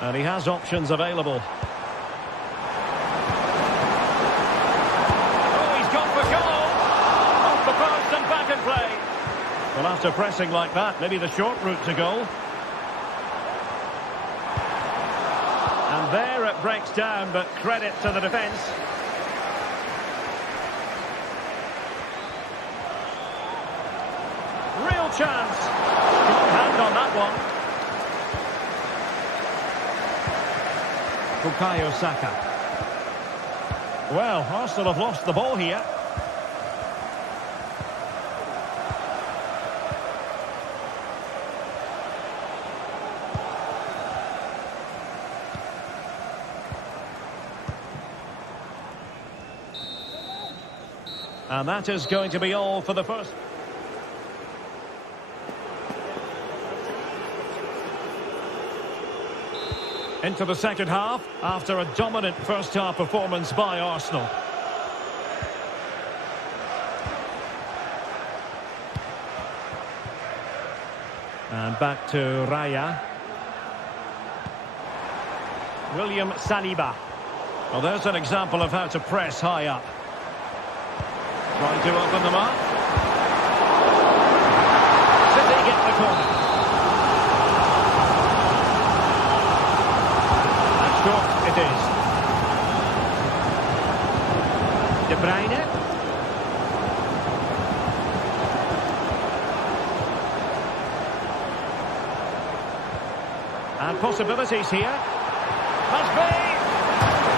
And he has options available. Well, after pressing like that, maybe the short route to goal. And there it breaks down, but credit to the defence. Real chance. Good hand on that one. Bukayo Saka. Well, Arsenal have lost the ball here. And that is going to be all for the first. Into the second half, after a dominant first-half performance by Arsenal. And back to Raya. William Saliba. Well, there's an example of how to press high up. Trying to open them up. City get the corner. And short it is. De Bruyne. And possibilities here. Must be.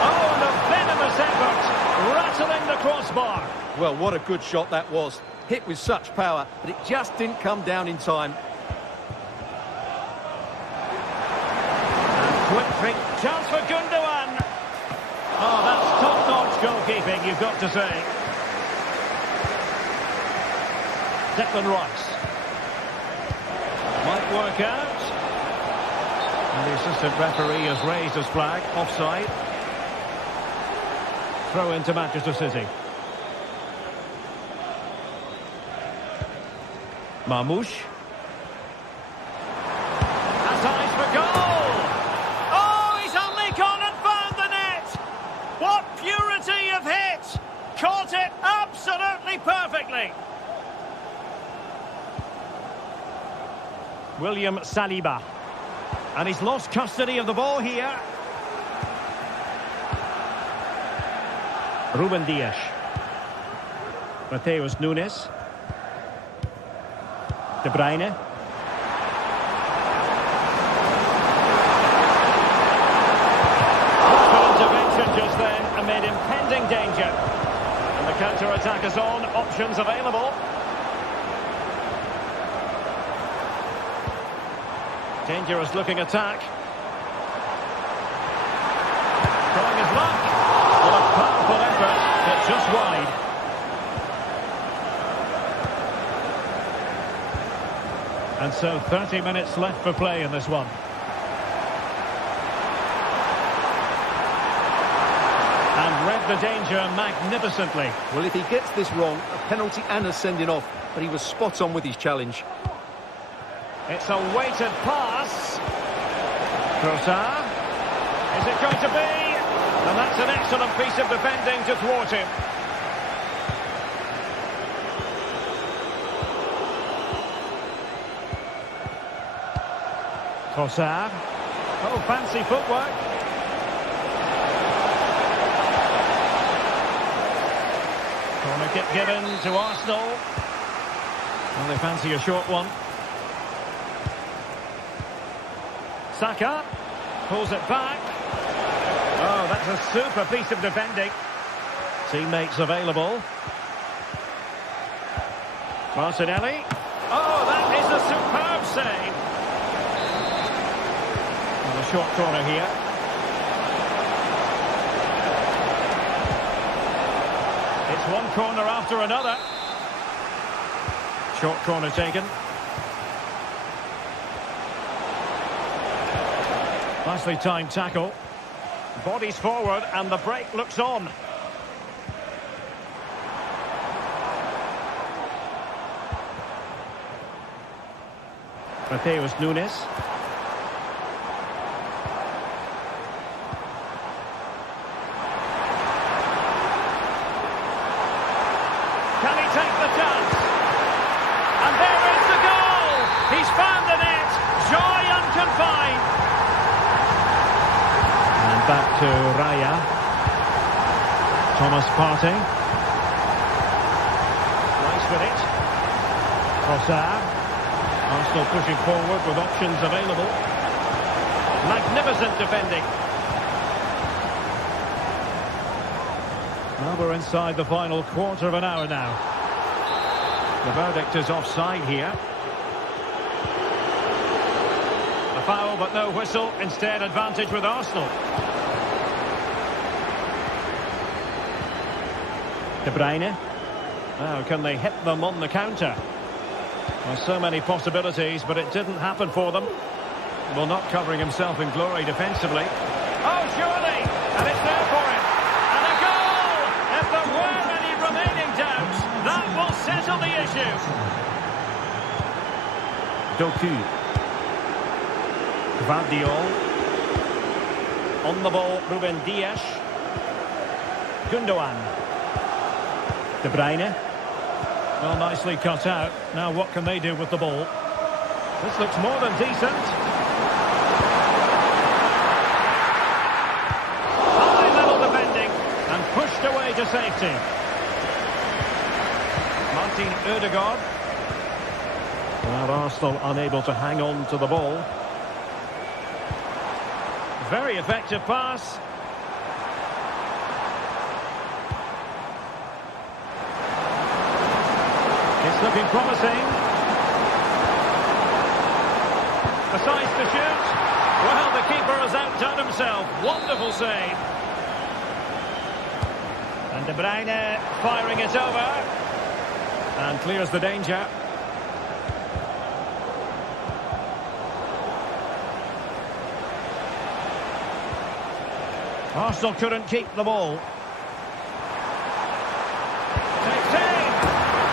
Oh, the venomous effort. Rattling the crossbar. Well, what a good shot that was. Hit with such power, but it just didn't come down in time. And quick trick, chance for Gundogan. Oh, that's top-notch goalkeeping, you've got to say. Declan Rice. Might work out. And the assistant referee has raised his flag, offside. Throw into Manchester City. Marmoush. Has eyes for goal! Oh, he's only gone and found the net! What purity of hit! Caught it absolutely perfectly! William Saliba. And he's lost custody of the ball here. Ruben Dias. Mateus Nunes. De Bruyne. Good intervention just then amid impending danger. And the counter-attack is on, options available. Dangerous looking attack. Trying his luck. Well, a powerful effort, but just wide. And so 30 minutes left for play in this one. And read the danger magnificently. Well, if he gets this wrong, a penalty and a sending off, but he was spot on with his challenge. It's a weighted pass. Trossard. Is it going to be? And that's an excellent piece of defending to thwart him. Trossard. Oh, fancy footwork. Corner kick given to Arsenal. Well, they fancy a short one. Saka pulls it back. Oh, that's a super piece of defending. Teammates available. Martinelli. Oh, that is a superb save. And a short corner here. It's one corner after another. Short corner taken. Nicely timed tackle. Bodies forward and the break looks on. Mateus Nunes. Can he take the chance? And there is the goal! He's found the net! Joy unconfined! And back to Raya. Thomas Partey. Nice with it. Trossard. Arsenal pushing forward with options available. Magnificent defending. Well, we're inside the final quarter of an hour now. The verdict is offside here. A foul but no whistle. Instead, advantage with Arsenal. De Bruyne. Now, can they hit them on the counter? Well, so many possibilities, but it didn't happen for them. Well, not covering himself in glory defensively. Oh, surely! And it's there for him. And a goal! If there were any remaining doubts, that will settle the issue. Doku. Gvardiol. On the ball, Ruben Dias. Gundogan. De Bruyne. Well, nicely cut out. Now what can they do with the ball? This looks more than decent. High level defending and pushed away to safety. Martin Ødegaard. Well, Arsenal unable to hang on to the ball. Very effective pass. It's looking promising. A size to shoot. Well, the keeper has outdone himself. Wonderful save. And De Bruyne firing it over. And clears the danger. Arsenal couldn't keep the ball. Takes aim.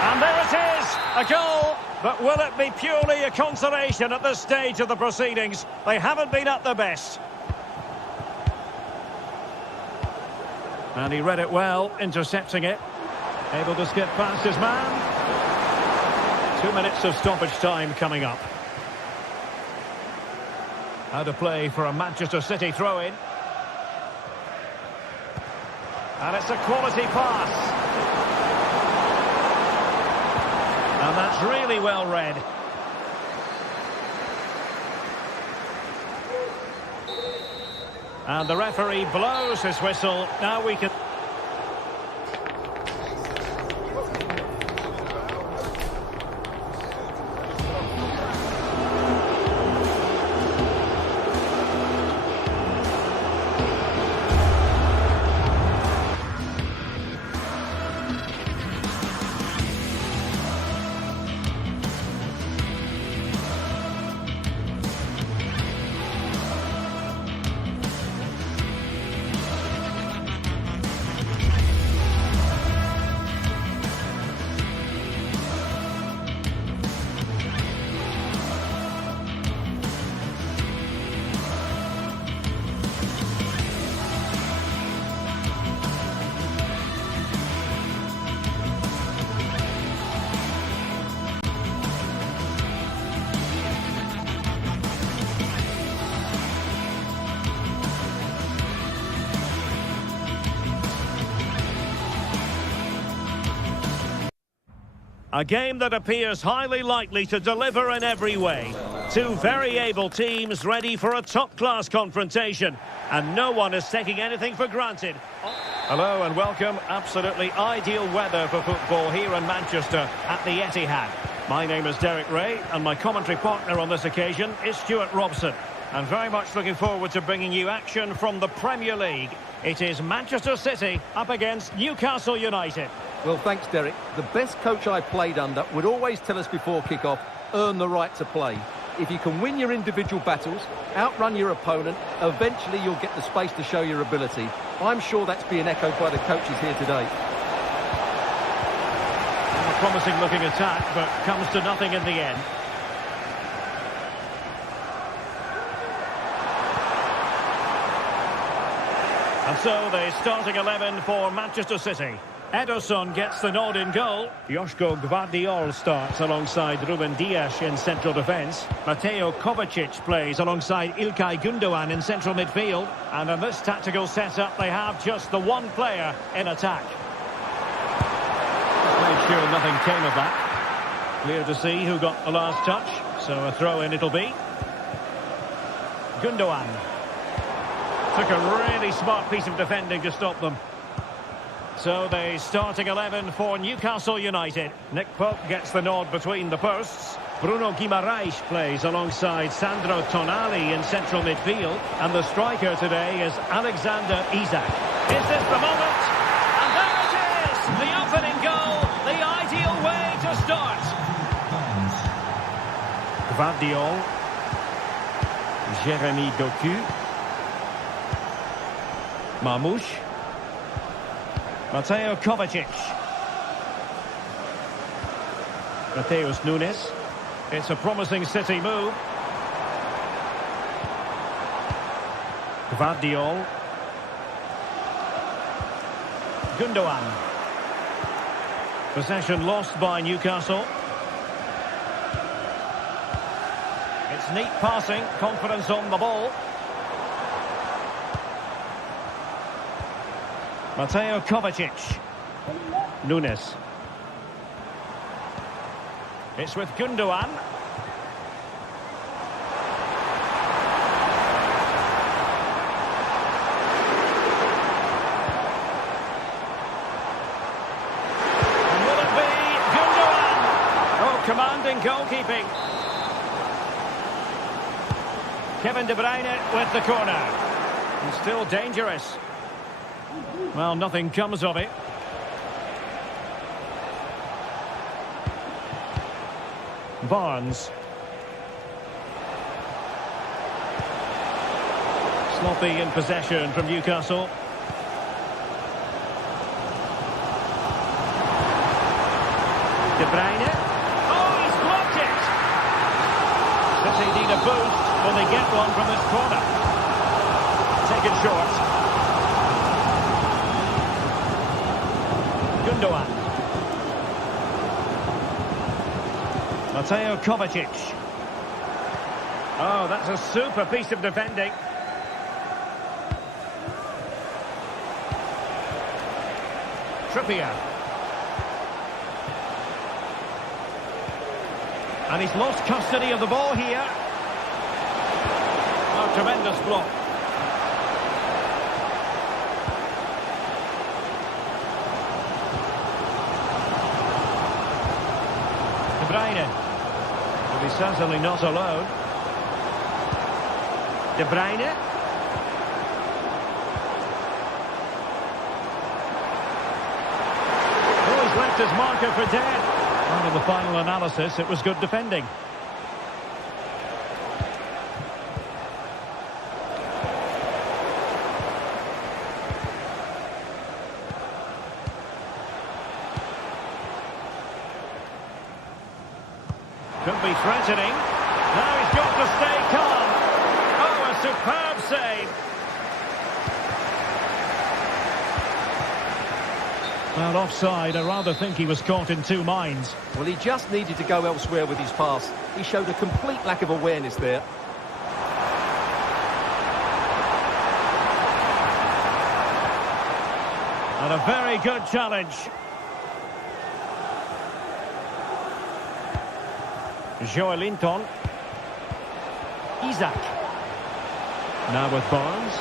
And there it is. A goal. But will it be purely a consolation at this stage of the proceedings? They haven't been at their best. And he read it well, intercepting it. Able to skip past his man. 2 minutes of stoppage time coming up. Out of play for a Manchester City throw-in. And it's a quality pass. And that's really well read. And the referee blows his whistle. Now we can... A game that appears highly likely to deliver in every way. Two very able teams ready for a top-class confrontation. And no one is taking anything for granted. Hello and welcome. Absolutely ideal weather for football here in Manchester at the Etihad. My name is Derek Ray and my commentary partner on this occasion is Stuart Robson. And very much looking forward to bringing you action from the Premier League. It is Manchester City up against Newcastle United. Well, thanks, Derek. The best coach I played under would always tell us before kick-off, earn the right to play. If you can win your individual battles, outrun your opponent, eventually you'll get the space to show your ability. I'm sure that's being echoed by the coaches here today. A promising looking attack, but comes to nothing in the end. And so the starting 11 for Manchester City. Ederson gets the nod in goal. Joško Gvardiol starts alongside Ruben Dias in central defence. Mateo Kovacic plays alongside İlkay Gündoğan in central midfield. And in this tactical setup, they have just the one player in attack. Made sure nothing came of that. Clear to see who got the last touch. So a throw-in it'll be. Gündoğan. Took a really smart piece of defending to stop them. So the starting 11 for Newcastle United. Nick Pope gets the nod between the posts. Bruno Guimaraes plays alongside Sandro Tonali in central midfield. And the striker today is Alexander Isak. Is this the moment? And there it is! The opening goal, the ideal way to start. Gvardiol. Jeremy Doku. Marmoush. Mateo Kovacic. Mateus Nunes. It's a promising City move. Gvardiol. Gündoğan. Possession lost by Newcastle. It's neat passing, confidence on the ball. Mateo Kovacic. Nunes. It's with Gündoğan. And will it be Gündoğan? Oh, commanding goalkeeping. Kevin De Bruyne with the corner. And still dangerous. Well, nothing comes of it. Barnes. Sloppy in possession from Newcastle. De Bruyne. Oh, he's blocked it! City need a boost. Will they get one from this corner? Taken short. Gündoğan. Mateo Kovacic. Oh, that's a super piece of defending. Trippier. And he's lost custody of the ball here. Oh, tremendous block. De Bruyne. But he's certainly not alone. De Bruyne. Oh, he's left his marker for dead. And in the final analysis, it was good defending. Could be threatening. Now he's got to stay calm. Oh, a superb save. Well, offside. I rather think he was caught in two minds. Well, he just needed to go elsewhere with his pass. He showed a complete lack of awareness there. And a very good challenge. Joelinton. Isak. Now with Barnes.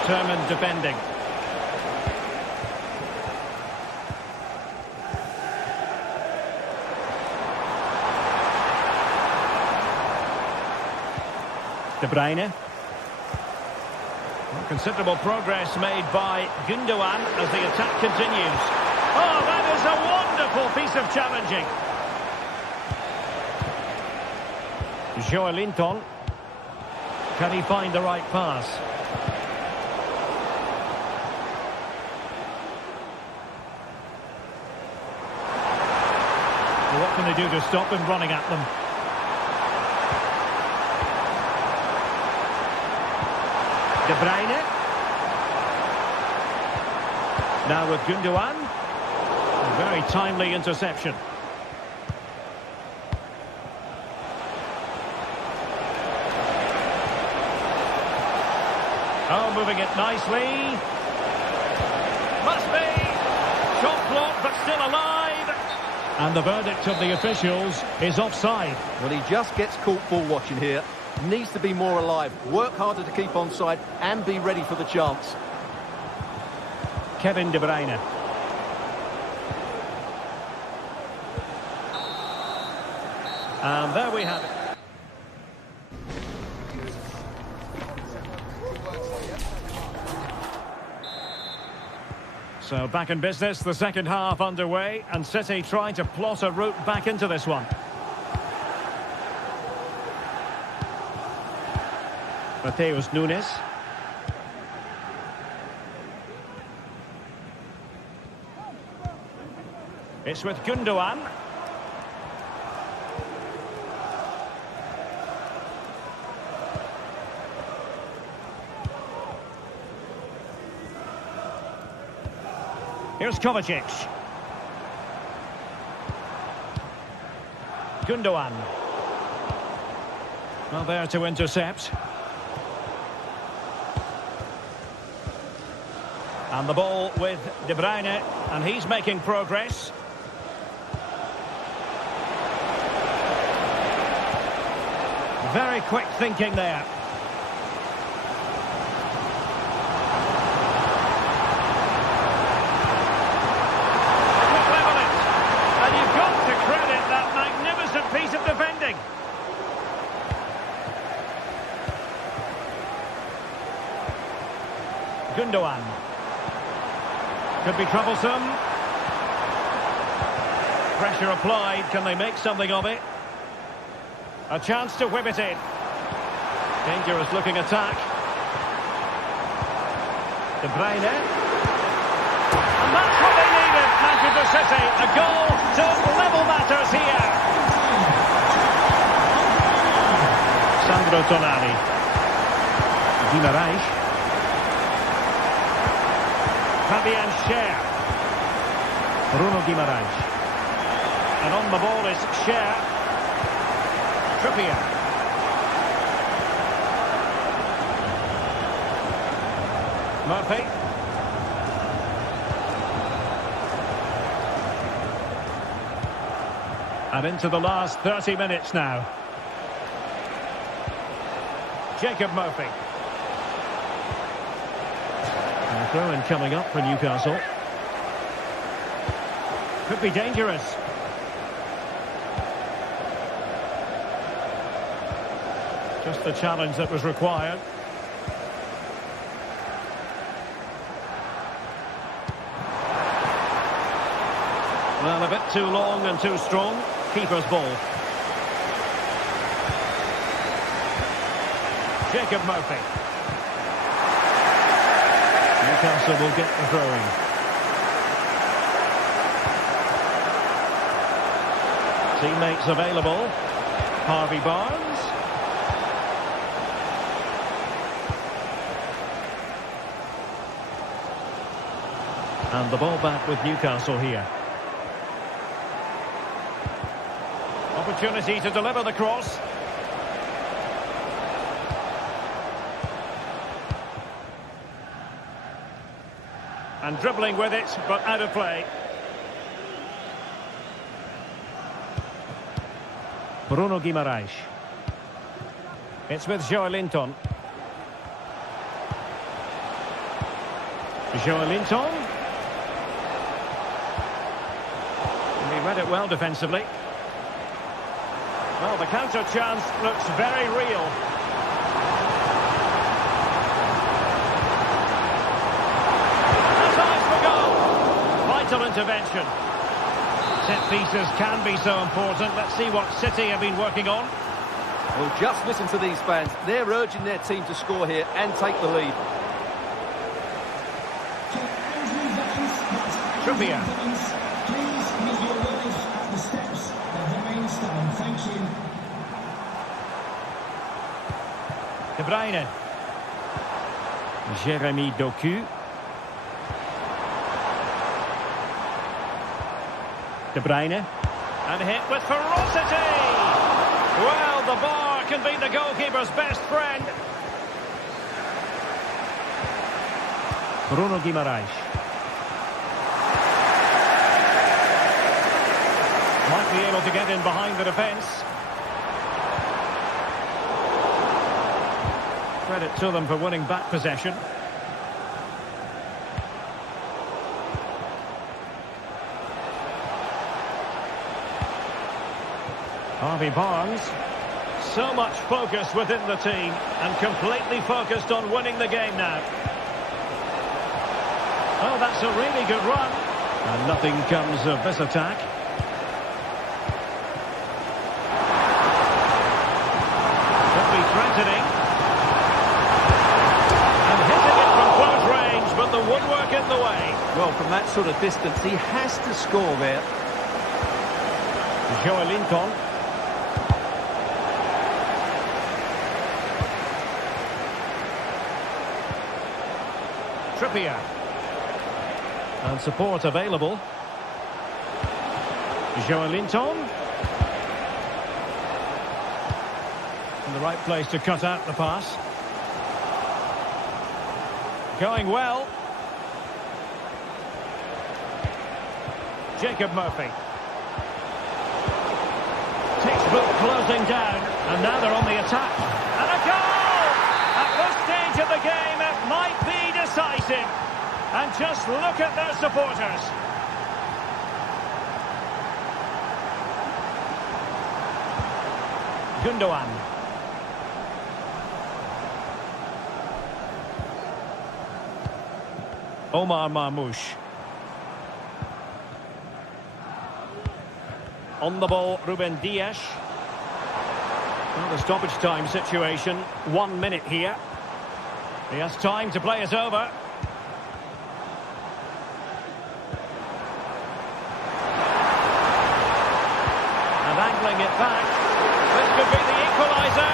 Determined defending. De Bruyne. Well, considerable progress made by Gundogan as the attack continues. Oh, that is a wonderful piece of challenging. Joelinton. Can he find the right pass? Well, what can they do to stop him running at them? De Bruyne. Now with Gundogan. A very timely interception. Oh, moving it nicely. Must be. Shot blocked, but still alive. And the verdict of the officials is offside. Well, he just gets caught ball watching here. Needs to be more alive, work harder to keep onside and be ready for the chance. Kevin De Bruyne. And there we have it. So back in business, the second half underway, and City trying to plot a route back into this one. Mateus Nunes. It's with Gundogan. Here's Kovacic. Gundogan. Well, there to intercept. And the ball with De Bruyne, and he's making progress. Very quick thinking there. Could level it. And you've got to credit that magnificent piece of defending. Gundogan. Could be troublesome. Pressure applied. Can they make something of it? A chance to whip it in. Dangerous looking attack. De Bruyne. And that's what they needed, Manchester City. A goal to level matters here. Sandro Tonali. Guimarães. Fabian Schär. Bruno Guimarães. And on the ball is Schär. Trippier. Murphy. And into the last 30 minutes now. Jacob Murphy. And a throw-in coming up for Newcastle. Could be dangerous. Just the challenge that was required. Well, a bit too long and too strong. Keeper's ball. Jacob Murphy. Newcastle will get the throw-in. Teammates available. Harvey Barnes. And the ball back with Newcastle here. Opportunity to deliver the cross. And dribbling with it, but out of play. Bruno Guimarães. It's with Joelinton. Joelinton. He read it well defensively. Well, the counter chance looks very real. vital intervention. Set pieces can be so important. Let's see what City have been working on. Well, just listen to these fans. They're urging their team to score here and take the lead. Trippier. Please meet your wife at the steps of the main stand. Thank you. De Bruyne. Jeremy Doku. De Bruyne. And hit with ferocity. Well, the bar can be the goalkeeper's best friend. Bruno Guimaraes. Might be able to get in behind the defence. Credit to them for winning back possession. Harvey Barnes. So much focus within the team and completely focused on winning the game now. Oh, that's a really good run. And nothing comes of this attack. Could be threatening. And hitting it from close range, but the woodwork in the way. Well, from that sort of distance, he has to score there. Joe Lincoln. Trippier. And support available. Joelinton. In the right place to cut out the pass. Going well. Jacob Murphy. Textbook closing down. And now they're on the attack. And a goal! At this stage of the game, it might be decisive. And just look at their supporters. Gundogan. Omar Marmoush. On the ball, Ruben Dias. Well, the stoppage time situation. 1 minute here. He has time to play it over. And angling it back. This could be the equaliser.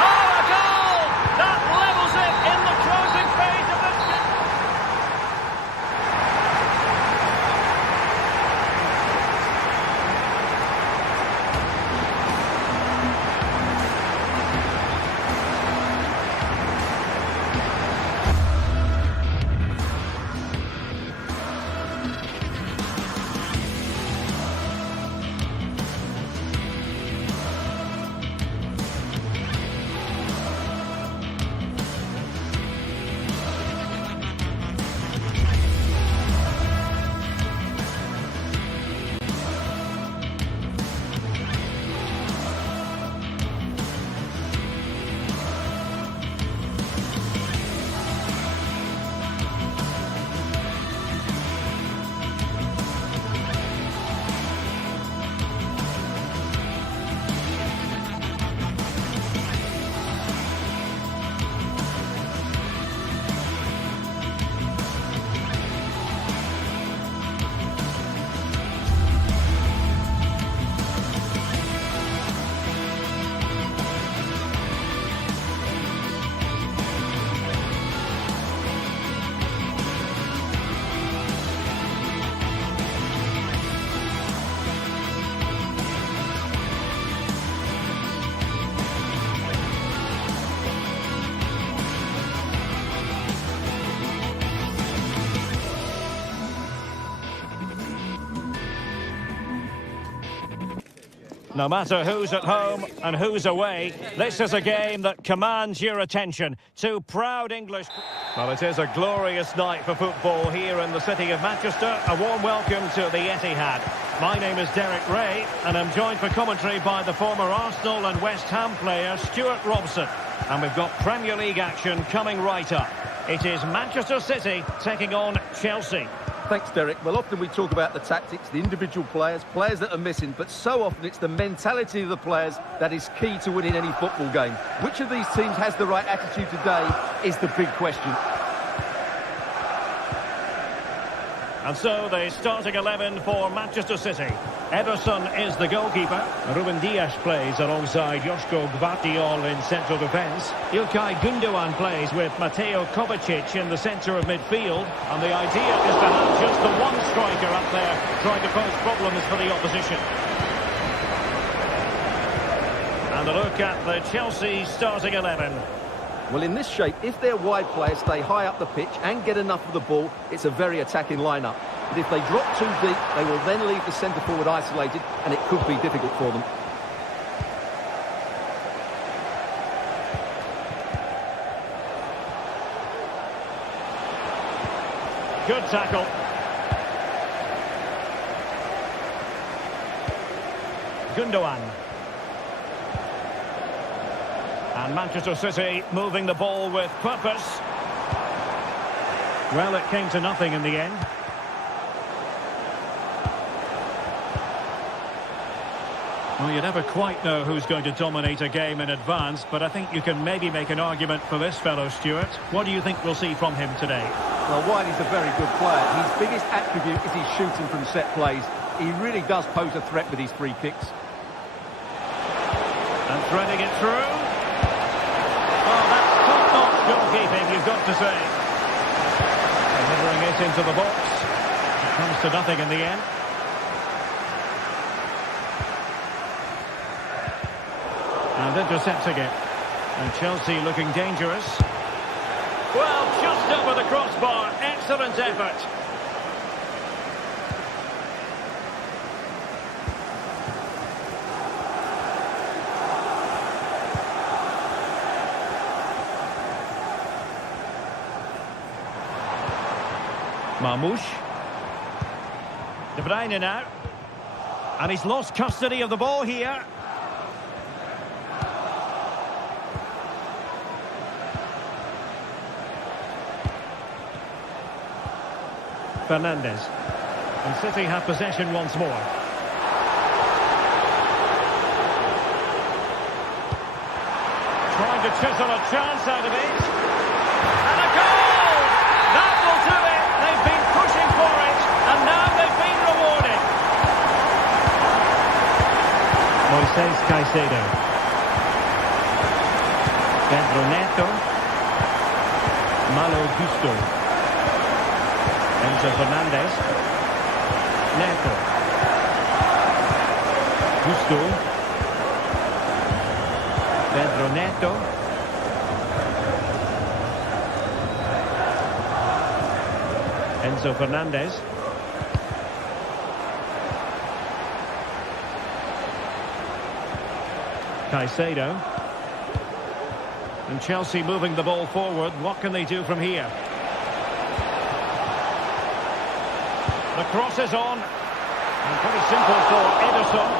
Oh, a goal! That levels it in the closing phase of this game. No matter who's at home and who's away, this is a game that commands your attention. Two proud English... Well, it is a glorious night for football here in the city of Manchester. A warm welcome to the Etihad. My name is Derek Ray, and I'm joined for commentary by the former Arsenal and West Ham player Stuart Robson. And we've got Premier League action coming right up. It is Manchester City taking on Chelsea. Thanks, Derek. Well, often we talk about the tactics, the individual players that are missing, but so often it's the mentality of the players that is key to winning any football game. Which of these teams has the right attitude today is the big question. And so the starting 11 for Manchester City. Ederson is the goalkeeper. Ruben Dias plays alongside Joško Gvardiol in central defence. Ilkay Gundogan plays with Mateo Kovacic in the centre of midfield. And the idea is to have just the one striker up there trying to pose problems for the opposition. And a look at the Chelsea starting 11. Well, in this shape, if their wide players stay high up the pitch and get enough of the ball, it's a very attacking lineup. But if they drop too deep, they will then leave the centre-forward isolated, and it could be difficult for them. Good tackle. Gundogan. And Manchester City moving the ball with purpose. Well, it came to nothing in the end. Well, you never quite know who's going to dominate a game in advance, but I think you can maybe make an argument for this fellow, Stuart. What do you think we'll see from him today? Well, Whitey's a very good player. His biggest attribute is his shooting from set plays. He really does pose a threat with his free kicks. And threading it through. Oh, that's top-notch goalkeeping, you've got to say. Delivering it into the box. It comes to nothing in the end. And intercepting it. And Chelsea looking dangerous. Well, just over the crossbar. Excellent effort. Marmoush. De Bruyne now. And he's lost custody of the ball here. Fernandes. And City have possession once more. Trying to chisel a chance out of it. And a goal! That will do it! They've been pushing for it, and now they've been rewarded. Moises Caicedo. Pedro Neto. Malo Gusto. Enzo Fernandez. Neto. Gusto. Pedro Neto. Enzo Fernandez. Caicedo. And Chelsea moving the ball forward. What can they do from here? The cross is on. And pretty simple for Ederson.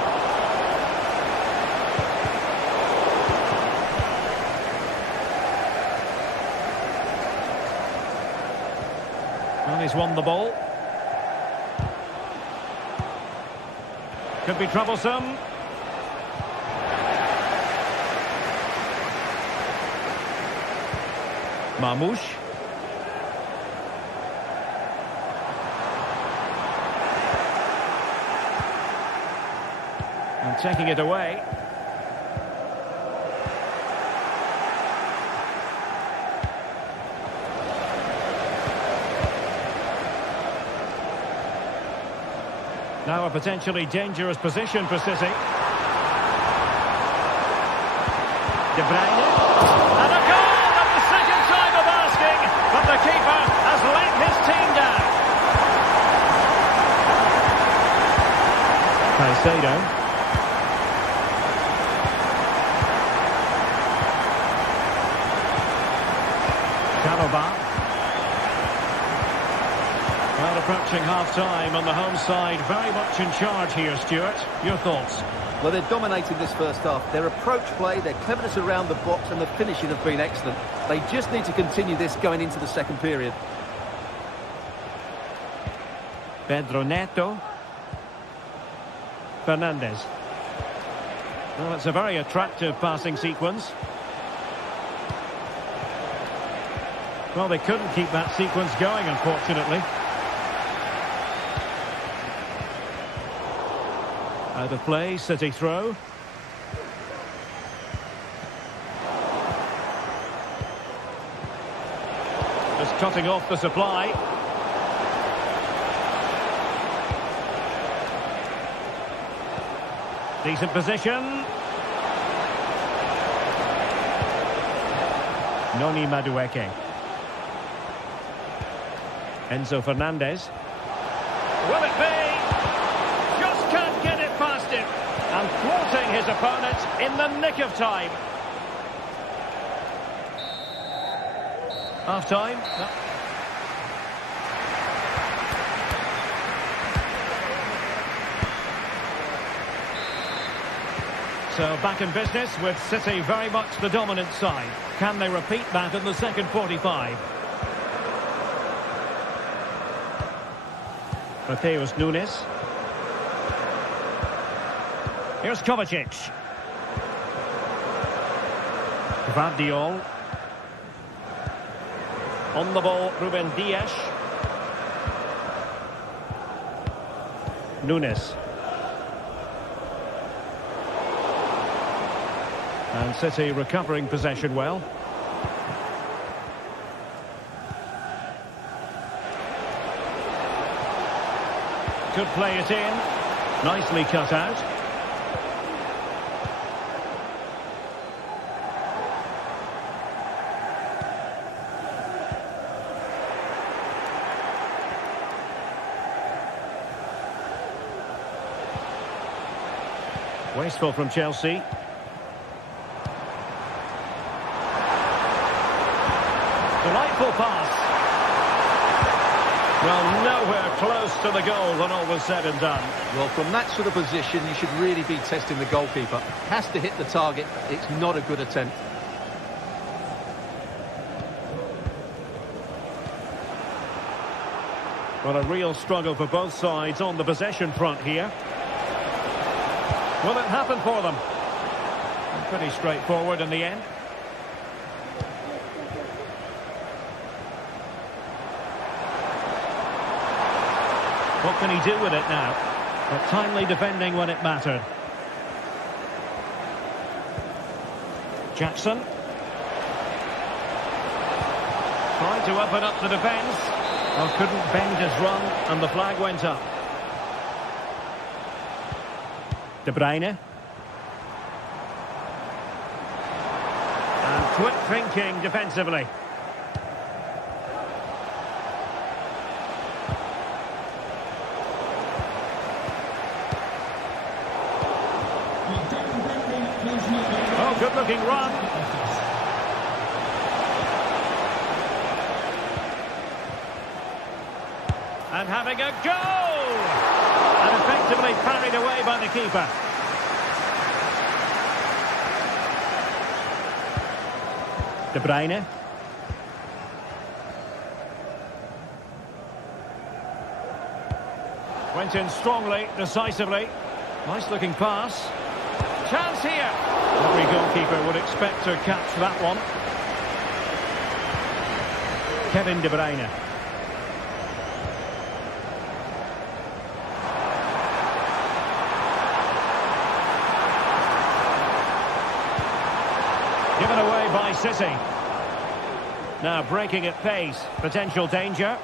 Well, he's won the ball. Could be troublesome. Marmoush. And taking it away. Now a potentially dangerous position for City. De Bruyne. And a goal at the second time of asking, but the keeper has let his team down. Caicedo. Well, approaching half-time on the home side, very much in charge here, Stuart. Your thoughts? Well, they're dominating this first half. Their approach play, their cleverness around the box and the finishing have been excellent. They just need to continue this going into the second period. Pedro Neto. Fernandes. Well, it's a very attractive passing sequence. Well, they couldn't keep that sequence going, unfortunately. Out of play, City throw. Just cutting off the supply. Decent position. Noni Madueke. Enzo Fernandez. Will it be? Just can't get it past him. And thwarting his opponent in the nick of time. Half time. So back in business with City very much the dominant side. Can they repeat that in the second 45? Mateus Nunes. Here's Kovacic. Gvardiol. On the ball, Ruben Dias. Nunes. And City recovering possession well. Could play it in. Nicely cut out. Wasteful from Chelsea. Delightful pass. Well, nowhere close to the goal when all was said and done. Well, from that sort of position, you should really be testing the goalkeeper. Has to hit the target. It's not a good attempt. Well, a real struggle for both sides on the possession front here. Will it happen for them? Pretty straightforward in the end. What can he do with it now? But timely defending when it mattered. Jackson. Trying to open up the defence. Well, couldn't bend his run and the flag went up. De Bruyne. And quick thinking defensively. Oh, good looking run. And having a goal! And effectively parried away by the keeper. De Bruyne. Went in strongly, decisively. Nice looking pass. Chance here. Every goalkeeper would expect to catch that one. Kevin De Bruyne. Given away by City. Now breaking at pace. Potential danger.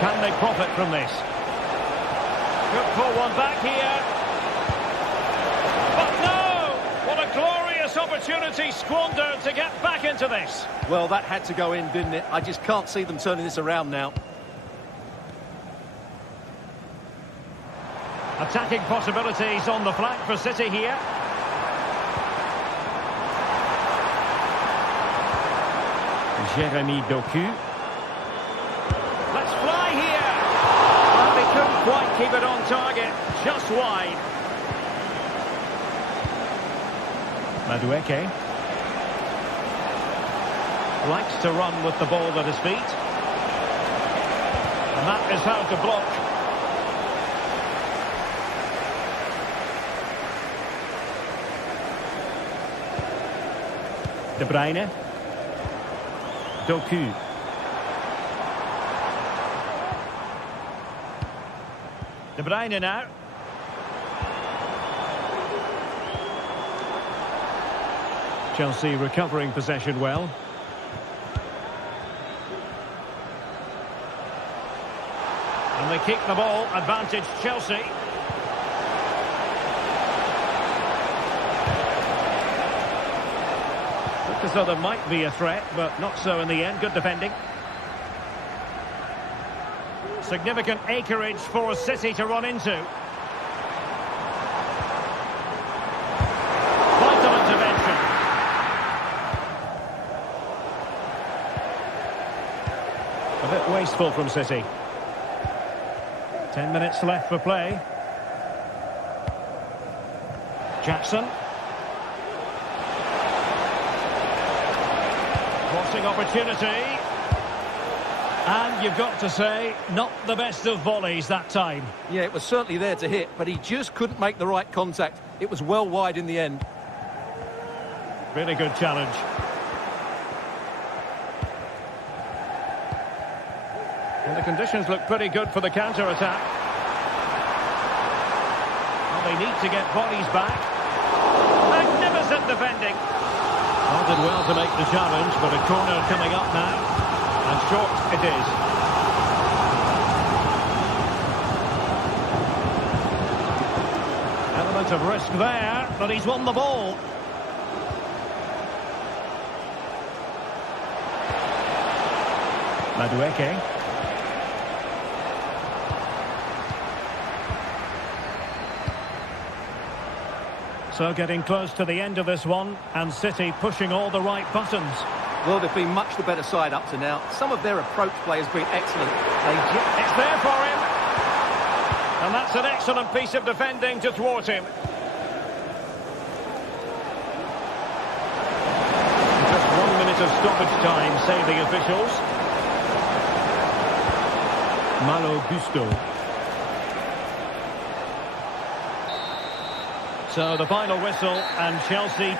Can they profit from this? Could pull one back here. But no! What a glorious opportunity squandered to get back into this. Well, that had to go in, didn't it? I just can't see them turning this around now. Attacking possibilities on the flank for City here. Jeremy Doku. Let's fly here. Well, they couldn't quite keep it on target. Just wide. Madueke. Likes to run with the ball at his feet. And that is how to block. De Bruyne. Doku. De Bruyne now. Chelsea recovering possession well. And they keep the ball, advantage Chelsea. Looked as though there might be a threat, but not so in the end. Good defending. Significant acreage for City to run into. Vital intervention. A bit wasteful from City. 10 minutes left for play. Jackson. Crossing opportunity. And you've got to say, not the best of volleys that time. Yeah, it was certainly there to hit, but he just couldn't make the right contact. It was well wide in the end. Really good challenge. And the conditions look pretty good for the counter-attack. Well, they need to get bodies back. Magnificent defending. Well, did well to make the challenge, but a corner coming up now. And short it is. Element of risk there, but he's won the ball. Madueke. So getting close to the end of this one, and City pushing all the right buttons. Well, they've been much the better side up to now. Some of their approach play has been excellent. It's there for him. And that's an excellent piece of defending to thwart him. Just 1 minute of stoppage time, say the officials. Malo Gusto. So the final whistle, and Chelsea...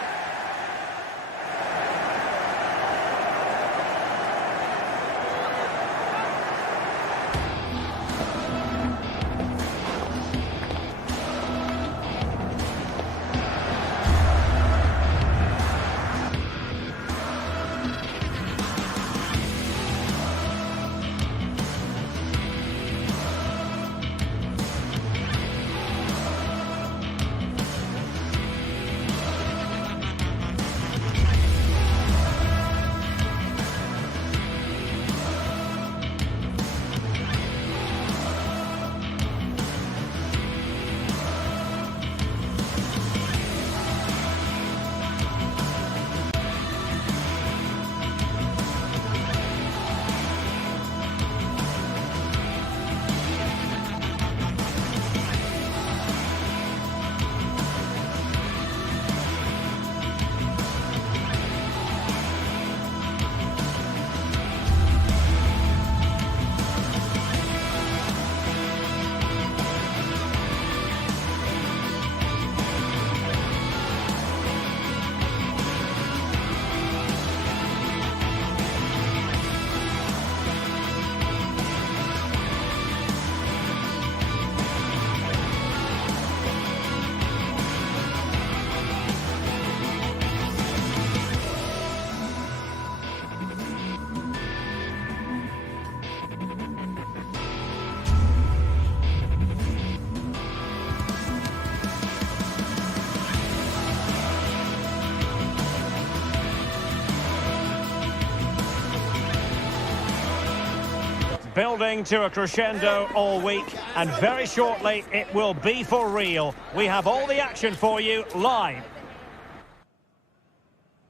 Building to a crescendo all week, and very shortly it will be for real. We have all the action for you live.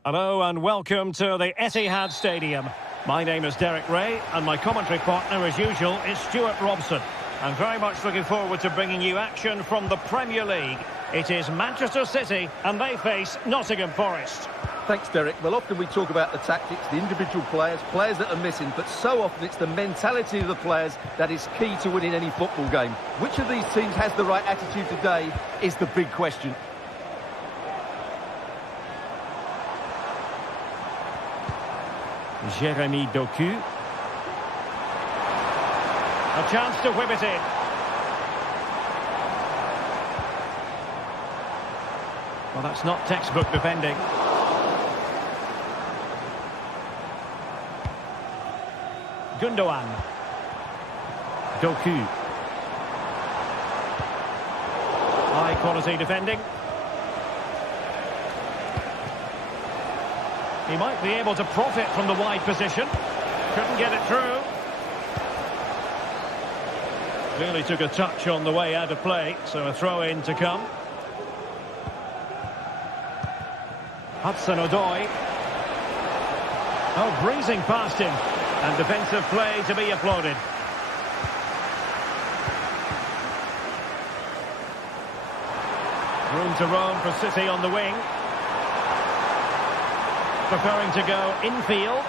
Hello and welcome to the Etihad Stadium. My name is Derek Ray, and my commentary partner as usual is Stuart Robson. I'm very much looking forward to bringing you action from the Premier League. It is Manchester City and they face Nottingham Forest. Thanks, Derek. Well, often we talk about the tactics, the individual players, players that are missing, but so often it's the mentality of the players that is key to winning any football game. Which of these teams has the right attitude today is the big question. Jeremy Doku. A chance to whip it in. Well, that's not textbook defending. Gundogan. Doku. High quality defending. He might be able to profit from the wide position. Couldn't get it through. Clearly took a touch on the way out of play, so a throw-in to come. Hudson-Odoi. Oh, breezing past him. And defensive play to be applauded. Room to roam for City on the wing. Preferring to go infield.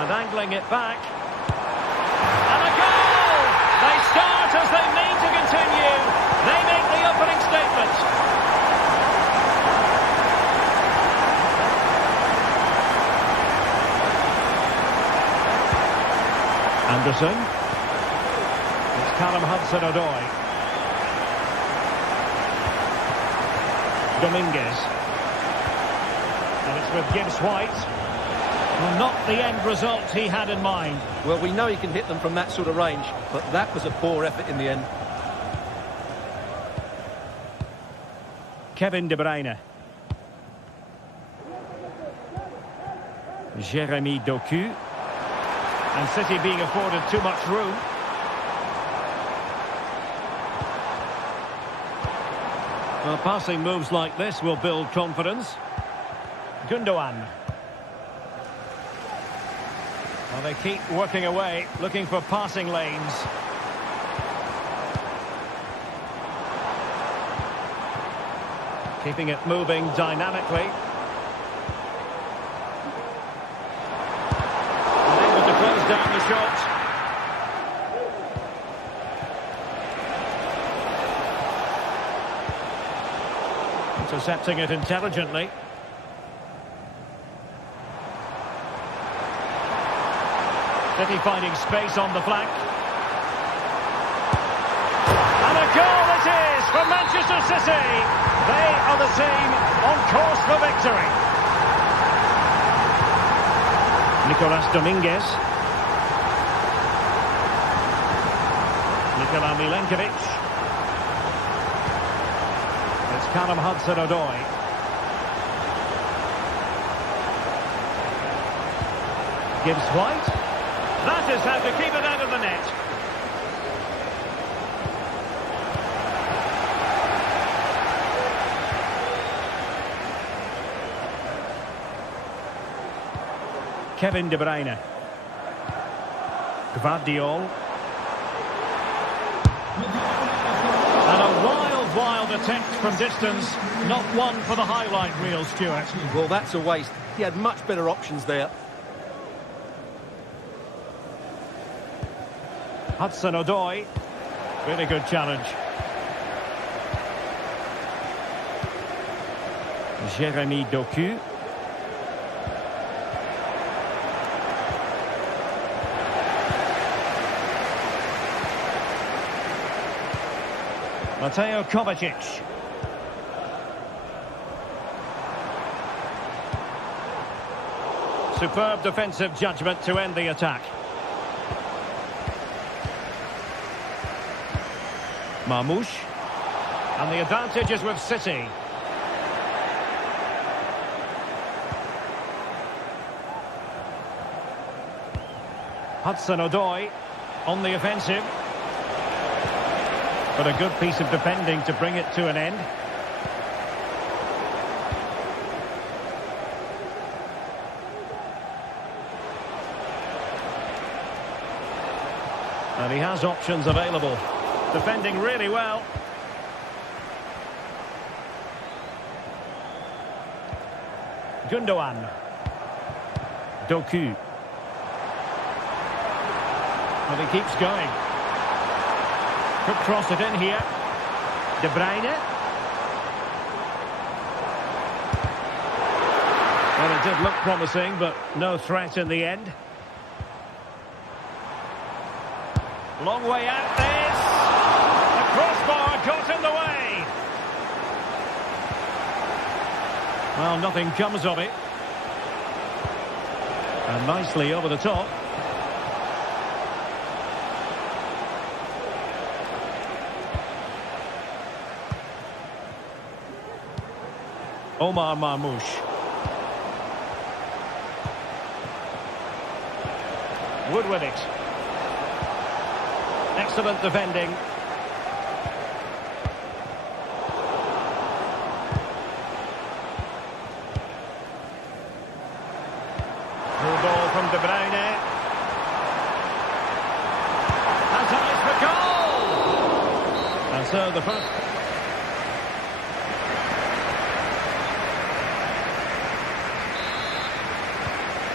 And angling it back. And a goal! They start as they mean to continue. They make the opening statement. Anderson. It's Callum Hudson-Odoi. Dominguez. And it's with Gibbs White. Well, not the end result he had in mind. Well, we know he can hit them from that sort of range, but that was a poor effort in the end. Kevin De Bruyne. Jeremy Doku. And City being afforded too much room. Well, passing moves like this will build confidence. Gundogan. Well, they keep working away, looking for passing lanes. Keeping it moving dynamically. Down the shot. Intercepting it intelligently. City finding space on the flank. And a goal it is for Manchester City. They are the team on course for victory. Nicolas Dominguez. Nikola Milenkovic. It's Callum Hudson-Odoi. Gibbs White. That is how to keep it out of the net. Kevin De Bruyne. Gvardiol. And a wild attempt from distance. Not one for the highlight reel, Stuart. Well, that's a waste. He had much better options there. Hudson-Odoi. Really good challenge. Jeremy Doku. Mateo Kovacic. Superb defensive judgment to end the attack. Marmoush. And the advantage is with City. Hudson-Odoi on the offensive. But a good piece of defending to bring it to an end. And he has options available. Defending really well. Gundogan. Doku. And he keeps going. Could cross it in here. De Bruyne. Well, it did look promising, but no threat in the end. Long way out this. The crossbar got in the way. Well, nothing comes of it. And nicely over the top. Omar Marmoush. Wood with it. Excellent defending. Through ball from De Bruyne. Has eyes for goal! And so the first...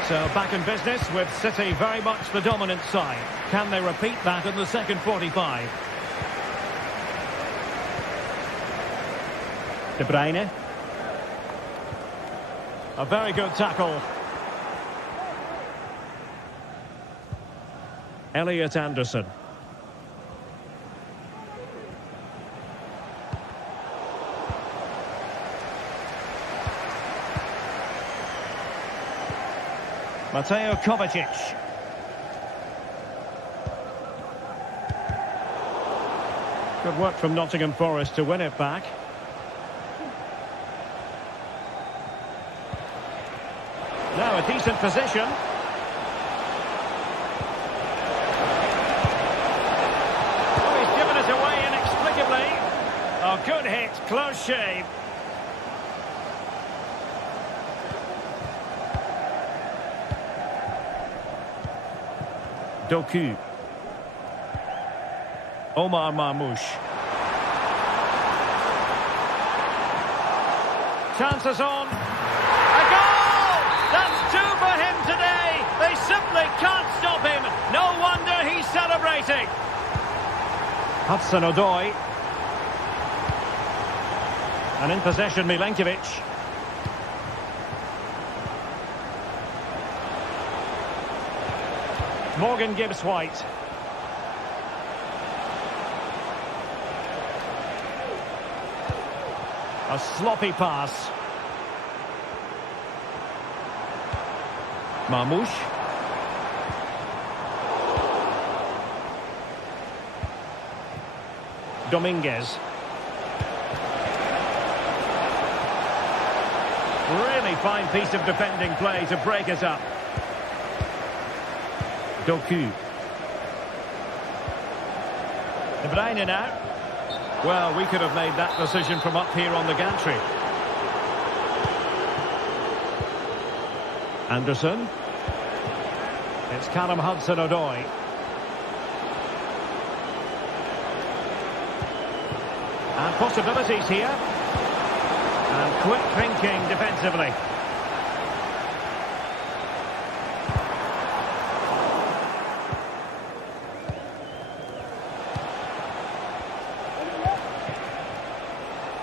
So back in business with City very much the dominant side. Can they repeat that in the second 45? De Bruyne. A very good tackle. Elliot Anderson. Mateo Kovacic. Good work from Nottingham Forest to win it back. Now a decent position. Oh, he's given it away inexplicably. Oh, good hit, close shave. Doku. Omar Marmoush. Chances on. A goal! That's two for him today. They simply can't stop him. No wonder he's celebrating. Hudson-Odoi. And in possession, Milenkovic. Morgan Gibbs-White. A sloppy pass. Marmoush. Dominguez. Really fine piece of defending play to break it up. Doku. De Bruyne now. Well, we could have made that decision from up here on the gantry. Anderson. It's Callum Hudson-Odoi. And possibilities here. And quick thinking defensively.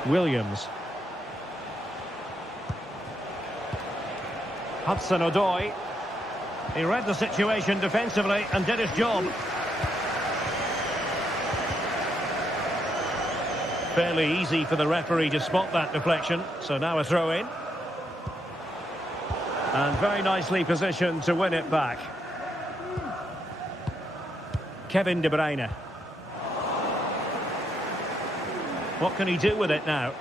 Williams. Hudson-Odoi. He read the situation defensively and did his job. Fairly easy for the referee to spot that deflection. So now a throw in. And very nicely positioned to win it back. Kevin De Bruyne. What can he do with it now?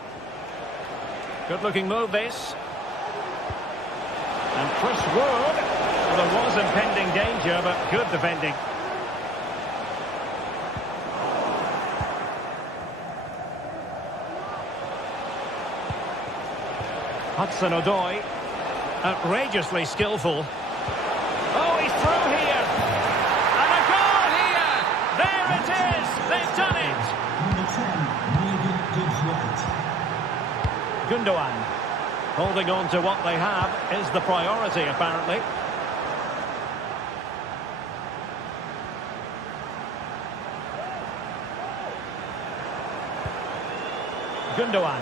Good looking move this. And Chris Wood. Well, there was impending danger, but good defending. Hudson-Odoi. Outrageously skillful. Oh, he's through here. And a goal here. There it is. They've done it. Number 10, Morgan Gibbs-White. Gundogan. Holding on to what they have is the priority, apparently. Gundogan.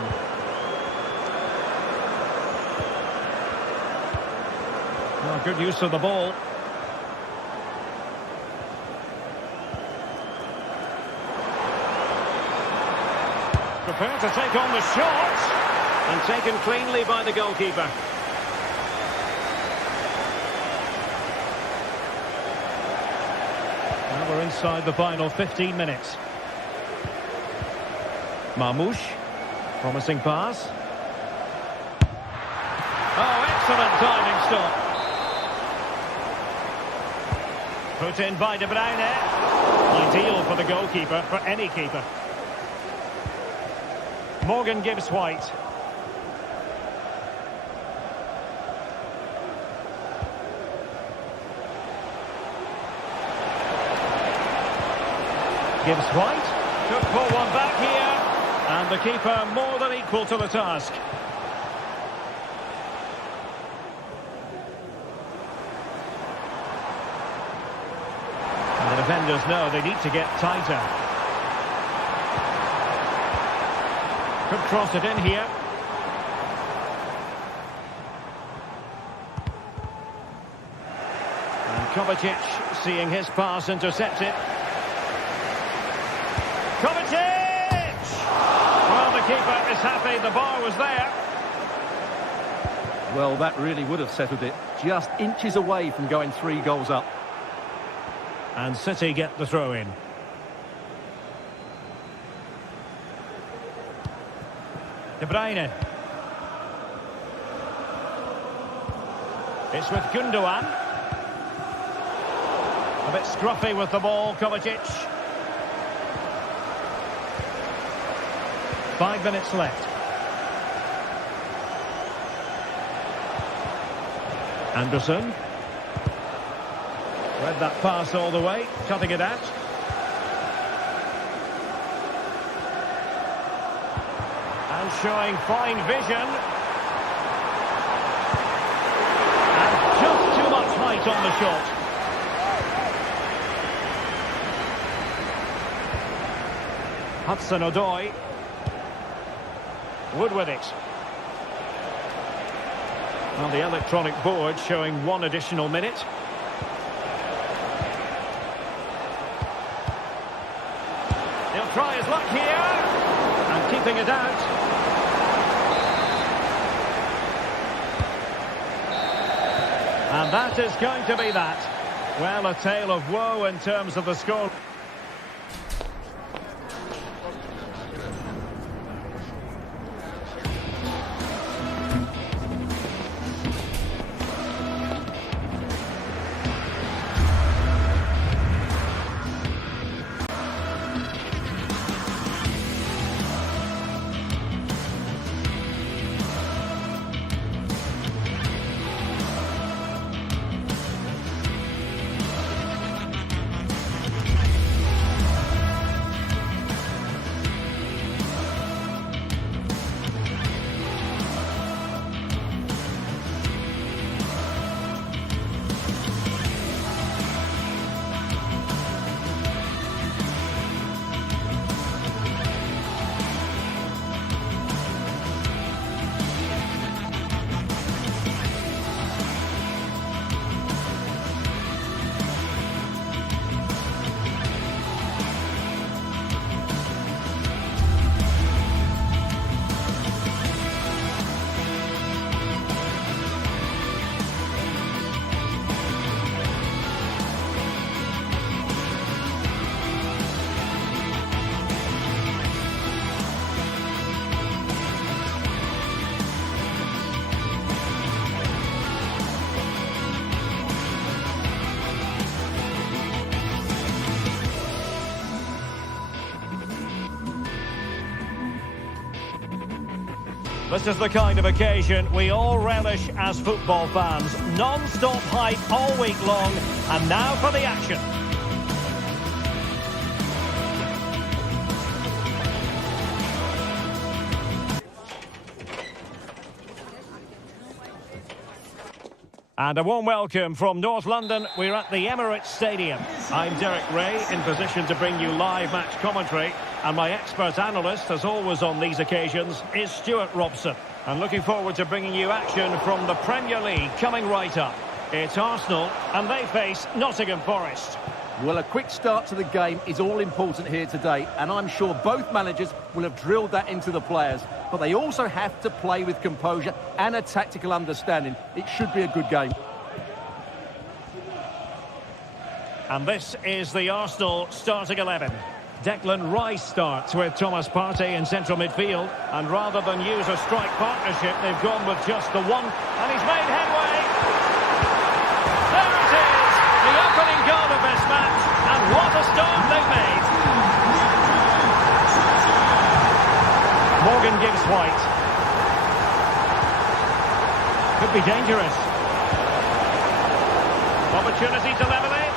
Well, good use of the ball. Prepared to take on the shot. And taken cleanly by the goalkeeper. Now we're inside the final 15 minutes. Marmoush. Promising pass. Oh, excellent diving stop. Put in by De Bruyne. Ideal for the goalkeeper, for any keeper. Morgan Gibbs-White. Gibbs-White could pull one back here, and the keeper more than equal to the task. And the defenders know they need to get tighter. Could cross it in here. And Kovacic seeing his pass intercepted. Kovacic! Well, the keeper is happy the bar was there. Well, that really would have settled it. Just inches away from going 3 goals up. And City get the throw in. De Bruyne. It's with Gundogan. A bit scruffy with the ball, Kovacic. 5 minutes left. Anderson. Read that pass all the way, cutting it out. And showing fine vision. And just too much height on the shot. Hudson-Odoi. Wood with it. Well, the electronic board showing 1 additional minute. He'll try his luck here. And keeping it out. And that is going to be that. Well, a tale of woe in terms of the score. This is the kind of occasion we all relish as football fans. Non-stop hype all week long, and now for the action. And a warm welcome from North London. We're at the Emirates Stadium. I'm Derek Ray, in position to bring you live match commentary. And my expert analyst, as always on these occasions, is Stuart Robson. And looking forward to bringing you action from the Premier League coming right up. It's Arsenal, and they face Nottingham Forest. Well, a quick start to the game is all important here today, and I'm sure both managers will have drilled that into the players. But they also have to play with composure and a tactical understanding. It should be a good game. And this is the Arsenal starting 11. Declan Rice starts with Thomas Partey in central midfield. And rather than use a strike partnership, they've gone with just the one. And he's made headway. There it is, the opening goal of this match. And what a start they've made. Morgan gives White. Could be dangerous. Opportunity to level it.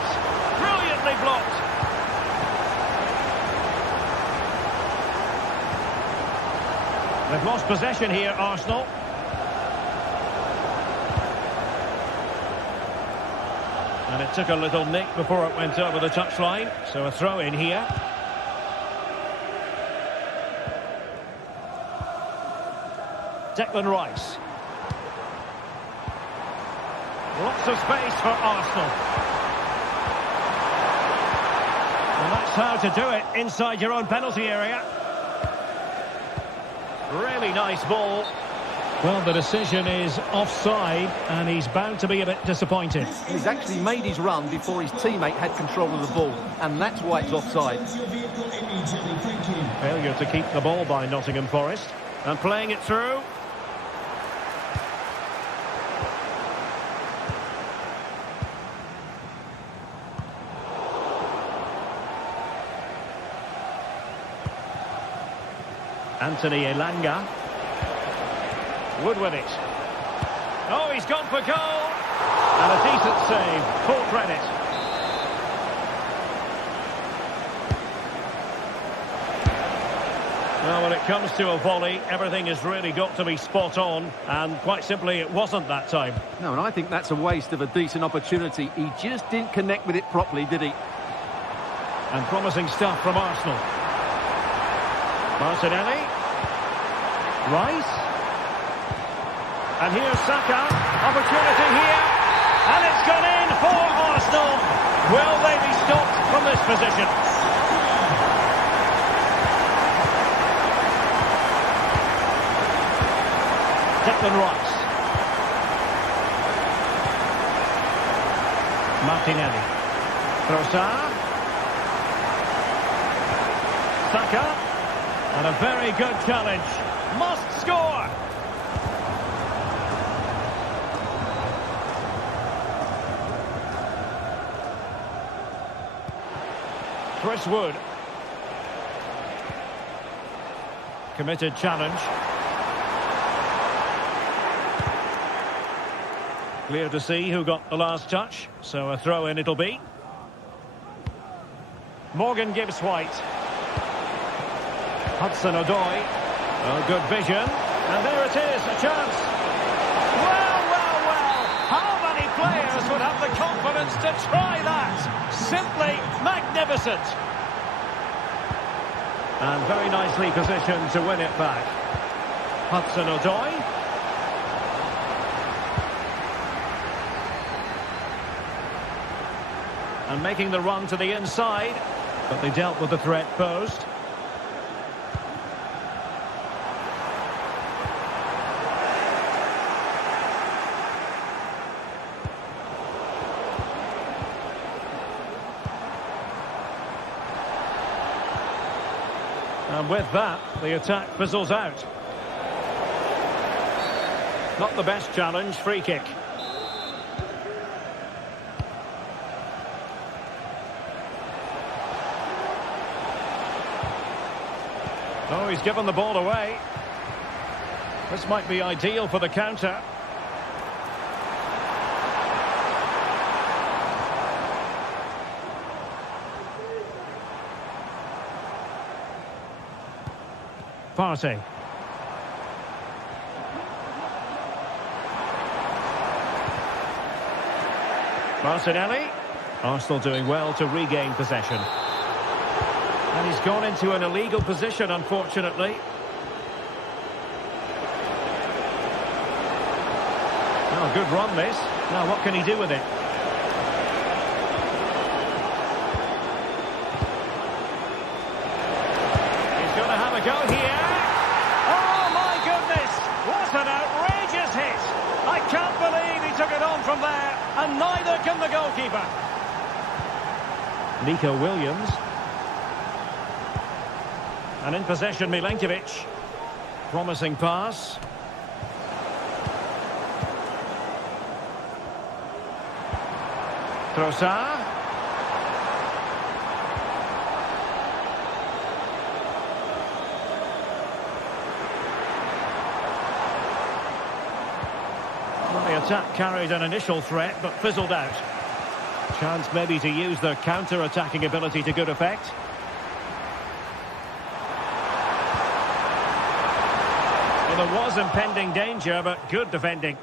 Brilliantly blocked. They've lost possession here, Arsenal. And it took a little nick before it went over the touchline. So a throw in here. Declan Rice. Lots of space for Arsenal. And that's how to do it inside your own penalty area. Really nice ball. Well, the decision is offside, and he's bound to be a bit disappointed. He's actually made his run before his teammate had control of the ball, and that's why it's offside. Failure to keep the ball by Nottingham Forest. And playing it through. Anthony Elanga. Wood with it. Oh, he's gone for goal. And a decent save. Full credit. Well, when it comes to a volley, everything has really got to be spot on. And quite simply, it wasn't that time. No, and I think that's a waste of a decent opportunity. He just didn't connect with it properly, did he? And promising stuff from Arsenal. Martinelli. Rice. And here's Saka. Opportunity here. And it's gone in for Arsenal. Will they be stopped from this position? Declan Rice. Martinelli. Trossard. Saka. And a very good challenge. Must score! Chris Wood. Committed challenge. Clear to see who got the last touch. So a throw in it'll be. Morgan gives White. Hudson-Odoi. Oh, good vision. And there it is, a chance. Well, well, well. How many players would have the confidence to try that? Simply magnificent. And very nicely positioned to win it back. Hudson-Odoi. And making the run to the inside. But they dealt with the threat posed. And with that, the attack fizzles out. Not the best challenge, free kick. Oh, he's given the ball away. This might be ideal for the counter. Partey. Martinelli. Arsenal doing well to regain possession. And he's gone into an illegal position, unfortunately. Oh, good run this. Now what can he do with it? He's going to have a go here. Oh my goodness! What an outrageous hit! I can't believe he took it on from there, and neither can the goalkeeper. Nico Williams. And in possession, Milenkovic. Promising pass. Trossard. Well, the attack carried an initial threat, but fizzled out. Chance maybe to use their counter-attacking ability to good effect. Well, there was impending danger, but good defending.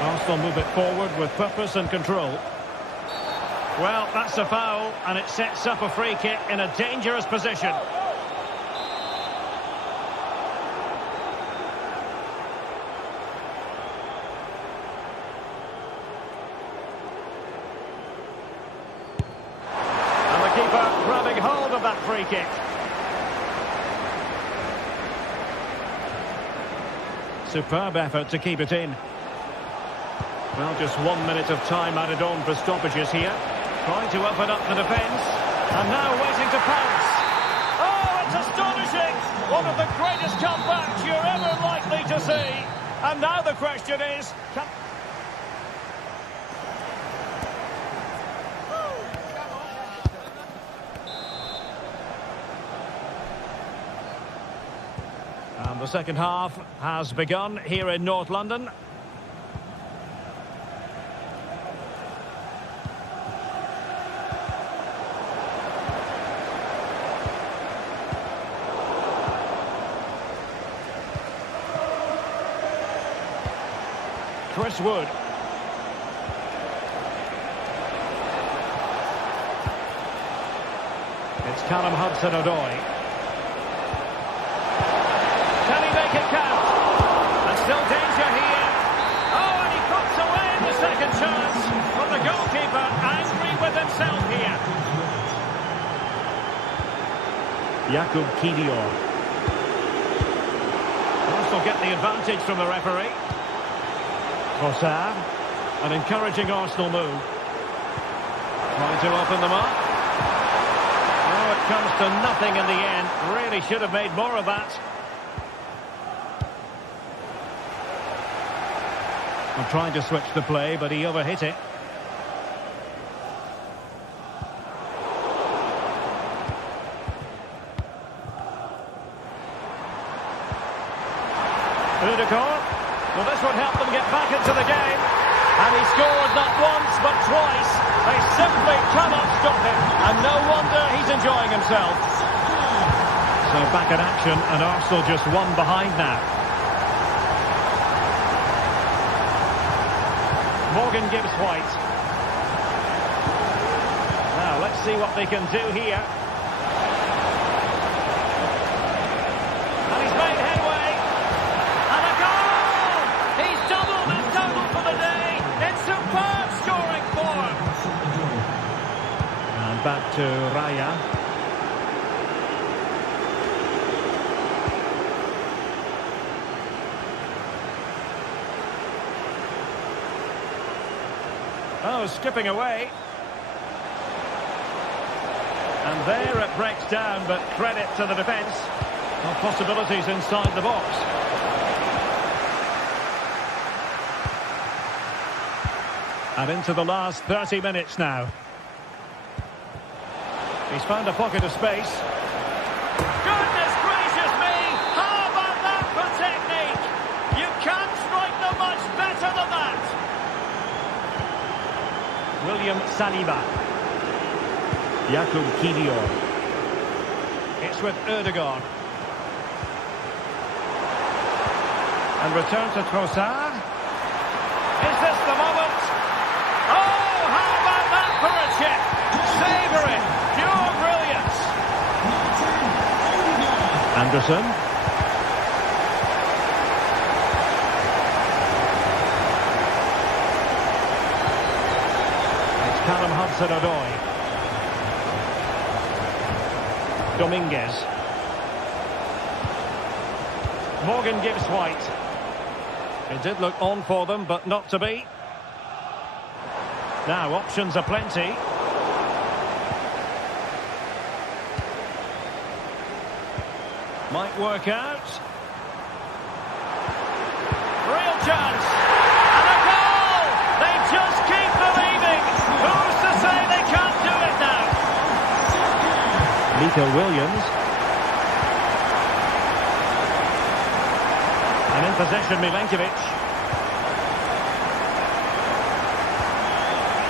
Arsenal move it forward with purpose and control. Well, that's a foul, and it sets up a free kick in a dangerous position. And the keeper grabbing hold of that free kick. Superb effort to keep it in. Well, just 1 minute of time added on for stoppages here. Trying to open up the defence. And now waiting to pounce. Oh, it's astonishing! One of the greatest comebacks you're ever likely to see. And now the question is... And the second half has begun here in North London. Chris Wood. It's Callum Hudson-Odoi. Can he make it count? And still danger here. Oh, and he puts away the second chance. But the goalkeeper angry with himself here. Jakub Kiwior. Arsenal get the advantage from the referee. Trossard, an encouraging Arsenal move. Trying to open them up. Oh, it comes to nothing in the end. Really should have made more of that. I'm trying to switch the play, but he overhit it. Ødegaard. Well, this would help them get back into the game. And he scored not once, but twice. They simply cannot stop him. And no wonder he's enjoying himself. So back in action, and Arsenal just one behind now. Morgan gives White. Now, let's see what they can do here. And he's made headway. And a goal! He's doubled his total for the day. It's superb scoring form. And back to Raya. Oh, skipping away. And there it breaks down, but credit to the defence. No possibilities inside the box. And into the last 30 minutes now. He's found a pocket of space. Goodness gracious me! How about that for technique? You can't strike them much better than that. William Saliba. Jakub Kiwior. It's with Ødegaard. And return to Trossard. Is this the moment? Oh, how about that for a chip? Savour it. Pure brilliance. Anderson. It's Callum Hudson-Odoi. Dominguez. Morgan Gibbs White. It did look on for them, but not to be. Now, options are plenty. Might work out. Real chance. And a goal! They just keep believing. Who's to say they can't do it now? Nico Williams. And in possession, Milenkovic.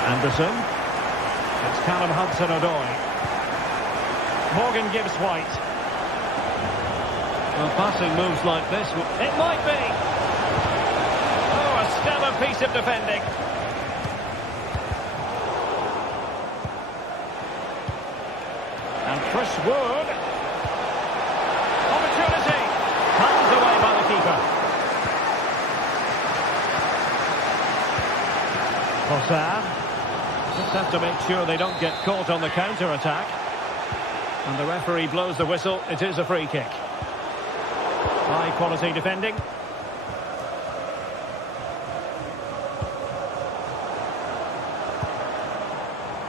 Anderson. It's Callum Hudson-Odoi. Morgan Gibbs White. Well, passing moves like this, it might be. Oh, a stellar piece of defending. And Chris Wood. Opportunity. Hands away by the keeper. Cossard. Just have to make sure they don't get caught on the counter-attack. And the referee blows the whistle. It is a free kick. High quality defending.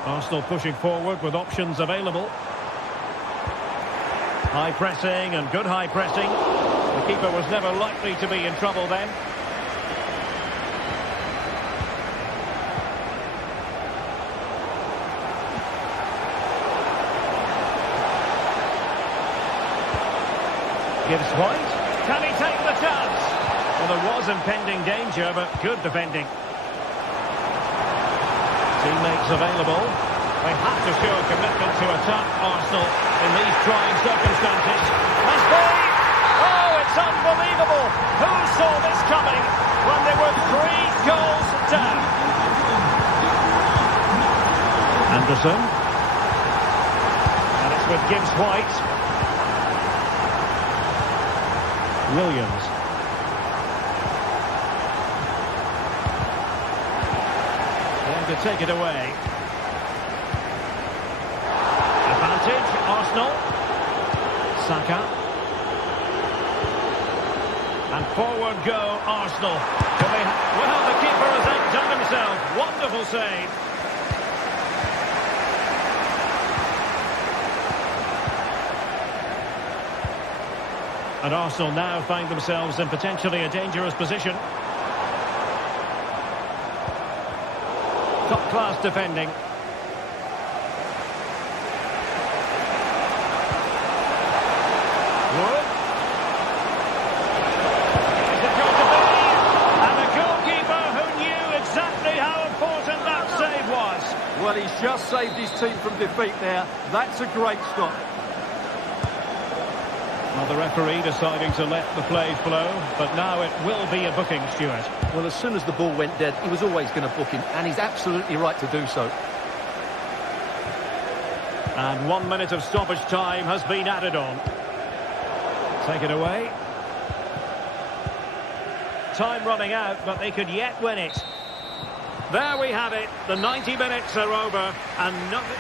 Arsenal pushing forward with options available. High pressing and good high pressing. The keeper was never likely to be in trouble then. Gibbs White. Can he take the chance? Well, there was impending danger, but good defending. Teammates available. They have to show a commitment to attack Arsenal in these trying circumstances. Must be! Oh, it's unbelievable! Who saw this coming when they were 3 goals down? Anderson. And it's with Gibbs White. Williams. Going to take it away. Advantage, Arsenal. Saka. And forward go, Arsenal. Well, the keeper has outdone himself. Wonderful save. And Arsenal now find themselves in potentially a dangerous position. Top-class defending. Wood. Is it going to be? And the goalkeeper who knew exactly how important that save was. Well, he's just saved his team from defeat there. That's a great stop. Well, the referee deciding to let the play flow, but now it will be a booking, Stuart. Well, as soon as the ball went dead, he was always going to book him, and he's absolutely right to do so. And 1 minute of stoppage time has been added on. Take it away. Time running out, but they could yet win it. There we have it. The 90 minutes are over, and nothing...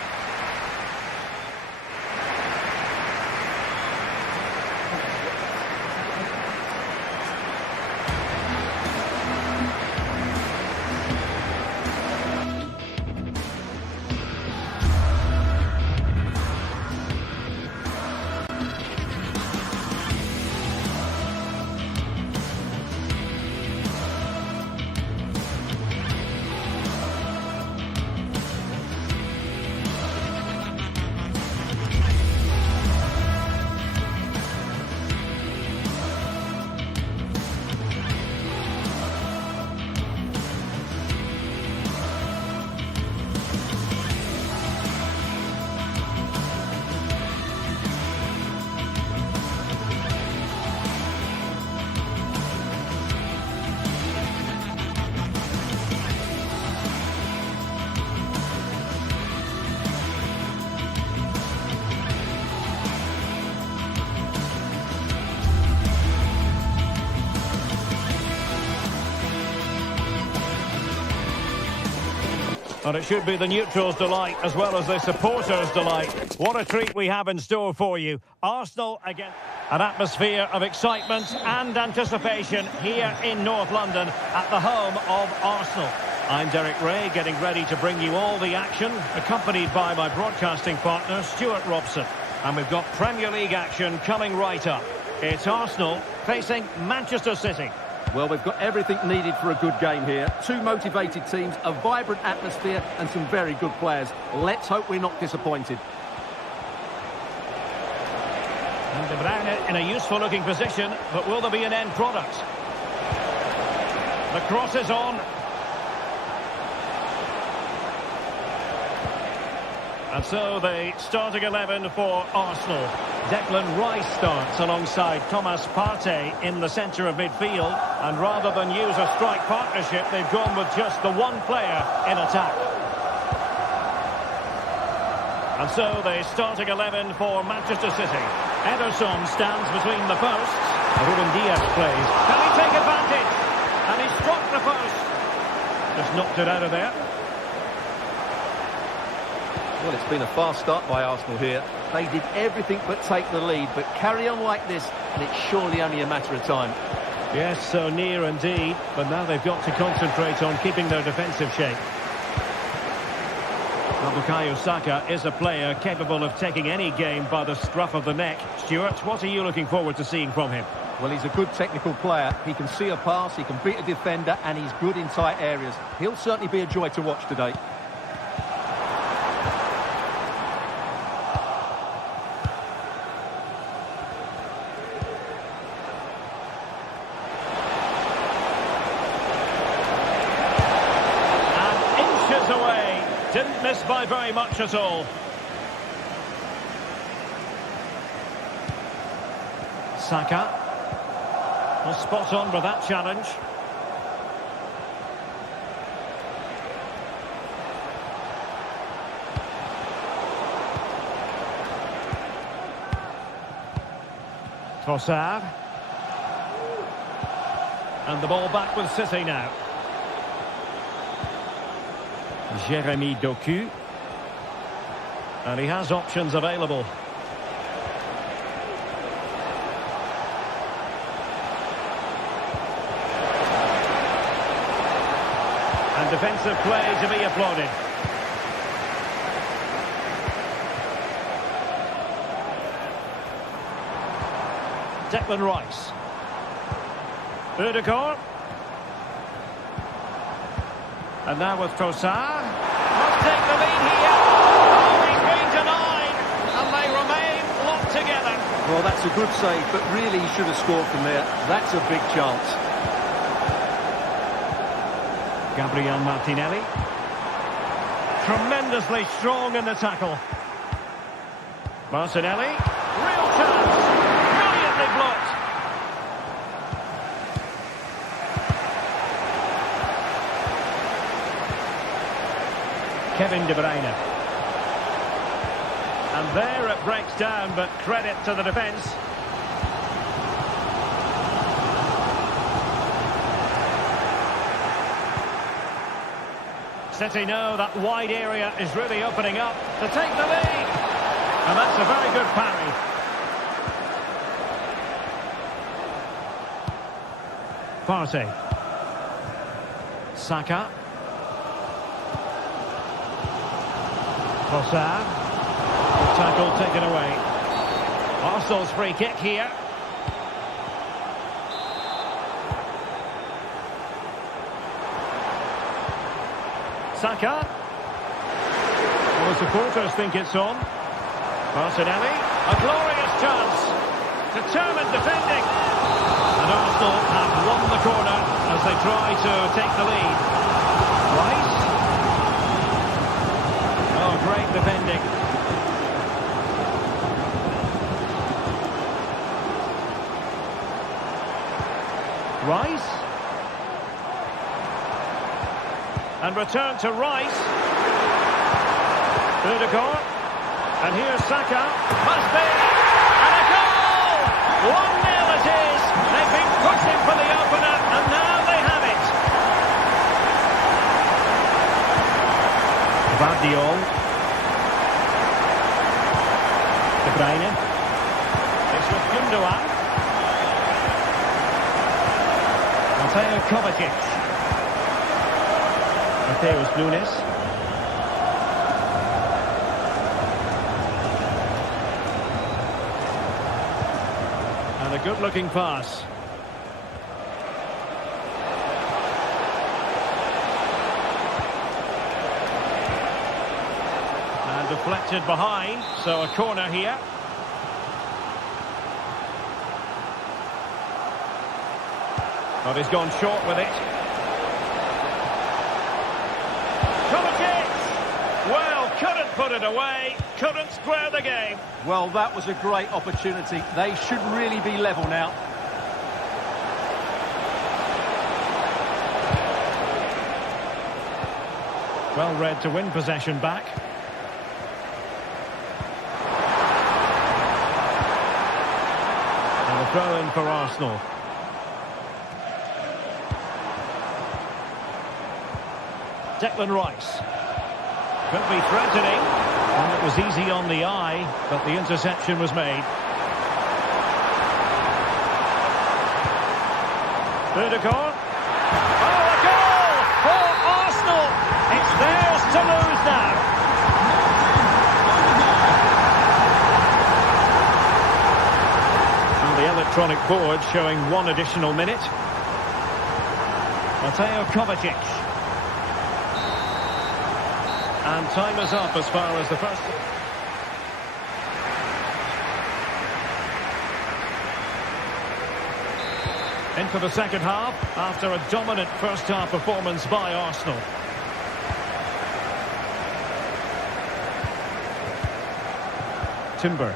But it should be the neutrals' delight as well as the supporters' delight. What a treat we have in store for you. Arsenal again. An atmosphere of excitement and anticipation here in North London at the home of Arsenal. I'm Derek Ray, getting ready to bring you all the action, accompanied by my broadcasting partner, Stuart Robson. And we've got Premier League action coming right up. It's Arsenal facing Manchester City. Well, we've got everything needed for a good game here. Two motivated teams, a vibrant atmosphere and some very good players. Let's hope we're not disappointed. And De Bruyne in a useful-looking position, but will there be an end product? The cross is on. And so the starting 11 for Arsenal. Declan Rice starts alongside Thomas Partey in the centre of midfield. And rather than use a strike partnership, they've gone with just the one player in attack. And so the starting 11 for Manchester City. Ederson stands between the posts. Ruben Dias plays. Can he take advantage? And he struck the post. Just knocked it out of there. Well, it's been a fast start by Arsenal here. They did everything but take the lead, but carry on like this, and it's surely only a matter of time. Yes, so near indeed, but now they've got to concentrate on keeping their defensive shape. Bukayo Saka is a player capable of taking any game by the scruff of the neck. Stuart, what are you looking forward to seeing from him? Well, he's a good technical player. He can see a pass, he can beat a defender, and he's good in tight areas. He'll certainly be a joy to watch today. Didn't miss by very much at all. Saka. Well, spot on with that challenge. Trossard. And the ball back with City now. Jeremy Doku. And he has options available. And defensive play to be applauded. Declan Rice. Ødegaard. And now with Trossard. Must take the lead here. Oh, he's been denied. And they remain locked together. Well, that's a good save, but really he should have scored from there. That's a big chance. Gabriel Martinelli. Tremendously strong in the tackle. Martinelli. Real chance. Brilliantly blocked. Kevin De Bruyne. And there it breaks down, but credit to the defence. City know that wide area is really opening up to take the lead. And that's a very good parry. Partey. Saka. Trossard. Tackle taken away. Arsenal's free kick here. Saka. Well, the supporters think it's on. Martinelli. A glorious chance. Determined defending. And Arsenal have won the corner as they try to take the lead. Rice. Oh, great defending. Rice. And return to Rice. Ødegaard. And here's Saka. Must be. And a goal! 1-0 it is. They've been pushing for the opener, and now they have it. Guardiola. De Bruyne. It's with Gundogan. Mateo Kovacic. Mateus Nunes. And a good-looking pass. And deflected behind, so a corner here. But he's gone short with it. Kovacic! Well, couldn't put it away, couldn't square the game. Well, that was a great opportunity. They should really be level now. Well read to win possession back. And a throw in for Arsenal. Declan Rice. Could be threatening. And it was easy on the eye, but the interception was made. Ødegaard. Oh, a goal for Arsenal! It's theirs to lose now. And the electronic board showing 1 additional minute. Mateo Kovacic. And time is up as far as the first... In for the second half, after a dominant first-half performance by Arsenal. Timber.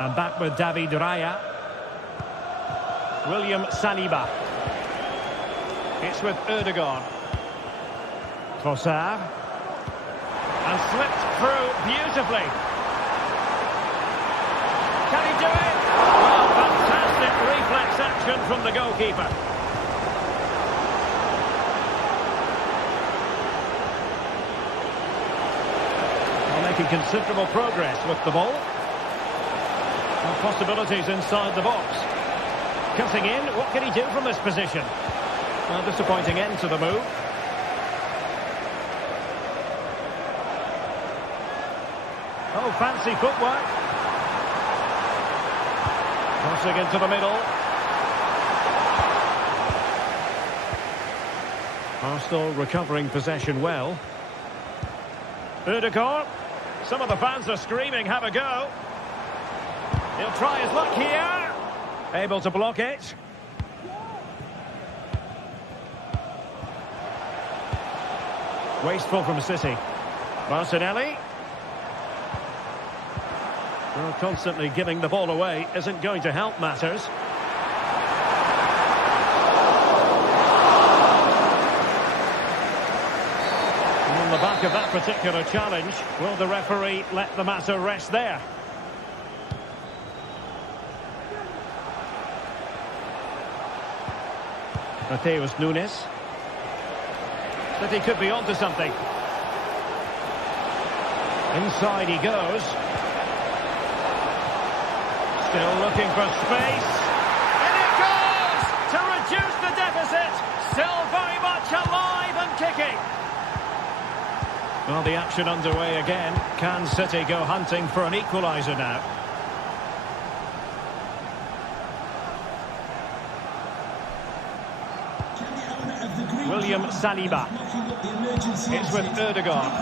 And back with David Raya. William Saliba. It's with Ødegaard. Trossard. And slipped through beautifully. Can he do it? Well, fantastic reflex action from the goalkeeper. Well, making considerable progress with the ball. And possibilities inside the box. Cutting in, what can he do from this position? A disappointing end to the move. Oh, fancy footwork. Crossing into the middle. Arsenal recovering possession well. Ødegaard. Some of the fans are screaming, have a go. He'll try his luck here. Able to block it. Wasteful from City. Martinelli. Well, constantly giving the ball away isn't going to help matters. And on the back of that particular challenge, will the referee let the matter rest there? Mateus Nunes. That he could be onto something. Inside he goes. Still looking for space. And it goes to reduce the deficit. Still very much alive and kicking. Well, the action underway again. Can City go hunting for an equaliser now? William Saliba. It's with Ødegaard.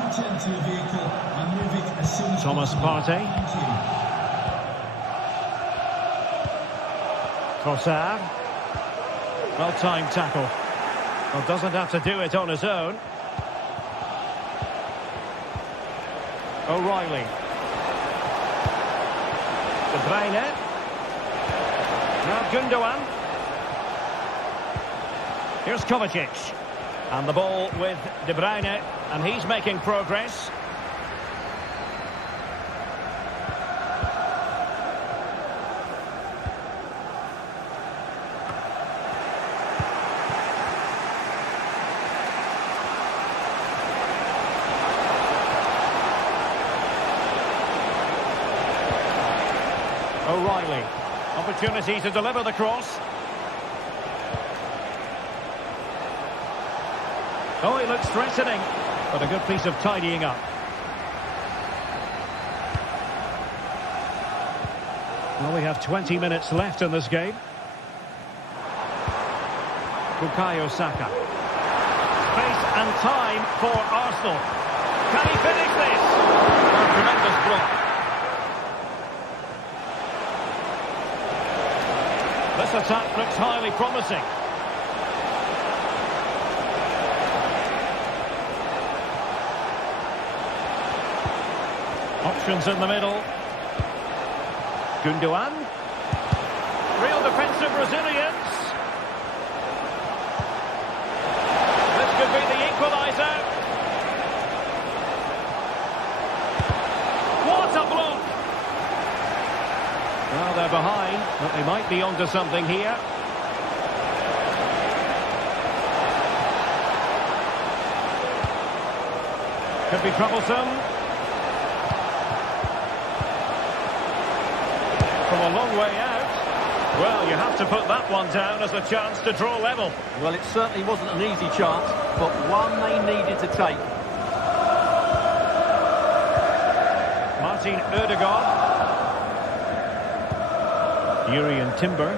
Thomas Partey. Trossard. Well-timed tackle. Well, doesn't have to do it on his own. O'Reilly. De Bruyne. Now Gundogan. Here's Kovacic. And the ball with De Bruyne. And he's making progress. O'Reilly. Opportunity to deliver the cross. Oh, he looks threatening, but a good piece of tidying up. Well, we have 20 minutes left in this game. Bukayo Saka. Space and time for Arsenal. Can he finish this? A tremendous block. This attack looks highly promising. Options in the middle. Gundogan. Real defensive resilience. This could be the equaliser. What a block! Well, they're behind, but they might be onto something here. Could be troublesome. From a long way out. Well, you have to put that one down as a chance to draw level. Well, it certainly wasn't an easy chance, but one they needed to take. Martin Ødegaard. Jurriën Timber.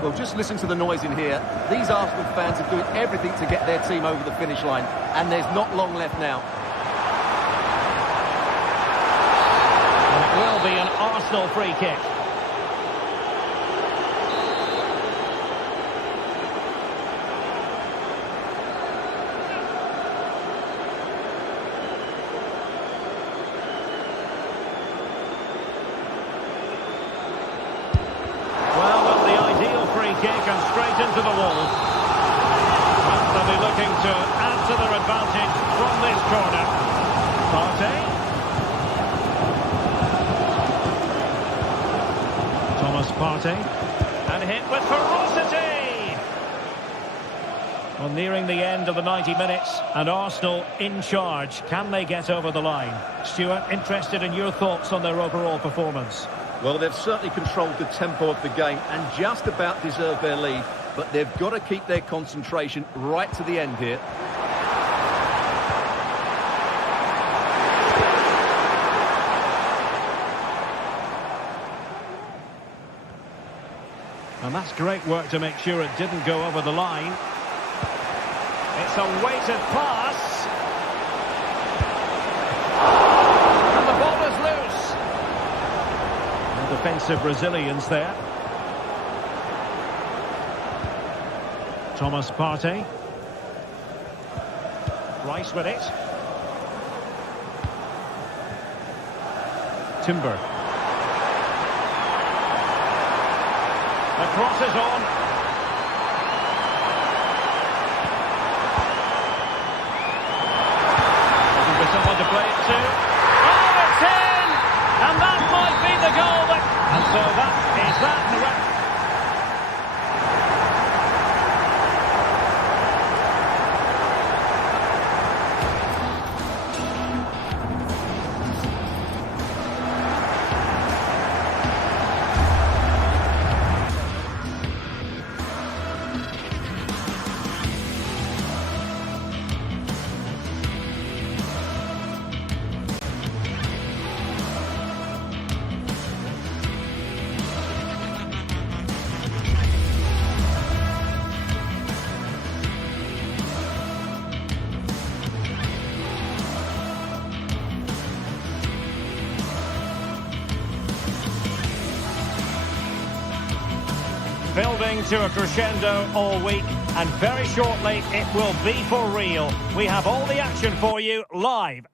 Well, just listen to the noise in here. These Arsenal fans are doing everything to get their team over the finish line, and there's not long left now. Will be an Arsenal free kick. Well, not the ideal free kick and straight into the wall. But they'll be looking to add to their advantage from this corner. Partey. Partey, and hit with ferocity. Well, nearing the end of the 90 minutes, and Arsenal in charge. Can they get over the line? Stuart, interested in your thoughts on their overall performance. Well, they've certainly controlled the tempo of the game and just about deserved their lead, but they've got to keep their concentration right to the end here. And that's great work to make sure it didn't go over the line. It's a weighted pass. And the ball is loose. And defensive resilience there. Thomas Partey. Rice with it. Timber. The cross is on. Looking for someone to play it to. Oh, it's in! And that might be the goal. And so that is that. Building to a crescendo all week, and very shortly it will be for real. We have all the action for you live.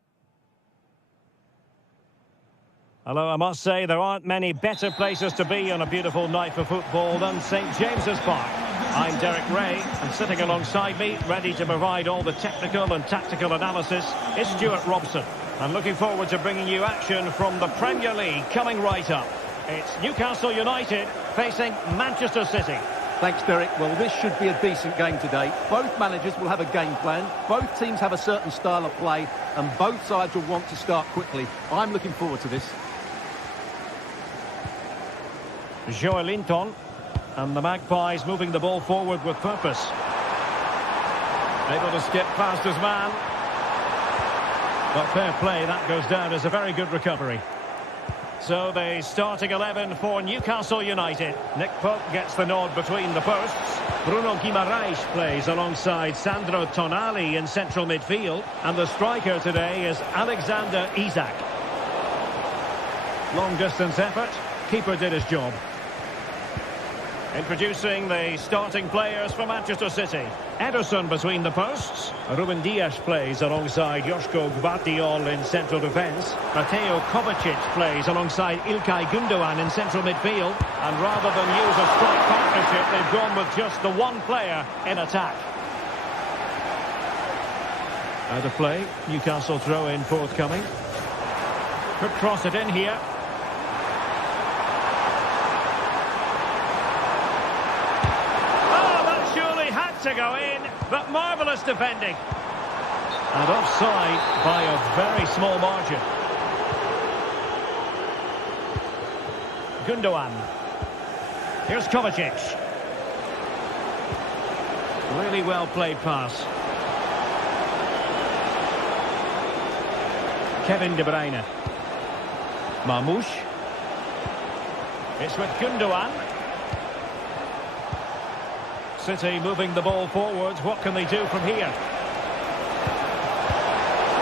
Hello, I must say there aren't many better places to be on a beautiful night for football than St James's Park. I'm Derek Ray, and sitting alongside me, ready to provide all the technical and tactical analysis, is Stuart Robson. I'm looking forward to bringing you action from the Premier League coming right up. It's Newcastle United facing Manchester City. Thanks, Derek. Well, this should be a decent game today. Both managers will have a game plan. Both teams have a certain style of play, and both sides will want to start quickly. I'm looking forward to this. Joelinton, and the Magpies moving the ball forward with purpose. Able to skip past his man. But fair play, that goes down as a very good recovery. So the starting 11 for Newcastle United. Nick Pope gets the nod between the posts. Bruno Guimaraes plays alongside Sandro Tonali in central midfield. And the striker today is Alexander Isak. Long distance effort. Keeper did his job. Introducing the starting players for Manchester City. Ederson between the posts. Ruben Dias plays alongside Joško Gvardiol in central defence. Mateo Kovacic plays alongside İlkay Gündoğan in central midfield. And rather than use a strike partnership, they've gone with just the one player in attack. Out of play. Newcastle throw in forthcoming. Could cross it in here. To go in, but marvellous defending. And offside by a very small margin. Gündoğan. Here's Kovacic. Really well played pass. Kevin De Bruyne. Marmoush. It's with Gündoğan. City moving the ball forward. What can they do from here?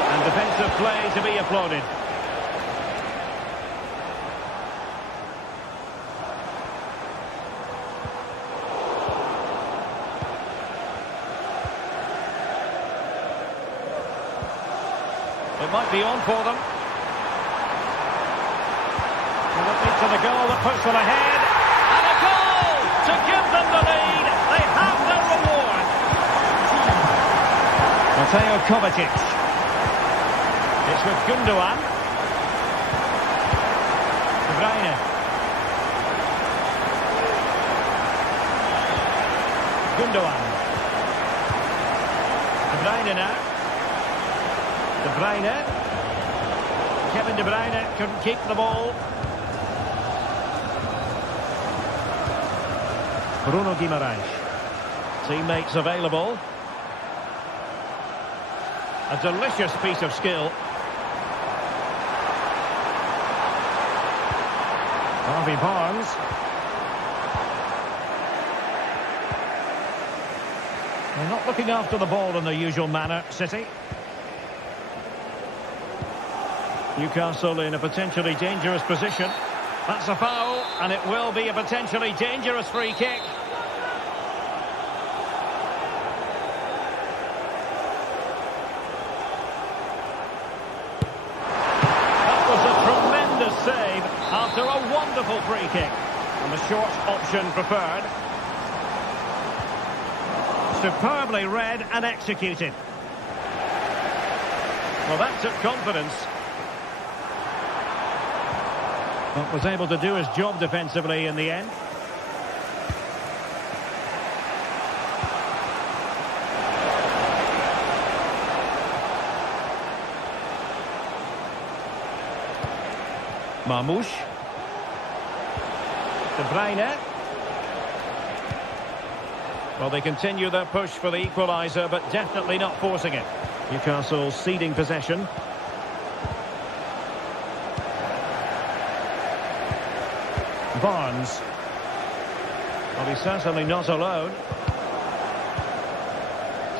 And defensive play to be applauded. It might be on for them. And it leads to the goal that puts them ahead. And a goal to give them the lead. They have their reward. Mateo Kovacic. It's with Gündoğan. De Bruyne. Gündoğan. De Bruyne now. De Bruyne. Kevin De Bruyne couldn't keep the ball. Bruno Guimaraes. Teammates available. A delicious piece of skill. Harvey Barnes. They're not looking after the ball in the usual manner, City. Newcastle in a potentially dangerous position. That's a foul, and it will be a potentially dangerous free kick. Save after a wonderful free kick, and the short option preferred. Superbly read and executed. Well, that took confidence, but was able to do his job defensively in the end. Marmoush. De Bruyne. Well, they continue their push for the equaliser, but definitely not forcing it. Newcastle ceding possession. Barnes. Well, he's certainly not alone.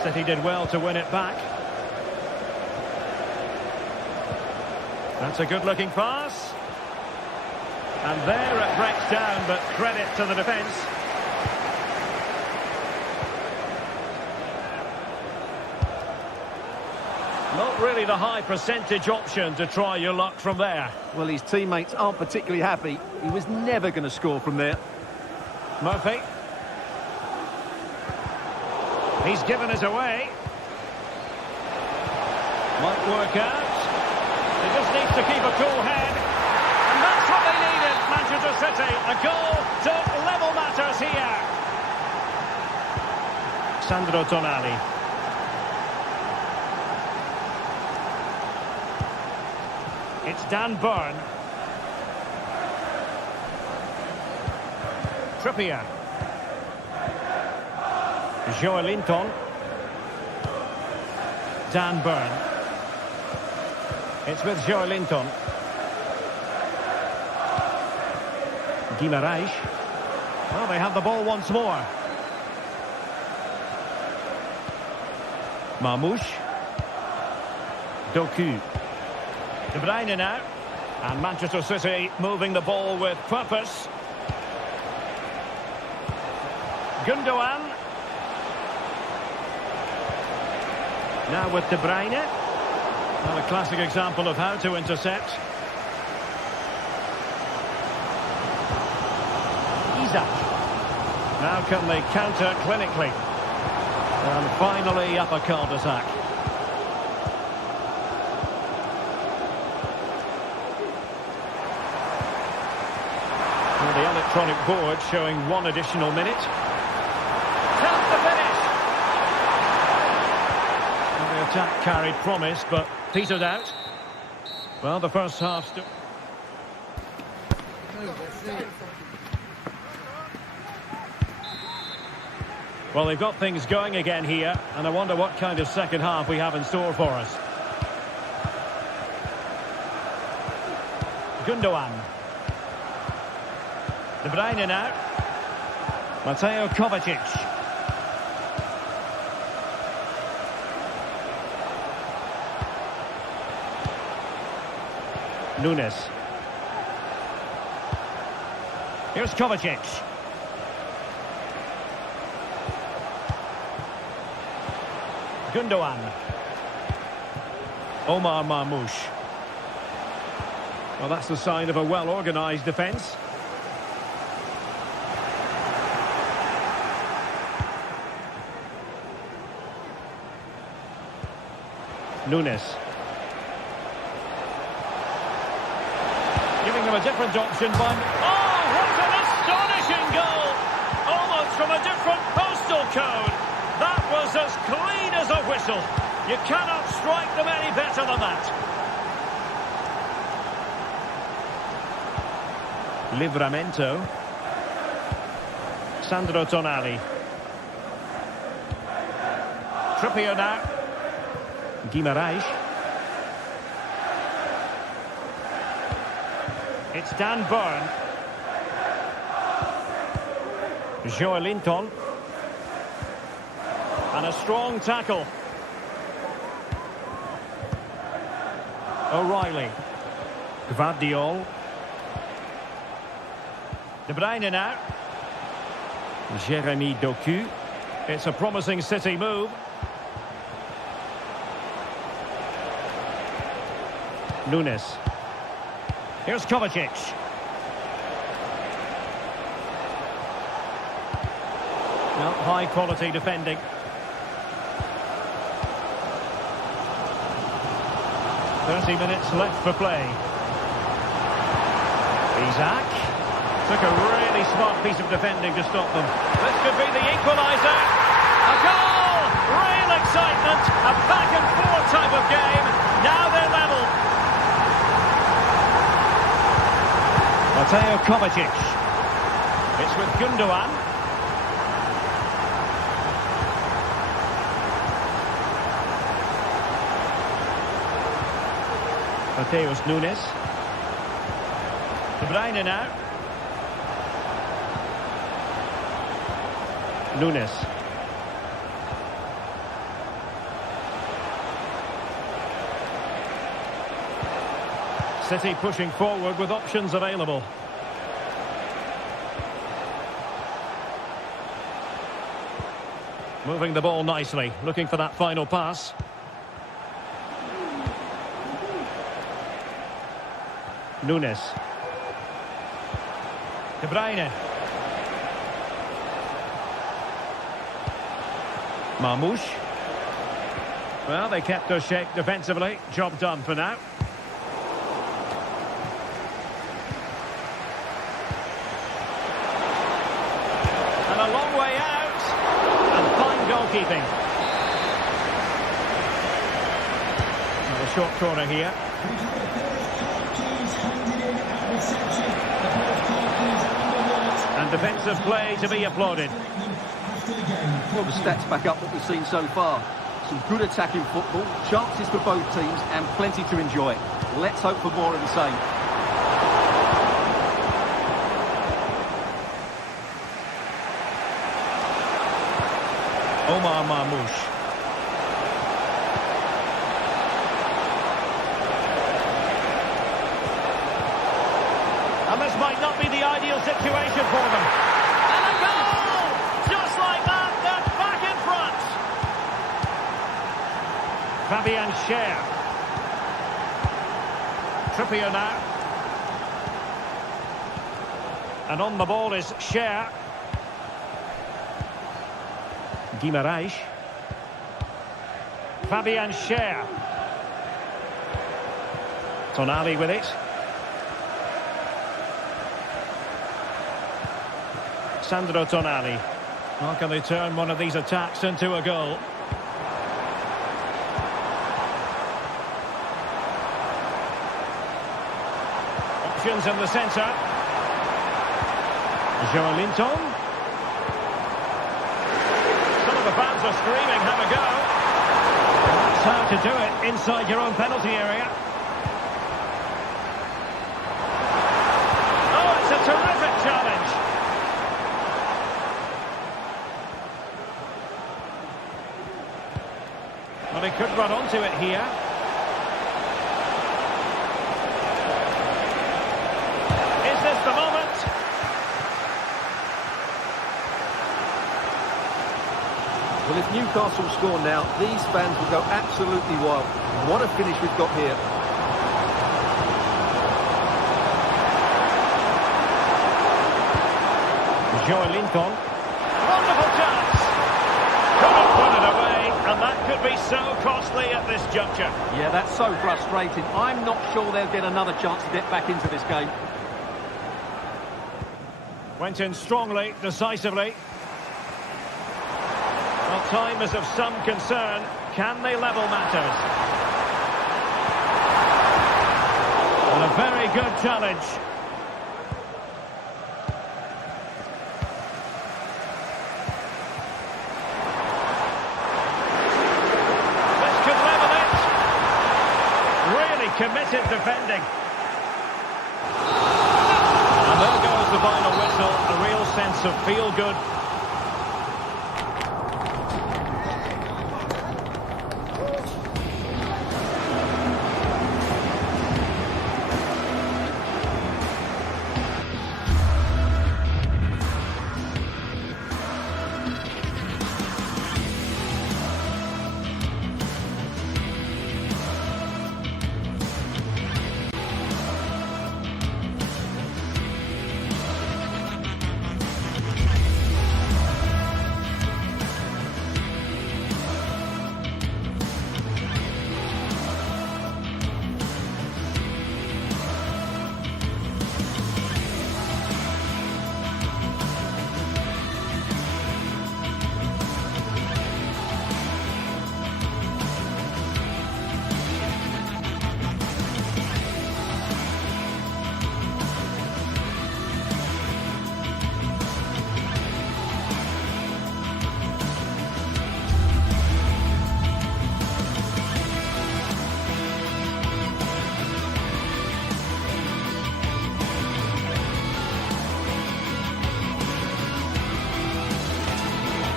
City did well to win it back. That's a good-looking pass. And there it breaks down, but credit to the defence. Not really the high percentage option to try your luck from there. Well, his teammates aren't particularly happy. He was never going to score from there. Murphy. He's given us away. Might work out. He just needs to keep a cool head. That's what they needed, Manchester City. A goal to level matters here. Sandro Tonali. It's Dan Burn. Trippier. Joelinton. Dan Burn. It's with Joelinton. Guimaraes. Well, they have the ball once more. Marmoush. Doku. De Bruyne now. And Manchester City moving the ball with purpose. Gundogan. Now with De Bruyne. Well, a classic example of how to intercept. Isak. Now can they counter clinically? And finally up a cul-de-sac. Well, the electronic board showing 1 additional minute. Count the finish! Well, the attack carried promise, but petered out. Well, the first half still... Well, they've got things going again here, and I wonder what kind of second half we have in store for us. Gundogan. De Bruyne now. Mateo Kovacic. Nunes. Here's Kovacic. Gundogan. Omar Marmoush. Well, that's the sign of a well-organised defence. Nunes. Giving them a different option by... Oh, what an astonishing goal! Almost from a different postal code. That was as clean as a whistle. You cannot strike them any better than that. Livramento. Sandro Tonali. Trippier now. Guimaraes. It's Dan Burn. Joelinton. And a strong tackle. O'Reilly. Gvardiol. De Bruyne now. Jeremy Doku. It's a promising City move. Nunes. Here's Kovacic. Well, high quality defending. .30 minutes left for play. Isak. Took a really smart piece of defending to stop them. This could be the equaliser. A goal! Real excitement. A back and forth type of game. Now they're level. Mateo Kovacic. It's with Gundogan. Mateus Nunes. De Bruyne now. Nunes. City pushing forward with options available. Moving the ball nicely, looking for that final pass. Nunes. De Bruyne. Marmoush. Well, they kept their shape defensively. Job done for now. And a long way out. And fine goalkeeping. short corner here. And defensive play to be applauded. Well, the stats back up what we've seen so far. Some good attacking football, chances for both teams, and plenty to enjoy. Let's hope for more of the same. Omar Marmoush. And this might not be the ideal situation for them. And a goal! Just like that, they're back in front. Fabian Schär. Trippier now. And on the ball is Schär. Guimaraes. Fabian Schär. Tonali with it. Sandro Tonali. How can they turn one of these attacks into a goal? Options in the centre. Joelinton. Some of the fans are screaming, have a go. That's how to do it inside your own penalty area. Oh, it's a terrific challenge. Well, he could run onto it here. Is this the moment? Well, if Newcastle score now, these fans will go absolutely wild. What a finish we've got here. Joelinton. Wonderful chance. Couldn't put it away, and that could be so costly at this juncture. Yeah, that's so frustrating. I'm not sure they'll get another chance to get back into this game. Went in strongly, decisively. Well, time is of some concern. Can they level matters? And a very good challenge. This could level it. Really committed defending. And there goes the final whistle. A real sense of feel-good.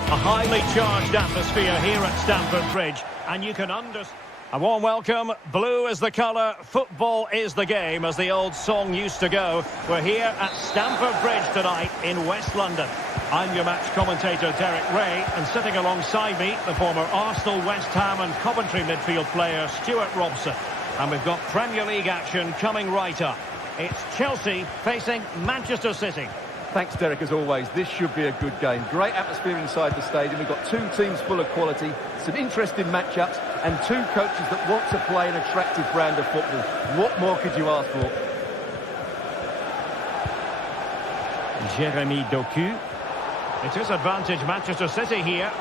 A highly charged atmosphere here at Stamford Bridge, and you can understand. A warm welcome. Blue is the colour, football is the game, as the old song used to go. We're here at Stamford Bridge tonight in West London. I'm your match commentator, Derek Ray, and sitting alongside me, the former Arsenal, West Ham and Coventry midfield player, Stuart Robson. And we've got Premier League action coming right up. It's Chelsea facing Manchester City. Thanks, Derek, as always. This should be a good game. Great atmosphere inside the stadium. We've got two teams full of quality, some interesting matchups, and two coaches that want to play an attractive brand of football. What more could you ask for? Jeremy Doku. It is advantage Manchester City here.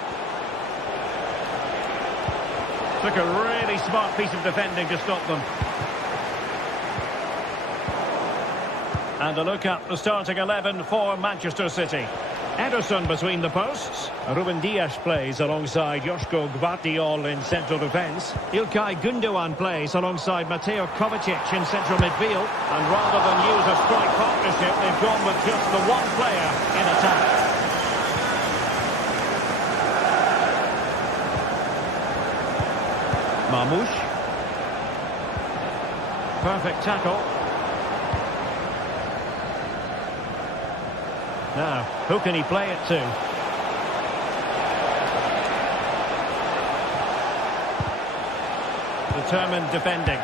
Took a really smart piece of defending to stop them. And a look at the starting 11 for Manchester City. Ederson between the posts. Ruben Dias plays alongside Joško Gvardiol in central defence. Ilkay Gundogan plays alongside Mateo Kovacic in central midfield. And rather than use a strike partnership, they've gone with just the one player in attack. Marmoush. Perfect tackle. Now, who can he play it to? Determined defending.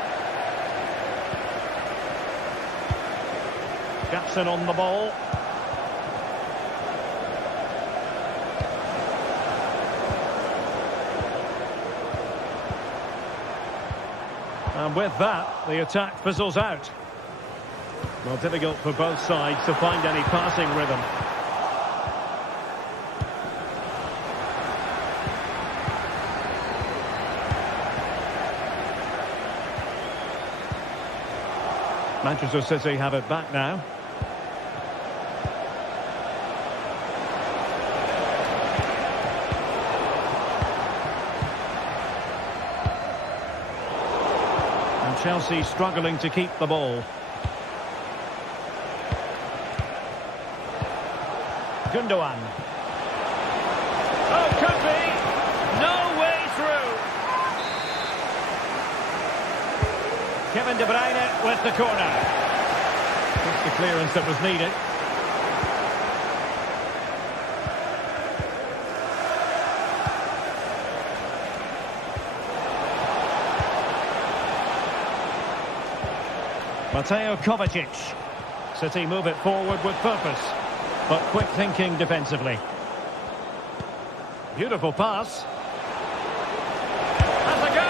Jackson on the ball. And with that, the attack fizzles out. Well, difficult for both sides to find any passing rhythm. Manchester City have it back now. And Chelsea struggling to keep the ball. Gundogan. Oh, could be. No way through. Kevin De Bruyne with the corner. That's the clearance that was needed. Mateo Kovacic. City move it forward with purpose, but quick thinking defensively. Beautiful pass. Has a go!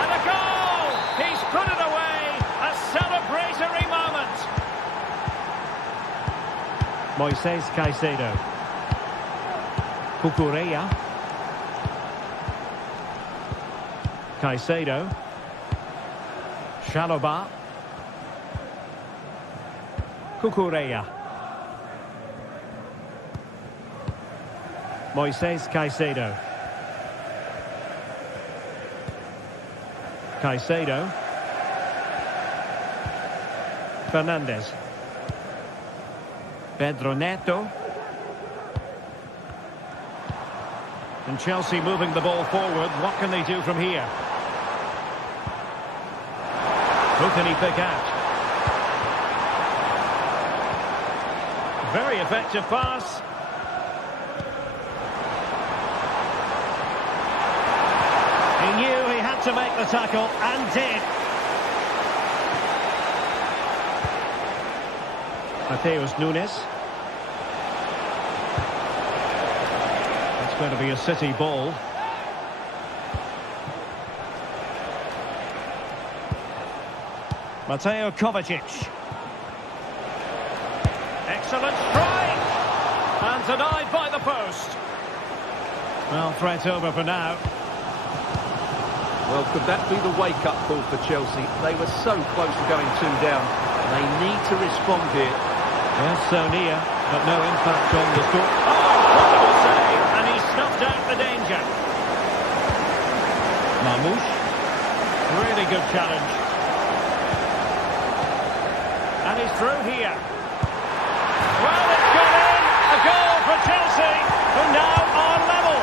And a goal! He's put it away! A celebratory moment! Moises Caicedo. Cucurella. Caicedo. Chalobah. Cucurella. Moises Caicedo. Caicedo. Fernandes. Pedro Neto. And Chelsea moving the ball forward. What can they do from here? Who can he pick out? Very effective pass. He knew he had to make the tackle, and did. Mateus Nunes. It's going to be a City ball. Mateo Kovacic. Excellent strike! And denied by the post. Well, threat over for now. Well, could that be the wake-up call for Chelsea? They were so close to going 2 down. They need to respond here. Yes, so near, but no impact on the score. Oh, incredible save! And he snuffed out the danger. Marmoush. Really good challenge. And he's through here. Well, it's gone in. A goal for Chelsea, who now are level.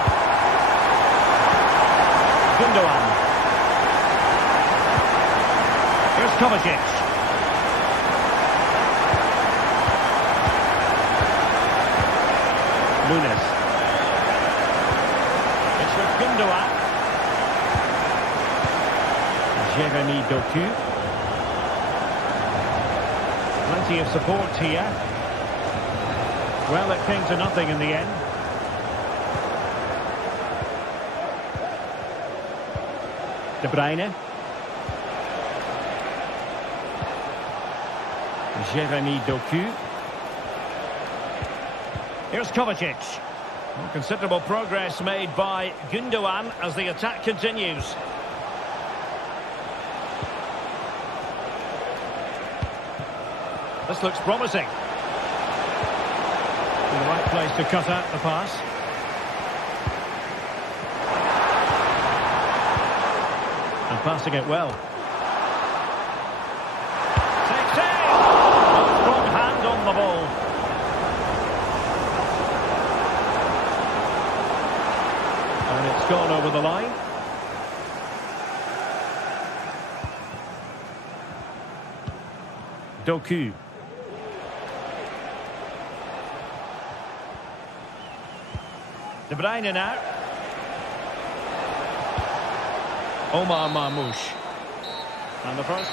Gundogan. Here's Kovacic. Nunes. It's with Gundogan. Jeremy Doku. Plenty of support here. Well, it came to nothing in the end. De Bruyne. Jeremy Doku. Here's Kovacic. Well, considerable progress made by Gundogan as the attack continues. This looks promising. In the right place to cut out the pass. And passing it well. Takes it! A strong hand on the ball. And it's gone over the line. Doku. De Bruyne now. Omar Marmoush. And the first...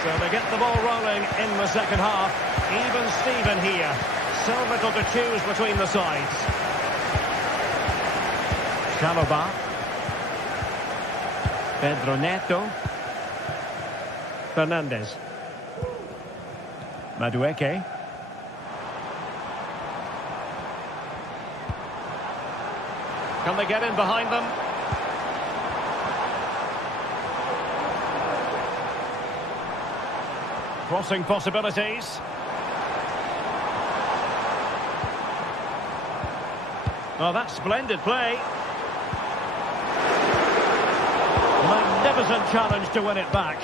So they get the ball rolling in the second half. Even Steven here. So little to choose between the sides. Chalobah. Pedro Neto. Fernandez. Madueke. Can they get in behind them? Crossing possibilities. Oh, that's splendid play. Magnificent challenge to win it back.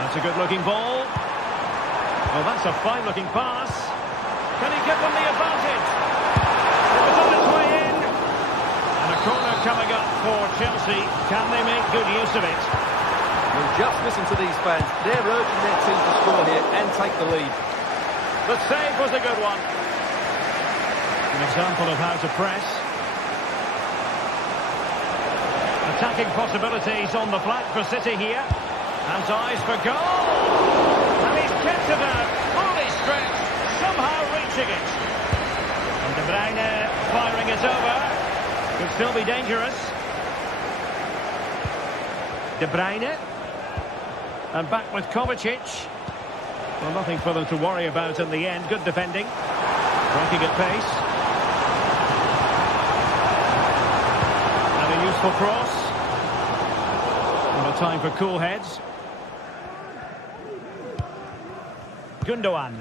That's a good-looking ball. Well, that's a fine-looking pass. Can he give them the advantage? It was on its way in. And a corner coming up for Chelsea. Can they make good use of it? Well, just listen to these fans. They're urging their team to score here and take the lead. The save was a good one. An example of how to press. Attacking possibilities on the flank for City here. Has eyes for goal. And he's kept it out. Fully stretched. Somehow reaching it. And De Bruyne firing it over. Could still be dangerous. De Bruyne. And back with Kovacic. Well, nothing for them to worry about in the end. Good defending. Breaking at pace. And a useful cross. Well, a time for cool heads. Gundogan.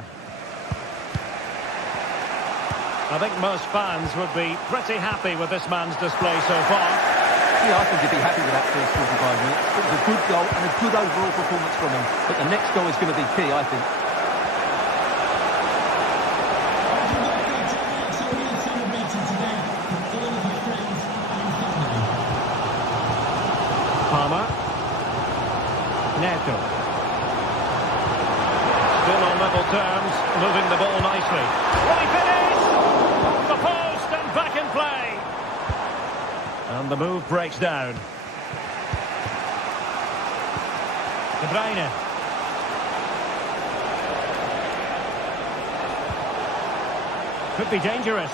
I think most fans would be pretty happy with this man's display so far. Yeah, I think he'd be happy with that first 45 minutes. It was a good goal and a good overall performance from him. But the next goal is going to be key, I think. Palmer. Neto. Still on level terms, moving the ball nicely. Will he finish? Off the post and back in play. And the move breaks down. De Bruyne. Could be dangerous.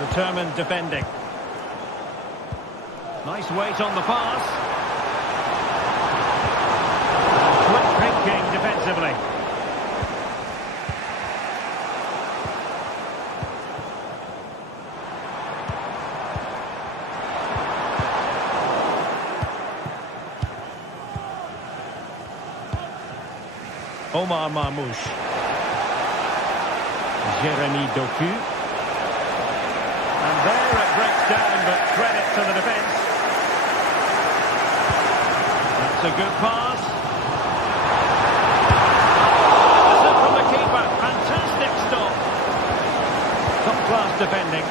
Determined defending. Nice weight on the pass. Quick thinking defensively. Omar Marmoush. Jeremy Doku. And there it breaks down, but credit to the defence. That's a good pass. This is from the keeper. Fantastic stop. Top-class defending.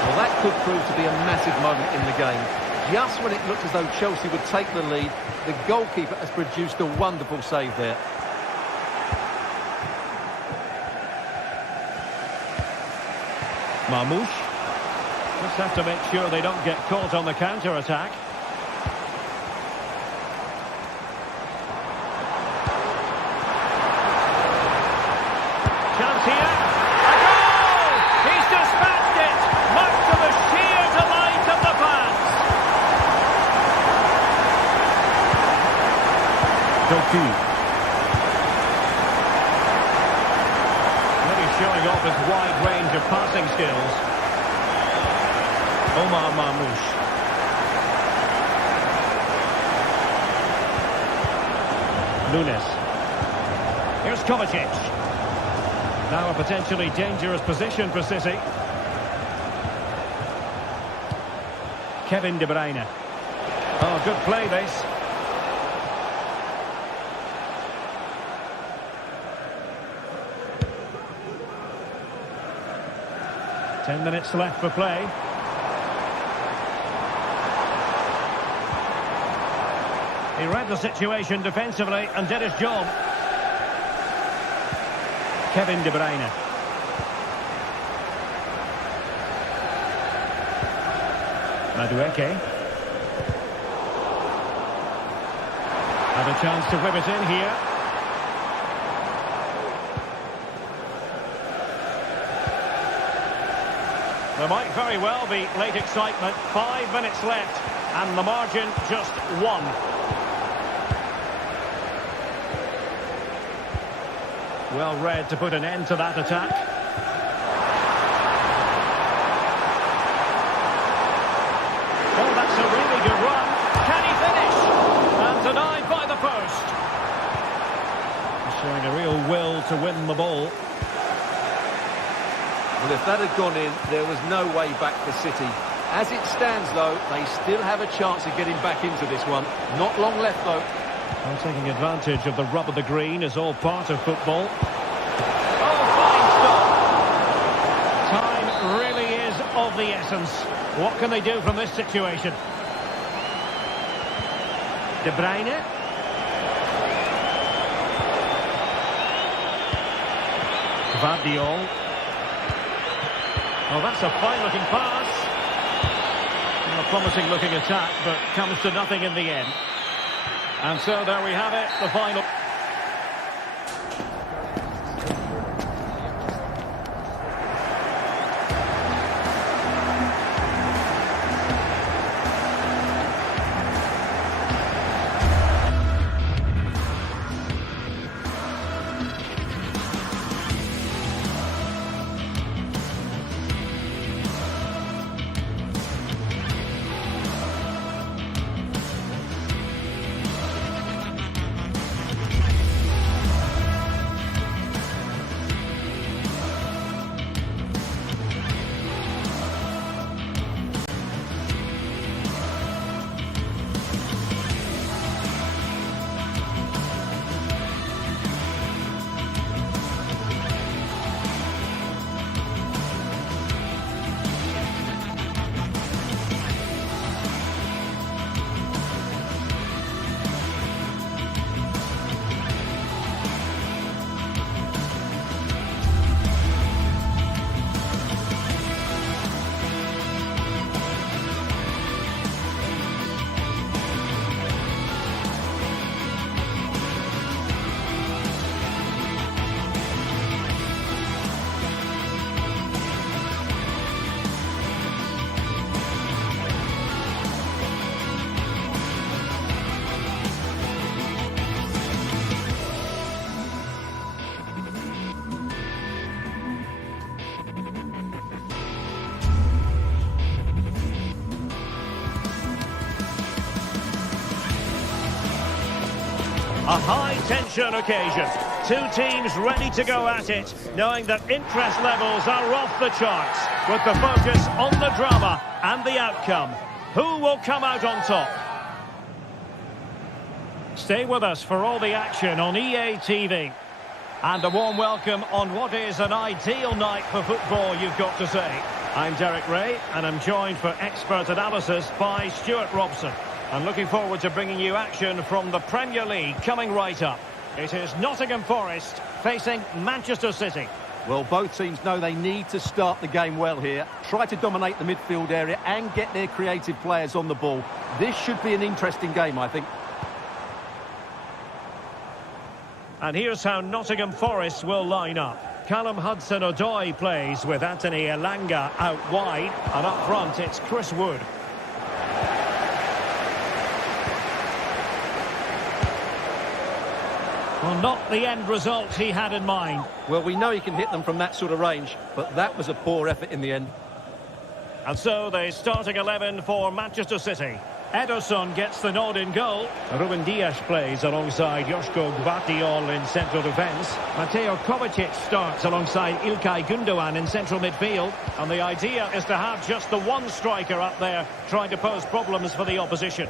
Well, that could prove to be a massive moment in the game. Just when it looked as though Chelsea would take the lead, the goalkeeper has produced a wonderful save there. Marmoush. Just have to make sure they don't get caught on the counter-attack. Really showing off his wide range of passing skills. Omar Marmoush. Nunes. Here's Kovacic. Now a potentially dangerous position for City. Kevin De Bruyne. Oh, good play this. Ten minutes left for play. He read the situation defensively and did his job. Kevin De Bruyne. Madueke. Had a chance to whip it in here. There might very well be late excitement. 5 minutes left and the margin just 1. Well read to put an end to that attack. Oh, that's a really good run. Can he finish? And denied by the post. Showing a real will to win the ball. Well, if that had gone in, there was no way back for City. As it stands, though, they still have a chance of getting back into this one. Not long left, though. Well, taking advantage of the rub of the green is all part of football. Oh, fine stop. Time really is of the essence. What can they do from this situation? De Bruyne. Gvardiol. Oh, that's a fine-looking pass. A promising-looking attack, but comes to nothing in the end. And so there we have it, the final. A high-tension occasion. Two teams ready to go at it, knowing that interest levels are off the charts, with the focus on the drama and the outcome. Who will come out on top? Stay with us for all the action on EA TV. And a warm welcome on what is an ideal night for football, you've got to say. I'm Derek Ray, and I'm joined for expert analysis by Stuart Robson. And looking forward to bringing you action from the Premier League coming right up. It is Nottingham Forest facing Manchester City. Well, both teams know they need to start the game well here. Try to dominate the midfield area and get their creative players on the ball. This should be an interesting game, I think. And here's how Nottingham Forest will line up. Callum Hudson-Odoi plays with Anthony Elanga out wide. And up front, it's Chris Wood. Well, not the end result he had in mind. Well, we know he can hit them from that sort of range, but that was a poor effort in the end. And so the starting 11 for Manchester City. Ederson gets the nod in goal. Ruben Dias plays alongside Joško Gvardiol in central defence. Mateo Kovacic starts alongside Ilkay Gundogan in central midfield. And the idea is to have just the one striker up there trying to pose problems for the opposition.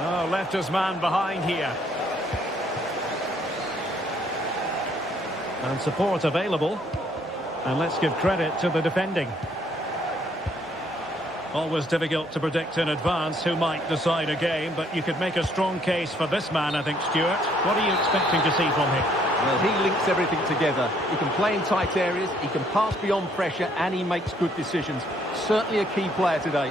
Oh, left his man behind here. And support available. And let's give credit to the defending. Always difficult to predict in advance who might decide a game, but you could make a strong case for this man, I think, Stuart. What are you expecting to see from him? Well, he links everything together. He can play in tight areas, he can pass beyond pressure, and he makes good decisions. Certainly a key player today.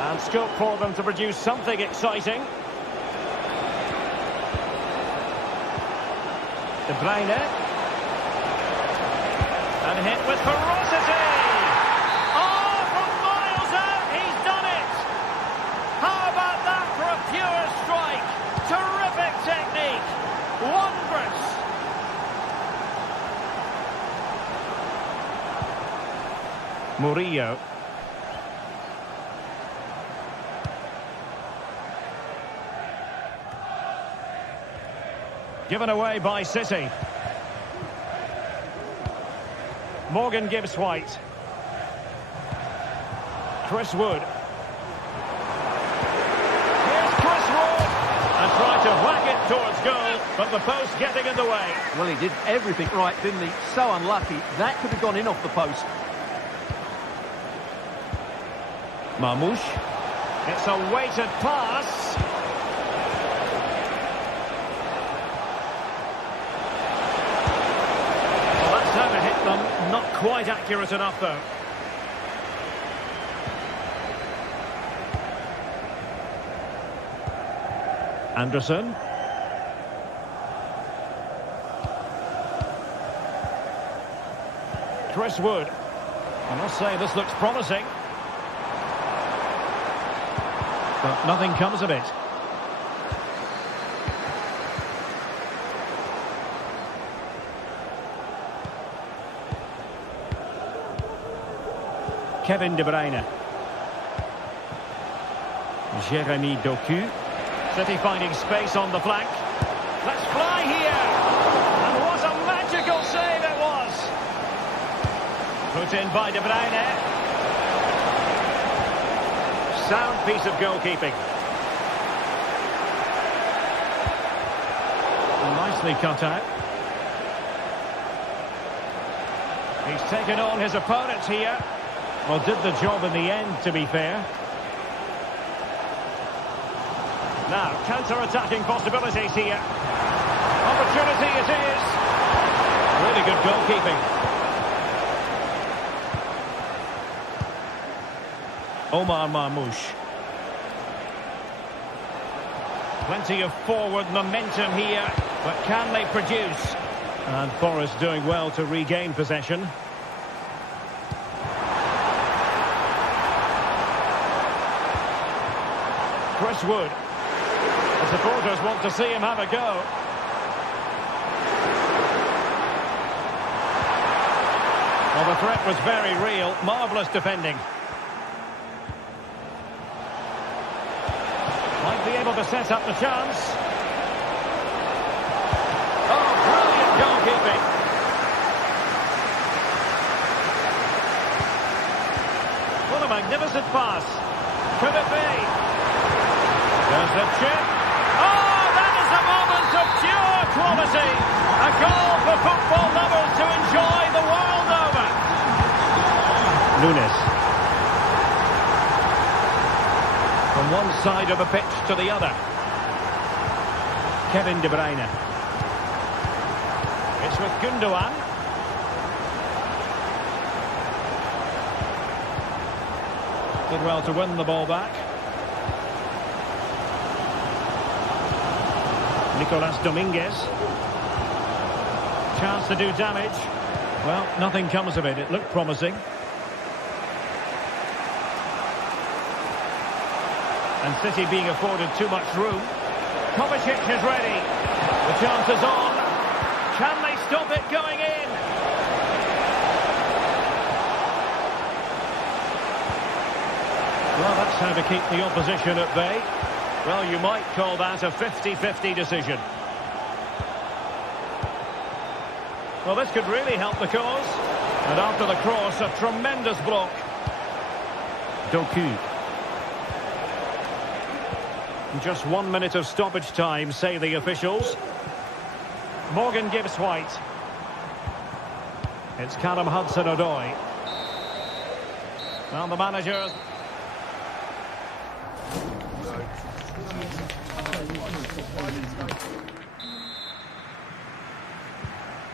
And scope for them to produce something exciting. De Bruyne. And hit with ferocity. Oh, from miles out, he's done it. How about that for a pure strike? Terrific technique. Wondrous. Murillo. Given away by City. Morgan Gibbs White. Chris Wood. Here's Chris Wood. And tried to whack it towards goal, but the post getting in the way. Well, he did everything right, didn't he? So unlucky. That could have gone in off the post. Marmoush. It's a weighted pass. Not quite accurate enough, though. Anderson. Chris Wood. I must say, this looks promising. But nothing comes of it. Kevin De Bruyne. Jeremy Doku. City finding space on the flank. Let's fly here! And what a magical save it was! Put in by De Bruyne. Sound piece of goalkeeping. Nicely cut out. He's taken on his opponents here. Well, did the job in the end, to be fair. Now, counter-attacking possibilities here. Opportunity it is. Really good goalkeeping. Omar Marmoush. Plenty of forward momentum here, but can they produce? And Forest doing well to regain possession. Chris Wood. The supporters want to see him have a go. Well, the threat was very real. Marvellous defending. Might be able to set up the chance. Oh, brilliant goalkeeping. What a magnificent pass. Could it be? There's the chip. Oh, that is a moment of pure quality. A goal for football lovers to enjoy the world over. Nunes. From one side of the pitch to the other. Kevin De Bruyne. It's with Gundogan. Did well to win the ball back. Nicolas Dominguez. chance to do damage. Well, nothing comes of it. It looked promising. And City being afforded too much room. Kovacic is ready. The chance is on. Can they stop it going in? Well, that's how to keep the opposition at bay. Well, you might call that a 50-50 decision. Well, this could really help the cause. And after the cross, a tremendous block. Doku. Just 1 minute of stoppage time, say the officials. Morgan Gibbs White. It's Callum Hudson-Odoi. Well, the manager...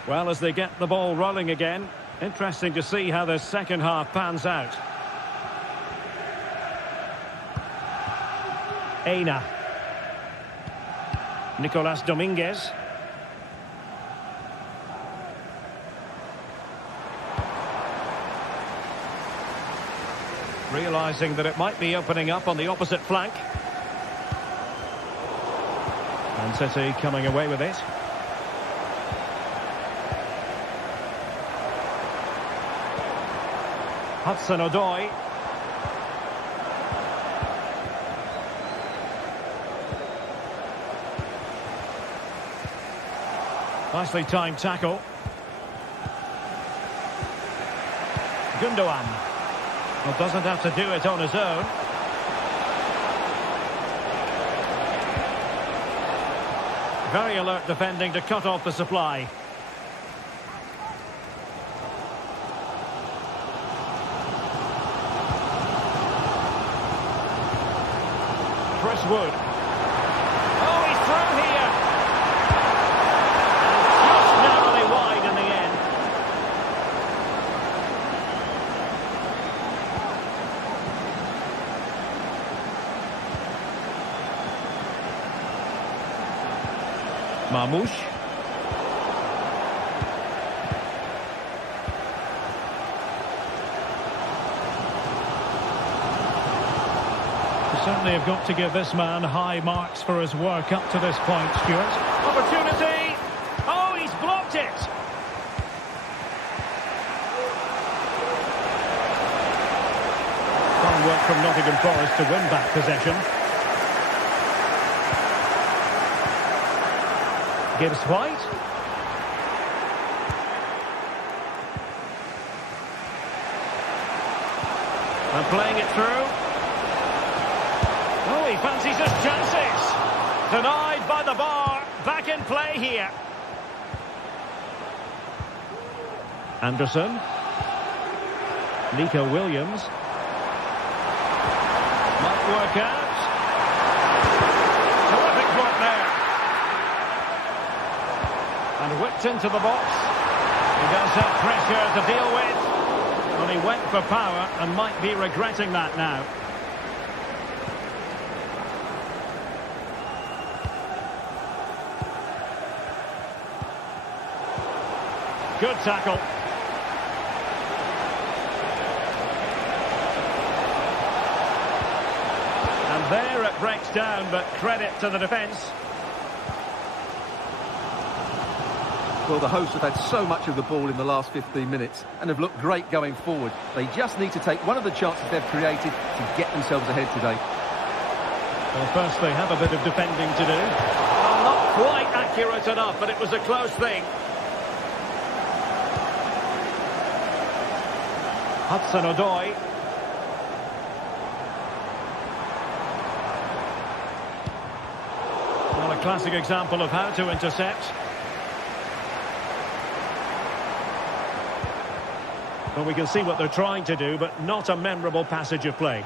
Well, as they get the ball rolling again, interesting to see how the second half pans out. Eina. Nicolas Dominguez. Realising that it might be opening up on the opposite flank. And City coming away with it. Hudson-Odoi. Nicely timed tackle. Gundogan. Well, doesn't have to do it on his own. Very alert defending to cut off the supply. Chris Wood. Oh, he's through here. And just narrowly wide in the end. Marmoush. Certainly have got to give this man high marks for his work up to this point, Stuart. Opportunity! Oh, he's blocked it! Fine work from Nottingham Forest to win back possession. Gibbs White. And playing it through. Oh, he fancies his chances. Denied by the bar. Back in play here. Anderson. Nico Williams. Might work out. Terrific block there. And whipped into the box. He does have pressure to deal with. Well, he went for power and might be regretting that now. Good tackle. And there it breaks down, but credit to the defence. Well, the hosts have had so much of the ball in the last 15 minutes and have looked great going forward. They just need to take one of the chances they've created to get themselves ahead today. Well, first they have a bit of defending to do. Well, not quite accurate enough, but it was a close thing. Hudson-Odoi. Well, a classic example of how to intercept. Well, we can see what they're trying to do, but not a memorable passage of play.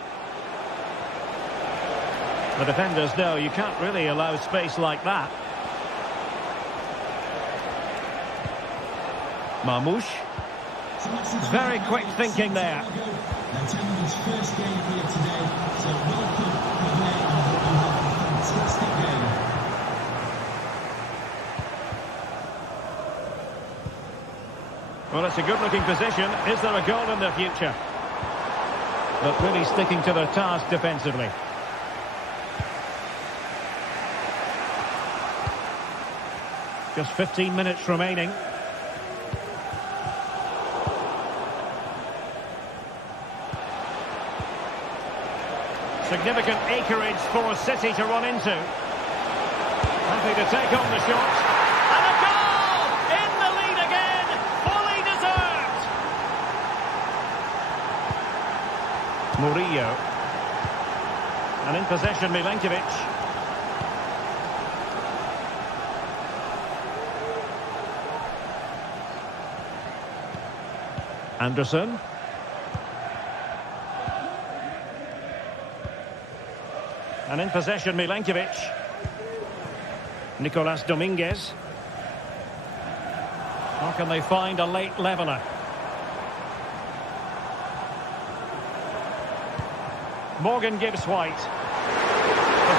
The defenders know you can't really allow space like that. Marmoush. Very quick thinking there. Attendance first game here today, so welcome, good day, and hope you have a fantastic game. Well, it's a good-looking position. Is there a goal in the future? But really sticking to their task defensively. Just 15 minutes remaining. Significant acreage for City to run into. Happy to take on the shot. And a goal! In the lead again! Fully deserved! Murillo. And in possession, Milenkovic. Anderson. And in possession, Milenkovic. Nicolas Dominguez. How can they find a late leveller? Morgan gives White. The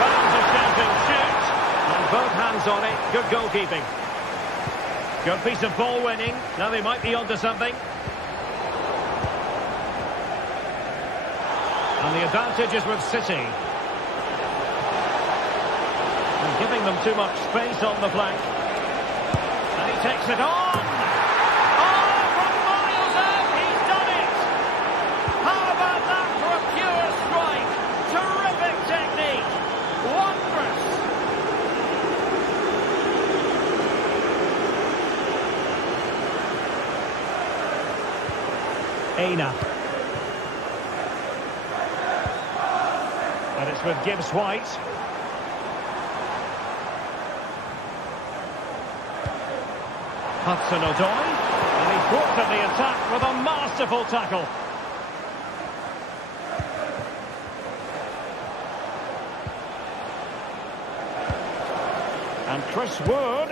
fans are shouting, shoot! And both hands on it. Good goalkeeping. Good piece of ball winning. Now they might be onto something. And the advantage is with City. And giving them too much space on the flank. And he takes it on. Oh, from miles out, he's done it. How about that for a pure strike? Terrific technique. Wondrous. Aina. And it's with Gibbs White. Hudson-Odoi. And he thwarted the attack with a masterful tackle. And Chris Wood.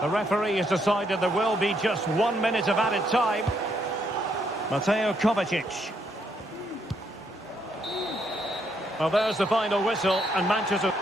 The referee has decided there will be just 1 minute of added time. Mateo Kovacic. Well, there's the final whistle, and Manchester...